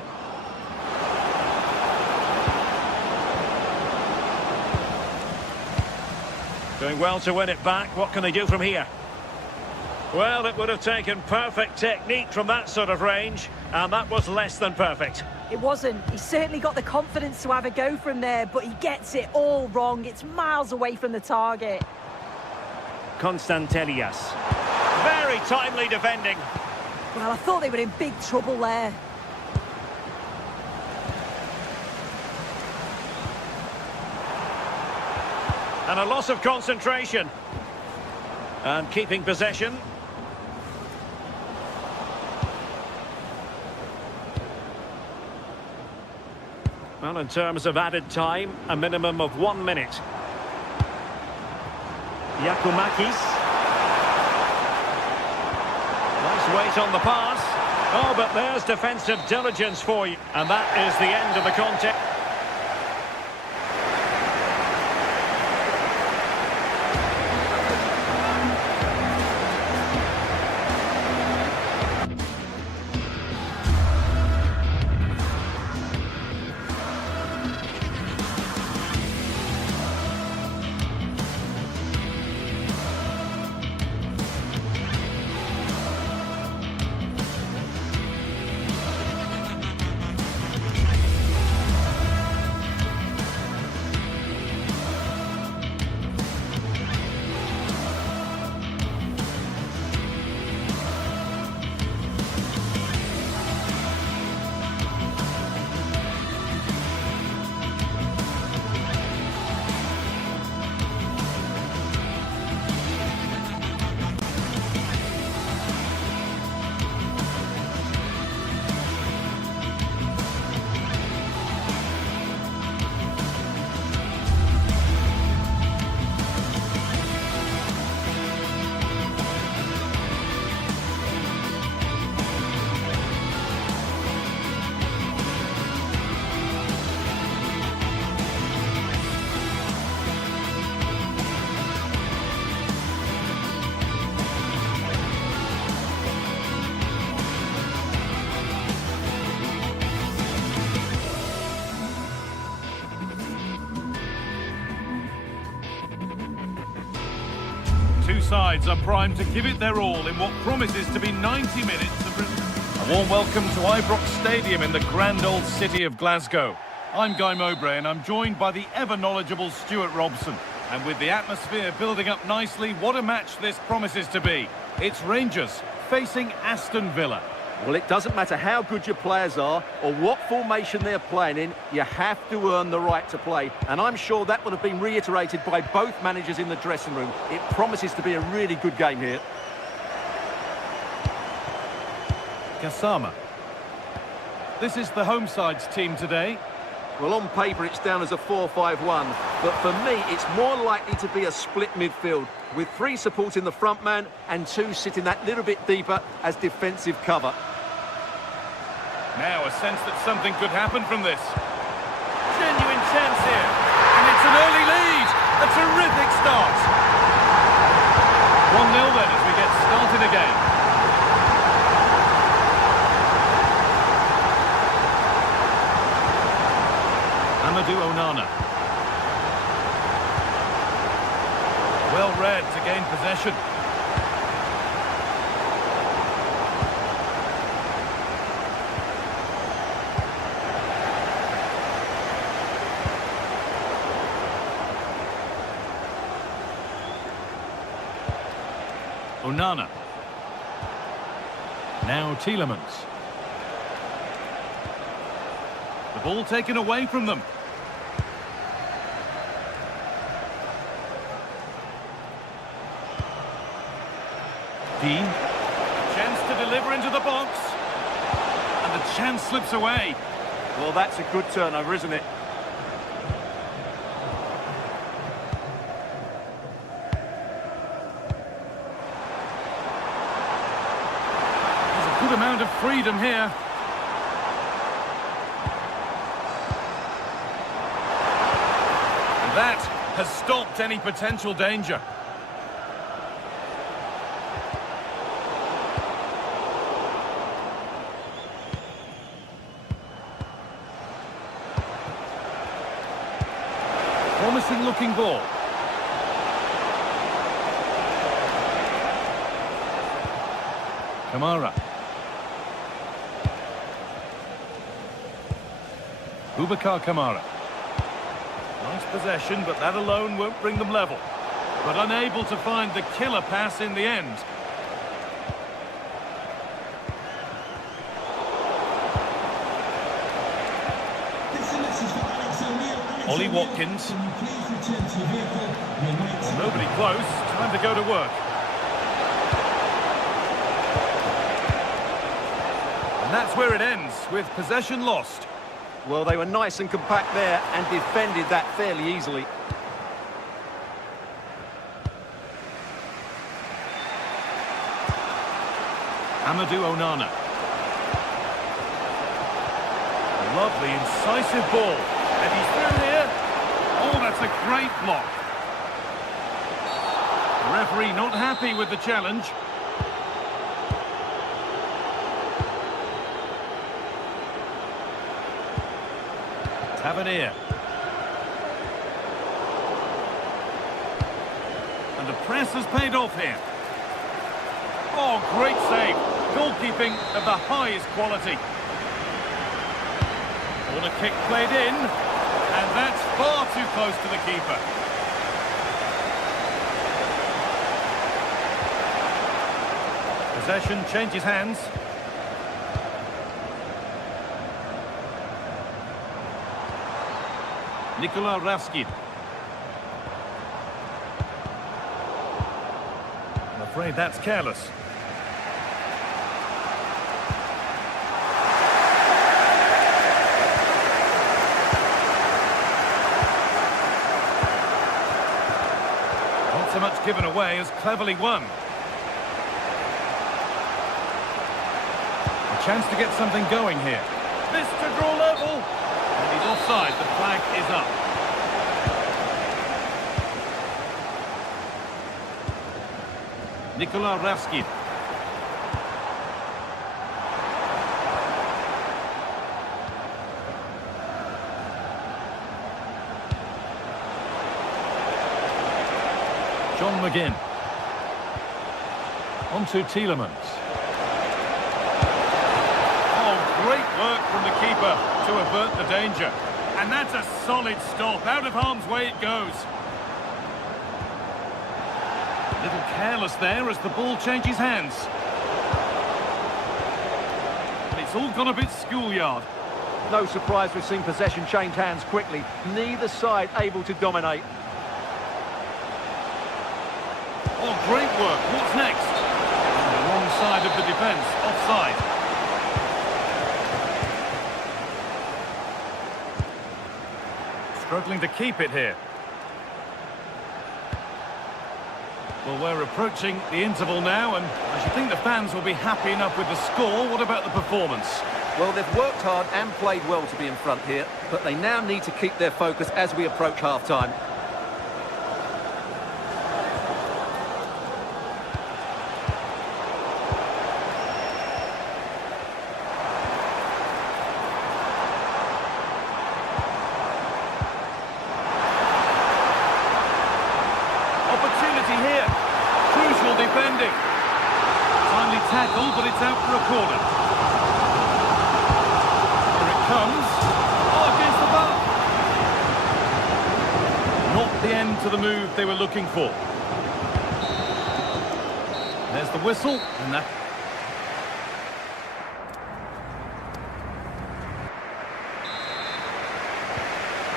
Doing well to win it back. What can they do from here? Well, it would have taken perfect technique from that sort of range, and that was less than perfect. It wasn't. He certainly got the confidence to have a go from there, but he gets it all wrong. It's miles away from the target. Constantelias. Very timely defending. Well, I thought they were in big trouble there. And a loss of concentration. And keeping possession. Well, in terms of added time, a minimum of 1 minute. Yakumakis. Nice weight on the pass. Oh, but there's defensive diligence for you. And that is the end of the contest. sides are primed to give it their all in what promises to be 90 minutes of... A warm welcome to Ibrox Stadium in the grand old city of Glasgow. I'm Guy Mowbray and I'm joined by the ever-knowledgeable Stuart Robson. And with the atmosphere building up nicely, what a match this promises to be. It's Rangers facing Aston Villa. Well, it doesn't matter how good your players are or what formation they're playing in, you have to earn the right to play. And I'm sure that would have been reiterated by both managers in the dressing room. It promises to be a really good game here. Gassama. This is the home side's team today. Well, on paper, it's down as a 4-5-1. But for me, it's more likely to be a split midfield, with 3 supporting the front man and 2 sitting that little bit deeper as defensive cover. Now, a sense that something could happen from this. Genuine chance here. And it's an early lead. A terrific start. 1-0 then as we get started again. Amadou Onana. Well read to gain possession. Onana. Now Tielemans. The ball taken away from them. Dean. Chance to deliver into the box. And the chance slips away. Well, that's a good turnover, isn't it? There's a good amount of freedom here. And that has stopped any potential danger. Promising looking ball. Kamara. Boubacar Kamara. Nice possession, but that alone won't bring them level. But unable to find the killer pass in the end. Ollie Watkins. Well, nobody close. Time to go to work. And that's where it ends, with possession lost. Well, they were nice and compact there and defended that fairly easily. Amadou Onana. A lovely, incisive ball. And he's through here. Oh, that's a great block. The referee not happy with the challenge. Tavernier. And the press has paid off here. Oh, great save. Goalkeeping of the highest quality. Corner kick played in, and that's far too close to the keeper. Possession changes hands. Nikola Ravskin. I'm afraid that's careless. Not so much given away as cleverly won. A chance to get something going here. This to draw level. And he's offside. The flag is up. Nikola Ravskin. John McGinn. On to Tielemans. Oh, great work from the keeper to avert the danger. And that's a solid stop. Out of harm's way it goes. A little careless there as the ball changes hands. And it's all gone a bit schoolyard. No surprise we've seen possession change hands quickly. Neither side able to dominate. Oh, great work. What's next? On the wrong side of the defence. Offside. Struggling to keep it here. Well, we're approaching the interval now, and I should think the fans will be happy enough with the score. What about the performance? Well, they've worked hard and played well to be in front here, but they now need to keep their focus as we approach half-time. Opportunity here. Crucial defending. Timely tackle, but it's out for a corner. Here it comes. Oh, against the bar. Not the end to the move they were looking for. There's the whistle, and that...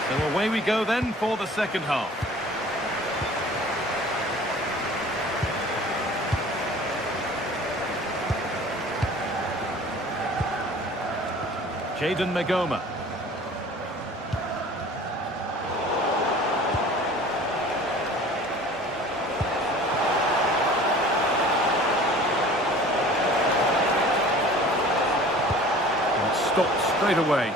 So away we go then for the second half. Jadon Magoma. And it stopped straight away.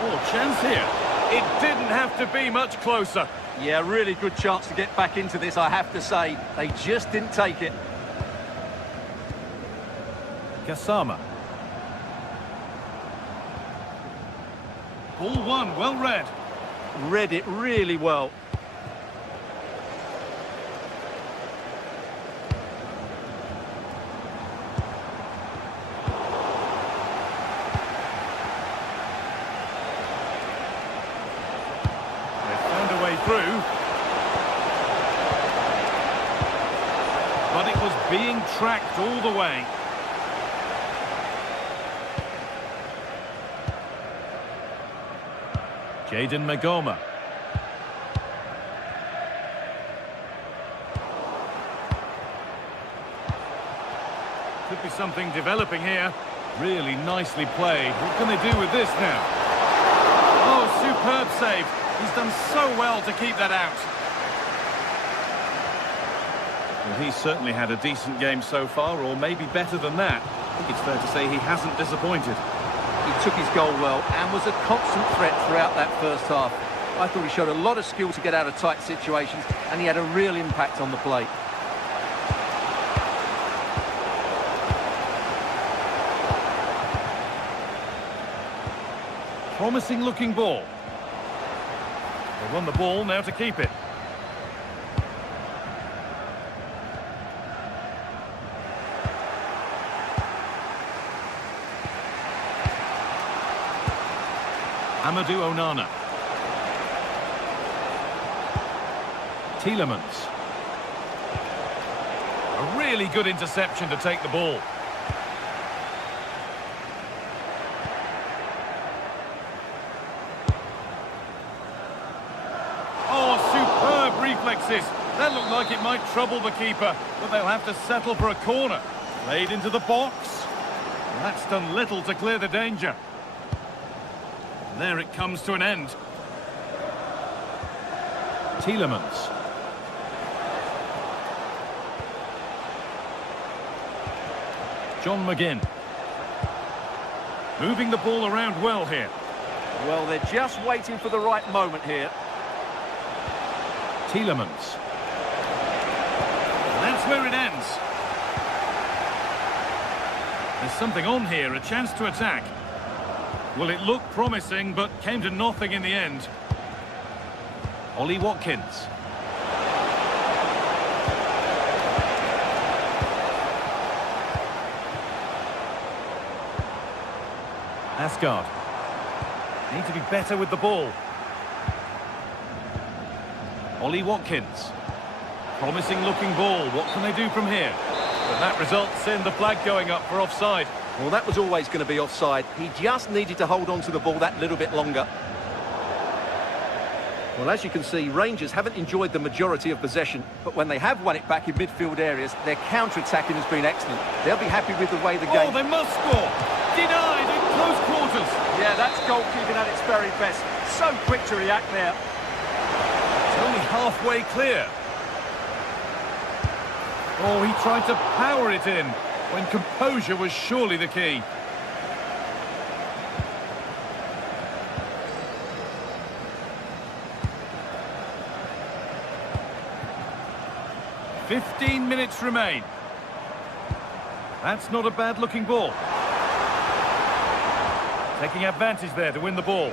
Oh, chance here. It didn't have to be much closer. Yeah, really good chance to get back into this, I have to say. They just didn't take it. Gassama. Ball one, well read. Read it really well. They've found a way through. But it was being tracked all the way. Jadon Magoma. Could be something developing here. Really nicely played. What can they do with this now? Oh, superb save. He's done so well to keep that out. Well, he's certainly had a decent game so far, or maybe better than that. I think it's fair to say he hasn't disappointed. He took his goal well and was a constant threat throughout that first half. I thought he showed a lot of skill to get out of tight situations, and he had a real impact on the play. Promising looking ball. They won the ball, now to keep it. Amadou Onana. Tielemans. A really good interception to take the ball. Oh, superb reflexes. That looked like it might trouble the keeper, but they'll have to settle for a corner. Played into the box. That's done little to clear the danger. There it comes to an end. Tielemans. John McGinn. Moving the ball around well here. Well, they're just waiting for the right moment here. Tielemans. And that's where it ends. There's something on here, a chance to attack. Well, it looked promising, but came to nothing in the end. Ollie Watkins. Asgard. Need to be better with the ball. Ollie Watkins. Promising looking ball. What can they do from here? But that results in the flag going up for offside. Well, that was always going to be offside. He just needed to hold on to the ball that little bit longer. Well, as you can see, Rangers haven't enjoyed the majority of possession, but when they have won it back in midfield areas, their counter-attacking has been excellent. They'll be happy with the way the game... Oh, they must score! Denied in close quarters! Yeah, that's goalkeeping at its very best. So quick to react there. It's only halfway clear. Oh, he tried to power it in, when composure was surely the key. "15 minutes remain. That's not a bad-looking ball. Taking advantage there to win the ball.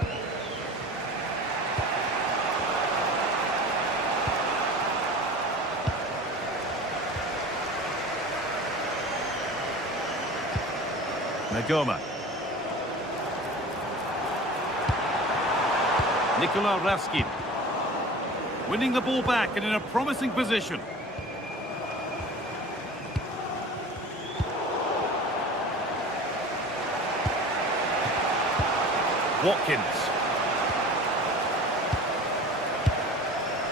Nagoma. Nikola Raskin. Winning the ball back and in a promising position. Watkins.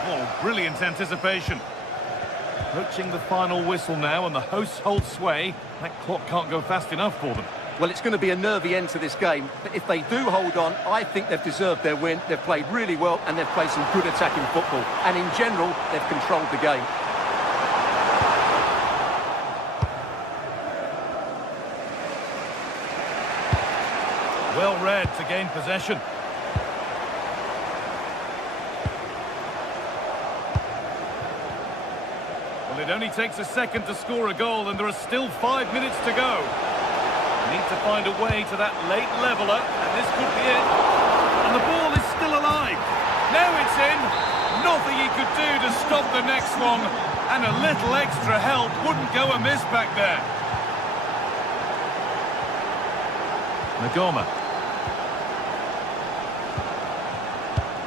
Oh, brilliant anticipation. Approaching the final whistle now, and the hosts hold sway. That clock can't go fast enough for them. Well, it's going to be a nervy end to this game, but if they do hold on, I think they've deserved their win. They've played really well, and they've played some good attacking football. And in general, they've controlled the game. Well read to gain possession. Well, it only takes a second to score a goal, and there are still 5 minutes to go. Need to find a way to that late leveller, and this could be it. And the ball is still alive. Now it's in. Nothing he could do to stop the next one, and a little extra help wouldn't go amiss back there. Nagoma.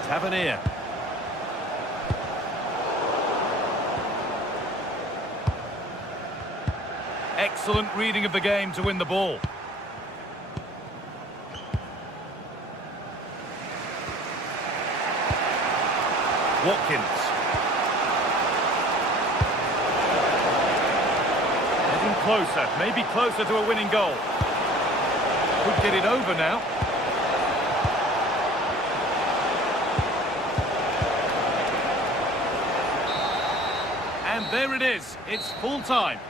Tavernier. Excellent reading of the game to win the ball. Watkins. Getting closer, maybe closer to a winning goal. Could get it over now. And there it is, it's full time.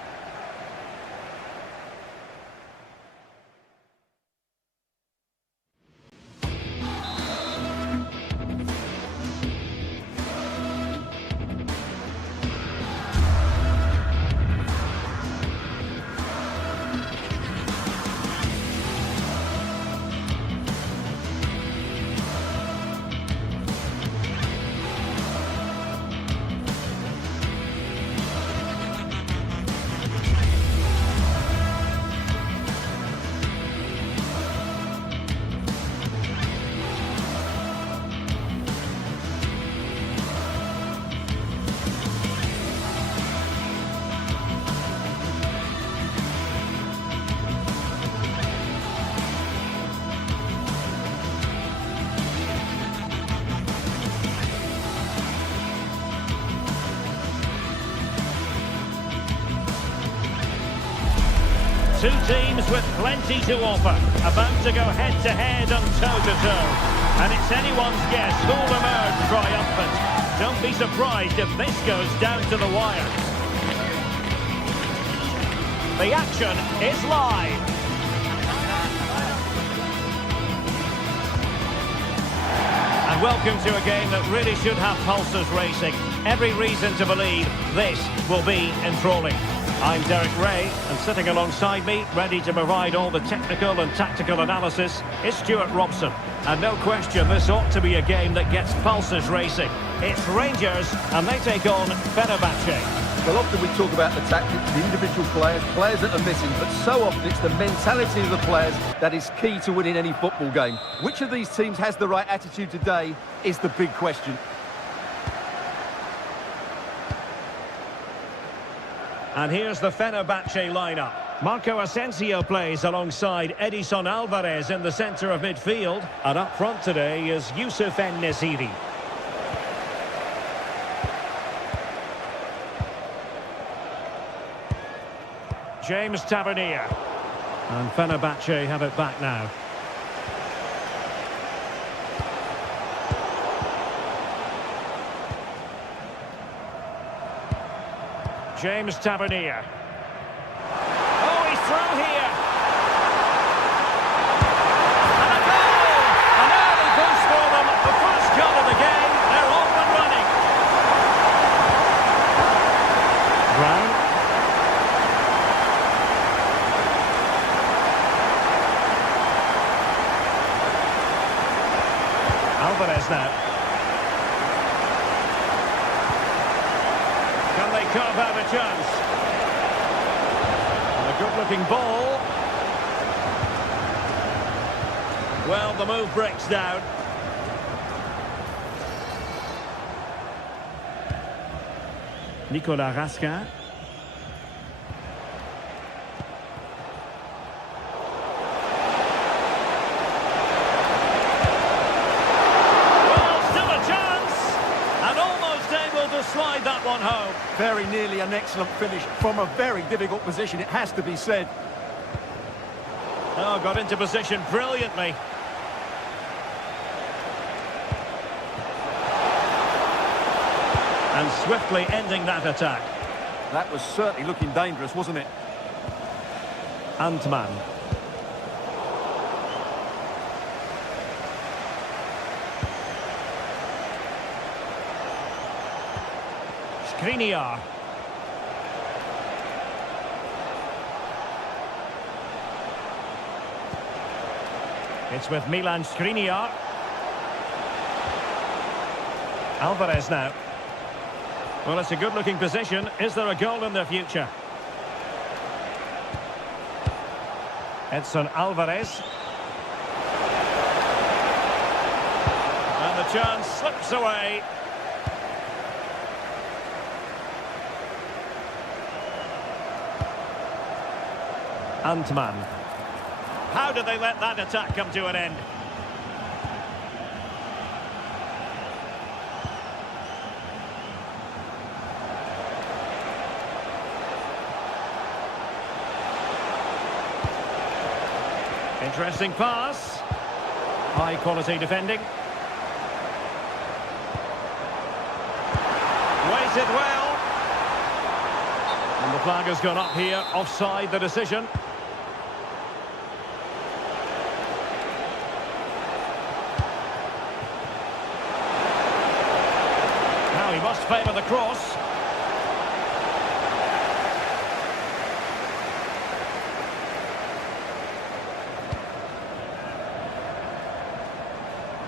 Two teams with plenty to offer, about to go head-to-head and toe-to-toe. And it's anyone's guess who'll emerge triumphant. Don't be surprised if this goes down to the wire. The action is live. And welcome to a game that really should have pulses racing. Every reason to believe this will be enthralling. I'm Derek Ray, and sitting alongside me, ready to provide all the technical and tactical analysis, is Stuart Robson. And no question, this ought to be a game that gets pulses racing. It's Rangers, and they take on Fenerbahce. Well, often we talk about the tactics, the individual players that are missing, but so often it's the mentality of the players that is key to winning any football game. Which of these teams has the right attitude today is the big question. And here's the Fenerbahce lineup. Marco Asensio plays alongside Edison Alvarez in the centre of midfield. And up front today is Youssef En-Nesyri. James Tavernier. And Fenerbahce have it back now. James Tavernier. Oh, he's through here. And a goal! An early boost for them. The first goal of the game. They're off and running. Brown. Alvarez now. Can they carve out a chance? And a good-looking ball. Well, the move breaks down. Nicolas Raskin. Slide that one home. Very nearly an excellent finish from a very difficult position, it has to be said. Oh, got into position brilliantly. And swiftly ending that attack. That was certainly looking dangerous, wasn't it? Antman. Skriniar. It's with Milan Skriniar. Alvarez now. Well, it's a good-looking position. Is there a goal in the future? Edson Alvarez. And the chance slips away. Antman. How did they let that attack come to an end? Interesting pass. High quality defending. Waited well. And the flag has gone up here. Offside the decision. He must favour the cross.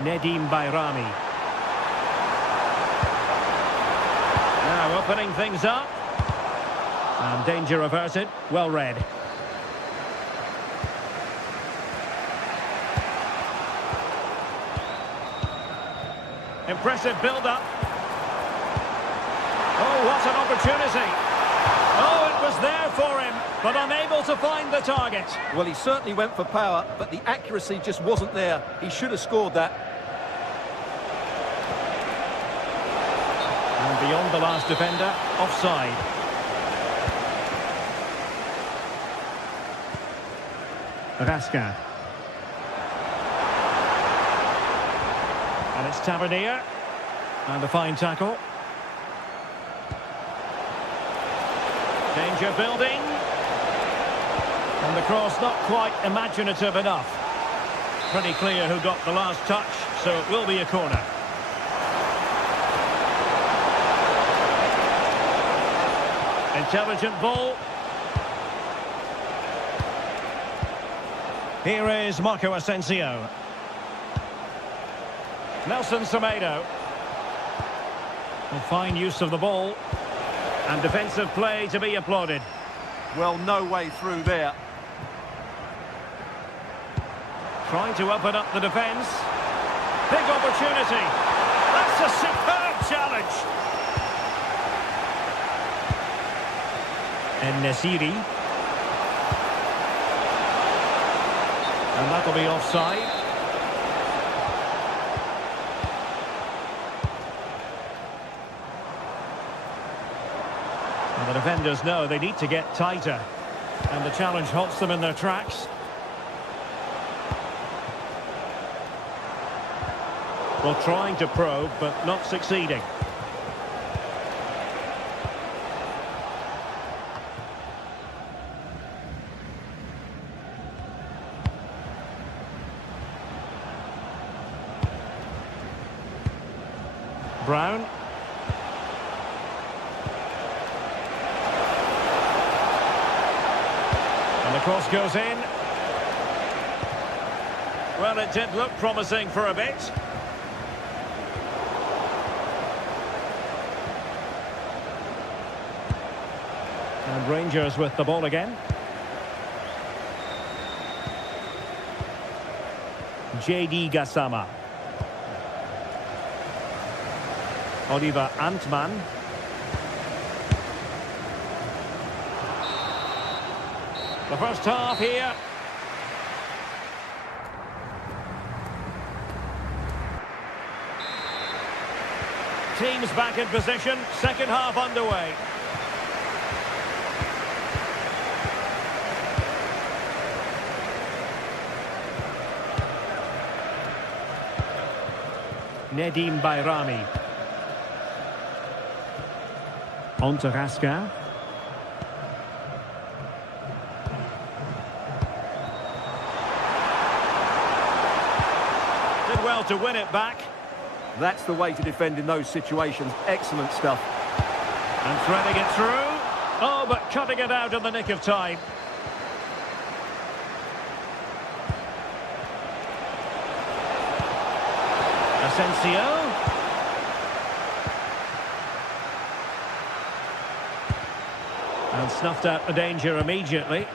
Nedim Bayrami. Now opening things up. And danger averted. Well read. Impressive build-up. Oh, what an opportunity. Oh, it was there for him, but unable to find the target. Well, he certainly went for power, but the accuracy just wasn't there. He should have scored that. And beyond the last defender, offside. Raskin. And it's Tavernier. And a fine tackle. Danger building. And the cross not quite imaginative enough. Pretty clear who got the last touch, so it will be a corner. Intelligent ball. Here is Marco Asensio. Nelson Semedo. Well, fine use of the ball. And defensive play to be applauded. Well, no way through there. Trying to open up the defence. Big opportunity. That's a superb challenge. And Nesiri. And that'll be offside. And the defenders know they need to get tighter. And the challenge halts them in their tracks. Well, trying to probe, but not succeeding. Brown. And the cross goes in. Well, it did look promising for a bit. And Rangers with the ball again. JD Gassama. Oliver Antman. The first half here. Teams back in position. Second half underway. Nedim Bayrami. On to Raskin. Did well to win it back. That's the way to defend in those situations. Excellent stuff. And threading it through. Oh, but cutting it out in the nick of time. Asensio. And snuffed out the danger immediately.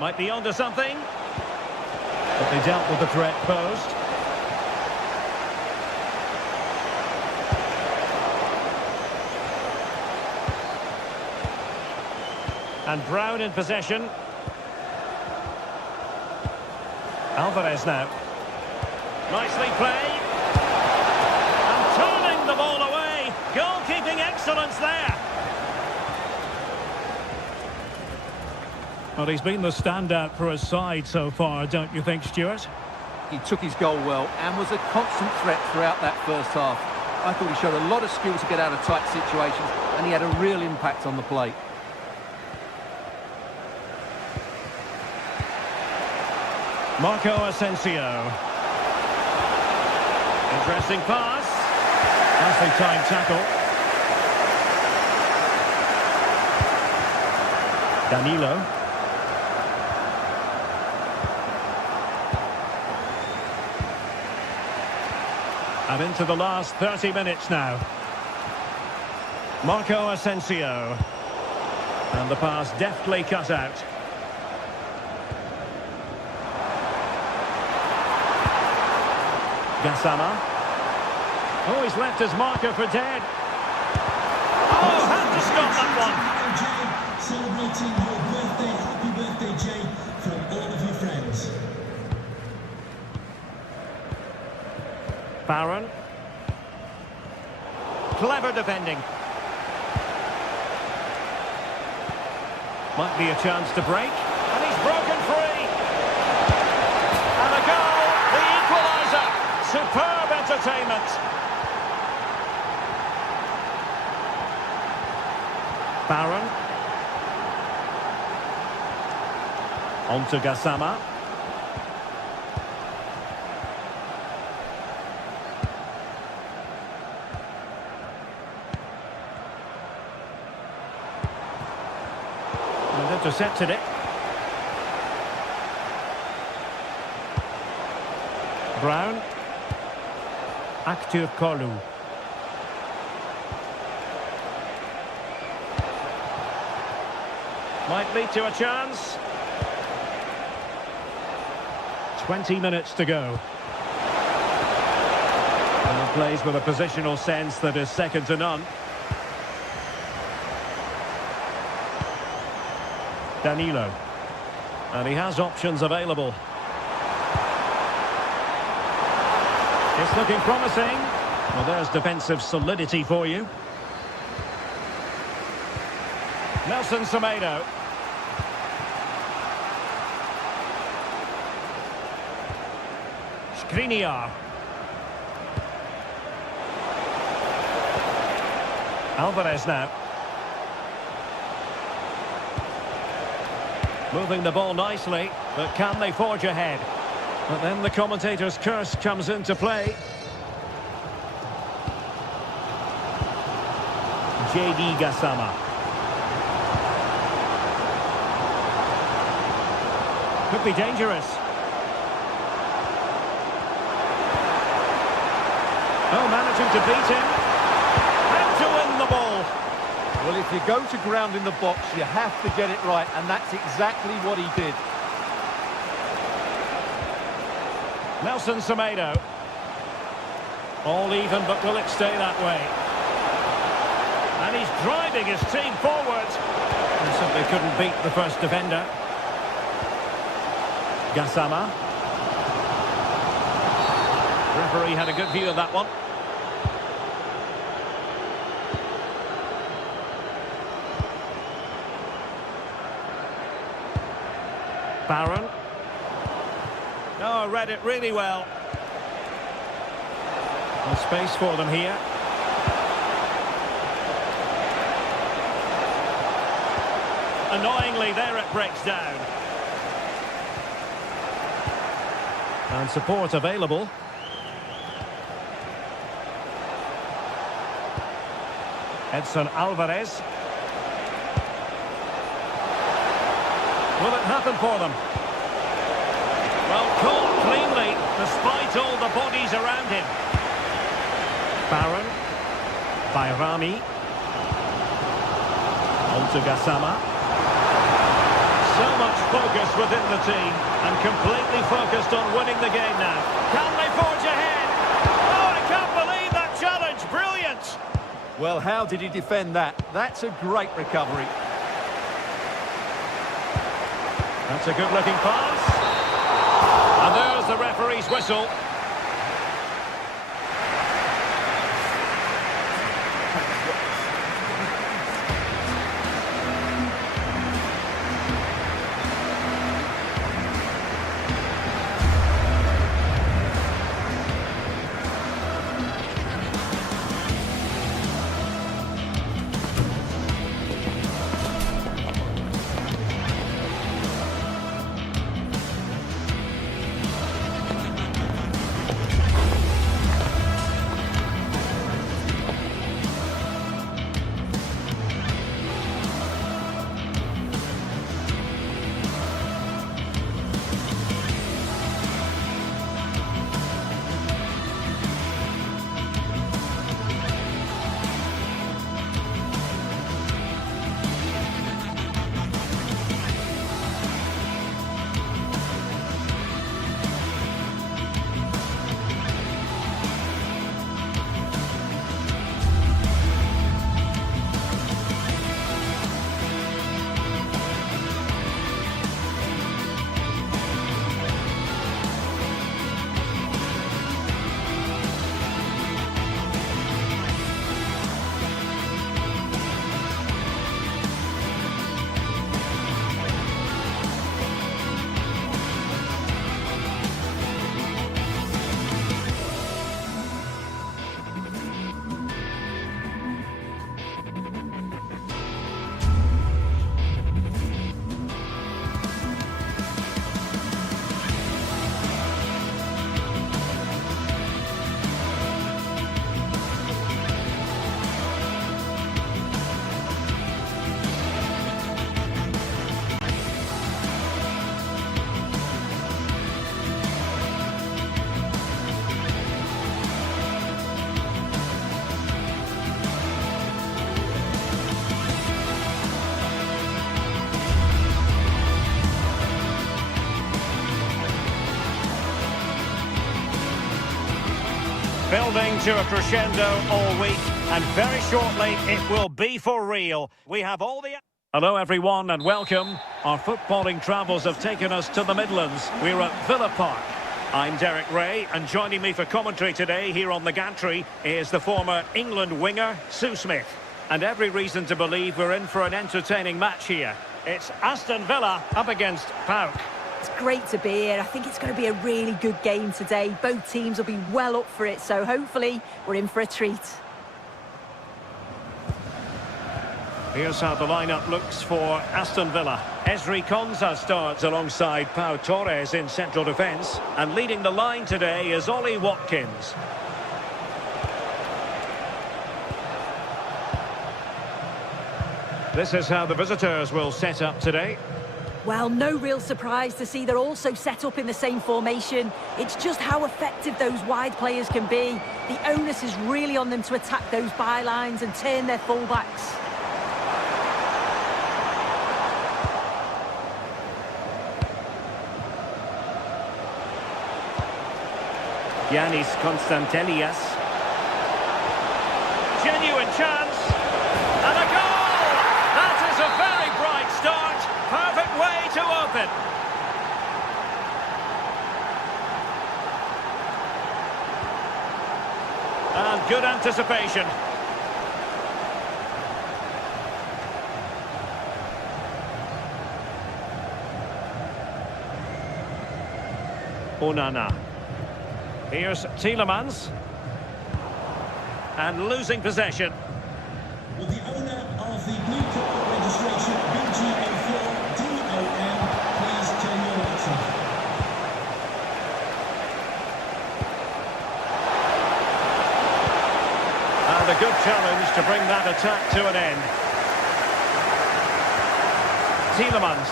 Might be onto something. But they dealt with the threat posed. And Brown in possession. Alvarez now. Nicely played. And turning the ball away. Goalkeeping excellence there. Well, he's been the standout for his side so far, don't you think, Stuart? He took his goal well and was a constant threat throughout that first half. I thought he showed a lot of skill to get out of tight situations, and he had a real impact on the plate. Marco Asensio. Interesting pass. Nicely timed tackle. Danilo. And into the last 30 minutes now. Marco Asensio. And the pass deftly cut out. Gassama. Oh, he's left his marker for dead. Oh, had to stop that one. Celebrating your birthday. Happy birthday, Jay, from all of your friends. Barron. Clever defending. Might be a chance to break. And he's broken free. And a goal, the equaliser. Superb entertainment. Barron. On to Gassama. And intercepted it. Brown. Aktur Kolu. Might lead to a chance. 20 minutes to go. And plays with a positional sense that is second to none. Danilo. And he has options available. It's looking promising. Well, there's defensive solidity for you. Nelson Semedo. Skriniar. Alvarez now. Moving the ball nicely, but can they forge ahead? But then the commentator's curse comes into play. JD Gassama. Could be dangerous. Oh, managing to beat him. And to win the ball. Well, if you go to ground in the box, you have to get it right, and that's exactly what he did. Nelson Semedo. All even, but will it stay that way? And he's driving his team forward. And simply couldn't beat the first defender. Gassama. Referee had a good view of that one. Barron. Oh, read it really well. No space for them here. Annoyingly, there it breaks down. And support available. Edson Alvarez. Will it happen for them? Well, caught cleanly, despite all the bodies around him. Barron. Bayrami. On to Gassama. So much focus within the team, and completely focused on winning the game now. Can they forge ahead? Oh, I can't believe that challenge. Brilliant! Well, how did he defend that? That's a great recovery. That's a good-looking pass. And there's the referee's whistle. building to a crescendo all week, and very shortly it will be for real. We have all the... Hello everyone and welcome. Our footballing travels have taken us to the Midlands. We're at Villa Park. I'm Derek Ray, and joining me for commentary today here on the gantry is the former England winger, Sue Smith. And every reason to believe we're in for an entertaining match here. It's Aston Villa up against PAOK. It's great to be here. I think it's going to be a really good game today. Both teams will be well up for it, so hopefully we're in for a treat. Here's how the lineup looks for Aston Villa. Ezri Konsa starts alongside Pau Torres in central defence. And leading the line today is Ollie Watkins. This is how the visitors will set up today. Well, no real surprise to see they're also set up in the same formation. It's just how effective those wide players can be. The onus is really on them to attack those bylines and turn their fullbacks. Yanis Konstantelias. Genuine chance. And a goal! That is a very bright start. Perfect way to open. And good anticipation. Onana. Here's Tielemans. And losing possession. Will the owner of the blue card registration BGA4 DOM please turn your lights off? And a good challenge to bring that attack to an end. Tielemans.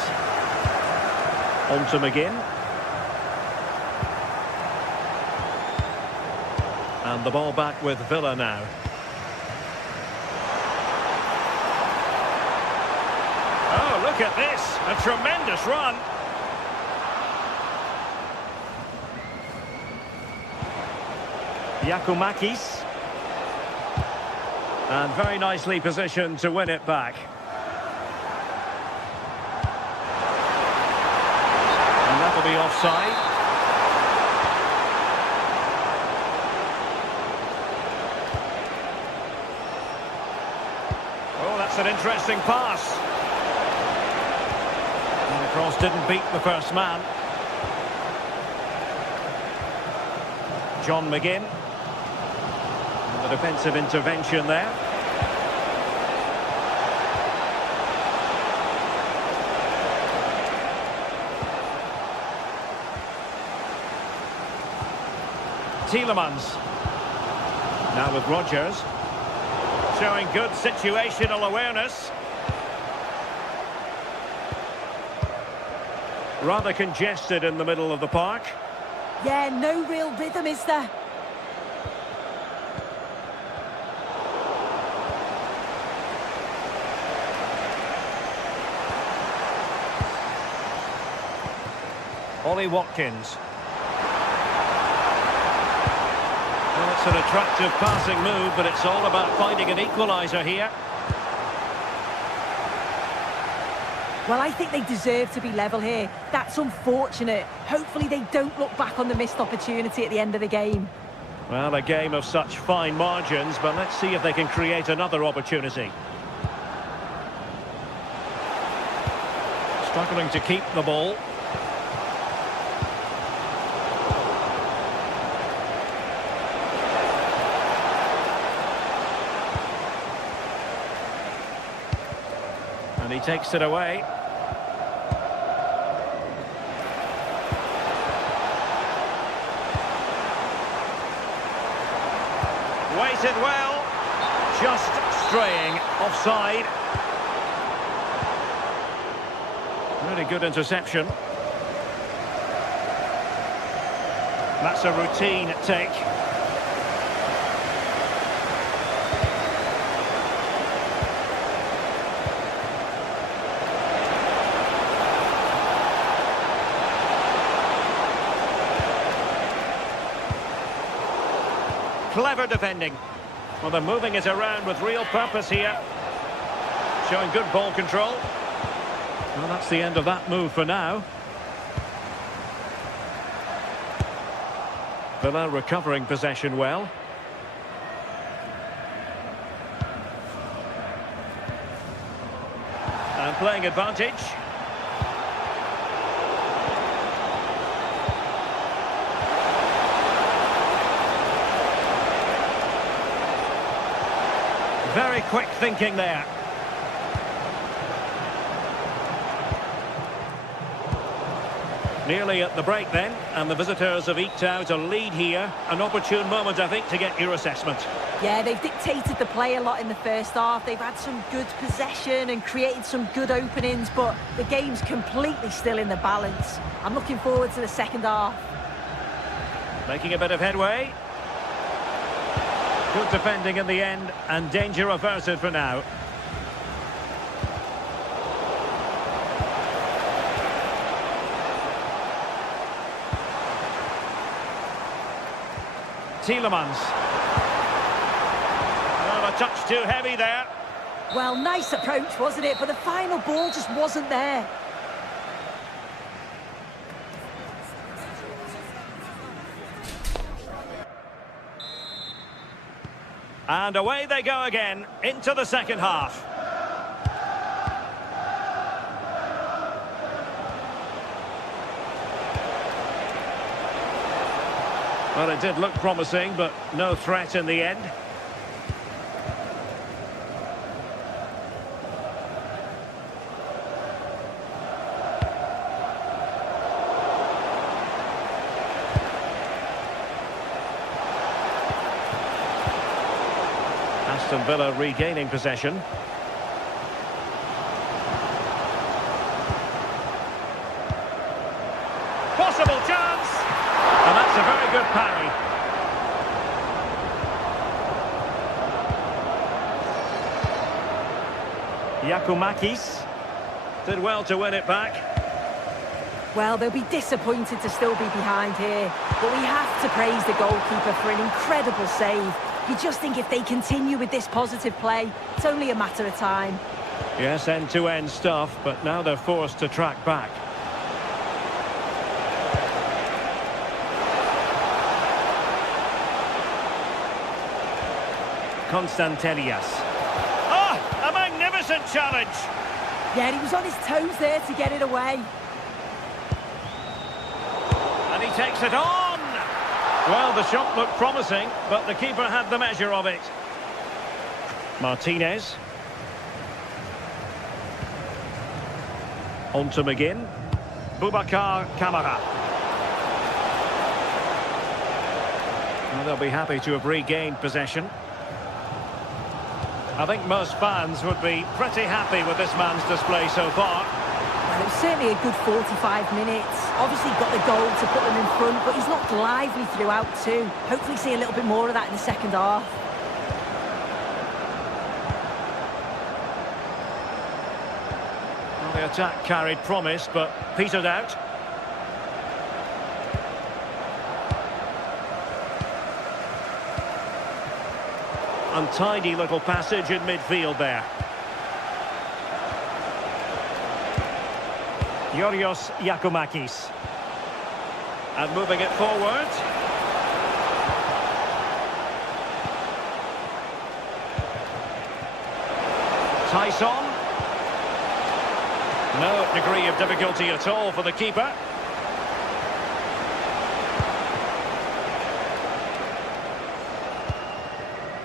On to McGinn. And the ball back with Villa now. Oh, look at this. A tremendous run. Giacomakis. And very nicely positioned to win it back. And that'll be offside. That's an interesting pass. And the cross didn't beat the first man. John McGinn. And the defensive intervention there. Tielemans. Now with Rodgers. Showing good situational awareness. Rather congested in the middle of the park. Yeah, no real rhythm, is there? Ollie Watkins. Well, it's an attractive passing move, but it's all about finding an equaliser here. Well, I think they deserve to be level here. That's unfortunate. Hopefully they don't look back on the missed opportunity at the end of the game. Well, a game of such fine margins, but let's see if they can create another opportunity. Struggling to keep the ball. And he takes it away. Waited well. Just straying offside. Really good interception. That's a routine take. Clever defending. Well, they're moving it around with real purpose here. Showing good ball control. Well, that's the end of that move for now. Villa recovering possession well. And playing advantage. Very quick thinking there. Nearly at the break then, and the visitors have eked out a lead here. An opportune moment, I think, to get your assessment. Yeah, they've dictated the play a lot in the first half. They've had some good possession and created some good openings, but the game's completely still in the balance. I'm looking forward to the second half. Making a bit of headway. Good defending in the end, and danger averted for now. Tielemans. Well, a touch too heavy there. Well, nice approach, wasn't it? But the final ball just wasn't there. And away they go again, into the second half. Well, it did look promising, but no threat in the end. Aston Villa regaining possession. Possible chance! And that's a very good parry. Giacomakis did well to win it back. Well, they'll be disappointed to still be behind here, but we have to praise the goalkeeper for an incredible save. You just think if they continue with this positive play, it's only a matter of time. Yes, end-to-end stuff, but now they're forced to track back. Constantelias. Oh, a magnificent challenge! Yeah, he was on his toes there to get it away. And he takes it on! Well, the shot looked promising, but the keeper had the measure of it. Martinez. On to McGinn. Boubacar Kamara. Well, they'll be happy to have regained possession. I think most fans would be pretty happy with this man's display so far. Well, it was certainly a good 45 minutes. Obviously got the goal to put them in front, but he's looked lively throughout too. Hopefully see a little bit more of that in the second half. Well, the attack carried promise, but petered out. Untidy little passage in midfield there. Yorios Giacomakis. And moving it forward. Tyson. No degree of difficulty at all for the keeper.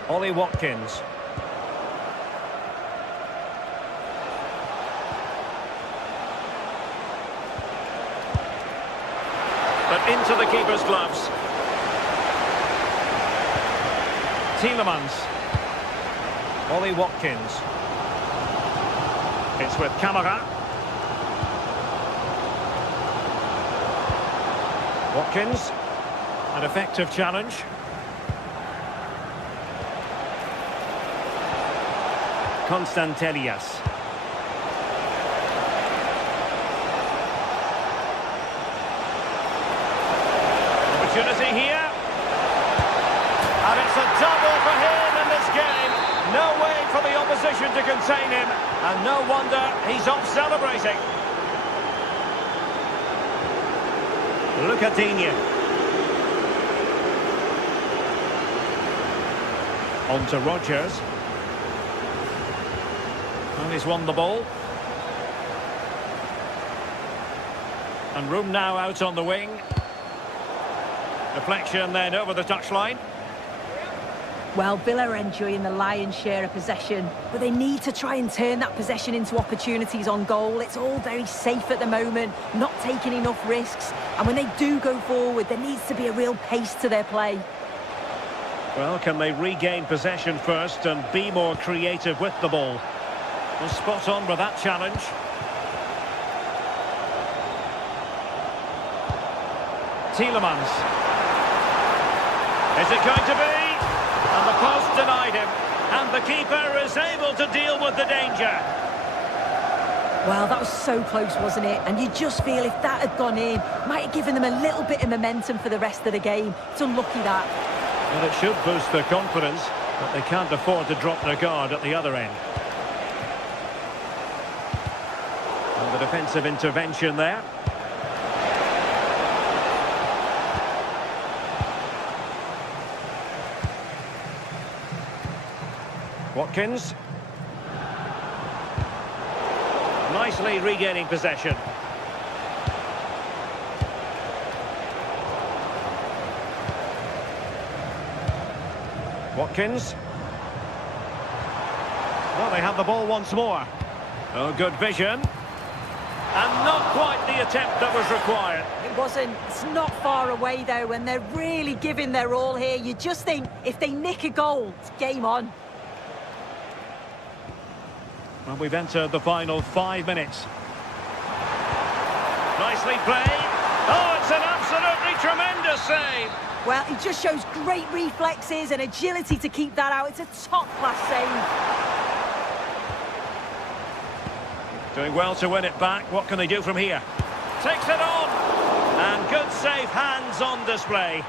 Ollie Watkins. But into the keeper's gloves. Tielemans. Ollie Watkins. It's with Kamara. Watkins. An effective challenge. Constantelias. Opportunity here. And it's a contain him, and no wonder he's off celebrating. Look at Digne. On to Rodgers. And he's won the ball. And room now out on the wing. Deflection then over the touchline. Well, Villa are enjoying the lion's share of possession, but they need to try and turn that possession into opportunities on goal. It's all very safe at the moment, not taking enough risks. And when they do go forward, there needs to be a real pace to their play. Well, can they regain possession first and be more creative with the ball? Well, spot on with that challenge. Tielemans. Is it going to be? And the post denied him. And the keeper is able to deal with the danger. Well, that was so close, wasn't it? And you just feel if that had gone in, might have given them a little bit of momentum for the rest of the game. It's unlucky that. Well, it should boost their confidence, but they can't afford to drop their guard at the other end. And the defensive intervention there. Watkins. Nicely regaining possession. Watkins. Well, they have the ball once more. Oh, good vision. And not quite the attempt that was required. It wasn't. It's not far away, though, and they're really giving their all here. You just think, if they nick a goal, it's game on. Well, we've entered the final 5 minutes. Nicely played. Oh, it's an absolutely tremendous save. Well, it just shows great reflexes and agility to keep that out. It's a top-class save. Doing well to win it back. What can they do from here? Takes it on. And good safe hands on display.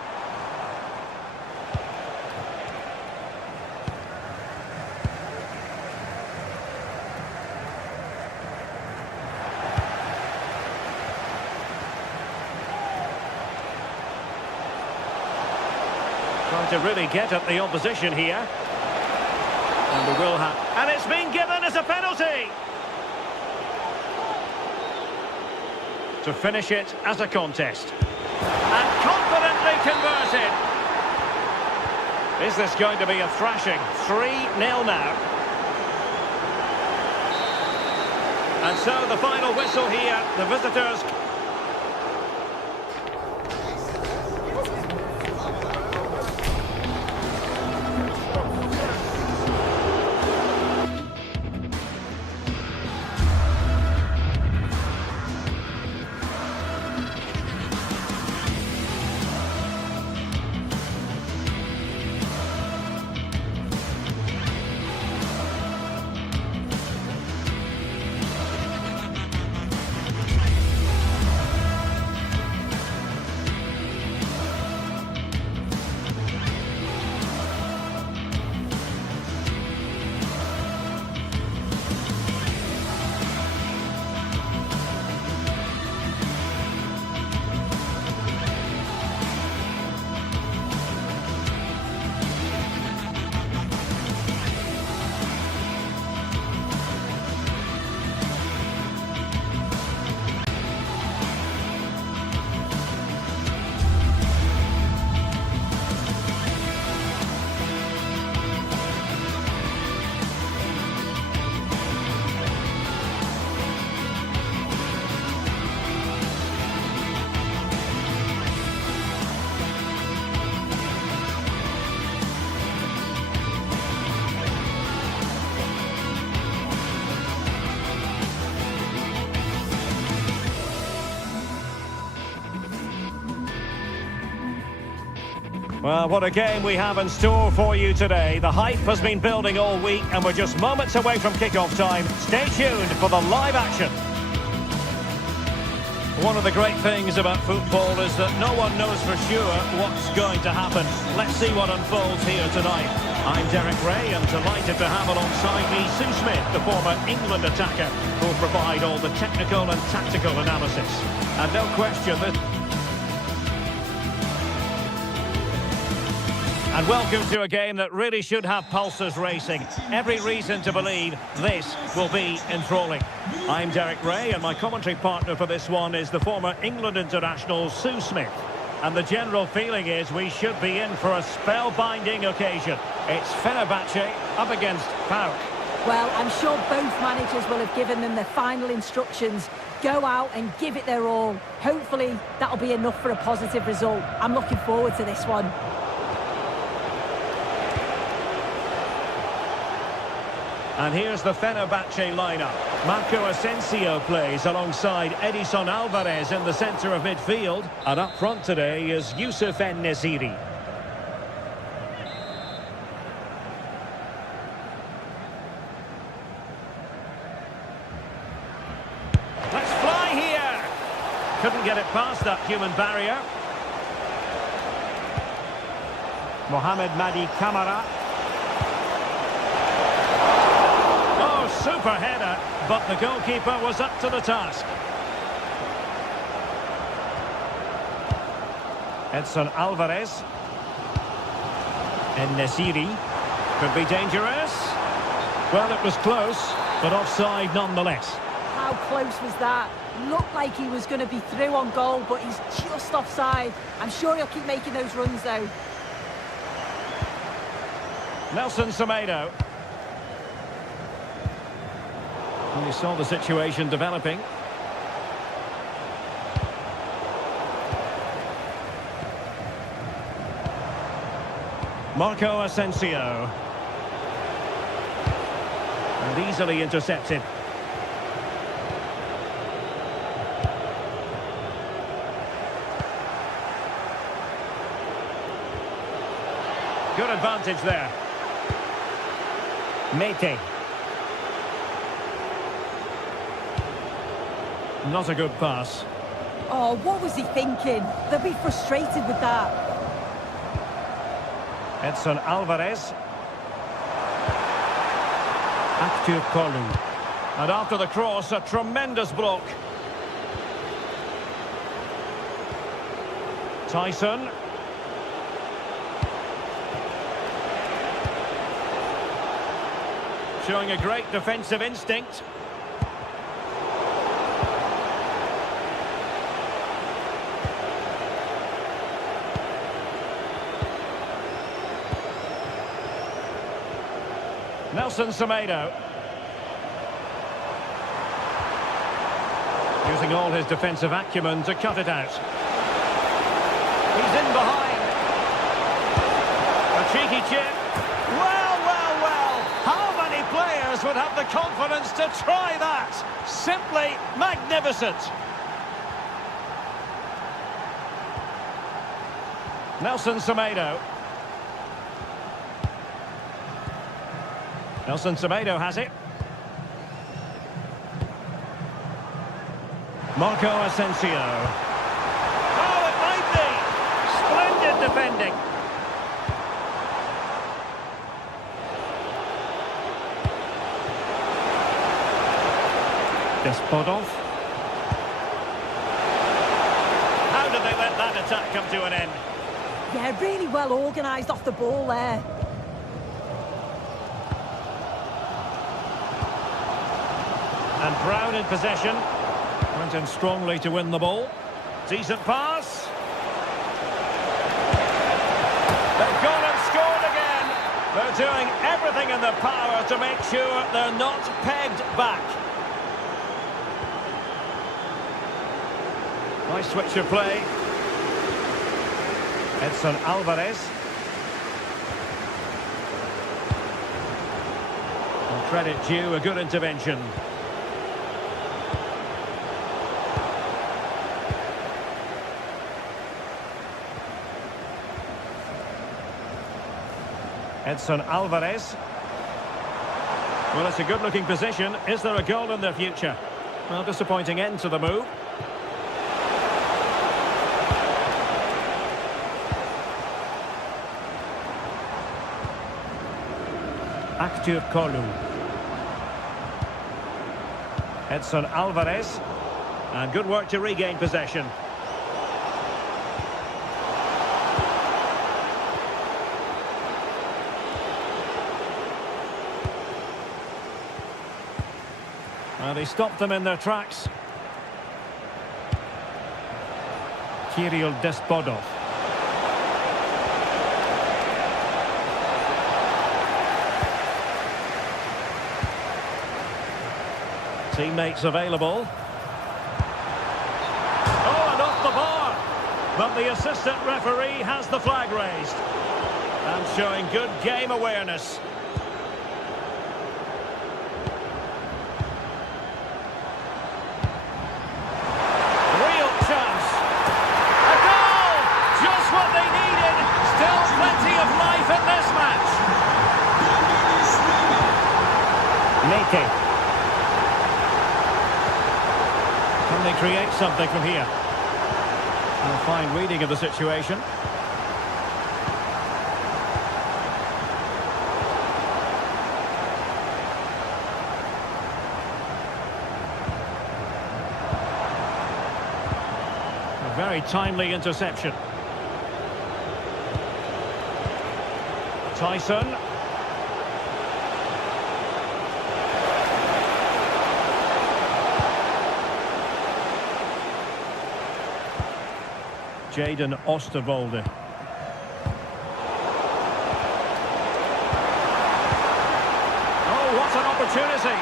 Trying to really get at the opposition here. And we will have... And it's been given as a penalty! To finish it as a contest. And confidently converted! Is this going to be a thrashing? 3-0 now. And so the final whistle here. The visitors... Well, what a game we have in store for you today. The hype has been building all week and we're just moments away from kick-off time. Stay tuned for the live action. One of the great things about football is that no one knows for sure what's going to happen. Let's see what unfolds here tonight. I'm Derek Ray and delighted to have alongside me Sue Smith, the former England attacker, who will provide all the technical and tactical analysis. And no question that... And welcome to a game that really should have pulses racing. Every reason to believe this will be enthralling. I'm Derek Ray and my commentary partner for this one is the former England international Sue Smith. And the general feeling is we should be in for a spellbinding occasion. It's Fenerbahce up against PAOK. Well, I'm sure both managers will have given them their final instructions. Go out and give it their all. Hopefully that'll be enough for a positive result. I'm looking forward to this one. And here's the Fenerbahce lineup. Marco Asensio plays alongside Edison Alvarez in the centre of midfield. And up front today is Youssef En-Nesyri. Let's fly here! Couldn't get it past that human barrier. Mohamed Madi Camara. Super header, but the goalkeeper was up to the task. Edson Alvarez. En-Nesyri. Could be dangerous. Well, it was close, but offside nonetheless. How close was that? Looked like he was going to be through on goal, but he's just offside. I'm sure he'll keep making those runs, though. Nelson Semedo. We saw the situation developing. Marco Asensio. And easily intercepted. Good advantage there. Mete. Not a good pass. Oh, what was he thinking? They'll be frustrated with that. Edson Alvarez. Active Kolu. And after the cross, a tremendous block. Tyson. Showing a great defensive instinct. Nelson Semedo. Using all his defensive acumen to cut it out. He's in behind. A cheeky chip. Well, well, well. How many players would have the confidence to try that? Simply magnificent. Nelson Semedo. Nelson Semedo has it. Marco Asensio. Oh, it might be! Splendid defending. Despodov. How did they let that attack come to an end? Yeah, really well organised off the ball there. And Brown in possession. Went in strongly to win the ball. Decent pass. They've gone and scored again. They're doing everything in their power to make sure they're not pegged back. Nice switch of play. Edson Alvarez. And credit due, a good intervention. Edson Alvarez. Well, it's a good-looking position. Is there a goal in their future? Well, disappointing end to the move. Kolu. Edson Alvarez. And good work to regain possession. And he stopped them in their tracks. Kirill Despodov. Teammates available. Oh, and off the bar. But the assistant referee has the flag raised. And showing good game awareness. Real chance. A goal! Just what they needed. Still plenty of life in this match. Nate. Can they create something from here? And a fine reading of the situation. A very timely interception. Tyson. Jaden Osterwolde. Oh, what an opportunity!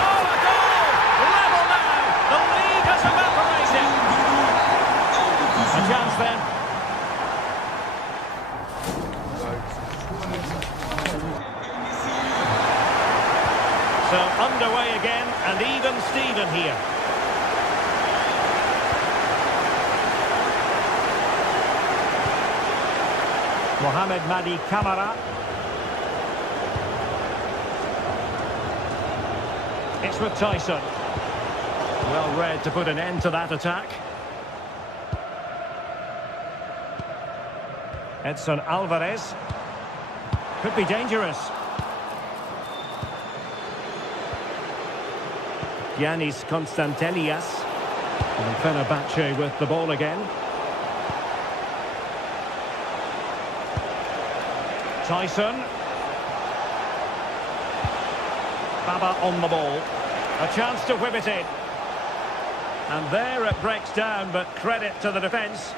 Oh, a goal! Level now! The lead has evaporated! A chance then. So underway again, and even Steven here. Mohamed Madi Camara. It's with Tyson. Well read to put an end to that attack. Edson Alvarez. Could be dangerous. Giannis Konstantelias. And Fenerbahce with the ball again. Tyson. Baba on the ball. A chance to whip it in. And there it breaks down, but credit to the defence.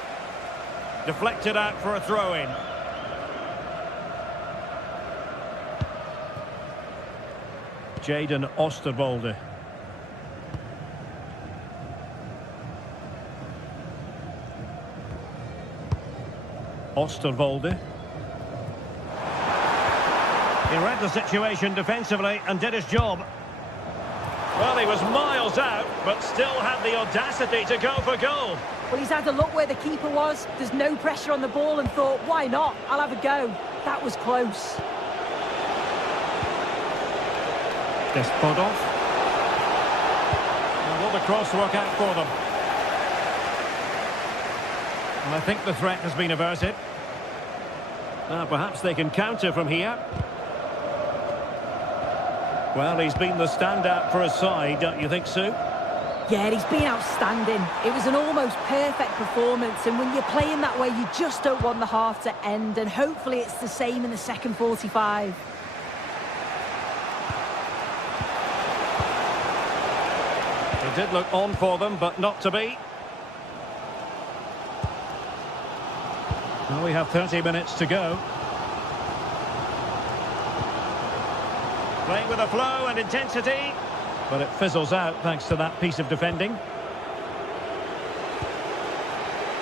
Deflected out for a throw-in. Jaden Osterwolde. Osterwolde. He read the situation defensively and did his job. Well, he was miles out, but still had the audacity to go for goal. Well, he's had a look where the keeper was. There's no pressure on the ball and thought, why not? I'll have a go. That was close. Despodov. And will the cross work out for them? And I think the threat has been averted. Now, perhaps they can counter from here. Well, he's been the standout for his side, don't you think, Sue? Yeah, he's been outstanding. It was an almost perfect performance, and when you're playing that way, you just don't want the half to end, and hopefully it's the same in the second 45. It did look on for them, but not to be. Well, we have 30 minutes to go. Playing with a flow and intensity, but it fizzles out thanks to that piece of defending.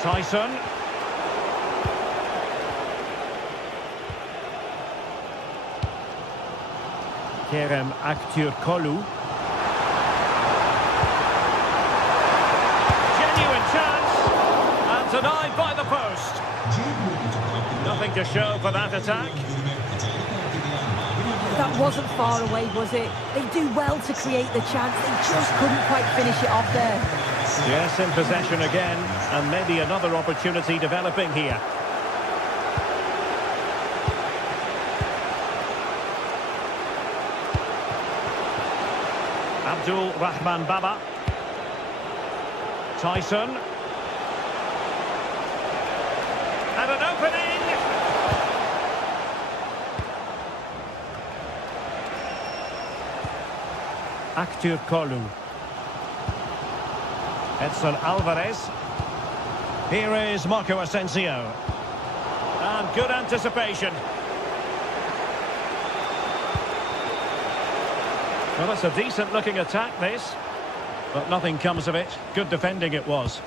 Tyson. Kerem Aktürkoğlu. Genuine chance, and denied by the post. Nothing to show for that attack. That wasn't far away, was it? They do well to create the chance. They just couldn't quite finish it off there. Yes, in possession again, and maybe another opportunity developing here. Abdul Rahman Baba. Tyson. And an opening. Akhtur Kolu. Edson Alvarez. Here is Marco Asensio. And good anticipation. Well, it's a decent-looking attack, this. But nothing comes of it. Good defending it was.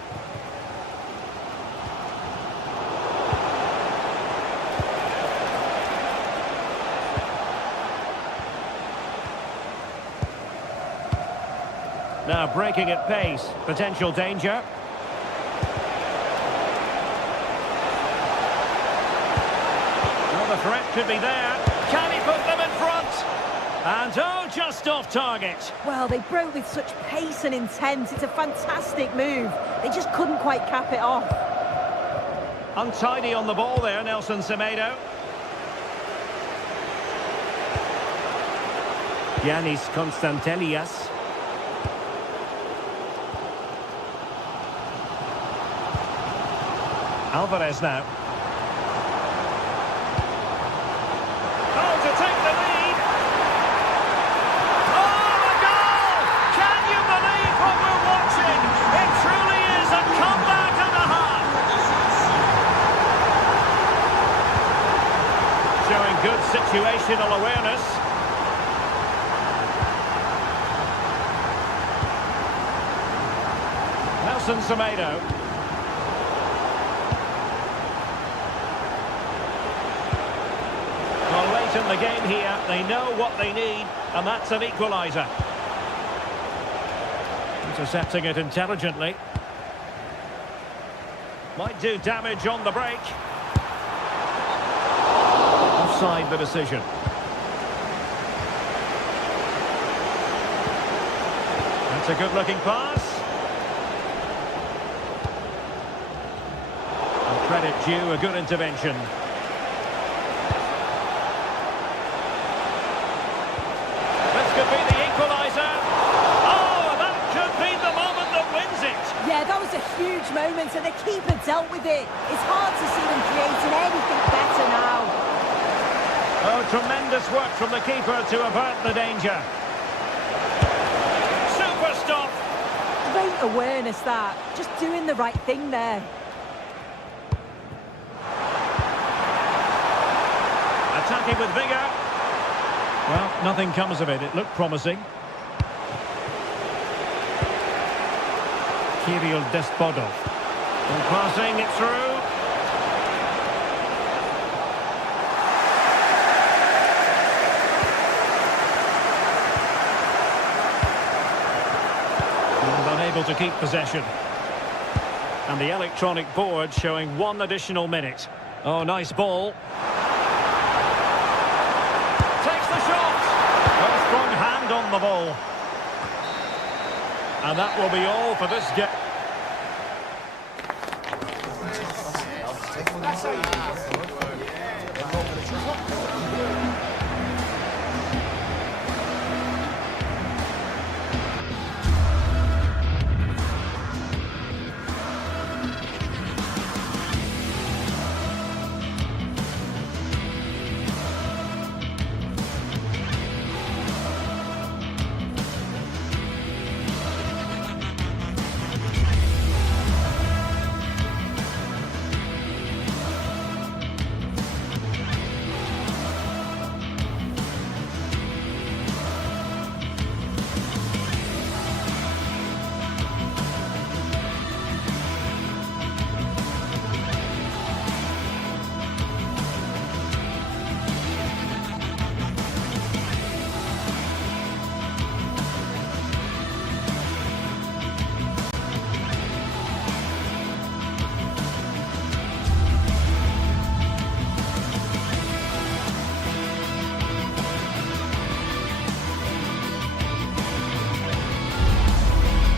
Now breaking at pace. Potential danger. Well, the threat could be there. Can he put them in front? And oh, just off target. Well, they broke with such pace and intent. It's a fantastic move. They just couldn't quite cap it off. Untidy on the ball there, Nelson Semedo. Giannis Konstantelias. Alvarez now. Oh, to take the lead. Oh, a goal! Can you believe what we're watching? It truly is a comeback and a half. Showing good situational awareness. Nelson Semedo. Well, late in the game here, they know what they need, and that's an equaliser. Intercepting it intelligently. Might do damage on the break. Offside the decision. That's a good-looking pass. And credit due, a good intervention. Could be the equaliser. Oh, that could be the moment that wins it. Yeah, that was a huge moment, and the keeper dealt with it. It's hard to see them creating anything better now. Oh, tremendous work from the keeper to avert the danger. Super stop. Great awareness, that. Just doing the right thing there. Attacking with vigour. Well, nothing comes of it. It looked promising. Kirill Despodov. And passing it through. And unable to keep possession. And the electronic board showing 1 additional minute. Oh, nice ball. Strong hand on the ball. And that will be all for this game.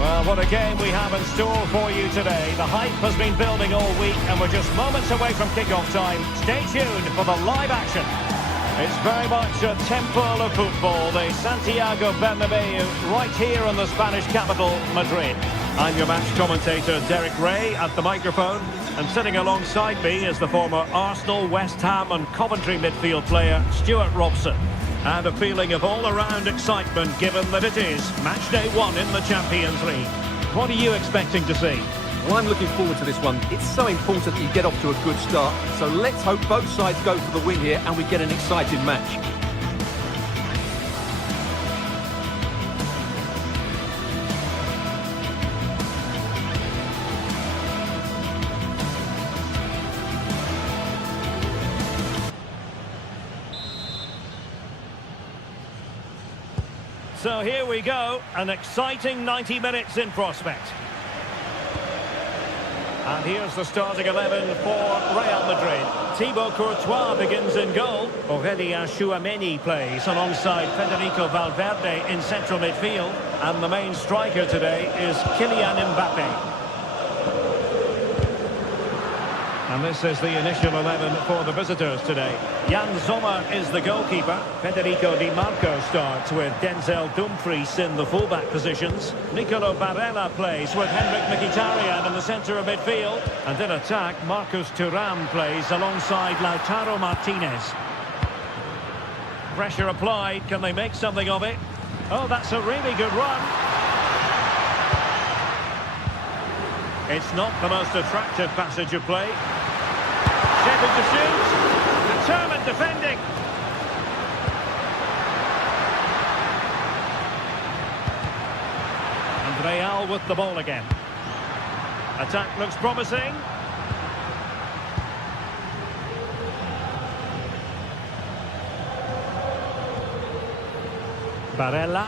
Well, what a game we have in store for you today. The hype has been building all week and we're just moments away from kick-off time. Stay tuned for the live action. It's very much a temple of football, the Santiago Bernabeu, right here in the Spanish capital, Madrid. I'm your match commentator, Derek Ray, at the microphone. And sitting alongside me is the former Arsenal, West Ham and Coventry midfield player, Stuart Robson. And a feeling of all-around excitement, given that it is match day 1 in the Champions League. What are you expecting to see? Well, I'm looking forward to this one. It's so important that you get off to a good start. So let's hope both sides go for the win here and we get an exciting match. So here we go, an exciting 90 minutes in prospect. And here's the starting 11 for Real Madrid. Thibaut Courtois begins in goal. Aurelien Tchouameni plays alongside Federico Valverde in central midfield. And the main striker today is Kylian Mbappe. And this is the initial 11 for the visitors today. Jan Sommer is the goalkeeper. Federico Di Marco starts with Denzel Dumfries in the fullback positions. Nicolo Barella plays with Henrik Mkhitaryan in the centre of midfield. And in attack, Marcus Thuram plays alongside Lautaro Martinez. Pressure applied. Can they make something of it? Oh, that's a really good run. It's not the most attractive passage of play. Scheduled to shoot. Determined defending. And Real with the ball again. Attack looks promising. Barella.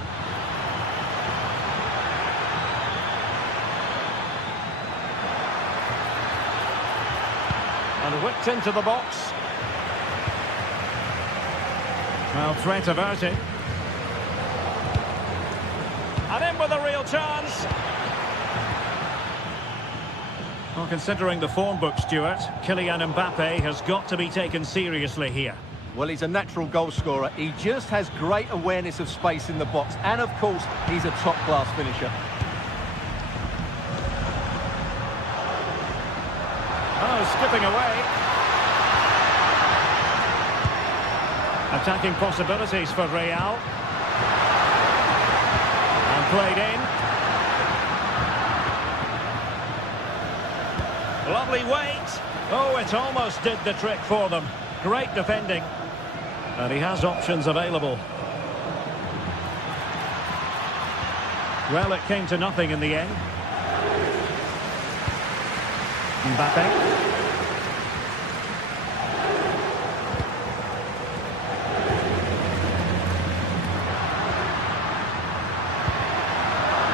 And whipped into the box. Well, threat averted. And in with a real chance. Well, considering the form book, Stuart, Kylian Mbappe has got to be taken seriously here. Well, he's a natural goal scorer. He just has great awareness of space in the box. And, of course, he's a top-class finisher. Oh, skipping away. Attacking possibilities for Real. And played in. Lovely weight. Oh, it almost did the trick for them. Great defending. And he has options available. Well, it came to nothing in the end. Mbappe.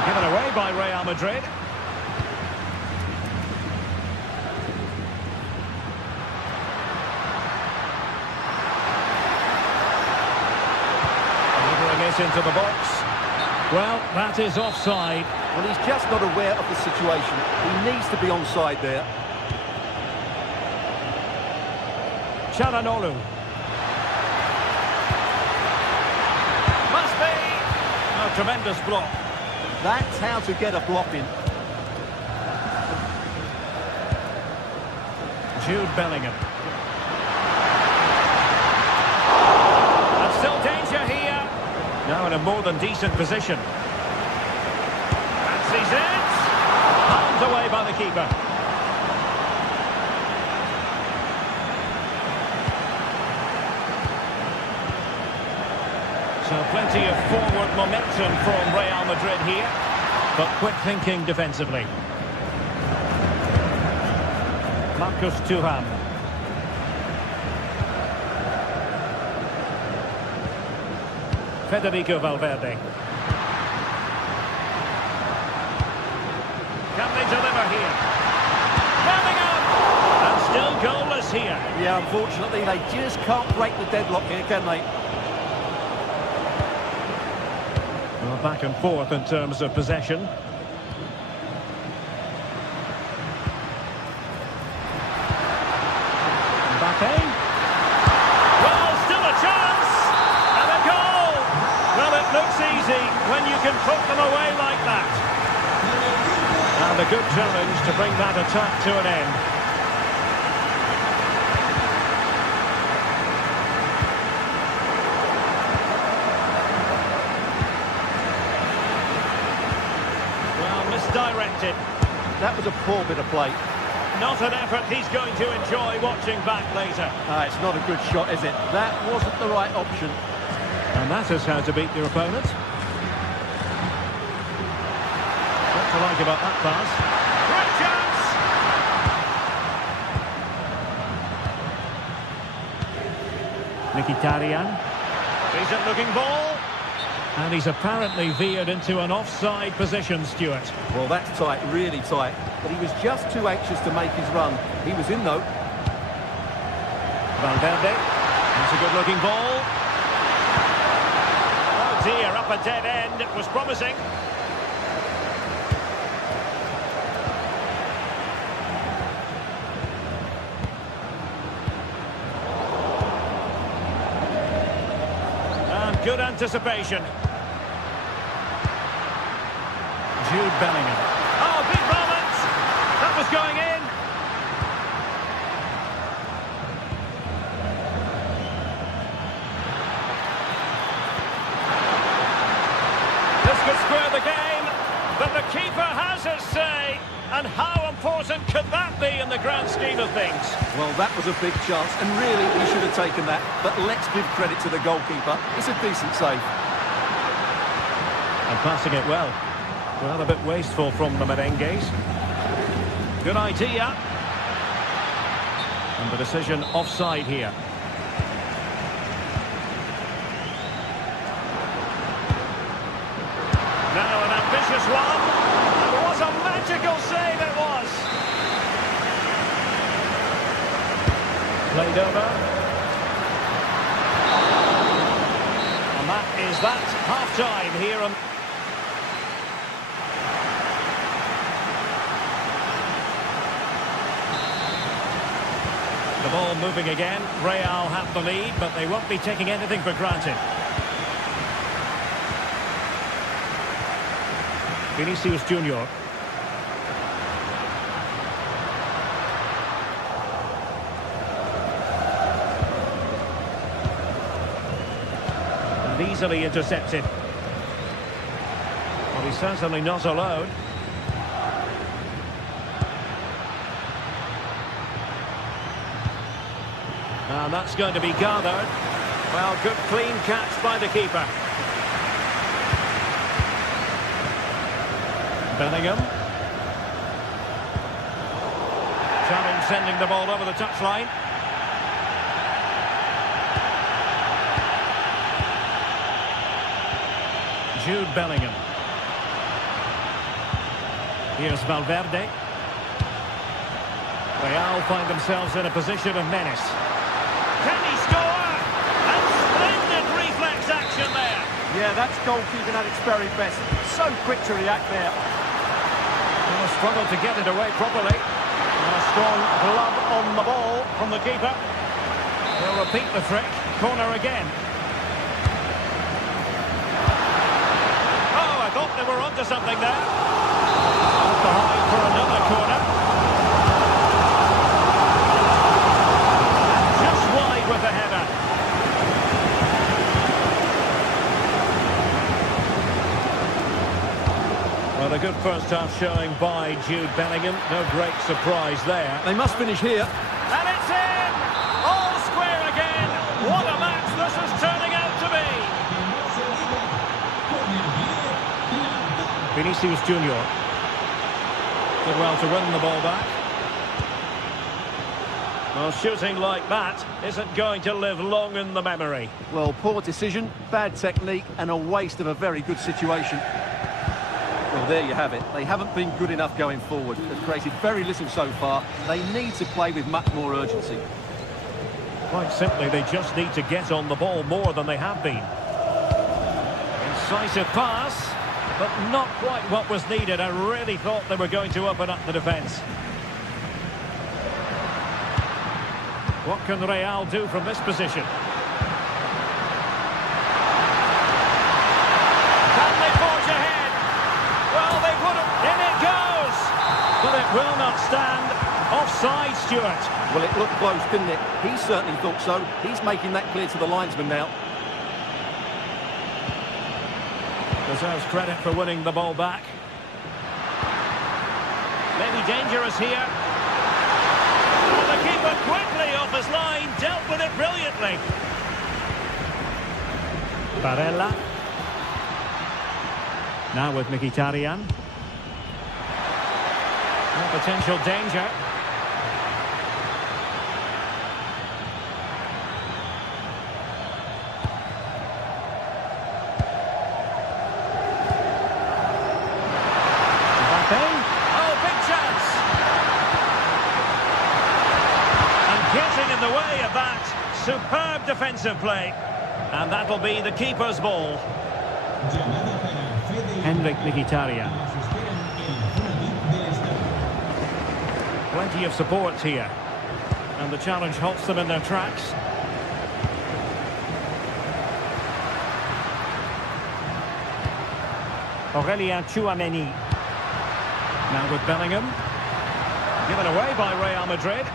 Given away by Real Madrid. Delivering it into the box. Well, that is offside. Well, he's just not aware of the situation. He needs to be onside there. Çalhanoğlu. Must be. A tremendous block. That's how to get a block in. Jude Bellingham. And still danger here. Now in a more than decent position. Fancies it. Palmed away by the keeper. So plenty of forward momentum from Real Madrid here, but quick thinking defensively. Marcus Thuram. Federico Valverde. Can they deliver here? Bellingham! And still goalless here. Yeah, unfortunately, they just can't break the deadlock here, can they? Well, back and forth in terms of possession. Mbappe. Well, still a chance. looks easy when you can put them away like that. And a good challenge to bring that attack to an end. Well, misdirected. That was a poor bit of play. Not an effort he's going to enjoy watching back later. It's not a good shot, is it? That wasn't the right option. And that is how to beat your opponent. What to like about that pass? Great chance! Mkhitaryan. Decent looking ball. And he's apparently veered into an offside position, Stuart. Well, that's tight, really tight. But he was just too anxious to make his run. He was in, though. Valverde. That's a good-looking ball. Oh, dear, up a dead end. It was promising. And good anticipation. Jude Bellingham. Oh, big moment! That was going in. This could square the game, but the keeper has his say. And how important could that be in the grand scheme of things? Well, that was a big chance, and really, he should have taken that. But let's give credit to the goalkeeper. It's a decent save. And passing it well. Well, a bit wasteful from the merengues. Good idea. And the decision offside here. Now an ambitious one. And what a magical save it was. Played over. And that is that. Half-time here on... The ball moving again. Real have the lead, but they won't be taking anything for granted. Vinicius Junior. And easily intercepted. Well, he's certainly not alone. And that's going to be gathered. Well, good clean catch by the keeper. Bellingham. Challenge sending the ball over the touchline. Jude Bellingham. Here's Valverde. Real find themselves in a position of menace. Can he score? And splendid reflex action there. Yeah, that's goalkeeping at its very best. So quick to react there. Well, struggled to get it away properly. And a strong glove on the ball from the keeper. They'll repeat the trick. Corner again. Oh, I thought they were onto something there. Off behind for another corner. With the header. Well, a good first half showing by Jude Bellingham. No great surprise there. They must finish here. And it's in! All square again! What a match this is turning out to be! Vinicius Junior. Did well to win the ball back. Well, shooting like that isn't going to live long in the memory. Well, poor decision, bad technique, and a waste of a very good situation. Well, there you have it. They haven't been good enough going forward. They've created very little so far. They need to play with much more urgency. Quite simply, they just need to get on the ball more than they have been. Incisive pass, but not quite what was needed. I really thought they were going to open up the defence. What can Real do from this position? offside, Stuart. Well, it looked close, didn't it? He certainly thought so. He's making that clear to the linesman now. Deserves credit for winning the ball back. Maybe dangerous here. Oh, the keeper quickly off his line, dealt with it brilliantly. Barella. Now with Mkhitaryan. No potential danger. Oh, big chance! And getting in the way of that. Superb defensive play. And that'll be the keeper's ball. Henrik Mkhitaryan. Plenty of support here. And the challenge halts them in their tracks. Aurelien Tchouameni. Now with Bellingham. Given away by Real Madrid.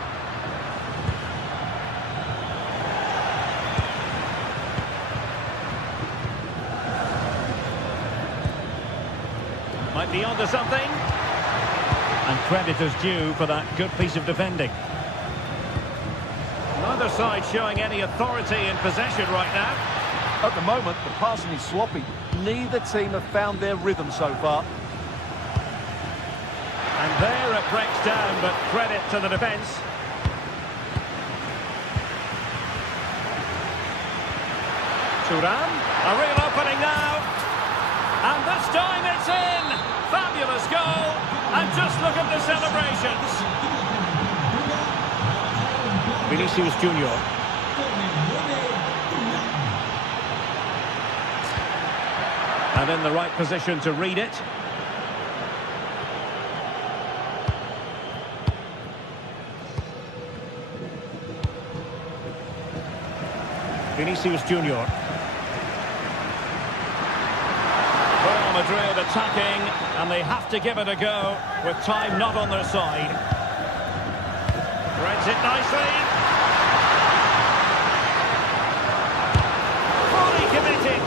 Might be onto something. And credit is due for that good piece of defending. Neither side showing any authority in possession right now. At the moment, the passing is sloppy. Neither team have found their rhythm so far. And there it breaks down, but credit to the defence. Thuram, a real opening now. And this time it's in! Fabulous goal! And just look at the celebrations. Vinicius Junior. And in the right position to read it. Vinicius Junior. Real Madrid attacking, and they have to give it a go with time not on their side. Threads it nicely. Fully committed.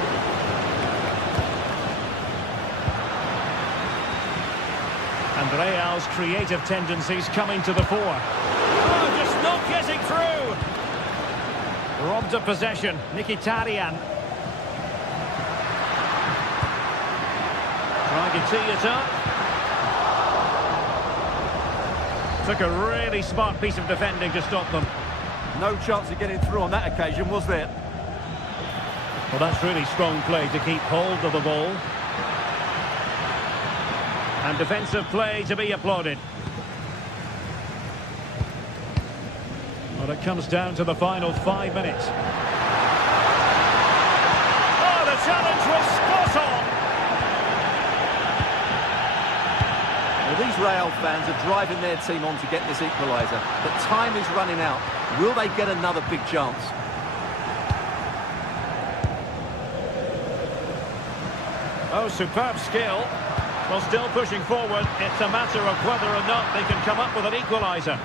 And Real's creative tendencies coming to the fore. Oh, just not getting through. Robbed of possession, Mkhitaryan. Trying to tee it up. Took a really smart piece of defending to stop them. No chance of getting through on that occasion, was there? Well, that's really strong play to keep hold of the ball. And defensive play to be applauded. Well, it comes down to the final 5 minutes. Oh, the challenge was spot on! Well, these Real fans are driving their team on to get this equaliser. But time is running out. Will they get another big chance? Oh, superb skill. Well, still pushing forward. It's a matter of whether or not they can come up with an equaliser.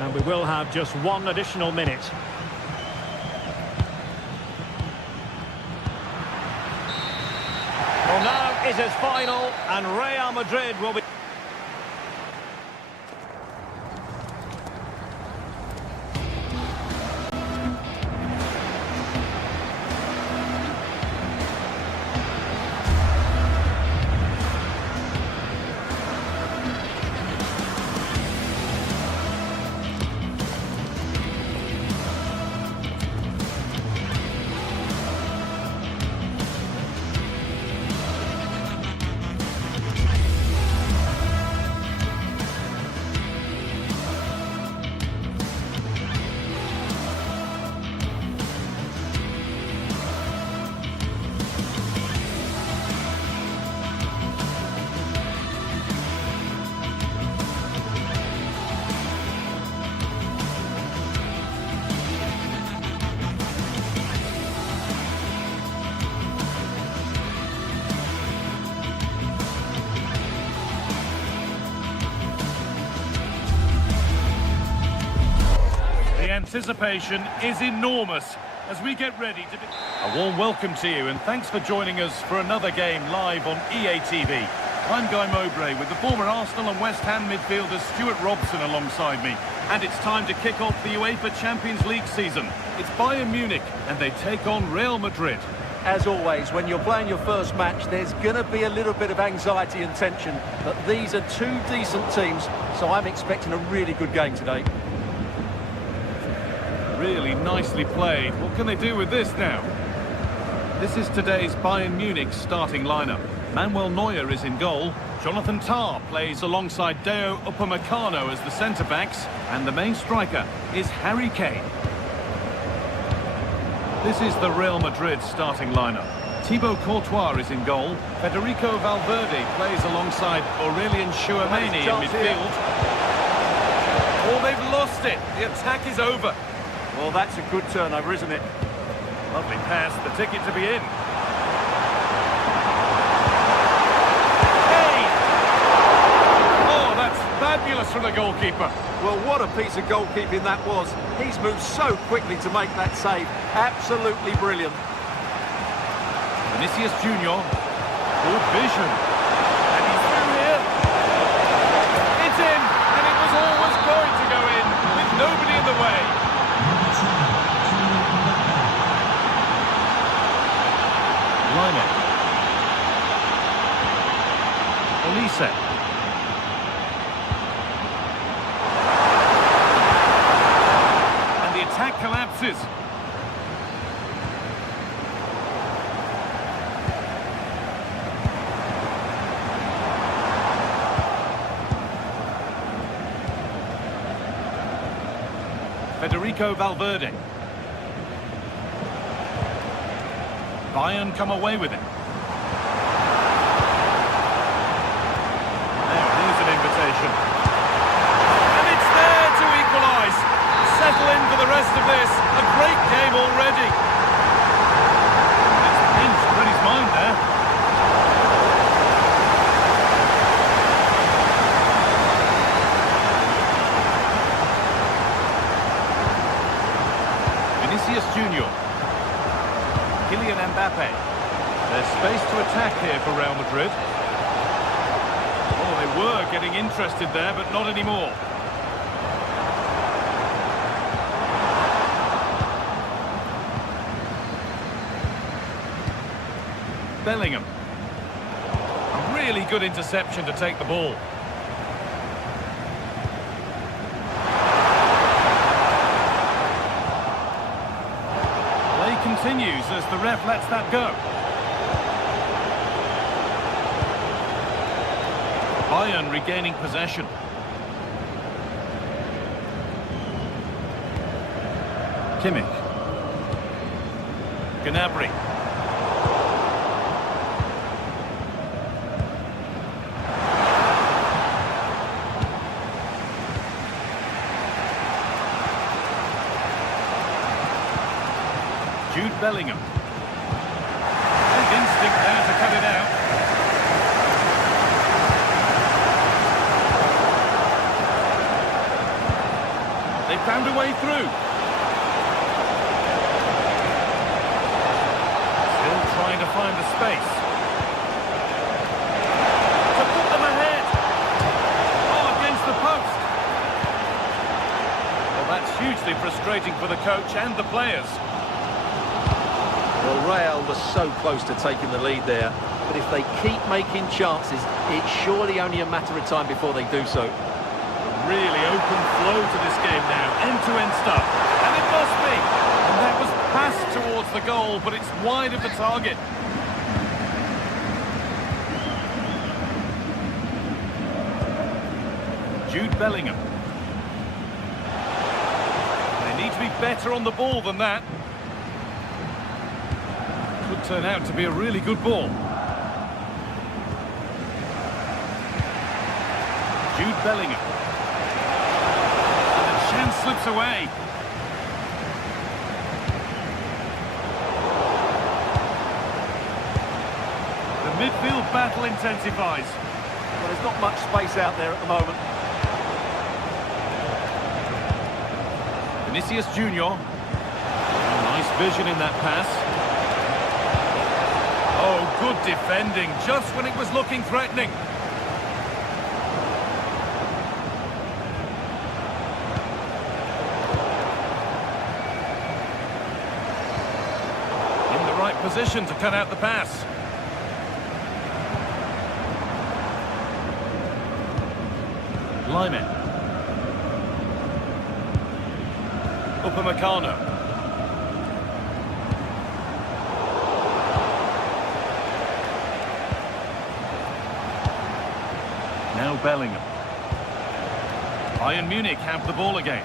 And we will have just one additional minute. Well, now is his final, and Real Madrid will be... anticipation is enormous as we get ready to... A warm welcome to you and thanks for joining us for another game live on EA TV. I'm Guy Mowbray with the former Arsenal and West Ham midfielder Stuart Robson alongside me. And it's time to kick off the UEFA Champions League season. It's Bayern Munich and they take on Real Madrid. As always, when you're playing your first match, there's going to be a little bit of anxiety and tension. But these are two decent teams, so I'm expecting a really good game today. Really nicely played. What can they do with this now? This is today's Bayern Munich starting lineup. Manuel Neuer is in goal. Jonathan Tah plays alongside Deo Upamecano as the centre-backs. And the main striker is Harry Kane. This is the Real Madrid starting lineup. Thibaut Courtois is in goal. Federico Valverde plays alongside Aurelien Tchouameni in midfield. Oh, they've lost it. The attack is over. Well, that's a good turnover, isn't it? Lovely pass, the ticket to be in. Kane! Oh, that's fabulous from the goalkeeper. Well, what a piece of goalkeeping that was. He's moved so quickly to make that save. Absolutely brilliant. Vinicius Junior. Good vision. And he's through here. It's in. And it was always going to go in with nobody in the way. Liner. Olise. Attack collapses. Federico Valverde. Bayern come away with it. Now here's an invitation. And it's there to equalise. Settle in for the rest of this. A great game already. It's pinched read his mind there. Vinicius Junior. Kylian Mbappe. There's space to attack here for Real Madrid. Oh, they were getting interested there, but not anymore. Bellingham. A really good interception to take the ball. Play continues as the ref lets that go. Bayern regaining possession. Kimmich. Gnabry. Jude Bellingham. Big instinct there to cut it out. They found a way through. Still trying to find the space. To put them ahead. Oh, against the post. Well, that's hugely frustrating for the coach and the players. Well, Real was so close to taking the lead there, but if they keep making chances, it's surely only a matter of time before they do so. Really open flow to this game now, end-to-end stuff, and it must be. And that was passed towards the goal, but it's wide of the target. Jude Bellingham. They need to be better on the ball than that. Could turn out to be a really good ball. Jude Bellingham. And the chance slips away. The midfield battle intensifies. Well, there's not much space out there at the moment. Vinicius Junior. Nice vision in that pass. Oh, good defending, just when it was looking threatening. In the right position to cut out the pass. Lyman. Upamecano. Now Bellingham. Bayern Munich have the ball again.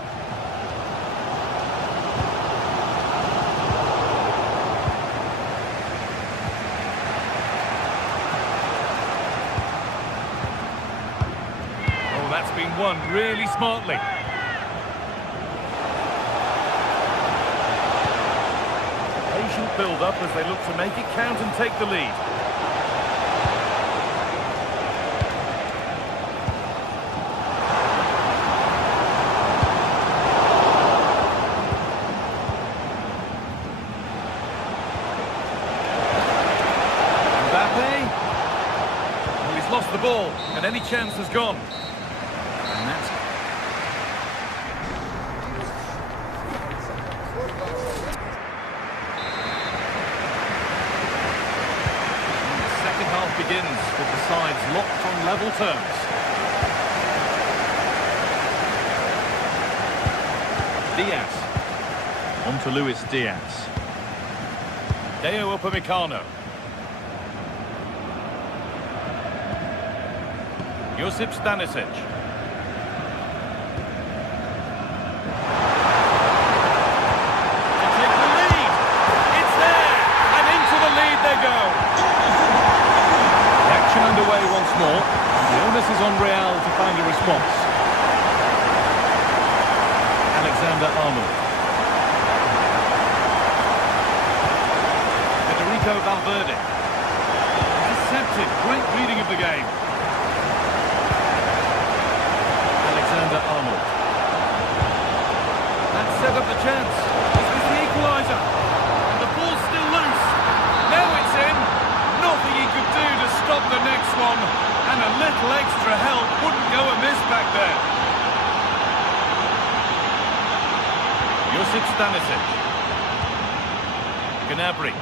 Oh, that's been won really smartly. Patient build-up as they look to make it count and take the lead. Lost the ball, and any chance has gone. And that's the second half begins with the sides locked on level terms. Diaz. On to Luis Diaz. Deo Upamecano. Josip Stanisic. To take the lead. It's there. And into the lead they go. The action underway once more. The onus is on Real to find a response. Alexander-Arnold. Federico Valverde. Intercepted. Great reading of the game. Alexander-Arnold. That set up the chance. This is the equaliser. And the ball's still loose. Now it's in. Nothing he could do to stop the next one. And a little extra help wouldn't go amiss back there. Josip Stanisic. Gnabry.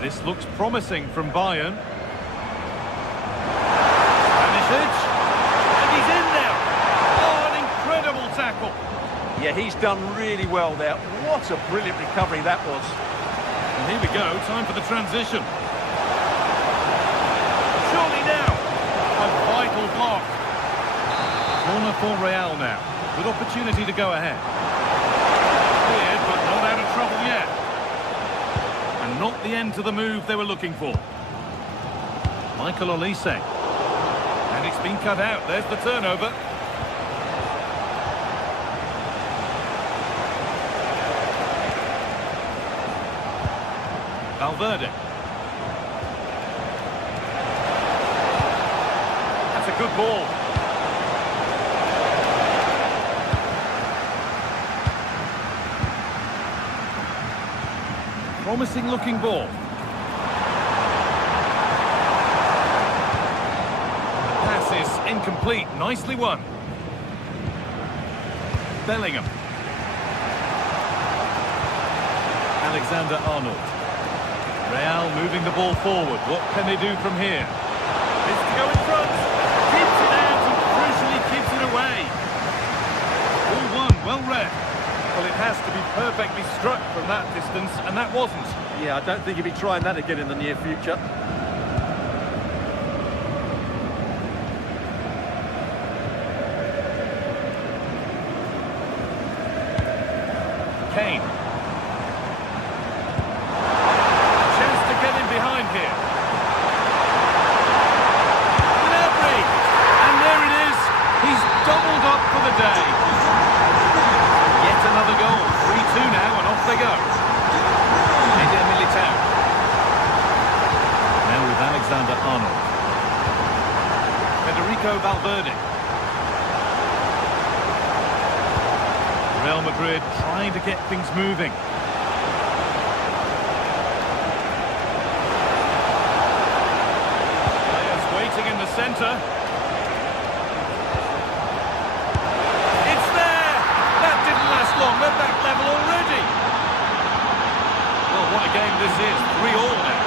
This looks promising from Bayern. Stanisic. And he's in now. Oh, an incredible tackle. Yeah, he's done really well there. What a brilliant recovery that was. And here we go, time for the transition. Surely now. A vital block. Corner for Real now. Good opportunity to go ahead. Cleared, but not out of trouble yet. And not the end to the move they were looking for. Michael Olise. And it's been cut out. There's the turnover. Valverde. That's a good ball. Promising looking ball. Pass is incomplete. Nicely won. Bellingham. Alexander-Arnold. Real moving the ball forward. What can they do from here? It's to go in front. Keeps it out and crucially keeps it away. All one, well read. Well, it has to be perfectly struck from that distance, and that wasn't. Yeah, I don't think he'll be trying that again in the near future. Kane. Chance to get in behind here. Gnabry. And there it is. He's doubled up for the day. Yet another goal. 3-2 now, and off they go. Eder Militao. Alexander-Arnold. Federico Valverde. Real Madrid trying to get things moving. Players waiting in the centre. It's there! That didn't last long. They're back level already. Well, what a game this is. 3-all now.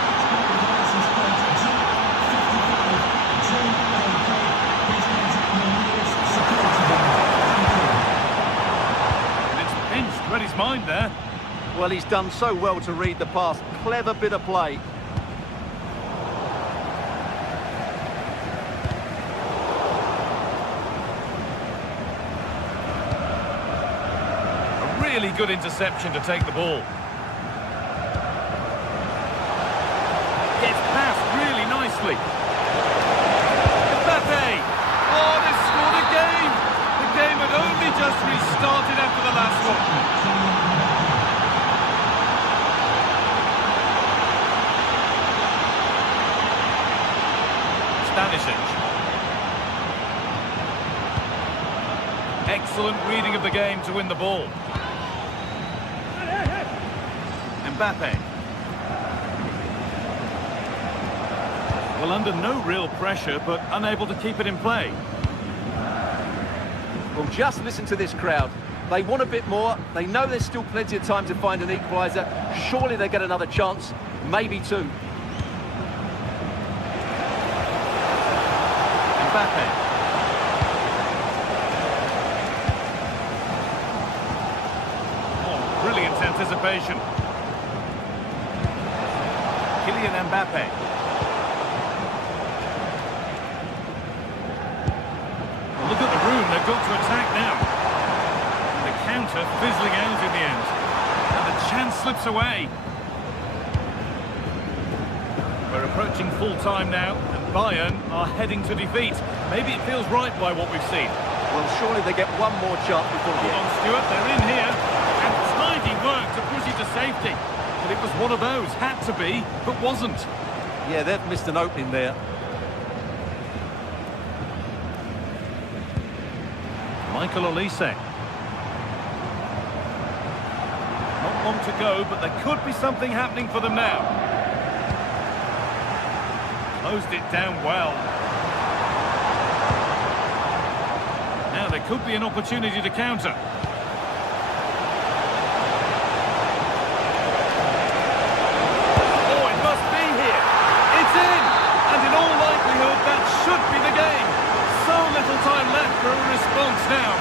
Read his mind there. Well, he's done so well to read the pass. Clever bit of play. A really good interception to take the ball. Gets past really nicely. Mbappe! Oh, they've scored again! The game had only just restarted after the last one. Excellent reading of the game to win the ball. Mbappe. Well, under no real pressure, but unable to keep it in play. Well, just listen to this crowd. They want a bit more. They know there's still plenty of time to find an equaliser. Surely they get another chance, maybe two. Mbappe. Oh, brilliant anticipation. Kylian Mbappe. Look at the room, they've got to attack now. The counter fizzling out in the end. And the chance slips away. We're approaching full time now, and Bayern are heading to defeat. Maybe it feels right by what we've seen. Well, surely they get one more chance before the Hold on, Stuart, they're in here. And tidy work to push it to safety. But it was one of those, had to be, but wasn't. Yeah, they've missed an opening there. Michael Olise. Not long to go, but there could be something happening for them now. Closed it down well. Now there could be an opportunity to counter. Oh, it must be here. It's in! And in all likelihood, that should be the game. So little time left for a response now.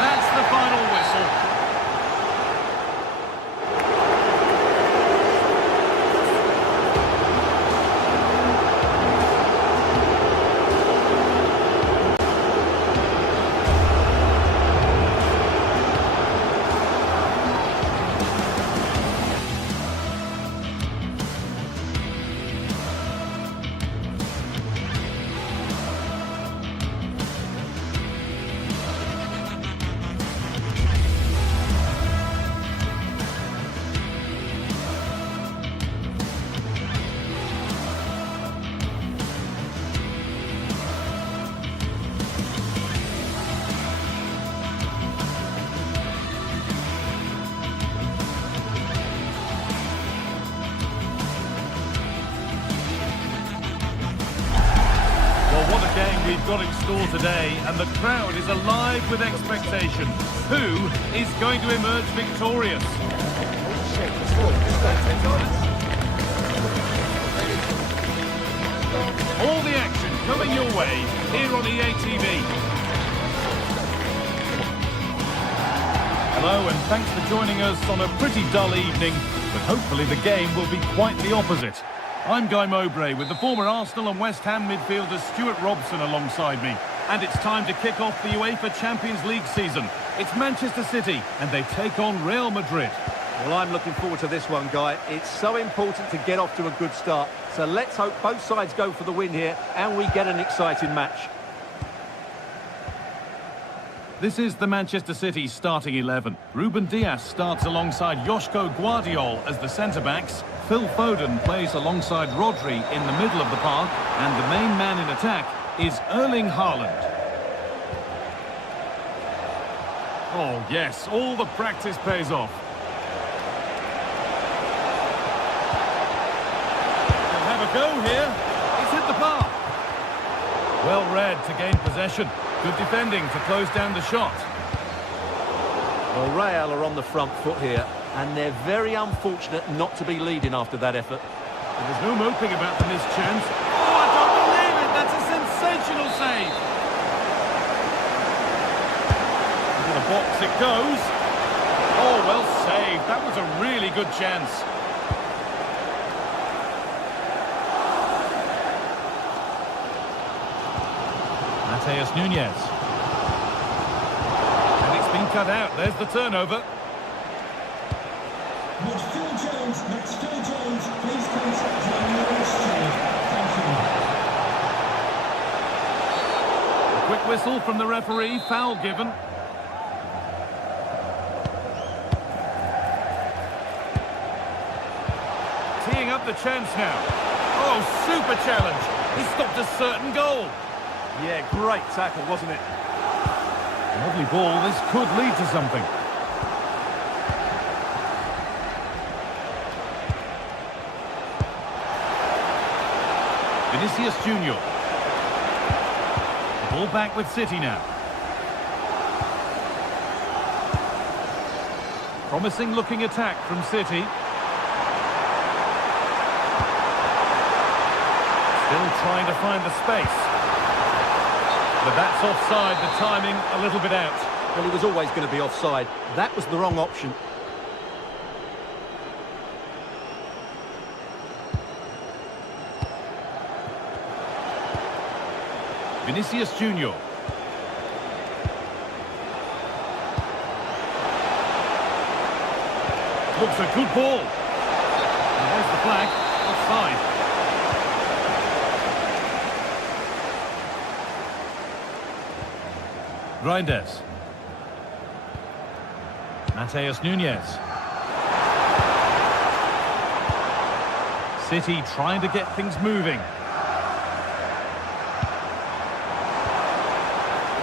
That's the final whistle. What a game we've got in store today, and the crowd is alive with expectation. Who is going to emerge victorious? All the action coming your way here on EA TV. Hello, and thanks for joining us on a pretty dull evening, but hopefully the game will be quite the opposite. I'm Guy Mowbray with the former Arsenal and West Ham midfielder Stuart Robson alongside me. And it's time to kick off the UEFA Champions League season. It's Manchester City and they take on Real Madrid. Well, I'm looking forward to this one, Guy. It's so important to get off to a good start. So let's hope both sides go for the win here and we get an exciting match. This is the Manchester City starting 11. Ruben Dias starts alongside Joško Guardiol as the centre-backs. Phil Foden plays alongside Rodri in the middle of the park. And the main man in attack is Erling Haaland. Oh, yes, all the practice pays off. He'll have a go here. He's hit the bar. Well read to gain possession. Good defending to close down the shot. Well, Real are on the front foot here, and they're very unfortunate not to be leading after that effort. There's no moping about the missed chance. Oh, I don't believe it! That's a sensational save! Into the box it goes. Oh, well saved. That was a really good chance. Mateus Nunes. And it's been cut out. There's the turnover. Would Phil Jones, next Phil Jones, please contact the nearest steward. Thank you. A quick whistle from the referee. Foul given. Teeing up the chance now. Oh, super challenge. He stopped a certain goal. Yeah, great tackle, wasn't it? Lovely ball. This could lead to something. Vinicius Junior. The ball back with City now. Promising looking attack from City. Still trying to find the space. But that's offside, the timing a little bit out. Well, he was always going to be offside. That was the wrong option. Vinicius Junior. Looks a good ball. And there's the flag. Offside. Reinders. Mateus Nunes. City trying to get things moving.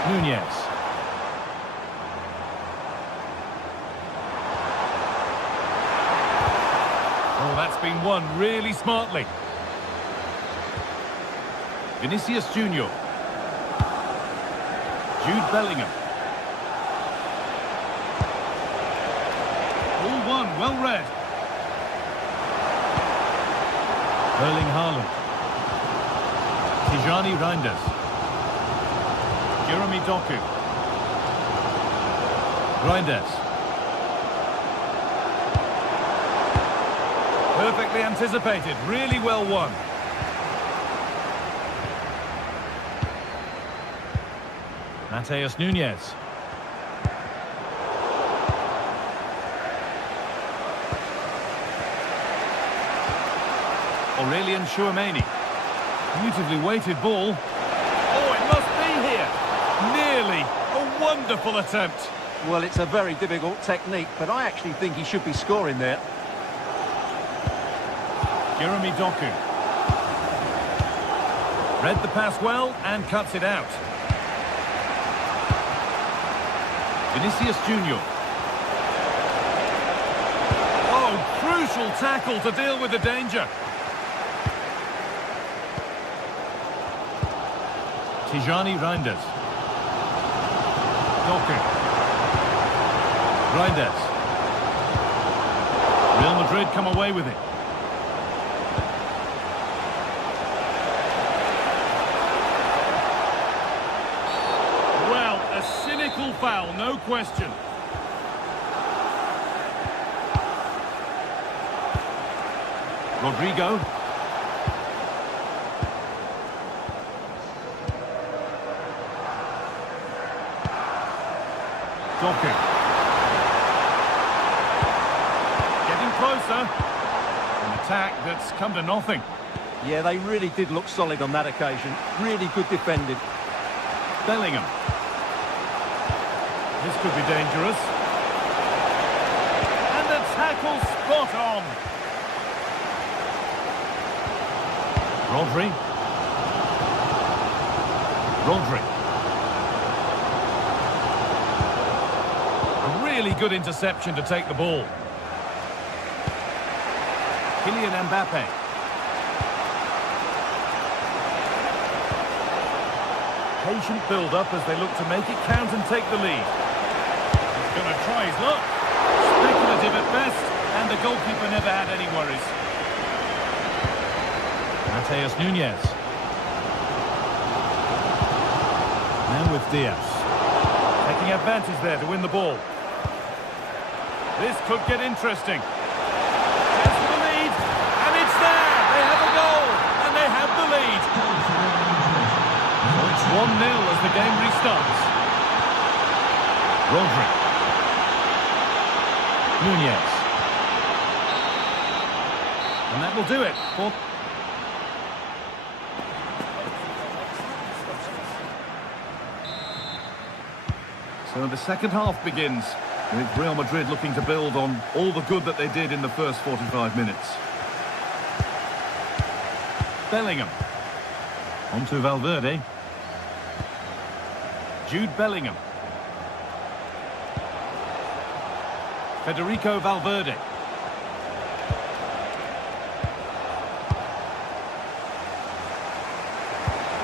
Nunes. Oh, that's been won really smartly. Vinicius Junior. Jude Bellingham. All one, well read. Erling Haaland. Tijani Reinders. Jeremy Doku. Reinders. Perfectly anticipated, really well won. Mateus Nunes. Aurelien Tchouameni. Beautifully weighted ball. Oh, it must be here. Nearly. A wonderful attempt. Well, it's a very difficult technique, but I actually think he should be scoring there. Jeremy Doku. Read the pass well and cuts it out. Vinicius Junior. Oh, crucial tackle to deal with the danger. Tijani Reinders. Doku. Reinders. Real Madrid come away with it. Well, a cynical foul, no question. Rodrigo. Doku. Getting closer. An attack that's come to nothing. Yeah, they really did look solid on that occasion. Really good defending. Bellingham. This could be dangerous. And the tackle spot on. Rodri. A really good interception to take the ball. Kylian Mbappe. Patient build-up as they look to make it count and take the lead. He's going to try his luck. Speculative at best, and the goalkeeper never had any worries. Mateus Nunes. Now with Diaz. Taking advantage there to win the ball. This could get interesting. Chance for the lead, and it's there! They have a goal, and they have the lead. So it's 1-0 as the game restarts. Rodri. Nunes. And that will do it. So the second half begins, with Real Madrid looking to build on all the good that they did in the first 45 minutes. Bellingham. On to Valverde. Jude Bellingham. Federico Valverde.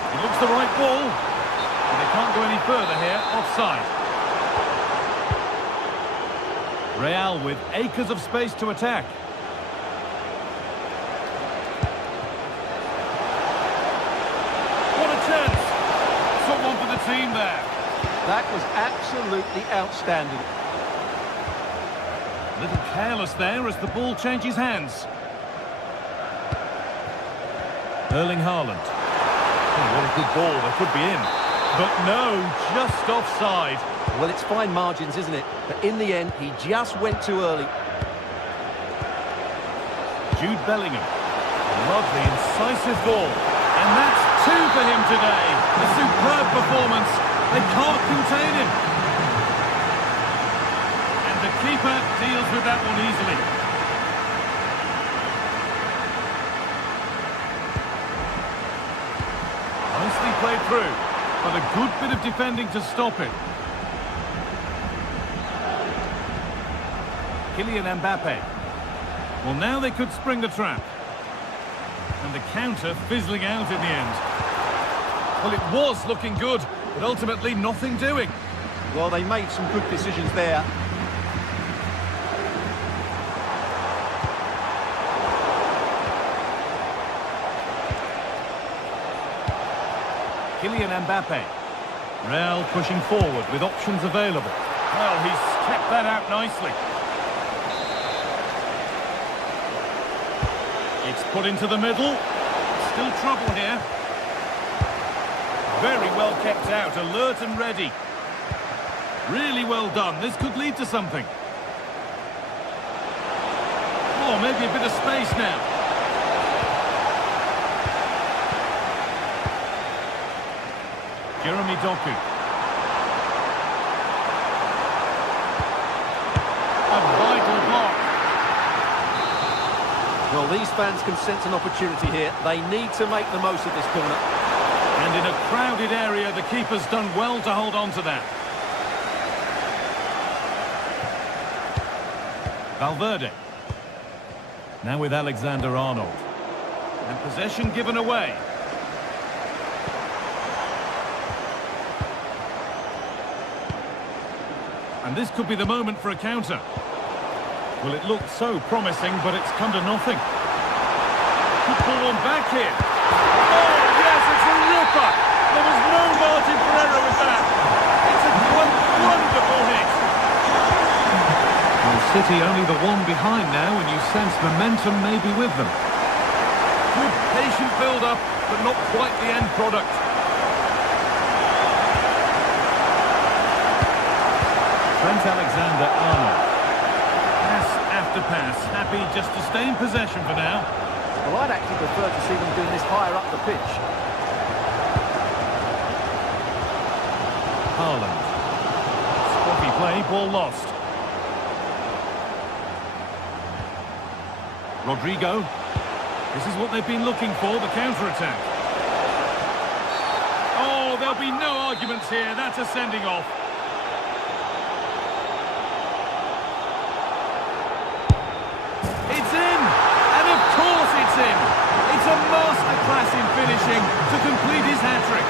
He looks the right ball, but they can't go any further here, offside. Real with acres of space to attack. What a chance! Someone for the team there. That was absolutely outstanding. A little careless there as the ball changes hands. Erling Haaland. Oh, what a good ball, they could be in. But no, just offside. Well, it's fine margins, isn't it? But in the end, he just went too early. Jude Bellingham. A lovely, incisive ball. And that's 2 for him today. A superb performance. They can't contain him. And the keeper deals with that one easily. Nicely played through, but a good bit of defending to stop it. Kylian Mbappe. Well, now they could spring the trap. And the counter fizzling out in the end. Well, it was looking good, but ultimately nothing doing. Well, they made some good decisions there. Kylian Mbappe. Real pushing forward with options available. Well, he's kept that out nicely. It's put into the middle. Still trouble here. Very well kept out, alert and ready. Really well done. This could lead to something. Oh, maybe a bit of space now. Jeremy Doku. A vital block. Well, these fans can sense an opportunity here. They need to make the most of this corner. And in a crowded area, the keeper's done well to hold on to that. Valverde. Now with Alexander-Arnold. And possession given away. And this could be the moment for a counter. Well, it looked so promising, but it's come to nothing. Could pull one back here. Oh, yes, it's a ripper. There was no margin for error with that. It's a wonderful hit. Well, City only the one behind now, and you sense momentum may be with them. Good, patient build-up, but not quite the end product. Trent Alexander-Arnold. Pass after pass, happy just to stay in possession for now. Well, I'd actually prefer to see them doing this higher up the pitch. Haaland. Spotty play, ball lost. Rodrigo. This is what they've been looking for, the counter-attack. Oh, there'll be no arguments here. That's a sending off. It's in! And of course it's in! It's a masterclass in finishing to complete his hat-trick.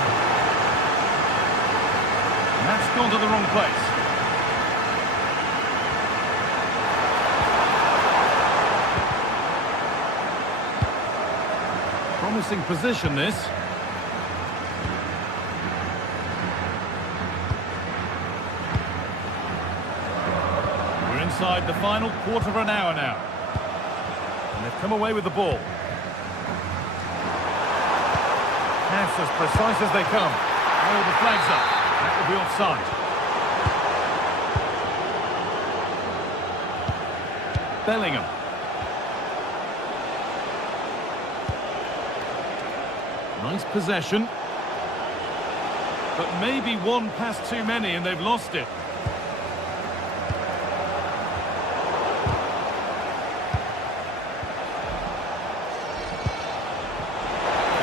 And that's gone to the wrong place. Promising position, this. We're inside the final quarter of an hour now. And they've come away with the ball. Pass as precise as they come. Oh, the flag's up. That will be offside. Bellingham. Nice possession. But maybe one pass too many and they've lost it.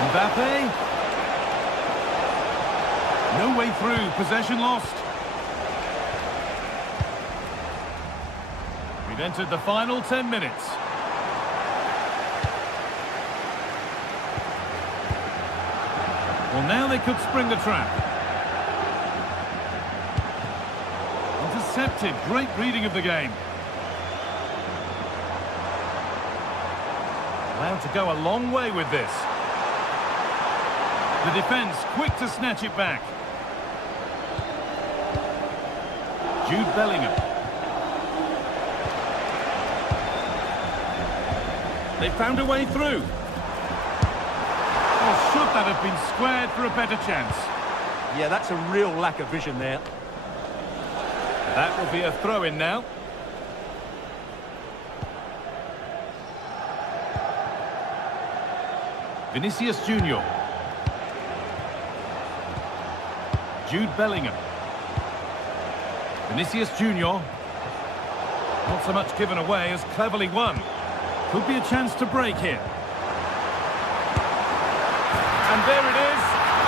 Mbappe. No way through, possession lost. We've entered the final 10 minutes. Well, now they could spring the trap. Intercepted, great reading of the game. Allowed to go a long way with this. The defence quick to snatch it back. Jude Bellingham. They found a way through. Oh, should that have been squared for a better chance? Yeah, that's a real lack of vision there. That will be a throw-in now. Vinicius Junior. Jude Bellingham. Vinicius Junior. Not so much given away as cleverly won. Could be a chance to break here. And there it is.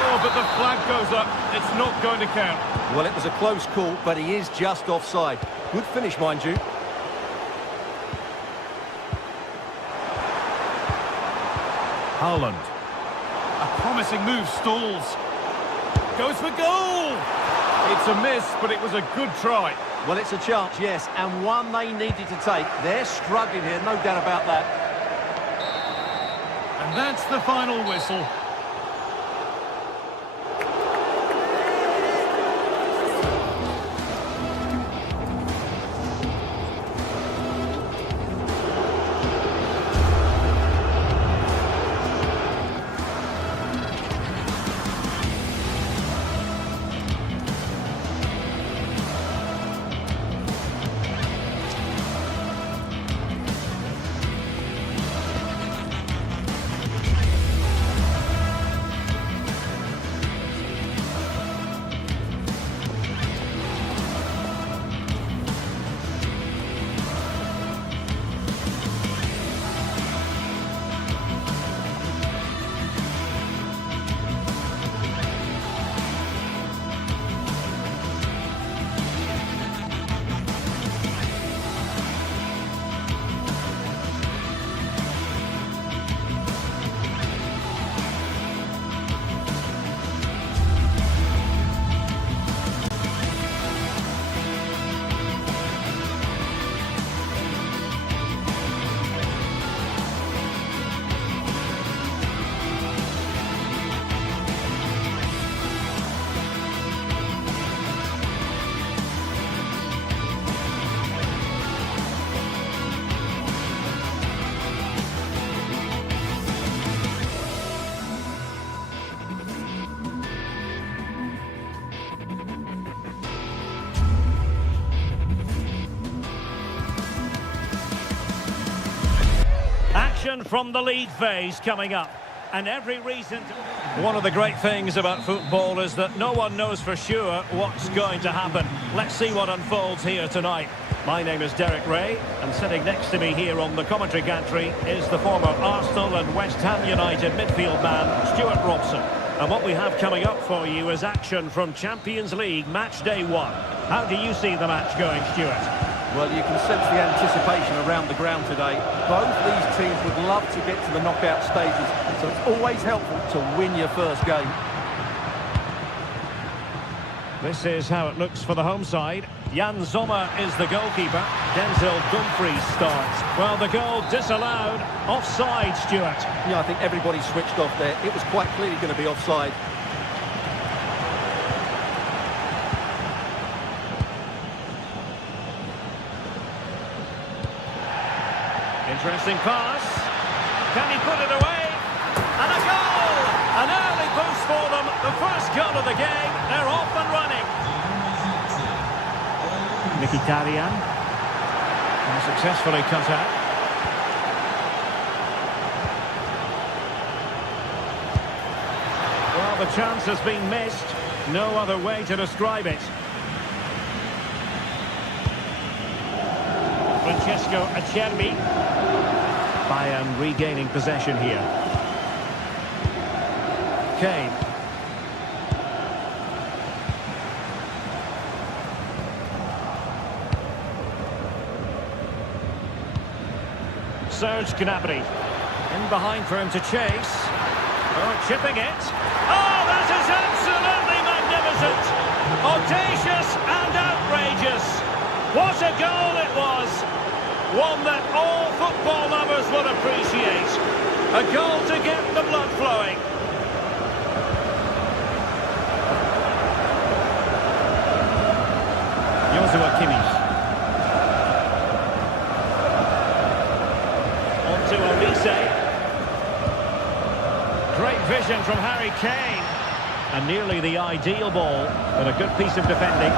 Oh, but the flag goes up. It's not going to count. Well, it was a close call, but he is just offside. Good finish, mind you. Haaland. A promising move stalls. Goes for goal! It's a miss, but it was a good try. Well, it's a chance, yes, and one they needed to take. They're struggling here, no doubt about that. And that's the final whistle. From the lead phase coming up, and every reason to... One of the great things about football is that no one knows for sure what's going to happen. Let's see what unfolds here tonight. My name is Derek Ray, and sitting next to me here on the commentary gantry is the former Arsenal and West Ham United midfield man, Stuart Robson. And what we have coming up for you is action from Champions League match day 1. How do you see the match going, Stuart? Well, you can sense the anticipation around the ground today. Both these teams would love to get to the knockout stages, so it's always helpful to win your first game. This is how it looks for the home side. Jan Sommer is the goalkeeper. Denzel Dumfries starts. Well, the goal disallowed. Offside, Stuart. Yeah, I think everybody switched off there. It was quite clearly going to be offside. Interesting pass. Can he put it away? And a goal! An early boost for them. The first goal of the game. They're off and running. Mkhitaryan. And successfully cut out. Well, the chance has been missed. No other way to describe it. Francesco Acerbi. Bayern regaining possession here. Kane. Serge Gnabry. In behind for him to chase. Oh, chipping it. Oh, that is absolutely magnificent. Audacious and outrageous. What a goal it was. One that all football lovers will appreciate. A goal to get the blood flowing. Joshua Kimmich. On to Olise. Great vision from Harry Kane. And nearly the ideal ball, but a good piece of defending.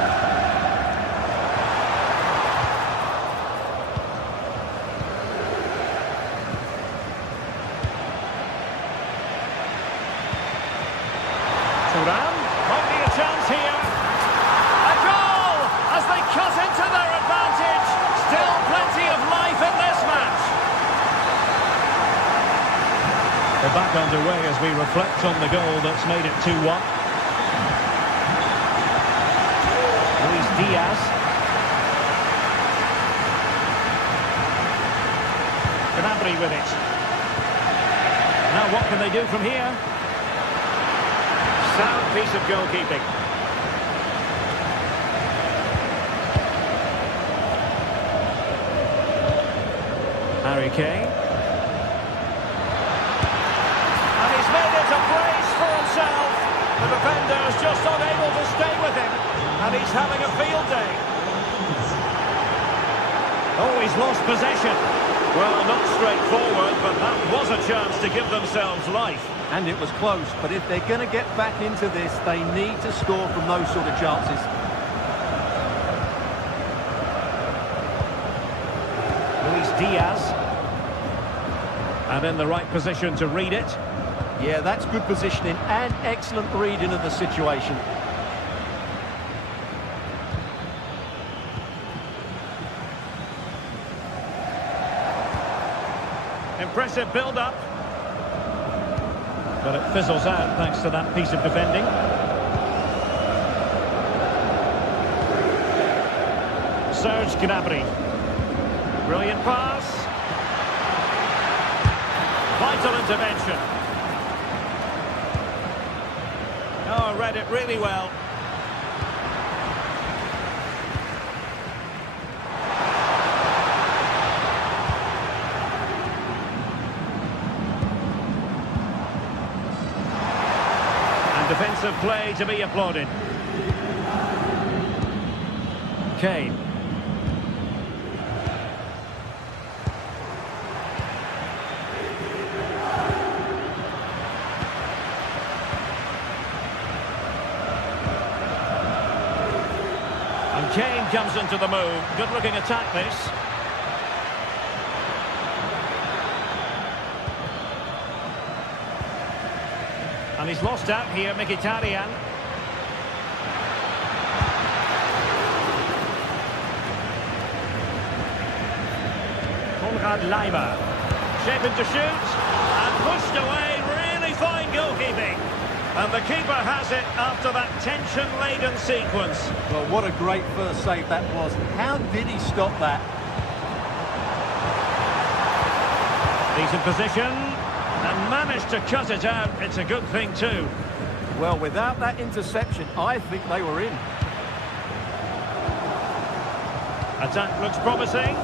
Might be a chance here. A goal as they cut into their advantage. Still plenty of life in this match. We're back underway as we reflect on the goal that's made it 2-1. Luis Diaz. Gnabry with it. Now what can they do from here? Sound piece of goalkeeping. Harry Kane. And he's made it a brace for himself. The defender's just unable to stay with him. And he's having a field day. Oh, he's lost possession. Well, not straightforward, but that was a chance to give themselves life. And it was close, but if they're going to get back into this, they need to score from those sort of chances. Luis Diaz. And in the right position to read it. Yeah, that's good positioning and excellent reading of the situation. Impressive build-up. But it fizzles out thanks to that piece of defending. Serge Gnabry. Brilliant pass. Vital intervention. Oh, read it really well. Defensive play to be applauded. Kane. And Kane comes into the move. Good looking attack this. And he's lost out here, Mkhitaryan. Konrad Laimer. Shaping to shoot. And pushed away. Really fine goalkeeping. And the keeper has it after that tension-laden sequence. Well, what a great first save that was. How did he stop that? Decent position. And managed to cut it out. It's a good thing too. Well, without that interception, I think they were in. Attack looks promising.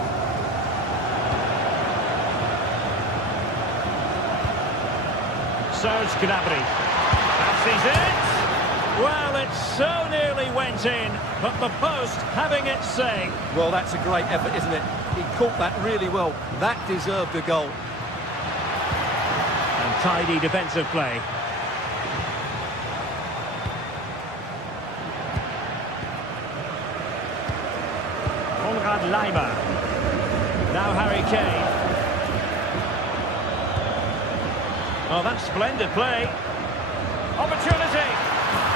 Serge Gnabry. Fancies it. Well, it so nearly went in, but the post having its say. Well, that's a great effort, isn't it? He caught that really well. That deserved a goal. And tidy defensive play. Konrad Laimer. Now Harry Kane. Oh, that's splendid play. Opportunity.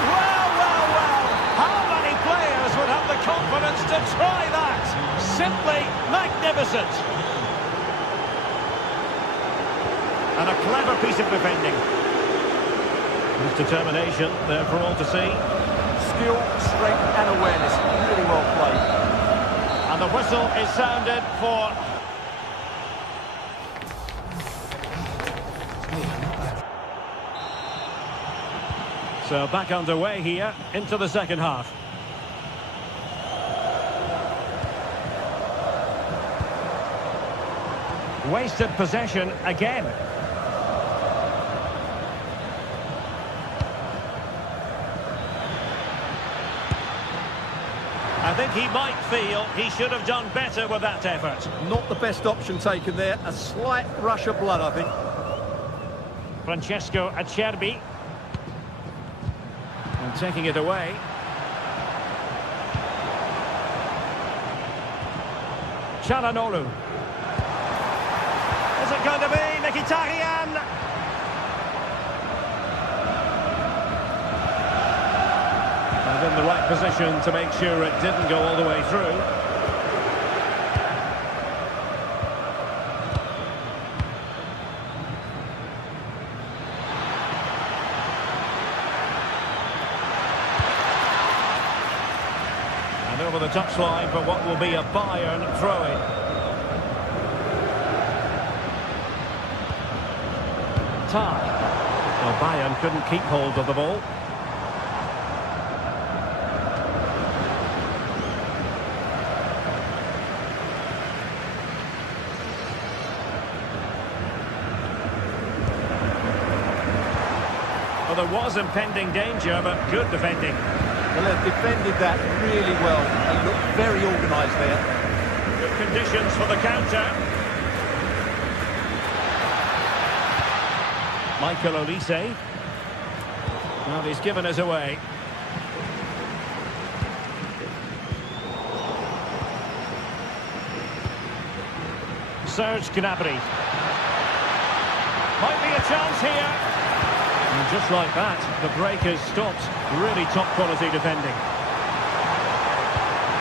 Well, well, well. How many players would have the confidence to try that? Simply magnificent. And a clever piece of defending. His determination there for all to see. Skill, strength and awareness. Really well played. And the whistle is sounded for... So back underway here into the second half. Wasted possession again. I think he might feel he should have done better with that effort. Not the best option taken there. A slight rush of blood, I think. Francesco Acerbi. And taking it away. Çalhanoğlu. Is it going to be Mkhitaryan? And in the right position to make sure it didn't go all the way through. And over the touchline for what will be a Bayern throw-in. Tie. Well, Bayern couldn't keep hold of the ball. Well, there was impending danger, but good defending. Well, they've defended that really well. They look very organised there. Good conditions for the counter. Michael Olise. Well, he's given us away. Serge Gnabry. Might be a chance here. And just like that, the break has stopped. Really top quality defending.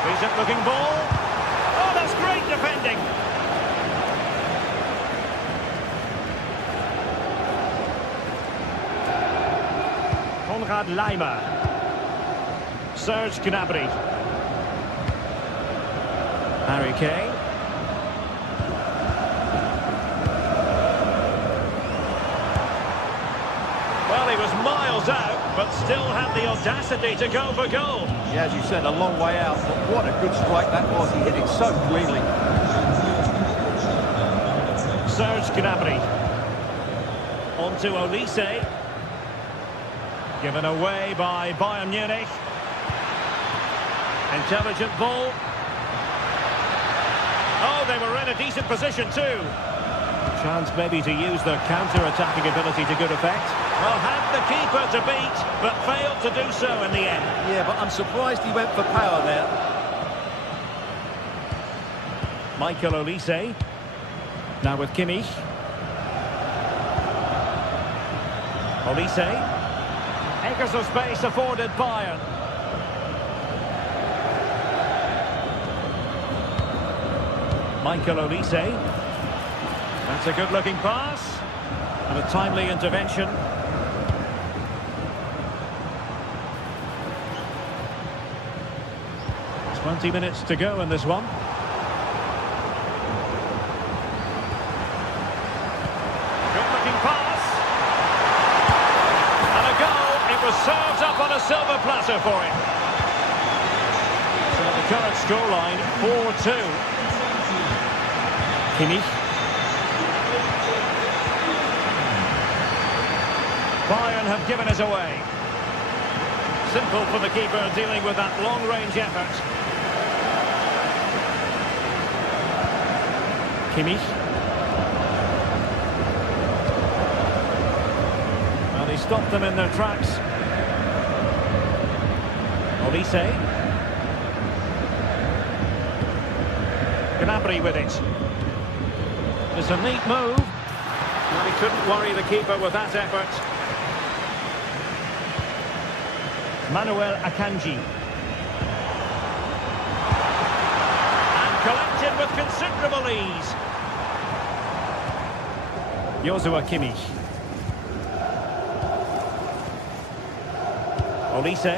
Decent looking ball. Oh, that's great defending. Konrad Laimer. Serge Gnabry. Harry Kane. Well, he was miles out, but still had the audacity to go for goal. Yeah, as you said, a long way out, but what a good strike that was. He hit it so cleanly. Serge Gnabry. On to Olise. Given away by Bayern Munich. Intelligent ball. Oh, they were in a decent position too. Chance maybe to use their counter-attacking ability to good effect. Well, had the keeper to beat, but failed to do so in the end. Yeah, but I'm surprised he went for power there. Michael Olise. Now with Kimmich. Olise. Acres of space afforded Bayern. Michael Olise. That's a good-looking pass. And a timely intervention. 20 minutes to go in this one. Good-looking pass. And a goal. It was served up on a silver platter for him. So the current scoreline, 4-2. Kimmich. Bayern have given us away. Simple for the keeper dealing with that long-range effort. Kimmich. Well, he stopped them in their tracks. Olise. Gnabry with it. It's a neat move. And he couldn't worry the keeper with that effort. Manuel Akanji. And collected with considerable ease. Joshua Kimmich. Olise.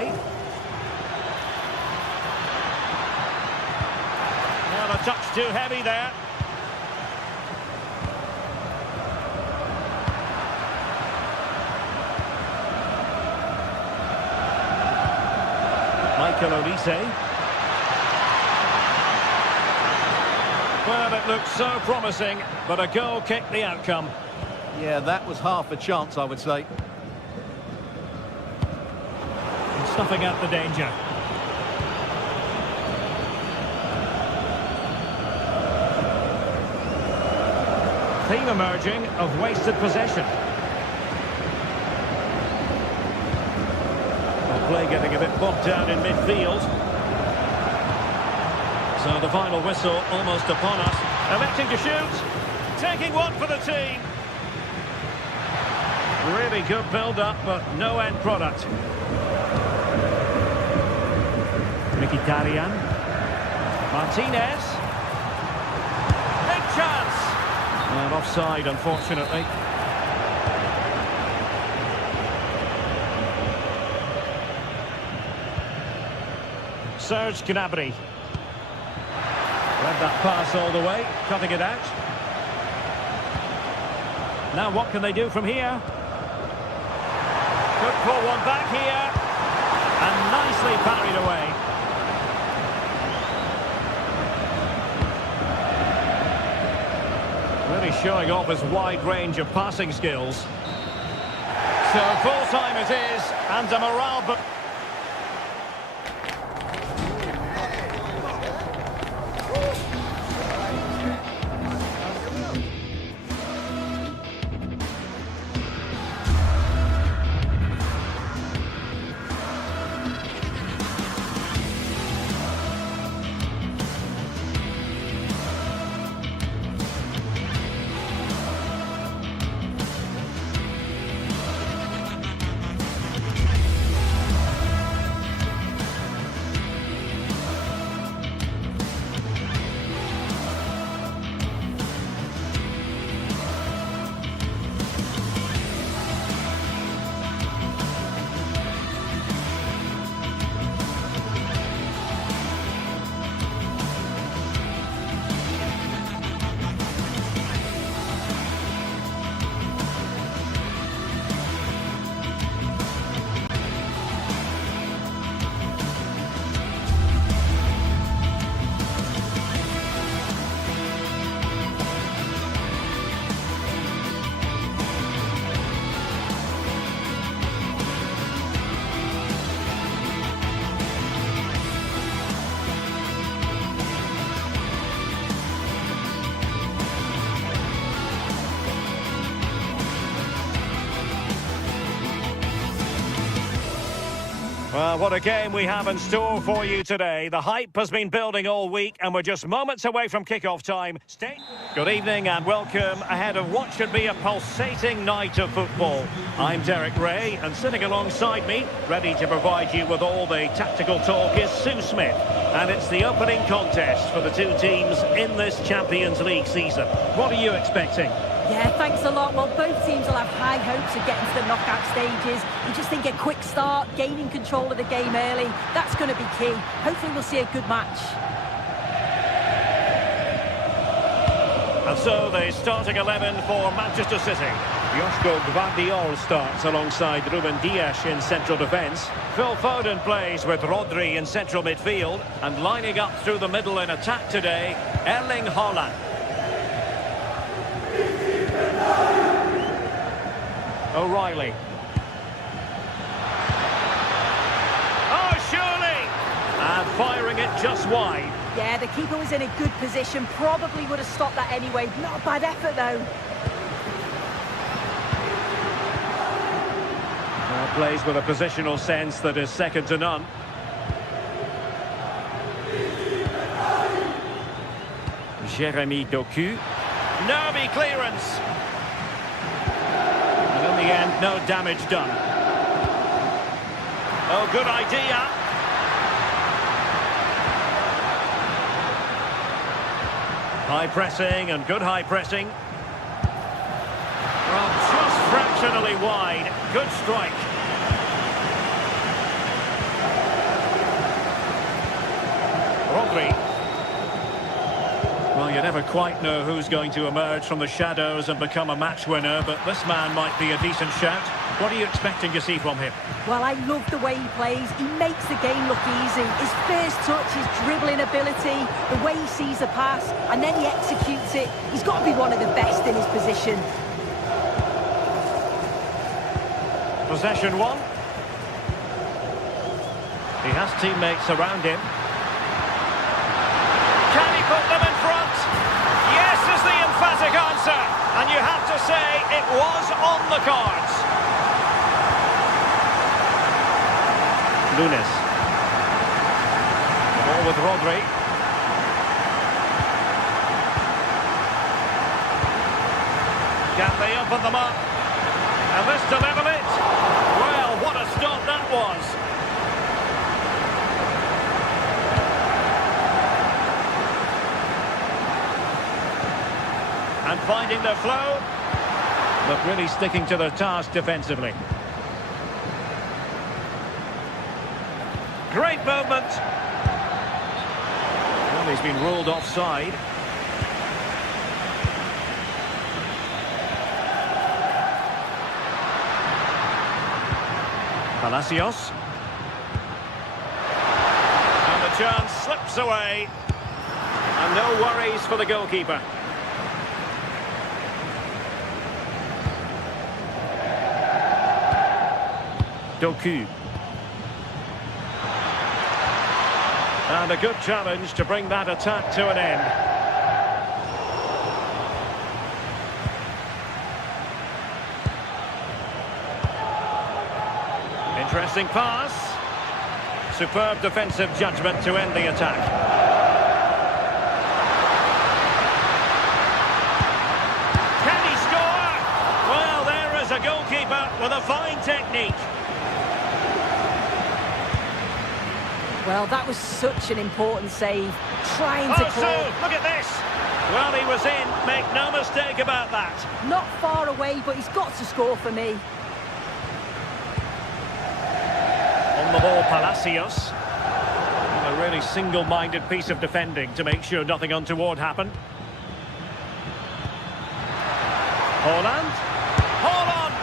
Well, a touch too heavy there. Michael Olise. Well, it looked so promising, but a goal kicked the outcome. Yeah, that was half a chance, I would say. And snuffing out the danger. Theme emerging of wasted possession. Play getting a bit bogged down in midfield. So the final whistle almost upon us. Electing to shoot. Taking one for the team. Really good build-up, but no end product. Mkhitaryan. Martinez. Big chance. And offside, unfortunately. Serge Gnabry. Read that pass all the way, cutting it out. Now what can they do from here? Could pull one back here. And nicely parried away. Really showing off his wide range of passing skills. So full time it is, and a morale but Well, what a game we have in store for you today. The hype has been building all week and we're just moments away from kick-off time. Good evening and welcome ahead of what should be a pulsating night of football. I'm Derek Ray and sitting alongside me, ready to provide you with all the tactical talk, is Sue Smith. And it's the opening contest for the two teams in this Champions League season. What are you expecting? Yeah, thanks a lot. Well, both teams will have high hopes of getting to the knockout stages. You just think a quick start, gaining control of the game early, that's going to be key. Hopefully we'll see a good match. And so the starting 11 for Manchester City. Joško Gvardiol starts alongside Ruben Dias in central defence. Phil Foden plays with Rodri in central midfield. And lining up through the middle in attack today, Erling Haaland. O'Reilly. Oh, surely! And firing it just wide. Yeah, the keeper was in a good position. Probably would have stopped that anyway. Not a bad effort, though. Well, plays with a positional sense that is second to none. Jeremy Doku. Nervy clearance. In the end, no damage done. Oh, good idea. High pressing and good high pressing. Well, just fractionally wide. Good strike. Rodri. Well, you never quite know who's going to emerge from the shadows and become a match winner, but this man might be a decent shout. What are you expecting to see from him? Well, I love the way he plays. He makes the game look easy. His first touch, his dribbling ability, the way he sees a pass, and then he executes it. He's got to be one of the best in his position. Possession one. He has teammates around him. Can he put them in front? Yes is the emphatic answer. And you have to say it was on the cards. Nunes. Ball with Rodri. Can they open them up? And this to level it. Well, what a stop that was. And finding their flow, but really sticking to their task defensively. Great movement. Well, he's been ruled offside. Palacios. And the chance slips away. And no worries for the goalkeeper. Doku. And a good challenge to bring that attack to an end. Interesting pass. Superb defensive judgment to end the attack. Can he score? Well, there is a goalkeeper with a fine technique. Well, that was such an important save. Trying to Sue, look at this. Well, he was in. Make no mistake about that. Not far away, but he's got to score for me. On the ball, Palacios. A really single-minded piece of defending to make sure nothing untoward happened. Haaland. Haaland!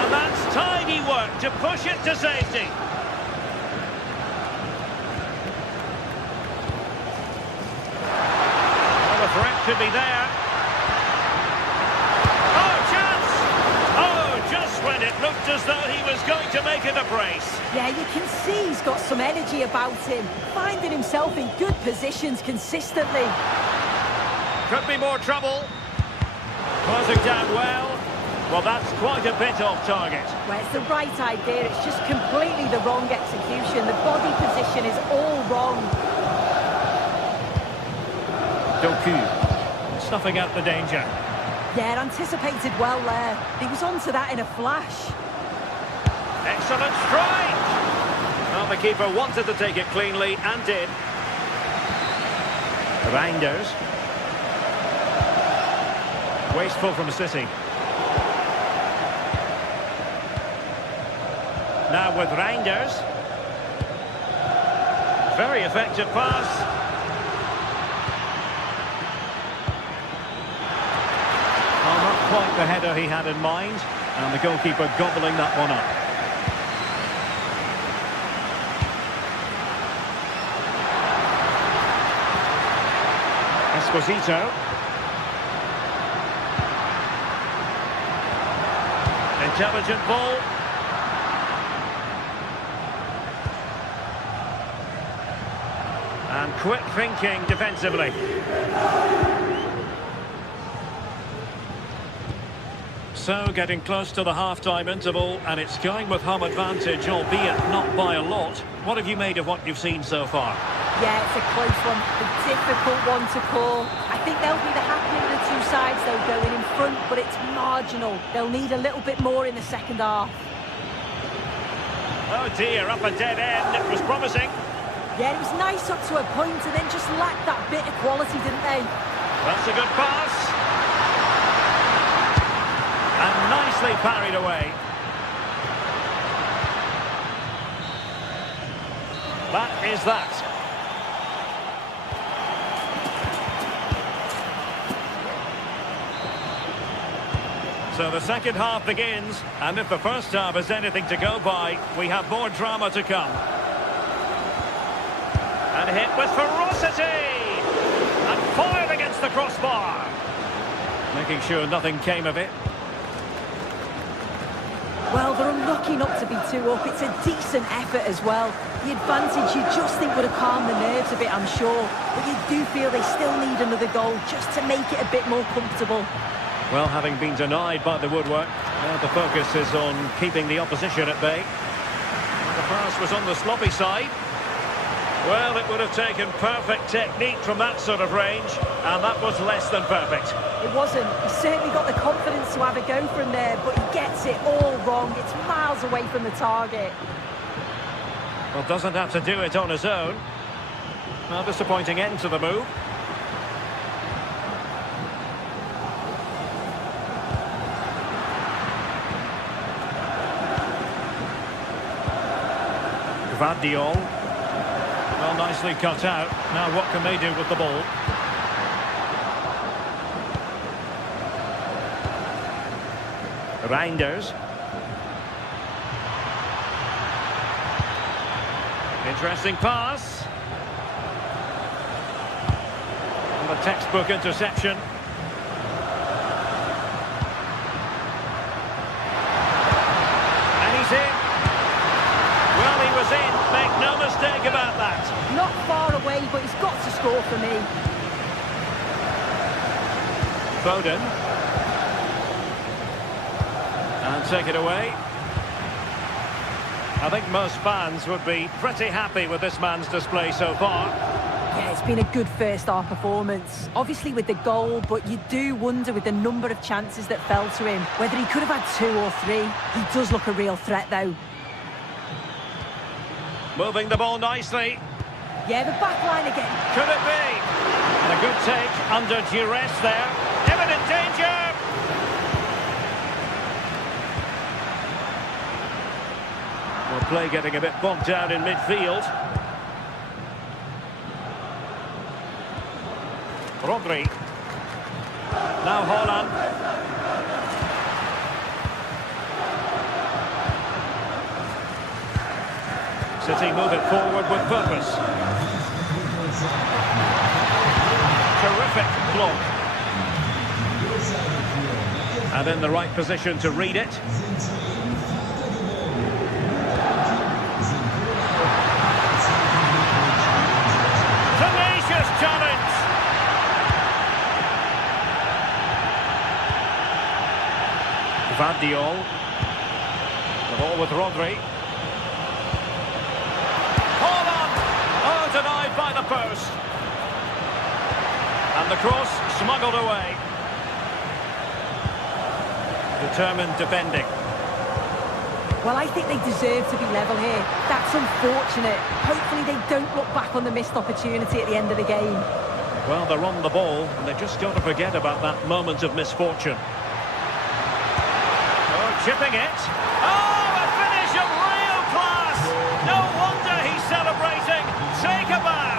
And that's tidy work to push it to safety. Threat could be there. Oh, chance! Oh, just when it looked as though he was going to make it a brace. Yeah, you can see he's got some energy about him, finding himself in good positions consistently. Could be more trouble. Closing down well. Well, that's quite a bit off target. Well, it's the right idea, it's just completely the wrong execution. The body position is all wrong. Doku, snuffing out the danger. Yeah, anticipated well there. He was onto that in a flash. Excellent strike! Well, the keeper wanted to take it cleanly and did. Reinders. Wasteful from City. Now with Reinders. Very effective pass. Well, not quite the header he had in mind. And the goalkeeper gobbling that one up. Esposito. Intelligent ball. And quick thinking defensively. So getting close to the half-time interval, and it's going with home advantage, albeit not by a lot. What have you made of what you've seen so far? Yeah, it's a close one, a difficult one to call. I think they'll be the happier of the two sides, though, going in front, but it's marginal. They'll need a little bit more in the second half. Oh dear, up a dead end. It was promising. Yeah, it was nice up to a point, and then just lacked that bit of quality, didn't they? That's a good pass. And nicely parried away. That is that. So the second half begins, and if the first half is anything to go by, we have more drama to come. And hit with ferocity! And fired against the crossbar! Making sure nothing came of it. Well, they're unlucky not to be 2 up. It's a decent effort as well. The advantage you just think would have calmed the nerves a bit, I'm sure. But you do feel they still need another goal just to make it a bit more comfortable. Well, having been denied by the woodwork, now the focus is on keeping the opposition at bay. The pass was on the sloppy side. Well, it would have taken perfect technique from that sort of range, and that was less than perfect. It wasn't. He certainly got the confidence to have a go from there, but he gets it all wrong. It's miles away from the target. Well, doesn't have to do it on his own. Well, disappointing end to the move. Gvardiol. Well, nicely cut out. Now what can they do with the ball? Reinders. Interesting pass. And the textbook interception. And he's in. Well, he was in. Make no mistake about that. Not far away, but he's got to score for me. Foden. And take it away. I think most fans would be pretty happy with this man's display so far. Yeah, it's been a good first half performance. Obviously with the goal, but you do wonder with the number of chances that fell to him, whether he could have had 2 or 3. He does look a real threat, though. Moving the ball nicely. Yeah, the back line again. Could it be? And a good take under duress there. Imminent danger! Well, play getting a bit bogged down in midfield. Rodri. Now Haaland. City move it forward with purpose. Terrific block. And in the right position to read it. Tenacious challenge. Vardiol. The ball with Rodri. Holland! Oh, denied by the post. And the cross smuggled away. Determined defending. Well, I think they deserve to be level here. That's unfortunate. Hopefully they don't look back on the missed opportunity at the end of the game. Well, they're on the ball, and they've just got to forget about that moment of misfortune. Oh, chipping it. Oh, a finish of real class! No wonder he's celebrating. Take a bow.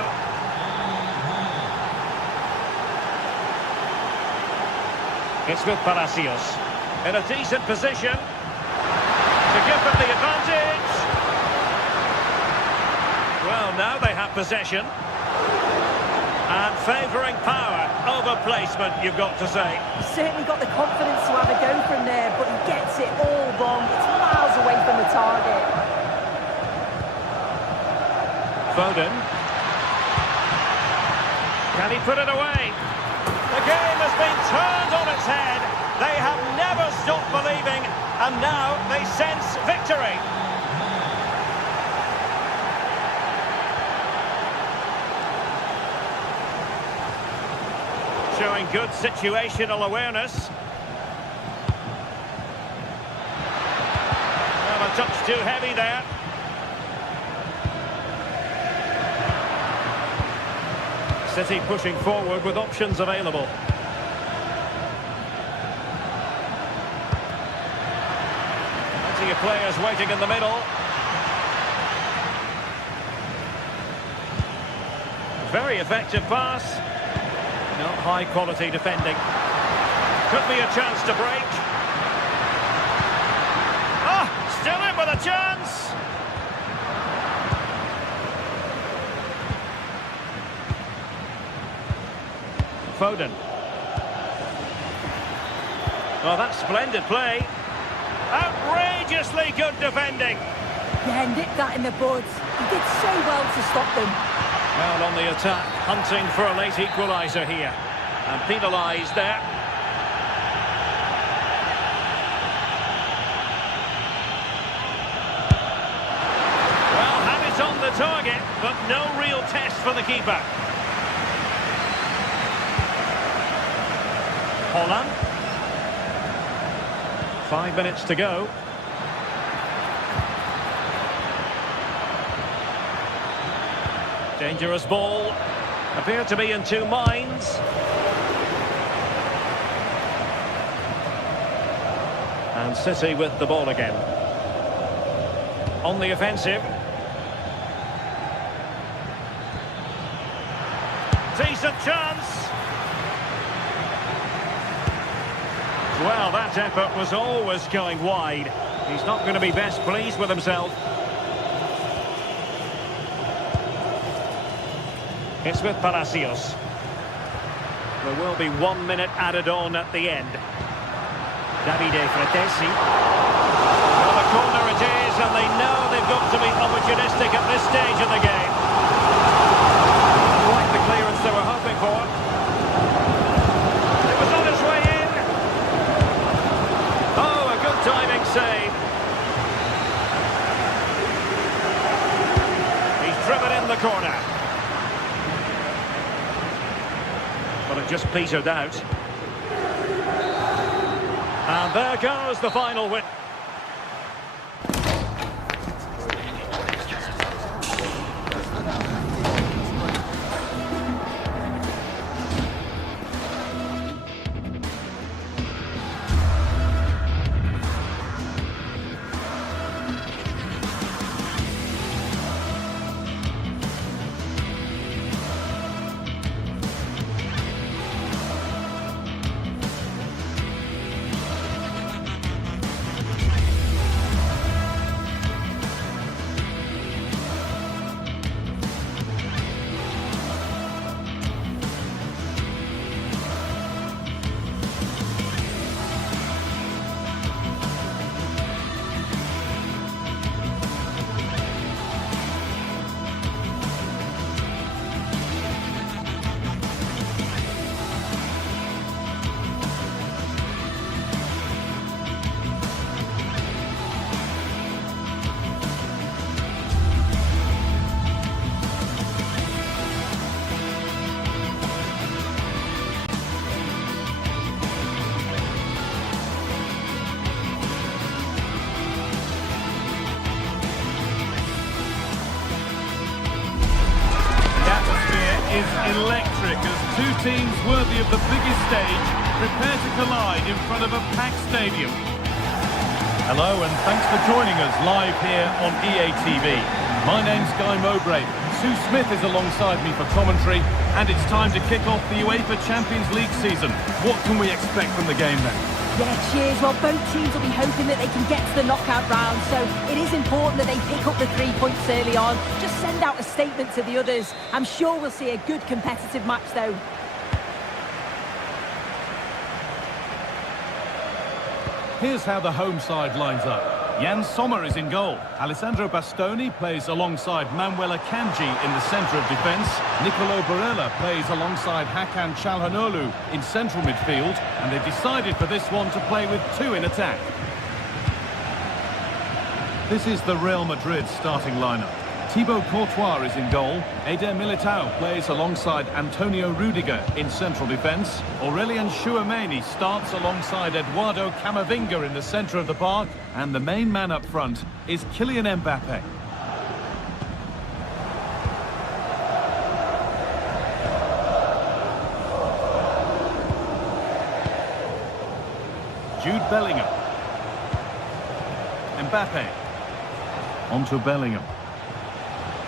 It's with Palacios. In a decent position. To give them the advantage. Well, now they have possession. And favouring power over placement, you've got to say. He's certainly got the confidence to have a go from there, but he gets it all wrong. It's miles away from the target. Foden. Can he put it away? The game has been turned on its head. They have never stopped believing, and now they sense victory. Showing good situational awareness. Well, a touch too heavy there. City pushing forward with options available. Plenty of players waiting in the middle. Very effective pass. Not high quality defending. Could be a chance to break. Ah, still in with a chance. Foden. Well, that's splendid play. Outrageously good defending. Yeah, nipped that in the bud. He did so well to stop them. Well, on the attack, hunting for a late equaliser here. And penalised there. Well, had it on the target, but no real test for the keeper. Holland. 5 minutes to go. Dangerous ball. Appear to be in two minds. And City with the ball again. On the offensive. Decent chance. Well, that effort was always going wide. He's not going to be best pleased with himself. It's with Palacios. There will be 1 minute added on at the end. Davide Fratesi. Well, the corner it is, and they know they've got to be opportunistic at this stage of the game. Quite the clearance they were hoping for. It was on its way in. Oh, a good timing save. He's driven in the corner. Well, it just petered out. And there goes the final win. teams worthy of the biggest stage prepare to collide in front of a packed stadium. Hello and thanks for joining us live here on EA TV. My name's Guy Mowbray. Sue Smith is alongside me for commentary, and it's time to kick off the UEFA Champions League season. What can we expect from the game then? Yeah, cheers. Well, both teams will be hoping that they can get to the knockout round, so it is important that they pick up the 3 points early on. Just send out a statement to the others. I'm sure we'll see a good competitive match, though. Here's how the home side lines up. Jan Sommer is in goal. Alessandro Bastoni plays alongside Manuel Akanji in the centre of defence. Nicolo Barella plays alongside Hakan Çalhanoğlu in central midfield. And they've decided for this one to play with 2 in attack. This is the Real Madrid starting lineup. Thibaut Courtois is in goal. Eder Militao plays alongside Antonio Rudiger in central defence. Aurelien Tchouameni starts alongside Eduardo Camavinga in the centre of the park. And the main man up front is Kylian Mbappe. Jude Bellingham. Mbappe. Onto Bellingham.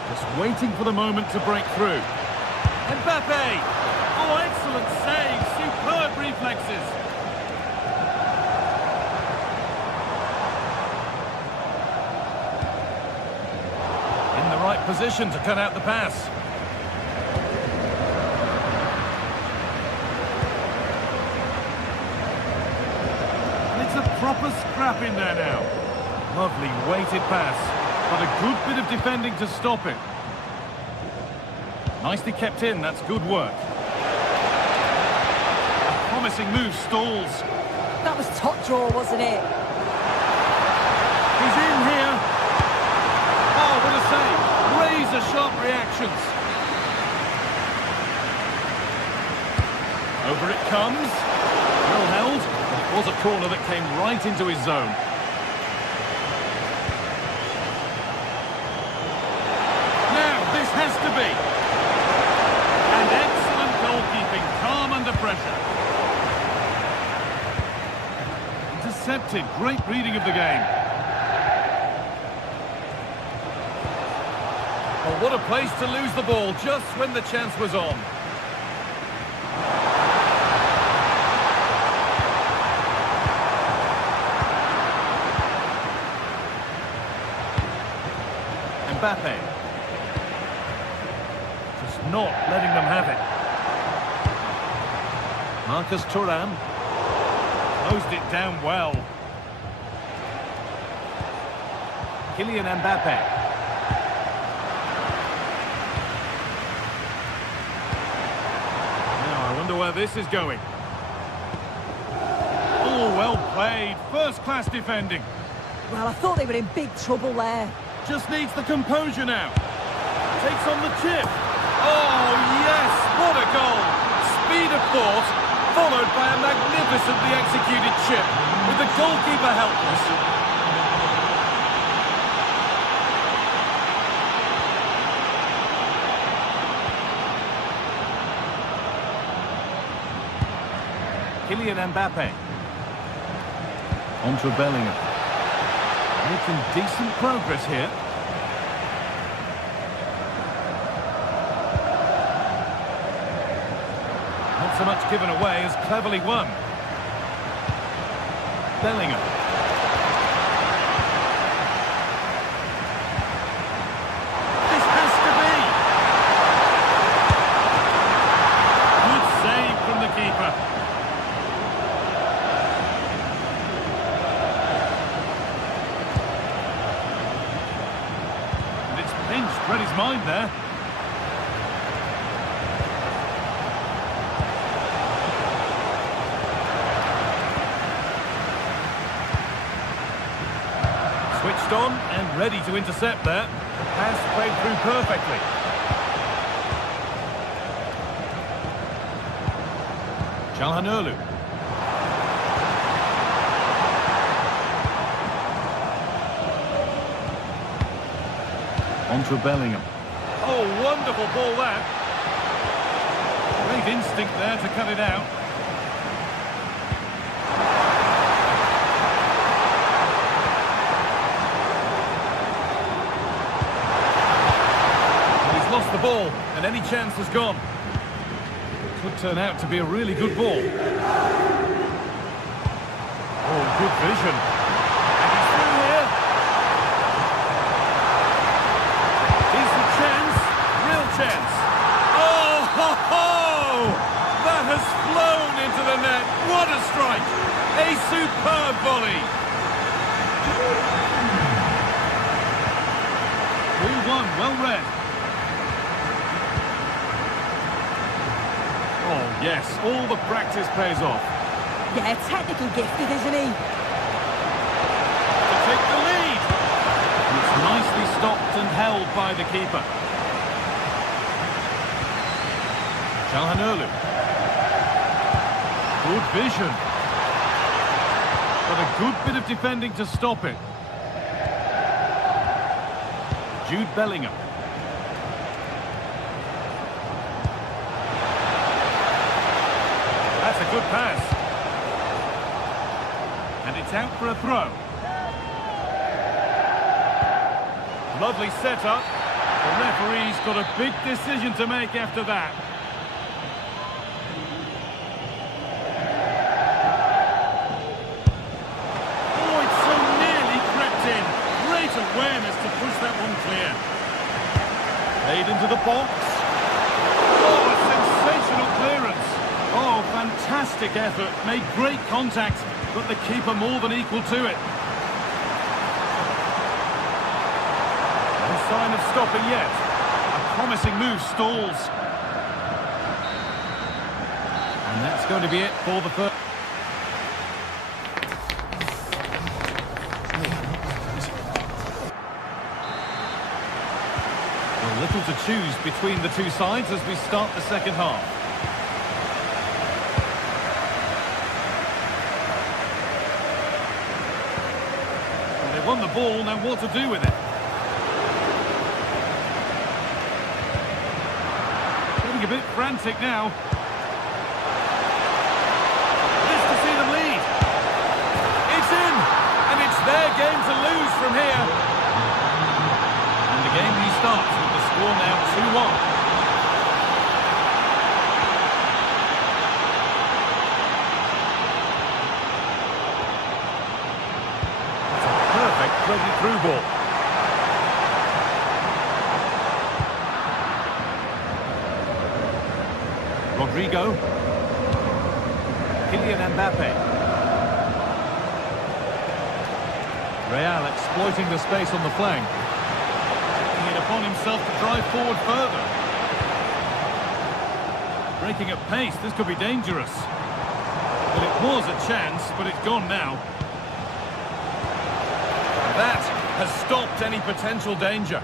Just waiting for the moment to break through. Mbappe! Oh, excellent save! Superb reflexes! In the right position to cut out the pass. And it's a proper scrap in there now. Lovely weighted pass. But a good bit of defending to stop it. Nicely kept in, that's good work. A promising move stalls. That was top draw, wasn't it? He's in here. Oh, what a save. Razor-sharp reactions. Over it comes. Well held. It was a corner that came right into his zone. Has to be. And excellent goalkeeping, calm under pressure. Intercepted, great reading of the game. Well, what a place to lose the ball just when the chance was on. Mbappe. Not letting them have it. Marcus Thuram closed it down well. Kylian Mbappe. Now I wonder where this is going. Oh, well played. First-class defending. Well, I thought they were in big trouble there. Just needs the composure now. Takes on the chip. Oh, yes, what a goal! Speed of thought, followed by a magnificently executed chip, with the goalkeeper helpless. Kylian Mbappe. Onto Bellingham. Making decent progress here. Not so much given away as cleverly won. Bellingham. This has to be. Good save from the keeper. And it's pinched, read his mind there. Switched on and ready to intercept there. The pass played through perfectly. Çalhanoğlu. Onto Bellingham. Oh, wonderful ball that. Great instinct there to cut it out. He's lost the ball, and any chance has gone. It could turn out to be a really good ball. Oh, good vision. And he's through here. Decent chance. Real chance. Oh, ho, ho! That has flown into the net. What a strike. A superb volley. 3-1, well read. Oh, yes, all the practice pays off. Yeah, technically gifted, isn't he? To take the lead. It's nicely stopped and held by the keeper. Calhanoglu. Good vision. But a good bit of defending to stop it. Jude Bellingham. That's a good pass. And it's out for a throw. Lovely setup. The referee's got a big decision to make after that. Oh, it's so nearly crept in. Great awareness to push that one clear. Played into the box. Oh, a sensational clearance. Oh, fantastic effort. Made great contact, but the keeper more than equal to it. No sign of stopping yet. A promising move stalls. And that's going to be it for the first. Well, little to choose between the two sides as we start the second half. Won the ball, now what to do with it? Getting a bit frantic now. Just to see them lead. It's in, and it's their game to lose from here. And the game restarts with the score now 2-1. Threaded through ball. Rodrigo. Kylian Mbappe. Real exploiting the space on the flank. Taking it upon himself to drive forward further. Breaking at pace, this could be dangerous. Well, it was a chance, but it's gone now. That has stopped any potential danger.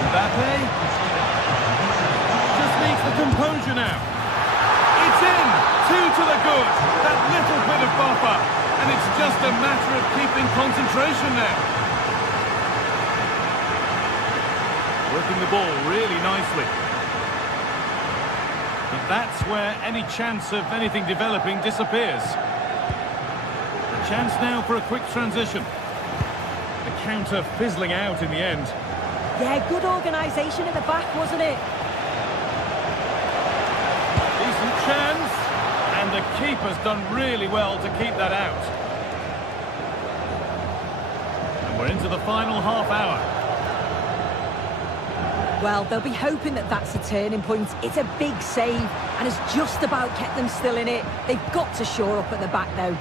Mbappe just needs the composure now. It's in! 2 to the good. That little bit of buffer. And it's just a matter of keeping concentration now. Working the ball really nicely. But that's where any chance of anything developing disappears. A chance now for a quick transition. The counter fizzling out in the end. Yeah, good organisation at the back, wasn't it? Decent chance. And the keeper's done really well to keep that out. And we're into the final half hour. Well, they'll be hoping that that's a turning point. It's a big save and has just about kept them still in it. They've got to shore up at the back, though.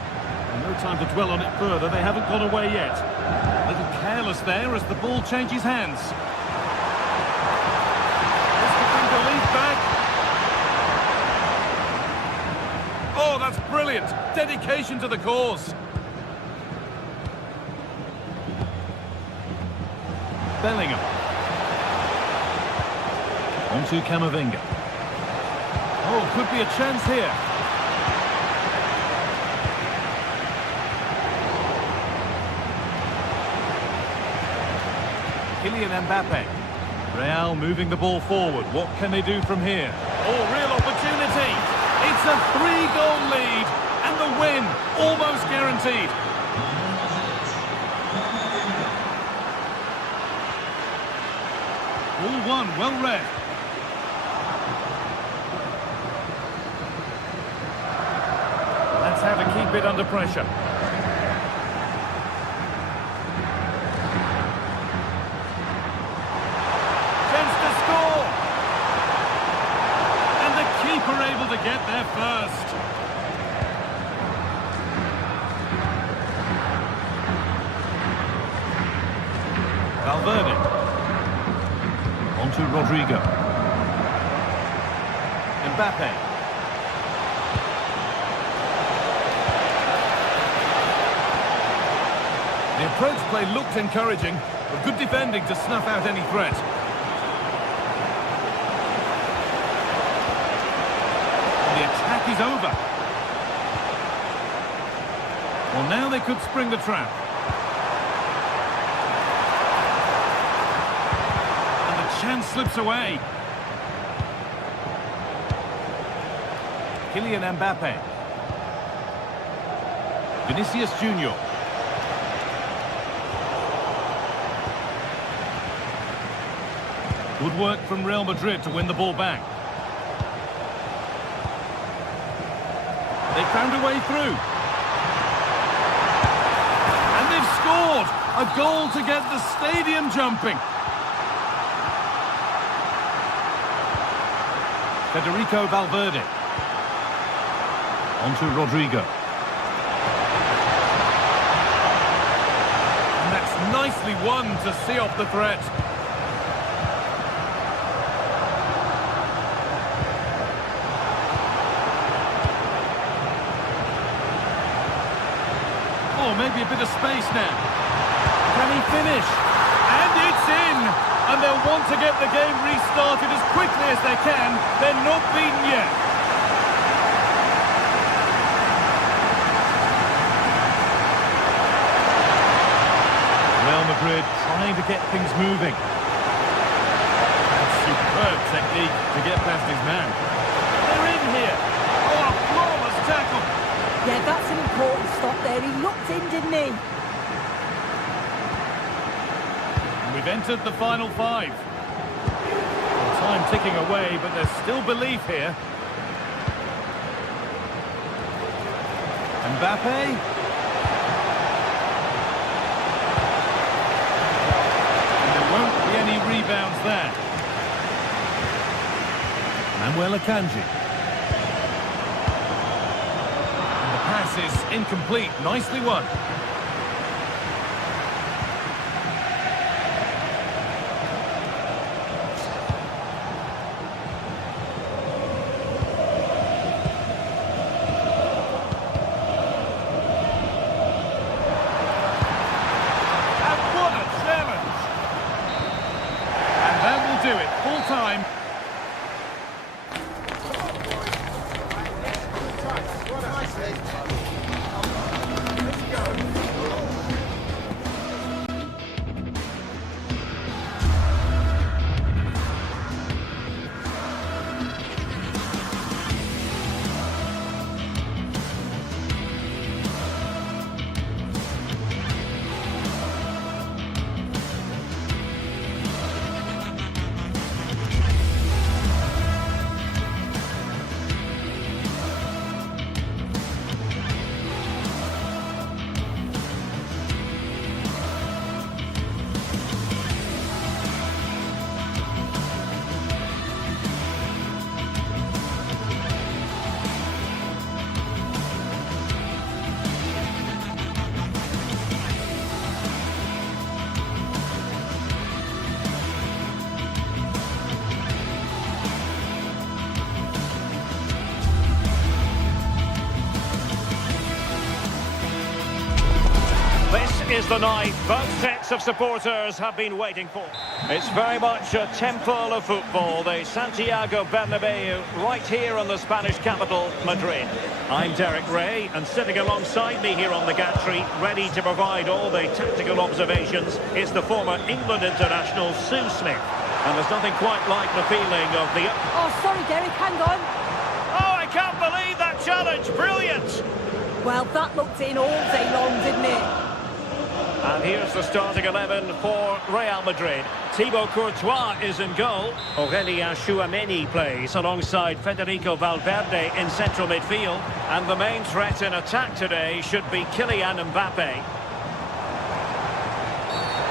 No time to dwell on it further. They haven't got away yet. A little careless there as the ball changes hands. This could bring the lead back. Oh, that's brilliant. Dedication to the cause. Bellingham. On to Camavinga. Oh, could be a chance here. Kylian Mbappe. Real moving the ball forward. What can they do from here? Oh, real opportunity. It's a 3-goal lead, and the win almost guaranteed. All one, well read. That's how to keep it under pressure. Chance to score. And the keeper able to get there first. Valverde. On to Rodrigo. Mbappe. The approach play looked encouraging, but good defending to snuff out any threat. The attack is over. Well, now they could spring the trap. Chance slips away. Kylian Mbappe. Vinicius Junior. Good work from Real Madrid to win the ball back. They found a way through. And they've scored! A goal to get the stadium jumping. Federico Valverde. On to Rodrigo. And that's nicely won to see off the threat. Oh, maybe a bit of space now. Can he finish? And it's in! And they'll want to get the game restarted as quickly as they can. They're not beaten yet. Real Madrid trying to get things moving. And superb technique to get past his man. They're in here. Oh, a flawless tackle. Yeah, that's an important stop there. He looked in, didn't he? We've entered the final 5. Time ticking away, but there's still belief here. Mbappe. And there won't be any rebounds there. Manuel Akanji. And the pass is incomplete. Nicely won. Do it full time. is the night both sets of supporters have been waiting for. It's very much a temple of football, the Santiago Bernabeu, right here in the Spanish capital, Madrid. I'm Derek Ray, and sitting alongside me here on the gantry, ready to provide all the tactical observations, is the former England international Sue Smith. And there's nothing quite like the feeling of the... Oh, sorry, Derek, hang on. Oh, I can't believe that challenge! Brilliant! Well, that looked in all day long, didn't it? And here's the starting 11 for Real Madrid. Thibaut Courtois is in goal. Aurélien Tchouameni plays alongside Federico Valverde in central midfield. And the main threat in attack today should be Kylian Mbappe.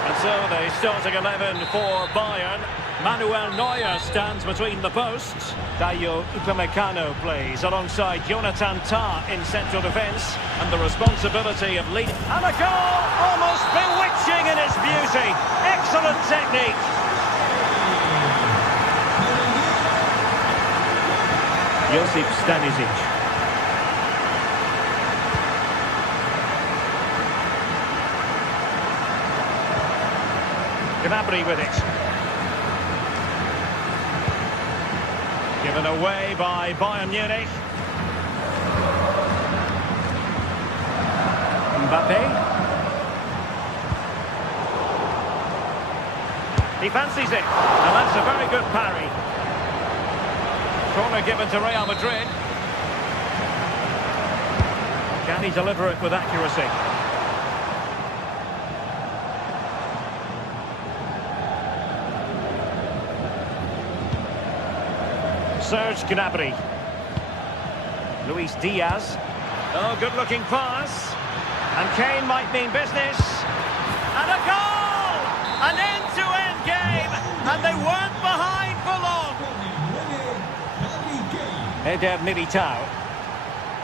And so the starting 11 for Bayern. Manuel Neuer stands between the posts. Dayo Upamecano plays alongside Jonathan Tah in central defence. And the responsibility of leading. And a goal! Almost bewitching in its beauty. Excellent technique. Josip Stanisic. Gnabry with it. Given away by Bayern Munich. Mbappe. He fancies it, and that's a very good parry. Corner given to Real Madrid. Can he deliver it with accuracy? Serge Gnabry. Luis Diaz. Oh, good-looking pass. And Kane might mean business. And a goal! An end-to-end game. And they weren't behind for long. Eder Militao.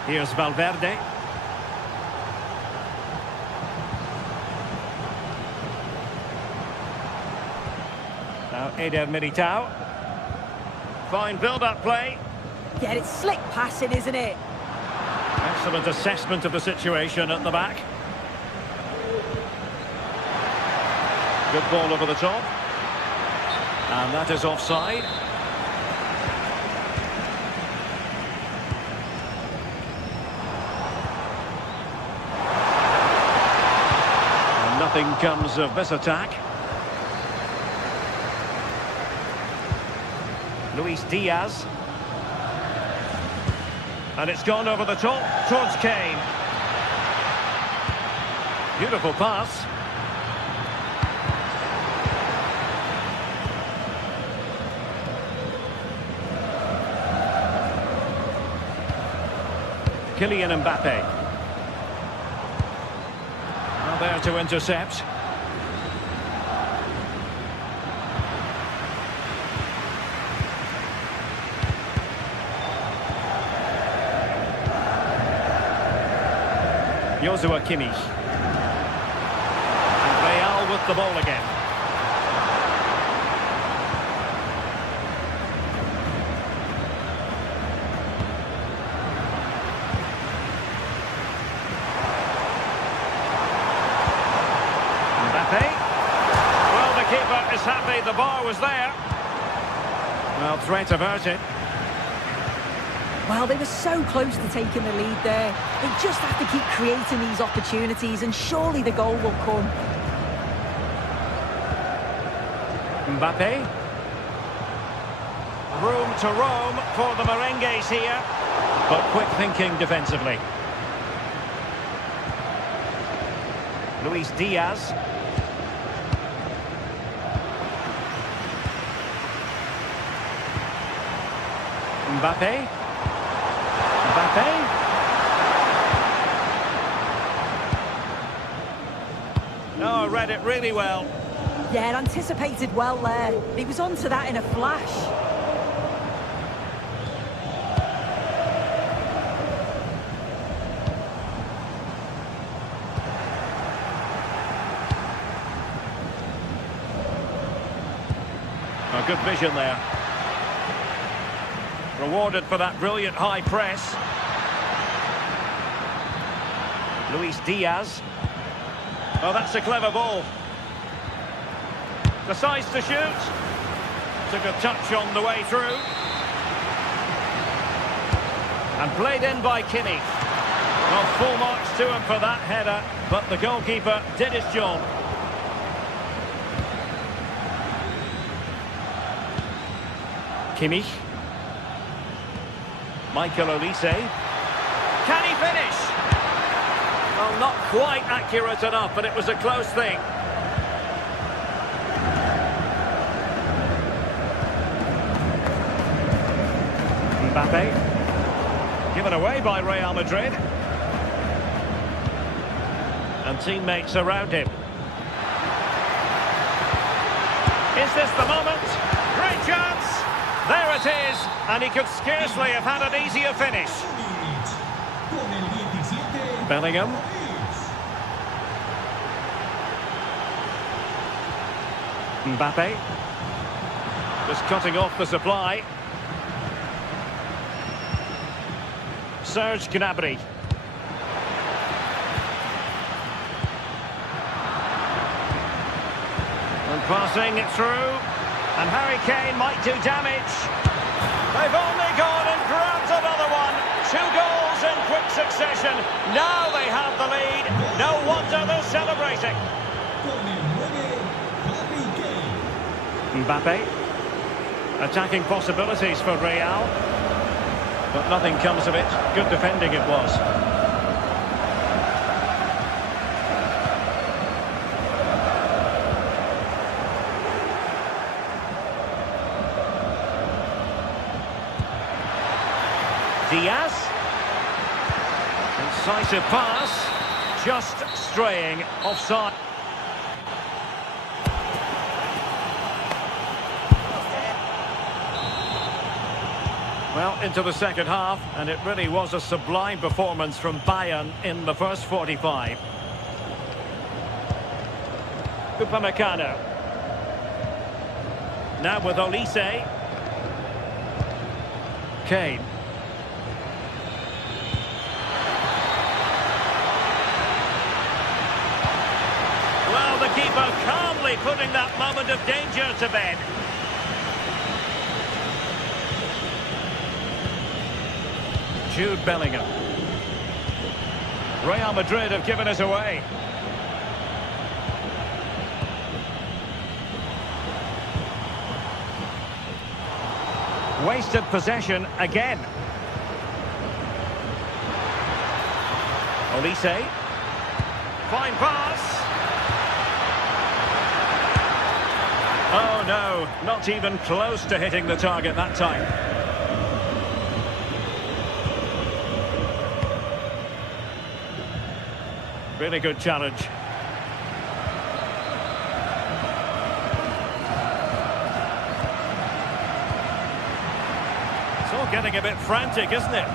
Here's Valverde. Now Eder Militao. Fine build-up play. Yeah, it's slick passing, isn't it? Excellent assessment of the situation at the back. Good ball over the top. And that is offside. And nothing comes of this attack. Luis Diaz. And it's gone over the top towards Kane. Beautiful pass. Kylian Mbappe. Now there to intercept. Joshua Kimmich. And Real with the ball again. Mbappe. Well, the keeper is happy the bar was there. Well, threat averted. Well, they were so close to taking the lead there. They just have to keep creating these opportunities and surely the goal will come. Mbappe. Room to roam for the Merengues here. But quick thinking defensively. Luis Diaz. Mbappe. Mbappe. Oh, read it really well. Yeah, anticipated well there. He was onto that in a flash. Oh, good vision there. Rewarded for that brilliant high press. Luis Diaz. Oh, that's a clever ball. Decides to shoot. Took a touch on the way through. And played in by Kimmich. Well, full marks to him for that header, but the goalkeeper did his job. Kimmich. Michael Olise. Can he finish? Well, not quite accurate enough, but it was a close thing. Mbappe. Given away by Real Madrid. And teammates around him. Is this the moment? Great chance! There it is, and he could scarcely have had an easier finish. Bellingham. Mbappe. Just cutting off the supply. Serge Gnabry. And passing it through. And Harry Kane might do damage. They've only gone and grabbed another one. 2 goals in quick succession. Now they have the lead. No wonder they're celebrating. Mbappe. Attacking possibilities for Real. But nothing comes of it. Good defending it was. Diaz. Incisive pass. Just straying offside. Well, into the second half, and it really was a sublime performance from Bayern in the first 45. Upamecano. Now with Olise. Kane. Well, the keeper calmly putting that moment of danger to bed. Jude Bellingham. Real Madrid have given it away. Wasted possession again. Olise. Fine pass. Oh no, not even close to hitting the target that time. Really good challenge. It's all getting a bit frantic, isn't it?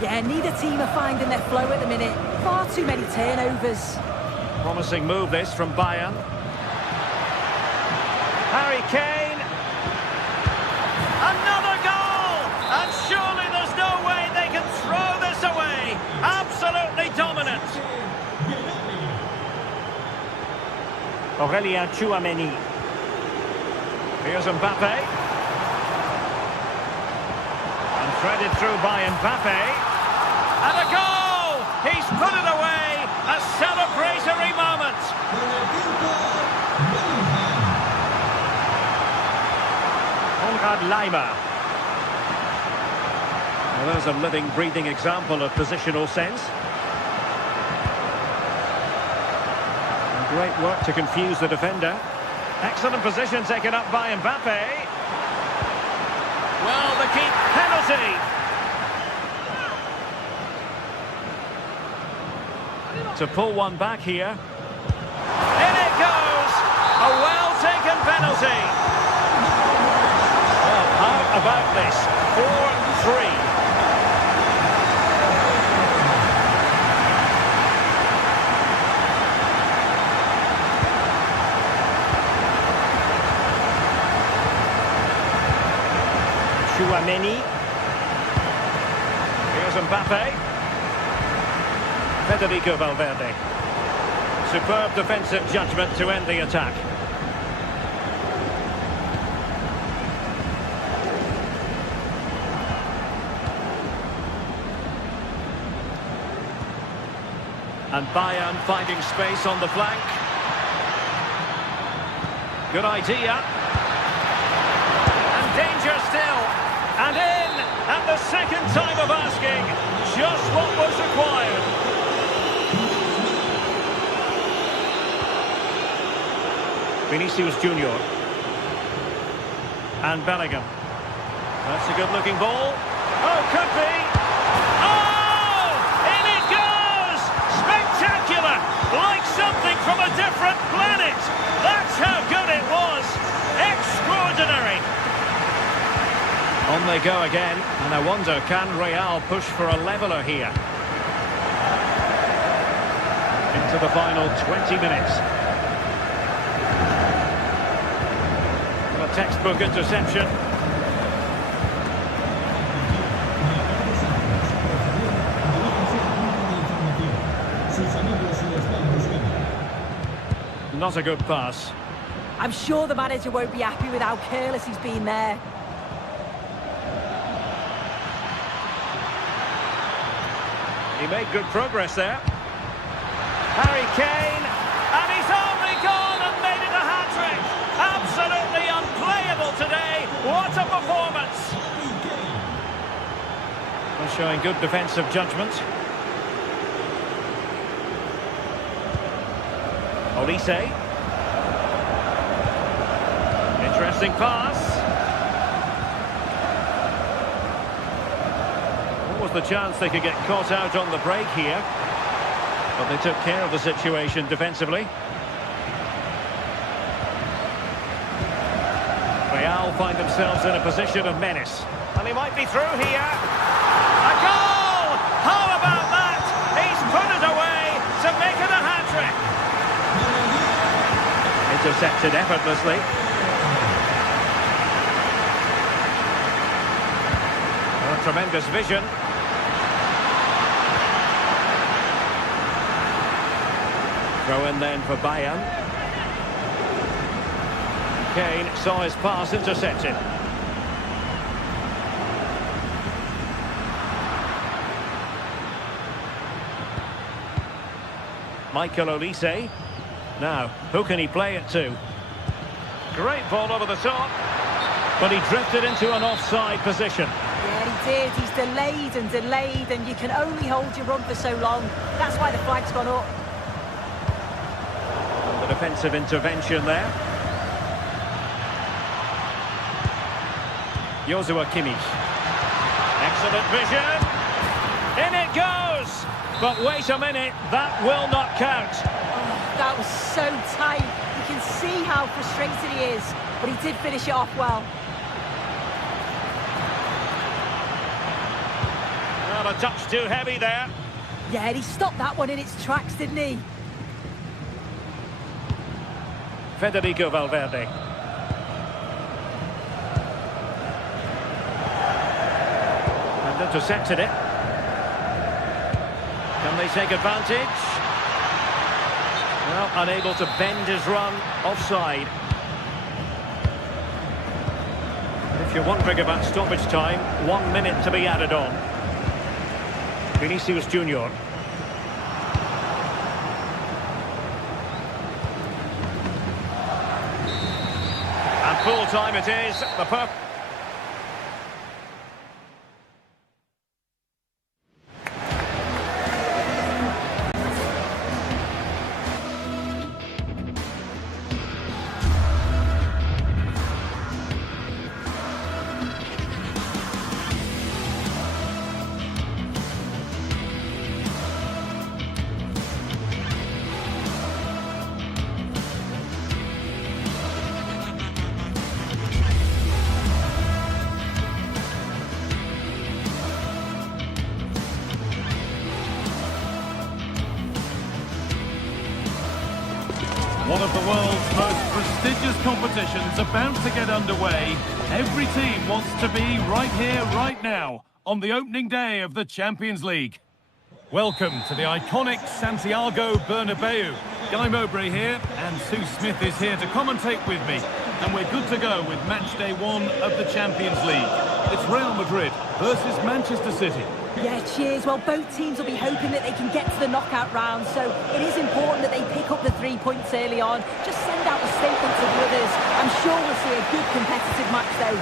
Yeah, neither team are finding their flow at the minute. Far too many turnovers. Promising move this from Bayern. Harry Kane. Another goal! And surely there's no way they can throw this away. Absolutely dominant. Aurélien Tchouameni. Here's Mbappe. And threaded through by Mbappe. And a goal! He's put it away! A celebratory moment! Konrad Laimer. Well, there's a living, breathing example of positional sense. Great work to confuse the defender. Excellent position taken up by Mbappe. Well, the keep penalty. To pull one back here. In it goes. A well-taken penalty. Well, how about this? 4-3. Tchouameni. Here's Mbappe. Federico Valverde. Superb defensive judgment to end the attack. And Bayern finding space on the flank. Good idea. And danger still. And in at the second time of asking. Just what was required. Vinicius Junior. And Bellingham. That's a good-looking ball. Oh, could be. Oh! In it goes! Spectacular! Like something from a different planet. That's how good it was. Extraordinary. On they go again. And I wonder, can Real push for a leveller here? Into the final 20 minutes. A textbook interception. Not a good pass. I'm sure the manager won't be happy with how careless he's been there. He made good progress there. Harry Kane, and he's only gone and made it a hat-trick. Absolutely unplayable today. What a performance. Well, showing good defensive judgment. Olise. Interesting pass. What was the chance they could get caught out on the break here? But they took care of the situation defensively. Real find themselves in a position of menace. And he might be through here. A goal! How about that? He's put it away to make it a hat-trick. Intercepted effortlessly. Oh, tremendous vision. Throw in then for Bayern. Kane saw his pass intercepted. Michael Olise. Now, who can he play it to? Great ball over the top. But he drifted into an offside position. Yeah, he did. He's delayed, and you can only hold your run for so long. That's why the flag's gone up. The defensive intervention there. Joshua Kimmich. Excellent vision. In it goes. But wait a minute, that will not count. Oh, that was so tight. You can see how frustrated he is, but he did finish it off well. Not a touch too heavy there. Yeah, and he stopped that one in its tracks, didn't he? Federico Valverde. And intercepted it. Can they take advantage? Well, unable to bend his run, offside. If you're wondering about stoppage time, 1 minute to be added on. Vinicius Junior. And full time it is. The One of the world's most prestigious competitions about to get underway. Every team wants to be right here, right now, on the opening day of the Champions League. Welcome to the iconic Santiago Bernabeu, Guy Mowbray here, and Sue Smith is here to commentate with me. And we're good to go with match day 1 of the Champions League. It's Real Madrid versus Manchester City. Yeah, cheers. Well, both teams will be hoping that they can get to the knockout round, so it is important that they pick up the 3 points early on. Just send out a statement to the others. I'm sure we'll see a good competitive match, though.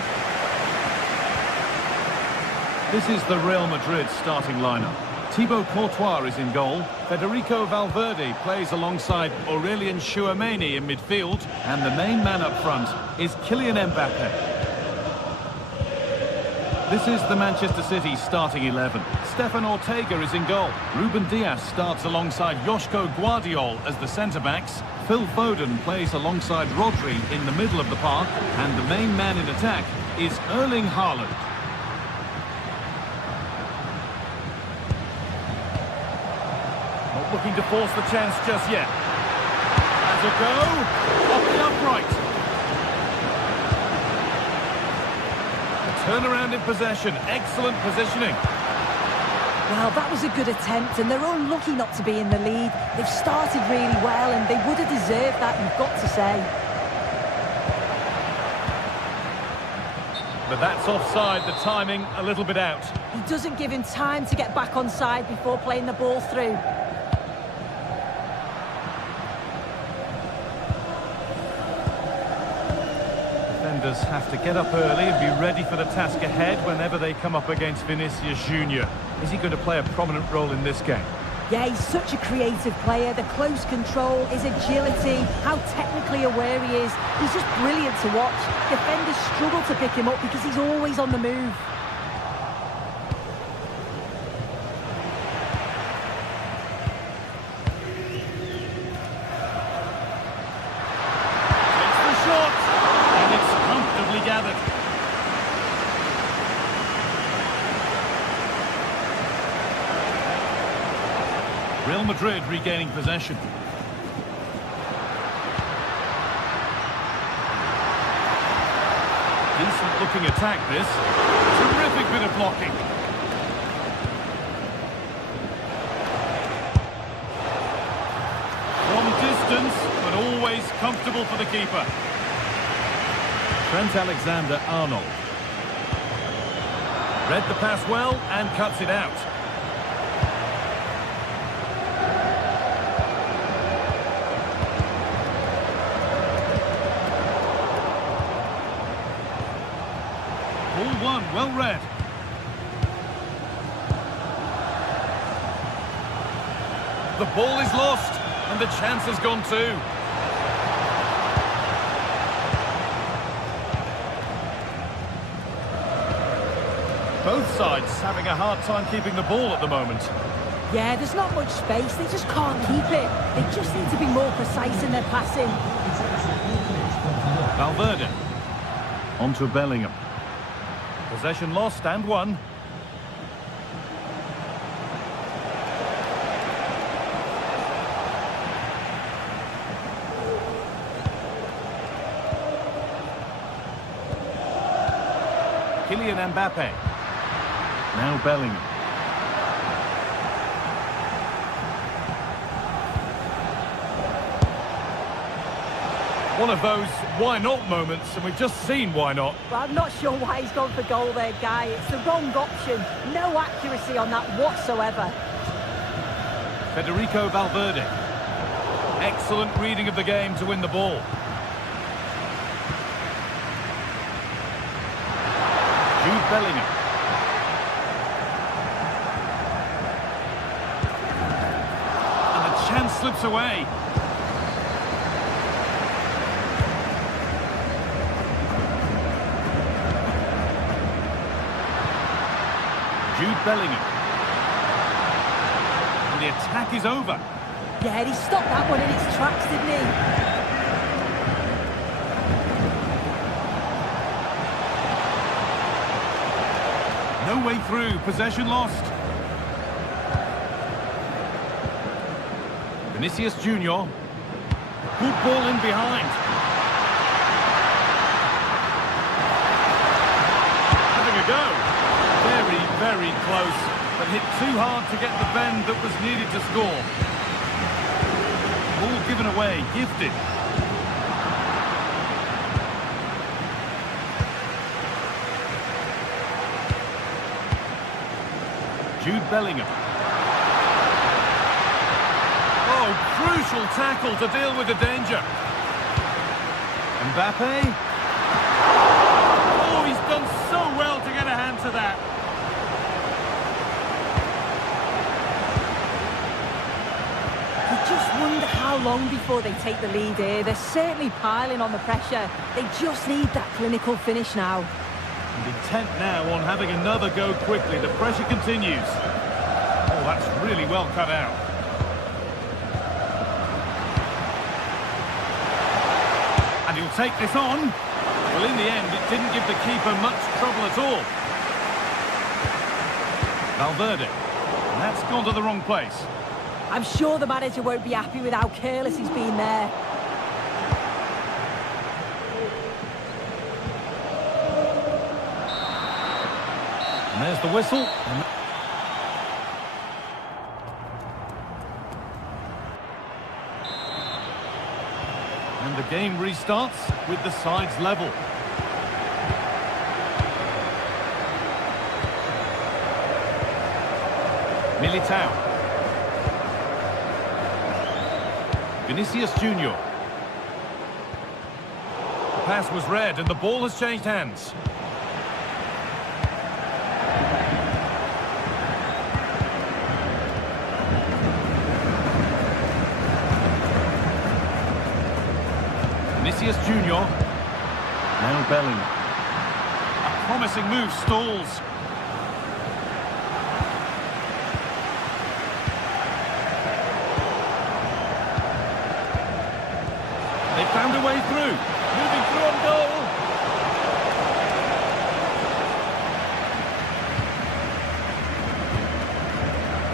This is the Real Madrid starting lineup. Thibaut Courtois is in goal. Federico Valverde plays alongside Aurelien Tchouameni in midfield. And the main man up front is Kylian Mbappe. This is the Manchester City starting 11. Stefan Ortega is in goal. Ruben Dias starts alongside Joško Guardiol as the centre-backs. Phil Foden plays alongside Rodri in the middle of the park. And the main man in attack is Erling Haaland. Not looking to force the chance just yet. Has a go. Off the upright. Turnaround in possession, excellent positioning. Well, that was a good attempt, and they're unlucky not to be in the lead. They've started really well, and they would have deserved that, you've got to say. But that's offside, the timing a little bit out. He doesn't give him time to get back on side before playing the ball through. Defenders have to get up early and be ready for the task ahead whenever they come up against Vinicius Junior. Is he going to play a prominent role in this game? Yeah, he's such a creative player. The close control, his agility, how technically aware he is. He's just brilliant to watch. Defenders struggle to pick him up because he's always on the move. Real Madrid regaining possession. Decent looking attack this. Terrific bit of blocking. From distance, but always comfortable for the keeper. Trent Alexander-Arnold. Read the pass well and cuts it out. Ball one, well read. The ball is lost, and the chance has gone too. Both sides having a hard time keeping the ball at the moment. Yeah, there's not much space. They just can't keep it. They just need to be more precise in their passing. Valverde. On to Bellingham. Possession lost and won. Kylian Mbappe. Now Bellingham. One of those why not moments, and we've just seen why not. Well, I'm not sure why he's gone for goal there, Guy. It's the wrong option. No accuracy on that whatsoever. Federico Valverde. Excellent reading of the game to win the ball. Jude Bellingham. And the chance slips away. Jude Bellingham. And the attack is over. Yeah, he stopped that one in its tracks, didn't he? No way through, possession lost. Vinicius Junior. Good ball in behind. Having a go. Very, very close, but hit too hard to get the bend that was needed to score. Ball given away, gifted. Jude Bellingham. Oh, crucial tackle to deal with the danger. Mbappe. Oh, he's done so well to get a hand to that. You just wonder how long before they take the lead here. They're certainly piling on the pressure. They just need that clinical finish now. And intent now on having another go quickly. The pressure continues. Oh, that's really well cut out. And he'll take this on. Well, in the end, it didn't give the keeper much trouble at all. Valverde. And that's gone to the wrong place. I'm sure the manager won't be happy with how careless he's been there. And there's the whistle. And the game restarts with the sides level. Militao. Vinicius Junior. The pass was read and the ball has changed hands. Vinicius Junior. Now Bellingham. A promising move stalls. They found a way through. Moving through on goal.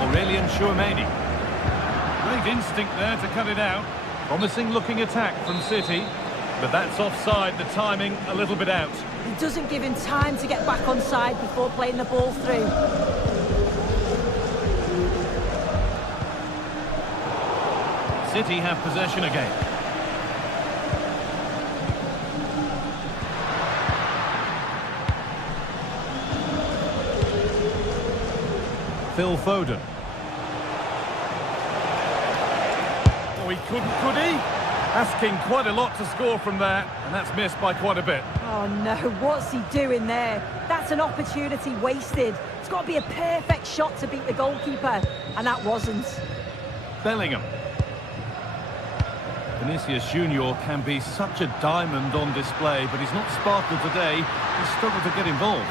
Aurelian Chouameni. Great instinct there to cut it out. Promising looking attack from City. But that's offside, the timing a little bit out. He doesn't give him time to get back on side before playing the ball through. City have possession again. Phil Foden. Oh, he couldn't, could he? Asking quite a lot to score from that, and that's missed by quite a bit. Oh no, what's he doing there? That's an opportunity wasted. It's got to be a perfect shot to beat the goalkeeper, and that wasn't. Bellingham. Vinicius Junior can be such a diamond on display, but he's not sparkled today. He's struggled to get involved.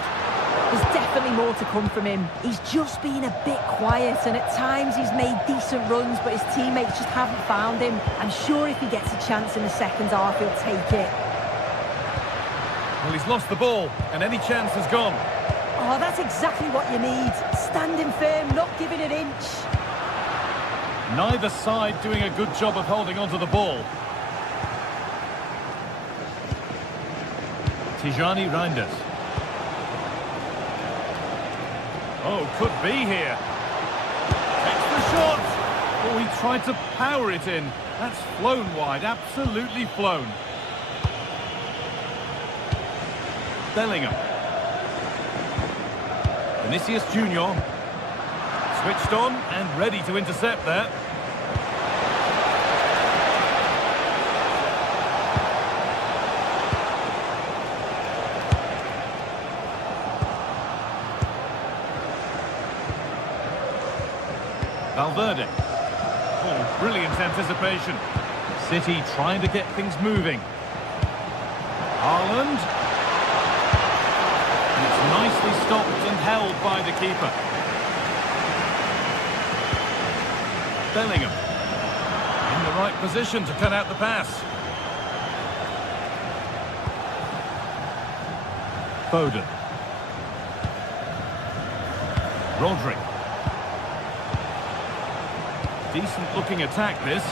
There's definitely more to come from him. He's just been a bit quiet, and at times he's made decent runs, but his teammates just haven't found him. I'm sure if he gets a chance in the second half, he'll take it. Well, he's lost the ball, and any chance has gone. Oh, that's exactly what you need. Standing firm, not giving an inch. Neither side doing a good job of holding onto the ball. Tijani Reinders. Oh, could be here. Takes the shot. Oh, he tried to power it in. That's flown wide, absolutely flown. Bellingham. Vinicius Junior. Switched on and ready to intercept there. Valverde. Oh, brilliant anticipation. City trying to get things moving. Haaland. And it's nicely stopped and held by the keeper. Bellingham. In the right position to cut out the pass. Foden. Rodri. Decent looking attack this.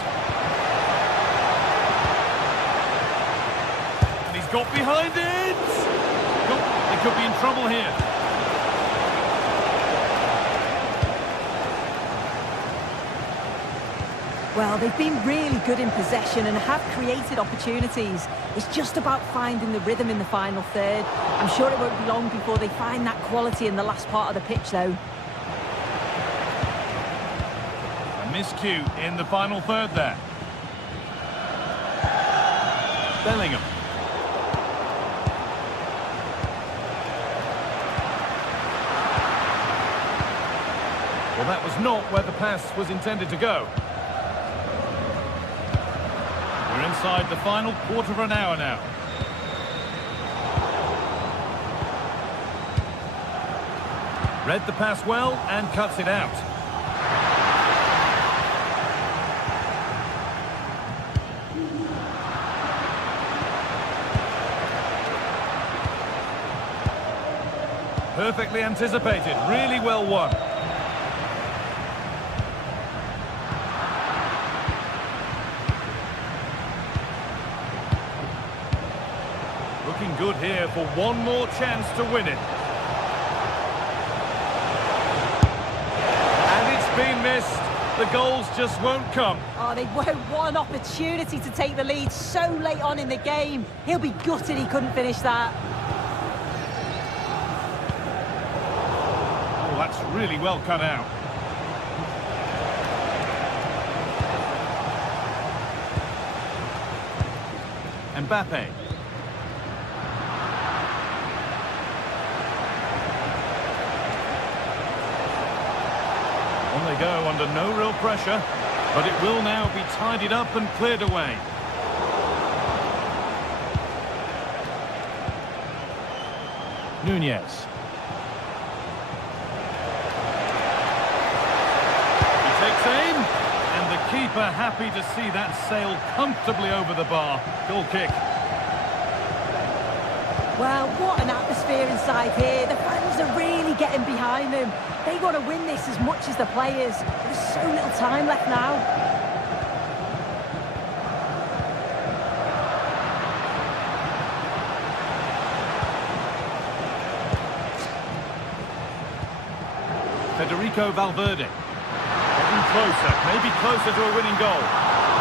And he's got behind it! Oh, they could be in trouble here. Well, they've been really good in possession and have created opportunities. It's just about finding the rhythm in the final third. I'm sure it won't be long before they find that quality in the last part of the pitch, though. A miscue in the final third there. Bellingham. Well, that was not where the pass was intended to go. We're inside the final quarter of an hour now. Read the pass well and cuts it out. Perfectly anticipated, really well won. Looking good here for one more chance to win it. And it's been missed. The goals just won't come. Oh, they won't. What an opportunity to take the lead so late on in the game. He'll be gutted he couldn't finish that. Oh, that's really well cut out. Mbappe. On they go under no real pressure, but it will now be tidied up and cleared away. Nunez. He takes aim, and the keeper happy to see that sail comfortably over the bar. Goal kick. Well, what an atmosphere inside here. The fans are really getting behind them. They want to win this as much as the players. There's so little time left now. Federico Valverde. Getting closer, maybe closer to a winning goal.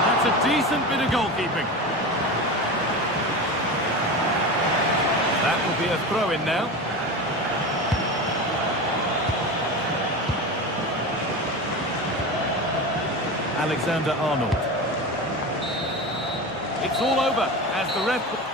That's a decent bit of goalkeeping. That will be a throw-in now. Alexander-Arnold. It's all over as the ref...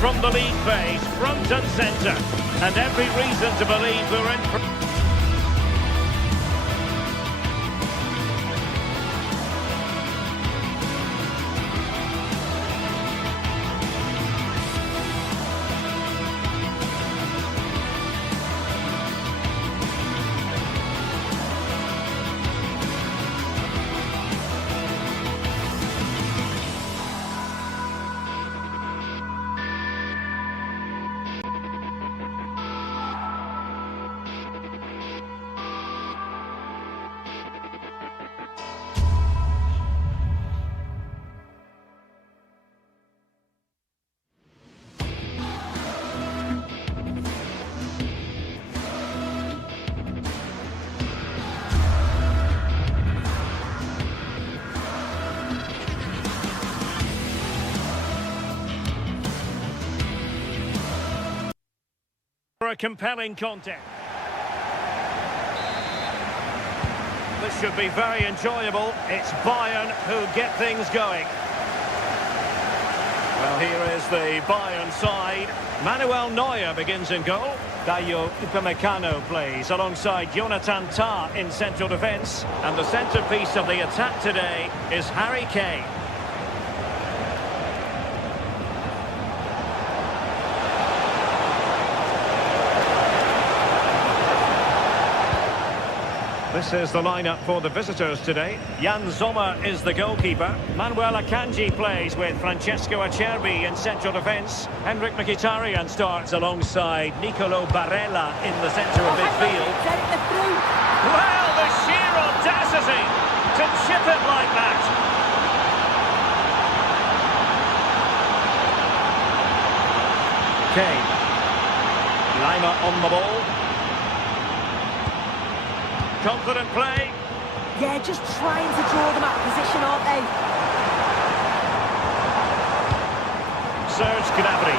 From the league phase, front and centre, and every reason to believe we're in. For a compelling contest. This should be very enjoyable. It's Bayern who get things going. Well, here is the Bayern side. Manuel Neuer begins in goal. Dayo Upamecano plays alongside Jonathan Tah in central defence. And the centrepiece of the attack today is Harry Kane. This is the lineup for the visitors today. Jan Sommer is the goalkeeper. Manuel Akanji plays with Francesco Acerbi in central defence. Henrik Mkhitaryan starts alongside Nicolo Barella in the centre of midfield. Well, the sheer audacity to chip it like that. Kane. Lima on the ball. Confident play. Yeah, just trying to draw them out of position, aren't they? Serge Gnabry.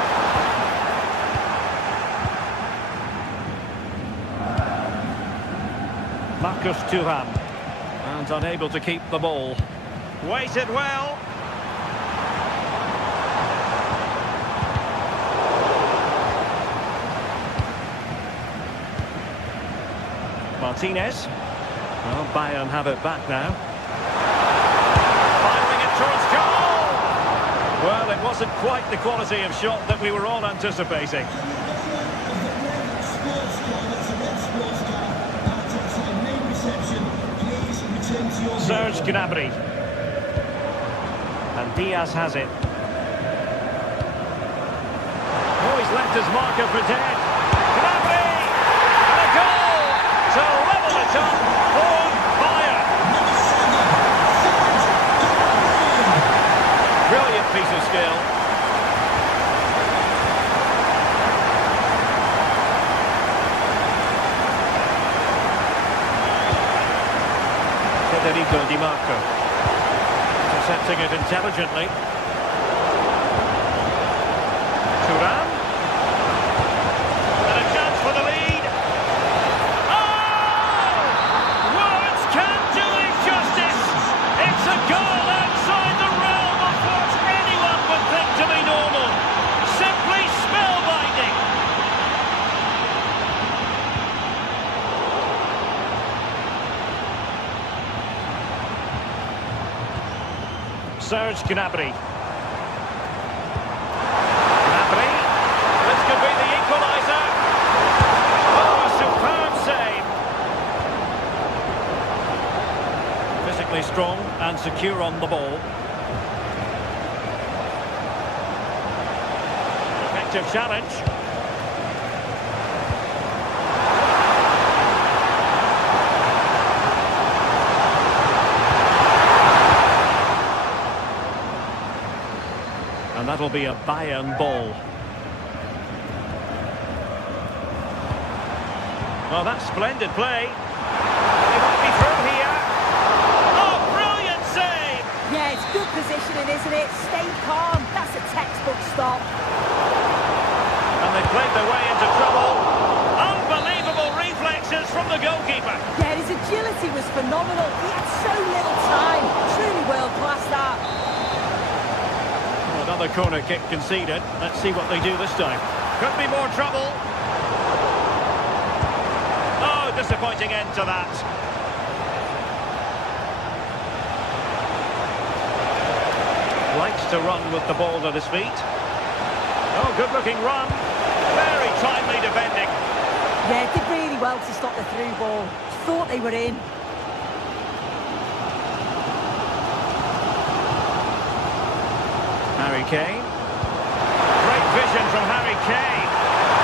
Marcus Thuram. And unable to keep the ball. Waited well. Martinez. Well, Bayern have it back now. Firing it towards goal! Well, it wasn't quite the quality of shot that we were all anticipating. Serge Gnabry. And Diaz has it. Oh, he's left his marker for dead. Gnabry! And a goal! To level it up for Bayern. Brilliant piece of skill. Federico Di Marco. Intercepting it intelligently. Thuram. And a chance for the lead. Serge Gnabry. Gnabry. This could be the equaliser. Oh, a superb save. Physically strong and secure on the ball. Effective challenge. And that'll be a Bayern ball. Well, that's splendid play. He might be through here. Oh, brilliant save! Yeah, it's good positioning, isn't it? Stay calm. That's a textbook stop. And they played their way into trouble. Unbelievable reflexes from the goalkeeper. Yeah, his agility was phenomenal. He had so little time. Truly world-class, that. Another corner kick conceded. Let's see what they do this time. Could be more trouble. Oh, disappointing end to that. Likes to run with the ball at his feet. Oh, good-looking run. Very timely defending. Yeah, did really well to stop the through ball. Thought they were in. Harry Kane. Great vision from Harry Kane.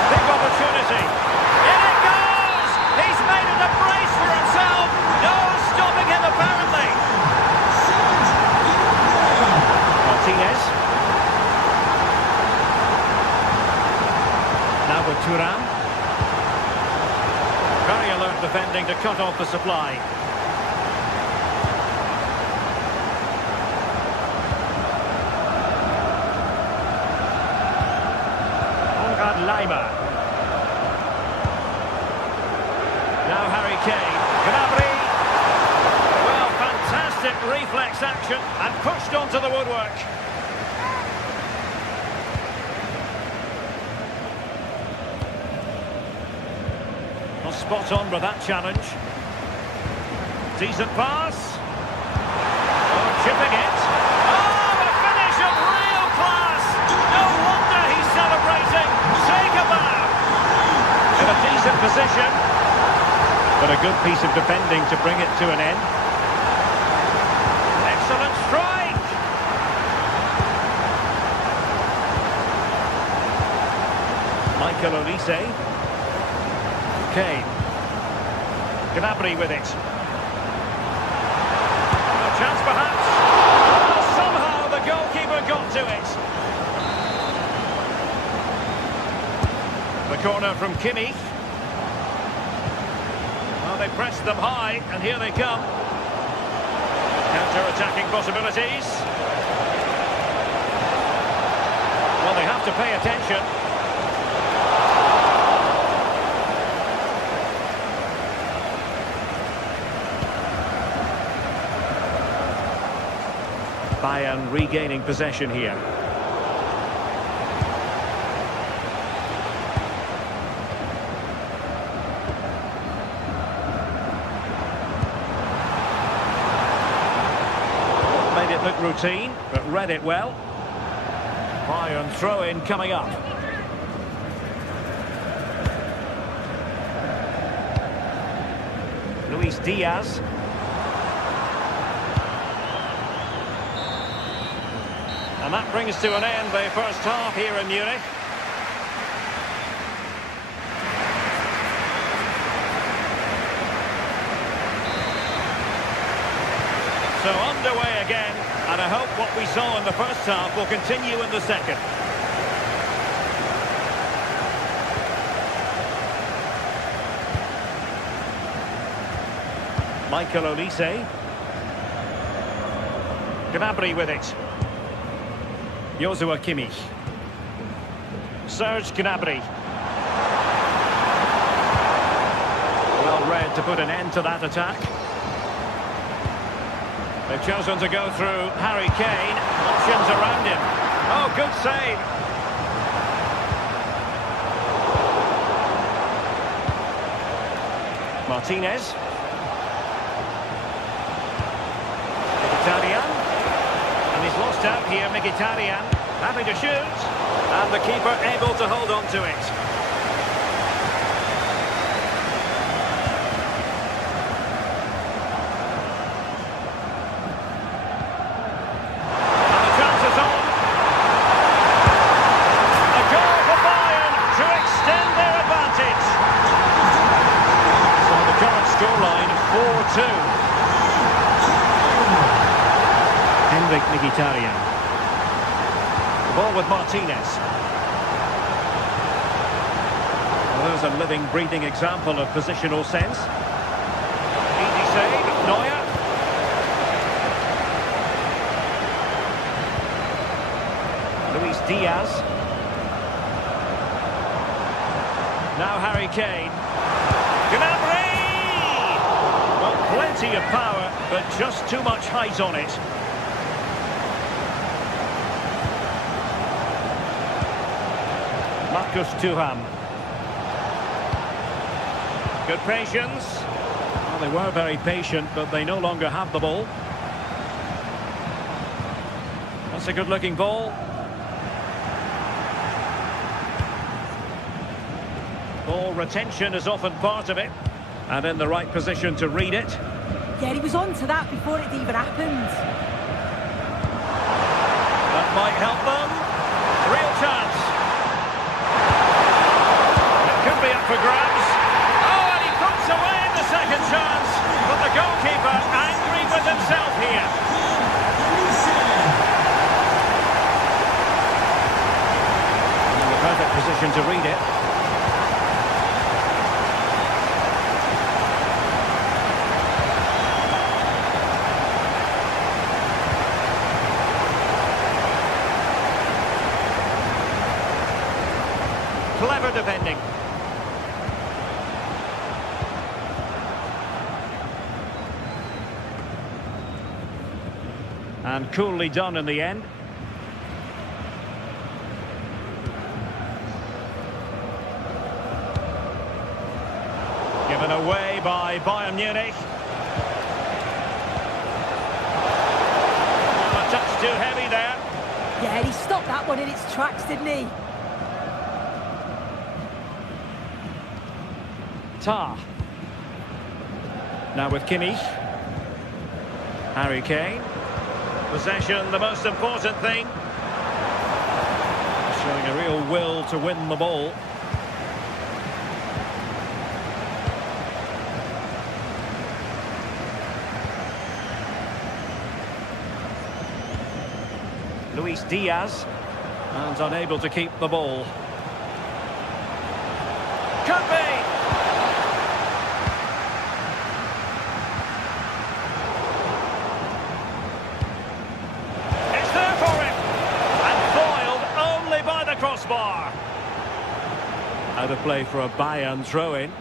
Big opportunity. In it goes! He's made it a brace for himself. No stopping him, apparently. Martinez. Now with Thuram. Very alert defending to cut off the supply. Lima. Kane. Gnabry. Well, fantastic reflex action and pushed onto the woodwork. Well, spot on with that challenge. Decent pass. Oh, chipping it. Oh, a finish of real class. No wonder he's celebrating. Take a bow. In a decent position. But a good piece of defending to bring it to an end. Excellent strike. Michael Olise. Kane. Gnabry with it. A chance perhaps. Oh, somehow the goalkeeper got to it. The corner from Kimmich. Well, they pressed them high, and here they come. Counter-attacking possibilities. Well, they have to pay attention. Bayern regaining possession here. Made it look routine, but read it well. Bayern throw-in coming up. Luis Diaz. And that brings to an end the first half here in Munich. So underway again, and I hope what we saw in the first half will continue in the second. Michael Olise. Gnabry with it. Joshua Kimmich. Serge Gnabry. Well read to put an end to that attack. They've chosen to go through Harry Kane. Options around him. Oh, good save. Martinez. Mkhitaryan. And he's lost out here, Mkhitaryan. Happy to shoot. And the keeper able to hold on to it. And the chance is on. A goal for Bayern to extend their advantage. So the current scoreline, 4-2. Mkhitaryan. The ball with Martinez. Well, there's a living, breathing example of positional sense. Easy save, Neuer. Luis Diaz. Now Harry Kane. Gnabry! Well, plenty of power, but just too much height on it. Marcus Thuram. Good patience. Well, they were very patient, but they no longer have the ball. That's a good-looking ball. Ball retention is often part of it, and in the right position to read it. Yeah, he was on to that before it even happened. That might help them. Real chance. Could be up for grabs. Oh, and he puts away the second chance. But the goalkeeper angry with himself here. And in the perfect position to read it. Clever defending. And coolly done in the end. Given away by Bayern Munich. A touch too heavy there. Yeah, he stopped that one in its tracks, didn't he? Tah. Now with Kimmich. Harry Kane. Possession, the most important thing. Showing a real will to win the ball. Luis Diaz, and unable to keep the ball. Could be! It's there for him! And foiled only by the crossbar. Out of play for a Bayern throw-in.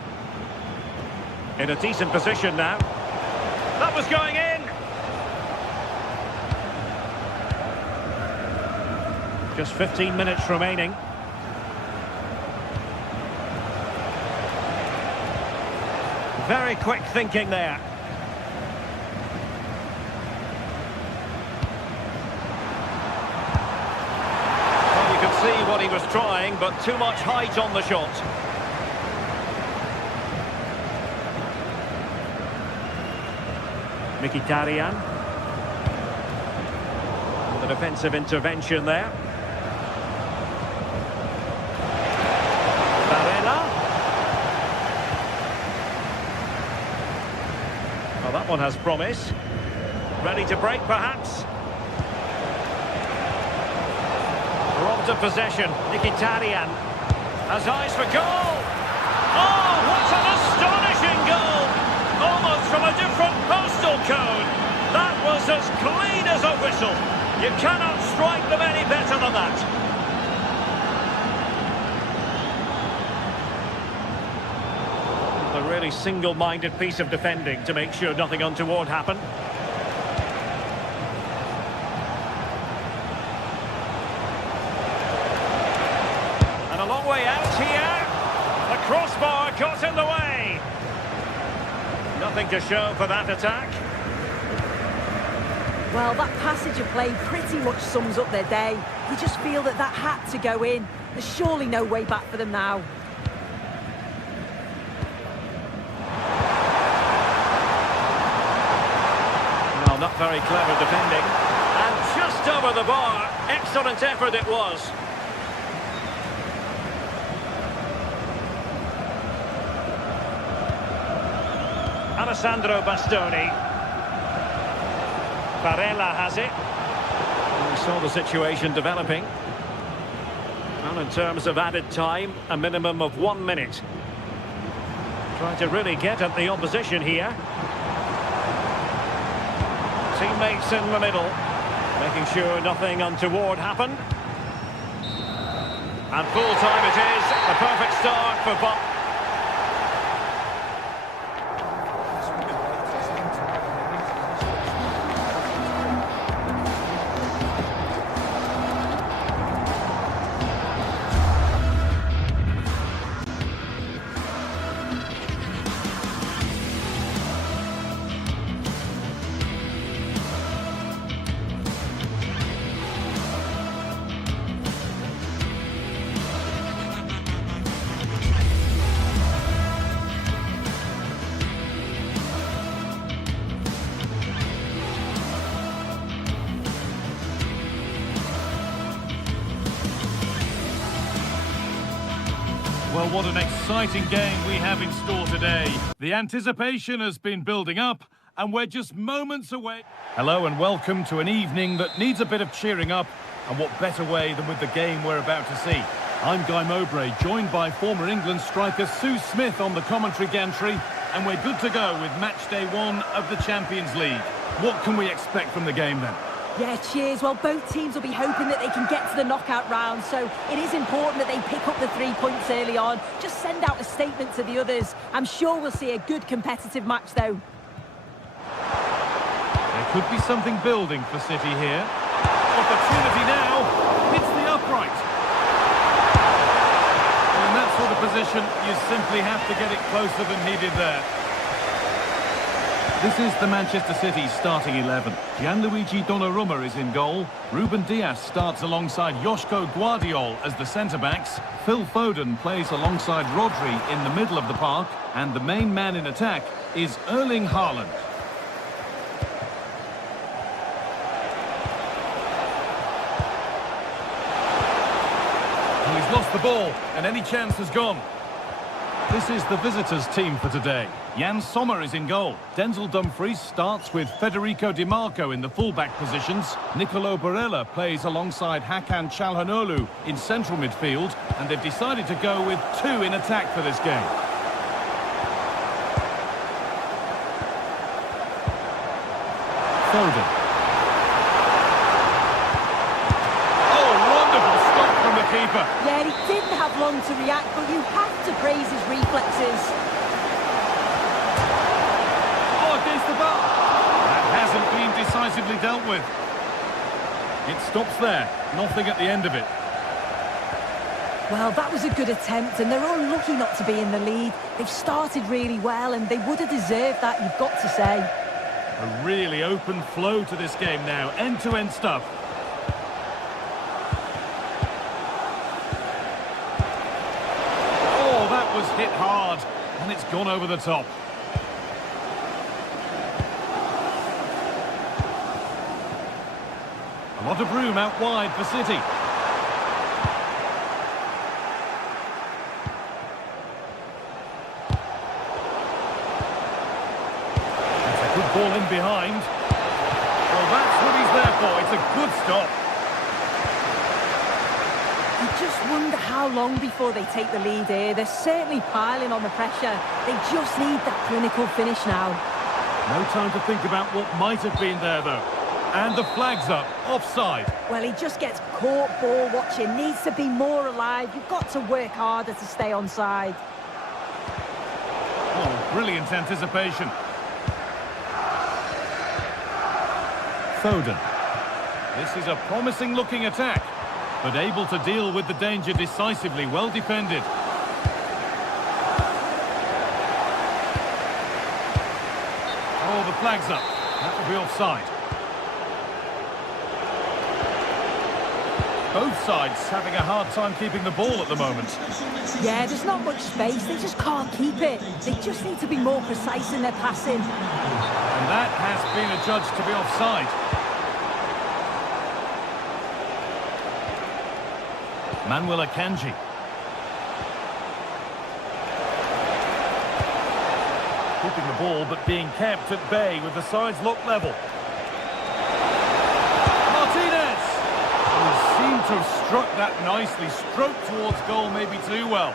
In a decent position now. That was going in! Just 15 minutes remaining. Very quick thinking there. Well, you could see what he was trying, but too much height on the shot. Mkhitaryan. The defensive intervention there. Well, that one has promise. Ready to break, perhaps. Robbed of possession. Mkhitaryan has eyes for goal. Oh, what an astonishing goal! Almost from a different postal code. That was as clean as a whistle. You cannot strike them any better than that. A really single-minded piece of defending to make sure nothing untoward happened. And a long way out here. The crossbar got in the way. Nothing to show for that attack. Well, that passage of play pretty much sums up their day. You just feel that that had to go in. There's surely no way back for them now. Not very clever defending. And just over the bar. Excellent effort it was. Alessandro Bastoni. Barella has it. And we saw the situation developing. Well, in terms of added time, a minimum of 1 minute. Trying to really get at the opposition here. Teammates in the middle, making sure nothing untoward happened. And full time it is, a perfect start for Bob. Well, what an exciting game we have in store today. The anticipation has been building up, and we're just moments away. Hello and welcome to an evening that needs a bit of cheering up, and what better way than with the game we're about to see. I'm Guy Mowbray, joined by former England striker Sue Smith on the commentary gantry, and we're good to go with match day 1 of the Champions League. What can we expect from the game then? Yeah, cheers. Well, both teams will be hoping that they can get to the knockout round, so it is important that they pick up the 3 points early on. Just send out a statement to the others. I'm sure we'll see a good competitive match, though. They could be something building for City here. Opportunity now. Hits the upright. In that sort of position, you simply have to get it closer than he did there. This is the Manchester City starting 11. Gianluigi Donnarumma is in goal. Ruben Dias starts alongside Joško Guardiol as the centre-backs. Phil Foden plays alongside Rodri in the middle of the park. And the main man in attack is Erling Haaland. He's lost the ball, and any chance has gone. This is the visitors' team for today. Jan Sommer is in goal. Denzel Dumfries starts with Federico Di Marco in the full-back positions. Nicolo Barella plays alongside Hakan Çalhanoğlu in central midfield, and they've decided to go with two in attack for this game. Foden. Keeper. Yeah, he didn't have long to react, but you have to praise his reflexes. Oh, against the bar. That hasn't been decisively dealt with. It stops there. Nothing at the end of it. Well, that was a good attempt, and they're unlucky not to be in the lead. They've started really well, and they would have deserved that, you've got to say. A really open flow to this game now. End-to-end stuff. Was hit hard, and it's gone over the top. A lot of room out wide for City. That's a good ball in behind. Well, that's what he's there for. It's a good stop. You just wonder how long before they take the lead here. They're certainly piling on the pressure. They just need that clinical finish now. No time to think about what might have been there, though. And the flag's up. Offside. Well, he just gets caught ball watching. Needs to be more alive. You've got to work harder to stay onside. Oh, brilliant anticipation. Foden. This is a promising-looking attack, but able to deal with the danger decisively. Well defended. Oh, the flag's up. That will be offside. Both sides having a hard time keeping the ball at the moment. Yeah, there's not much space. They just can't keep it. They just need to be more precise in their passing. And that has been adjudged to be offside. Manuel Akanji. Keeping the ball, but being kept at bay with the sides locked level. Martinez! He seemed to have struck that nicely. Stroked towards goal, maybe too well.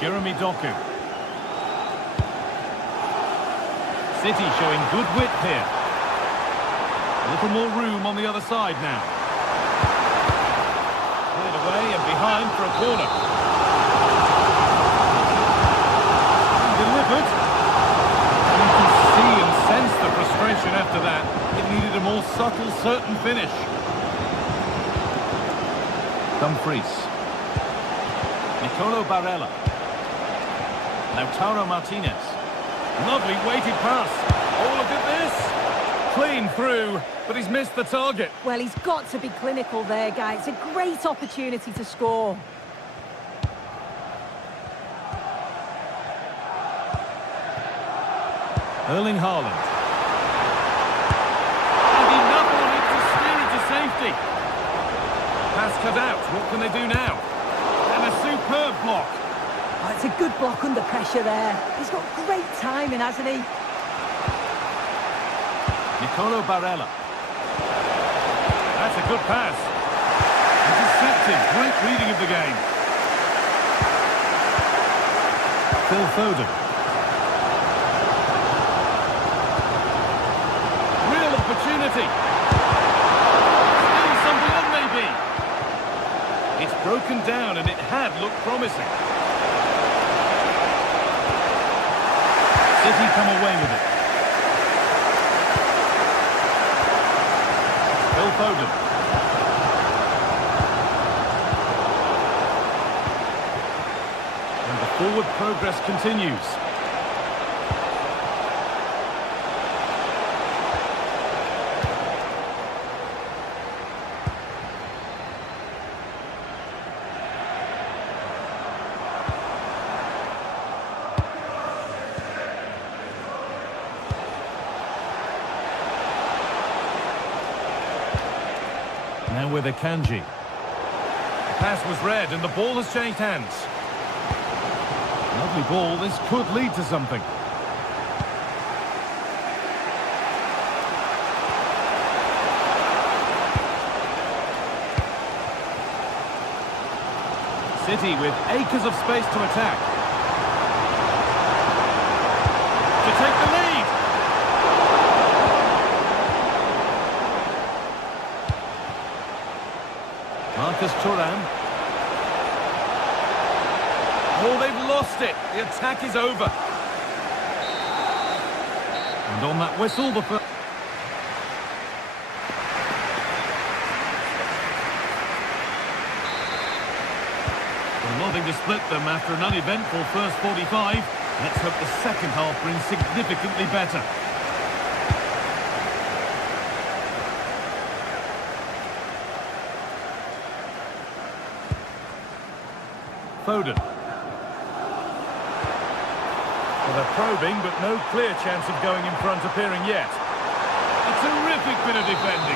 Jeremy Doku. City showing good width here. A little more room on the other side now. Cleared away and behind for a corner. And delivered. You can see and sense the frustration after that. It needed a more subtle, certain finish. Dumfries. Nicolo Barella. Lautaro Martinez. Lovely weighted pass. Oh, look at this. Clean through, but he's missed the target. Well, he's got to be clinical there, guys. It's a great opportunity to score. Erling Haaland. And enough on it to steer it to safety. Pass cut out. What can they do now? And a superb block. Oh, it's a good block under pressure there. He's got great timing, hasn't he? Nicolo Barella. That's a good pass. Intercepted. Great reading of the game. Phil Foden. Real opportunity. Still something on maybe. It's broken down and it had looked promising. City come away with it. Phil Foden. And the forward progress continues. Now with Akanji. The pass was read and the ball has changed hands. Lovely ball, this could lead to something. City with acres of space to attack. To take the lead. Marcus Thuram. Oh, they've lost it. The attack is over. And on that whistle, the first... Well, nothing to split them after an uneventful first 45. Let's hope the second half brings significantly better. Foden. Well, they're probing, but no clear chance of going in front appearing yet. A terrific bit of defending.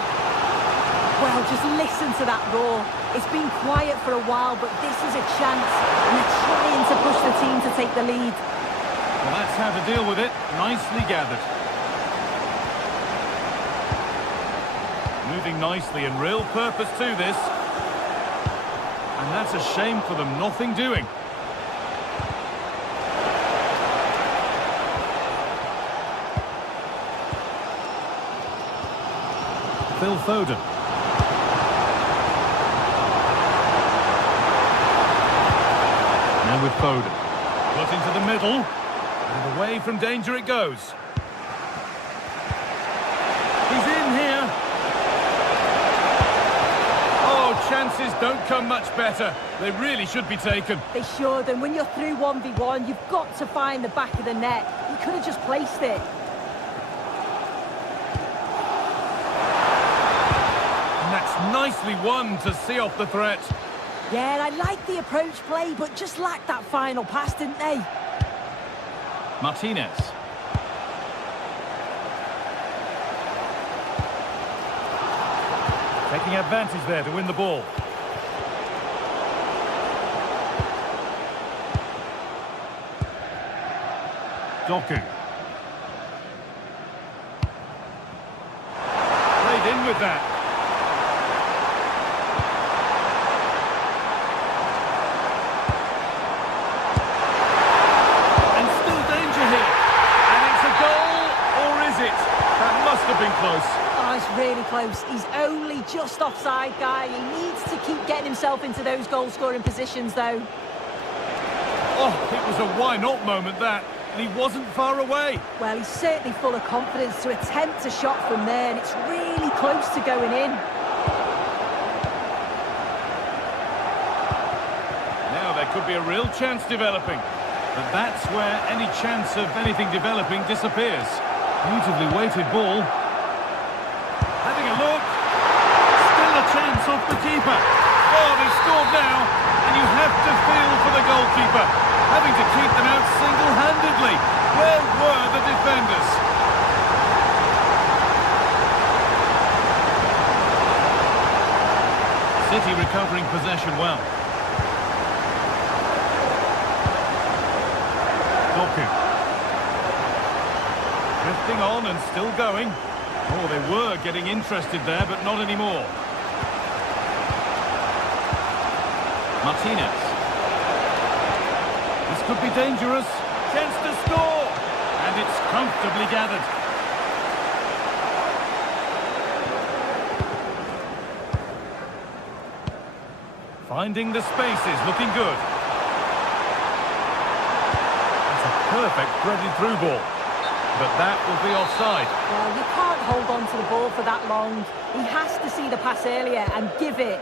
Well, just listen to that roar. It's been quiet for a while, but this is a chance. And they're trying to push the team to take the lead. Well, that's how to deal with it. Nicely gathered. Moving nicely and real purpose to this. And that's a shame for them, nothing doing. Phil Foden. Now with Foden. Put into the middle. And away from danger it goes. He's in here. Chances don't come much better. They really should be taken. They should, and when you're through 1v1, you've got to find the back of the net. He could have just placed it. And that's nicely won to see off the threat. Yeah, I like the approach play, but just lacked that final pass, didn't they? Martinez. Taking advantage there to win the ball. Doku. Played in with that. And still danger here. And it's a goal, or is it? That must have been close. Oh, it's really close. He's only just offside, guy. He needs to keep getting himself into those goal-scoring positions, though. Oh, it was a why-not moment, that. And he wasn't far away. Well, he's certainly full of confidence to attempt a shot from there, and it's really close to going in. Now there could be a real chance developing. But that's where any chance of anything developing disappears. Beautifully weighted ball. Having a look. Still a chance off the keeper. Oh, they've scored now. And you have to feel for the goalkeeper. Having to keep them out single-handedly. Where were the defenders? City recovering possession well. Doku. Drifting on and still going. Oh, they were getting interested there, but not anymore. Martinez. This could be dangerous. Chance to score. And it's comfortably gathered. Finding the spaces, looking good. It's a perfect threaded through ball. but that will be offside. Well, you can't hold on to the ball for that long. He has to see the pass earlier and give it.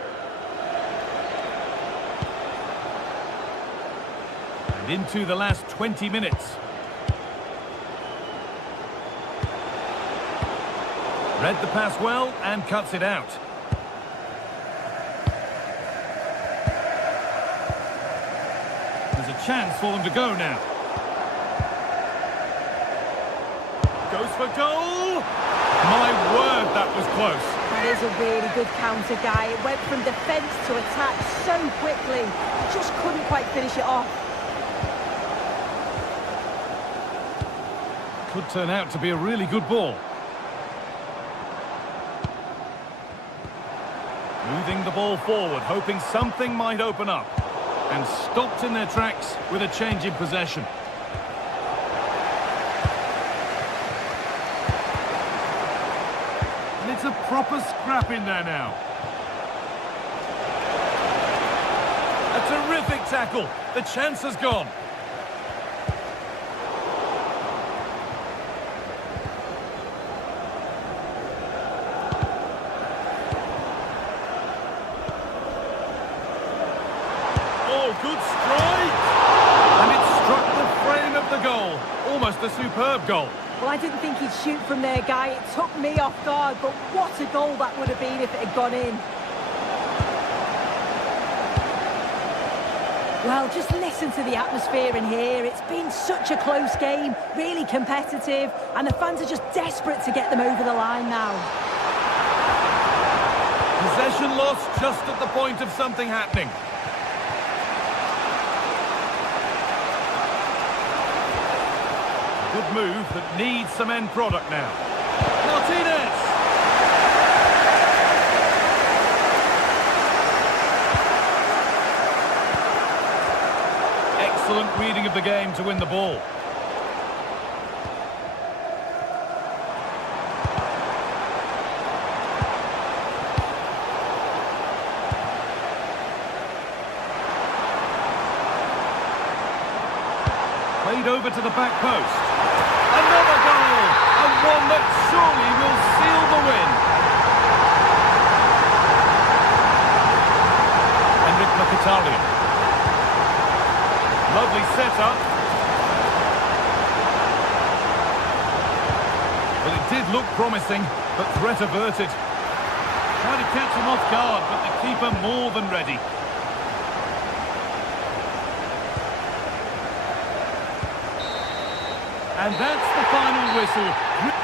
And into the last 20 minutes. Read the pass well and cuts it out. There's a chance for them to go now. Goes for goal! My word, that was close. That is a really good counter, guy. It went from defence to attack so quickly. Just couldn't quite finish it off. Could turn out to be a really good ball. Moving the ball forward, hoping something might open up. And stopped in their tracks with a change in possession. And it's a proper scrap in there now. A terrific tackle. The chance has gone. Good strike! And it struck the frame of the goal. Almost a superb goal. Well, I didn't think he'd shoot from there, guy. It took me off guard, but what a goal that would have been if it had gone in. Well, just listen to the atmosphere in here. It's been such a close game, really competitive, and the fans are just desperate to get them over the line now. Possession lost just at the point of something happening. Good move that needs some end product now. Martinez! Excellent reading of the game to win the ball. Played over to the back post. Another goal! And one that surely will seal the win. Henrik Mkhitaryan. Lovely setup. Well, it did look promising, but threat averted. Tried to catch him off guard, but the keeper more than ready. And that's the final whistle.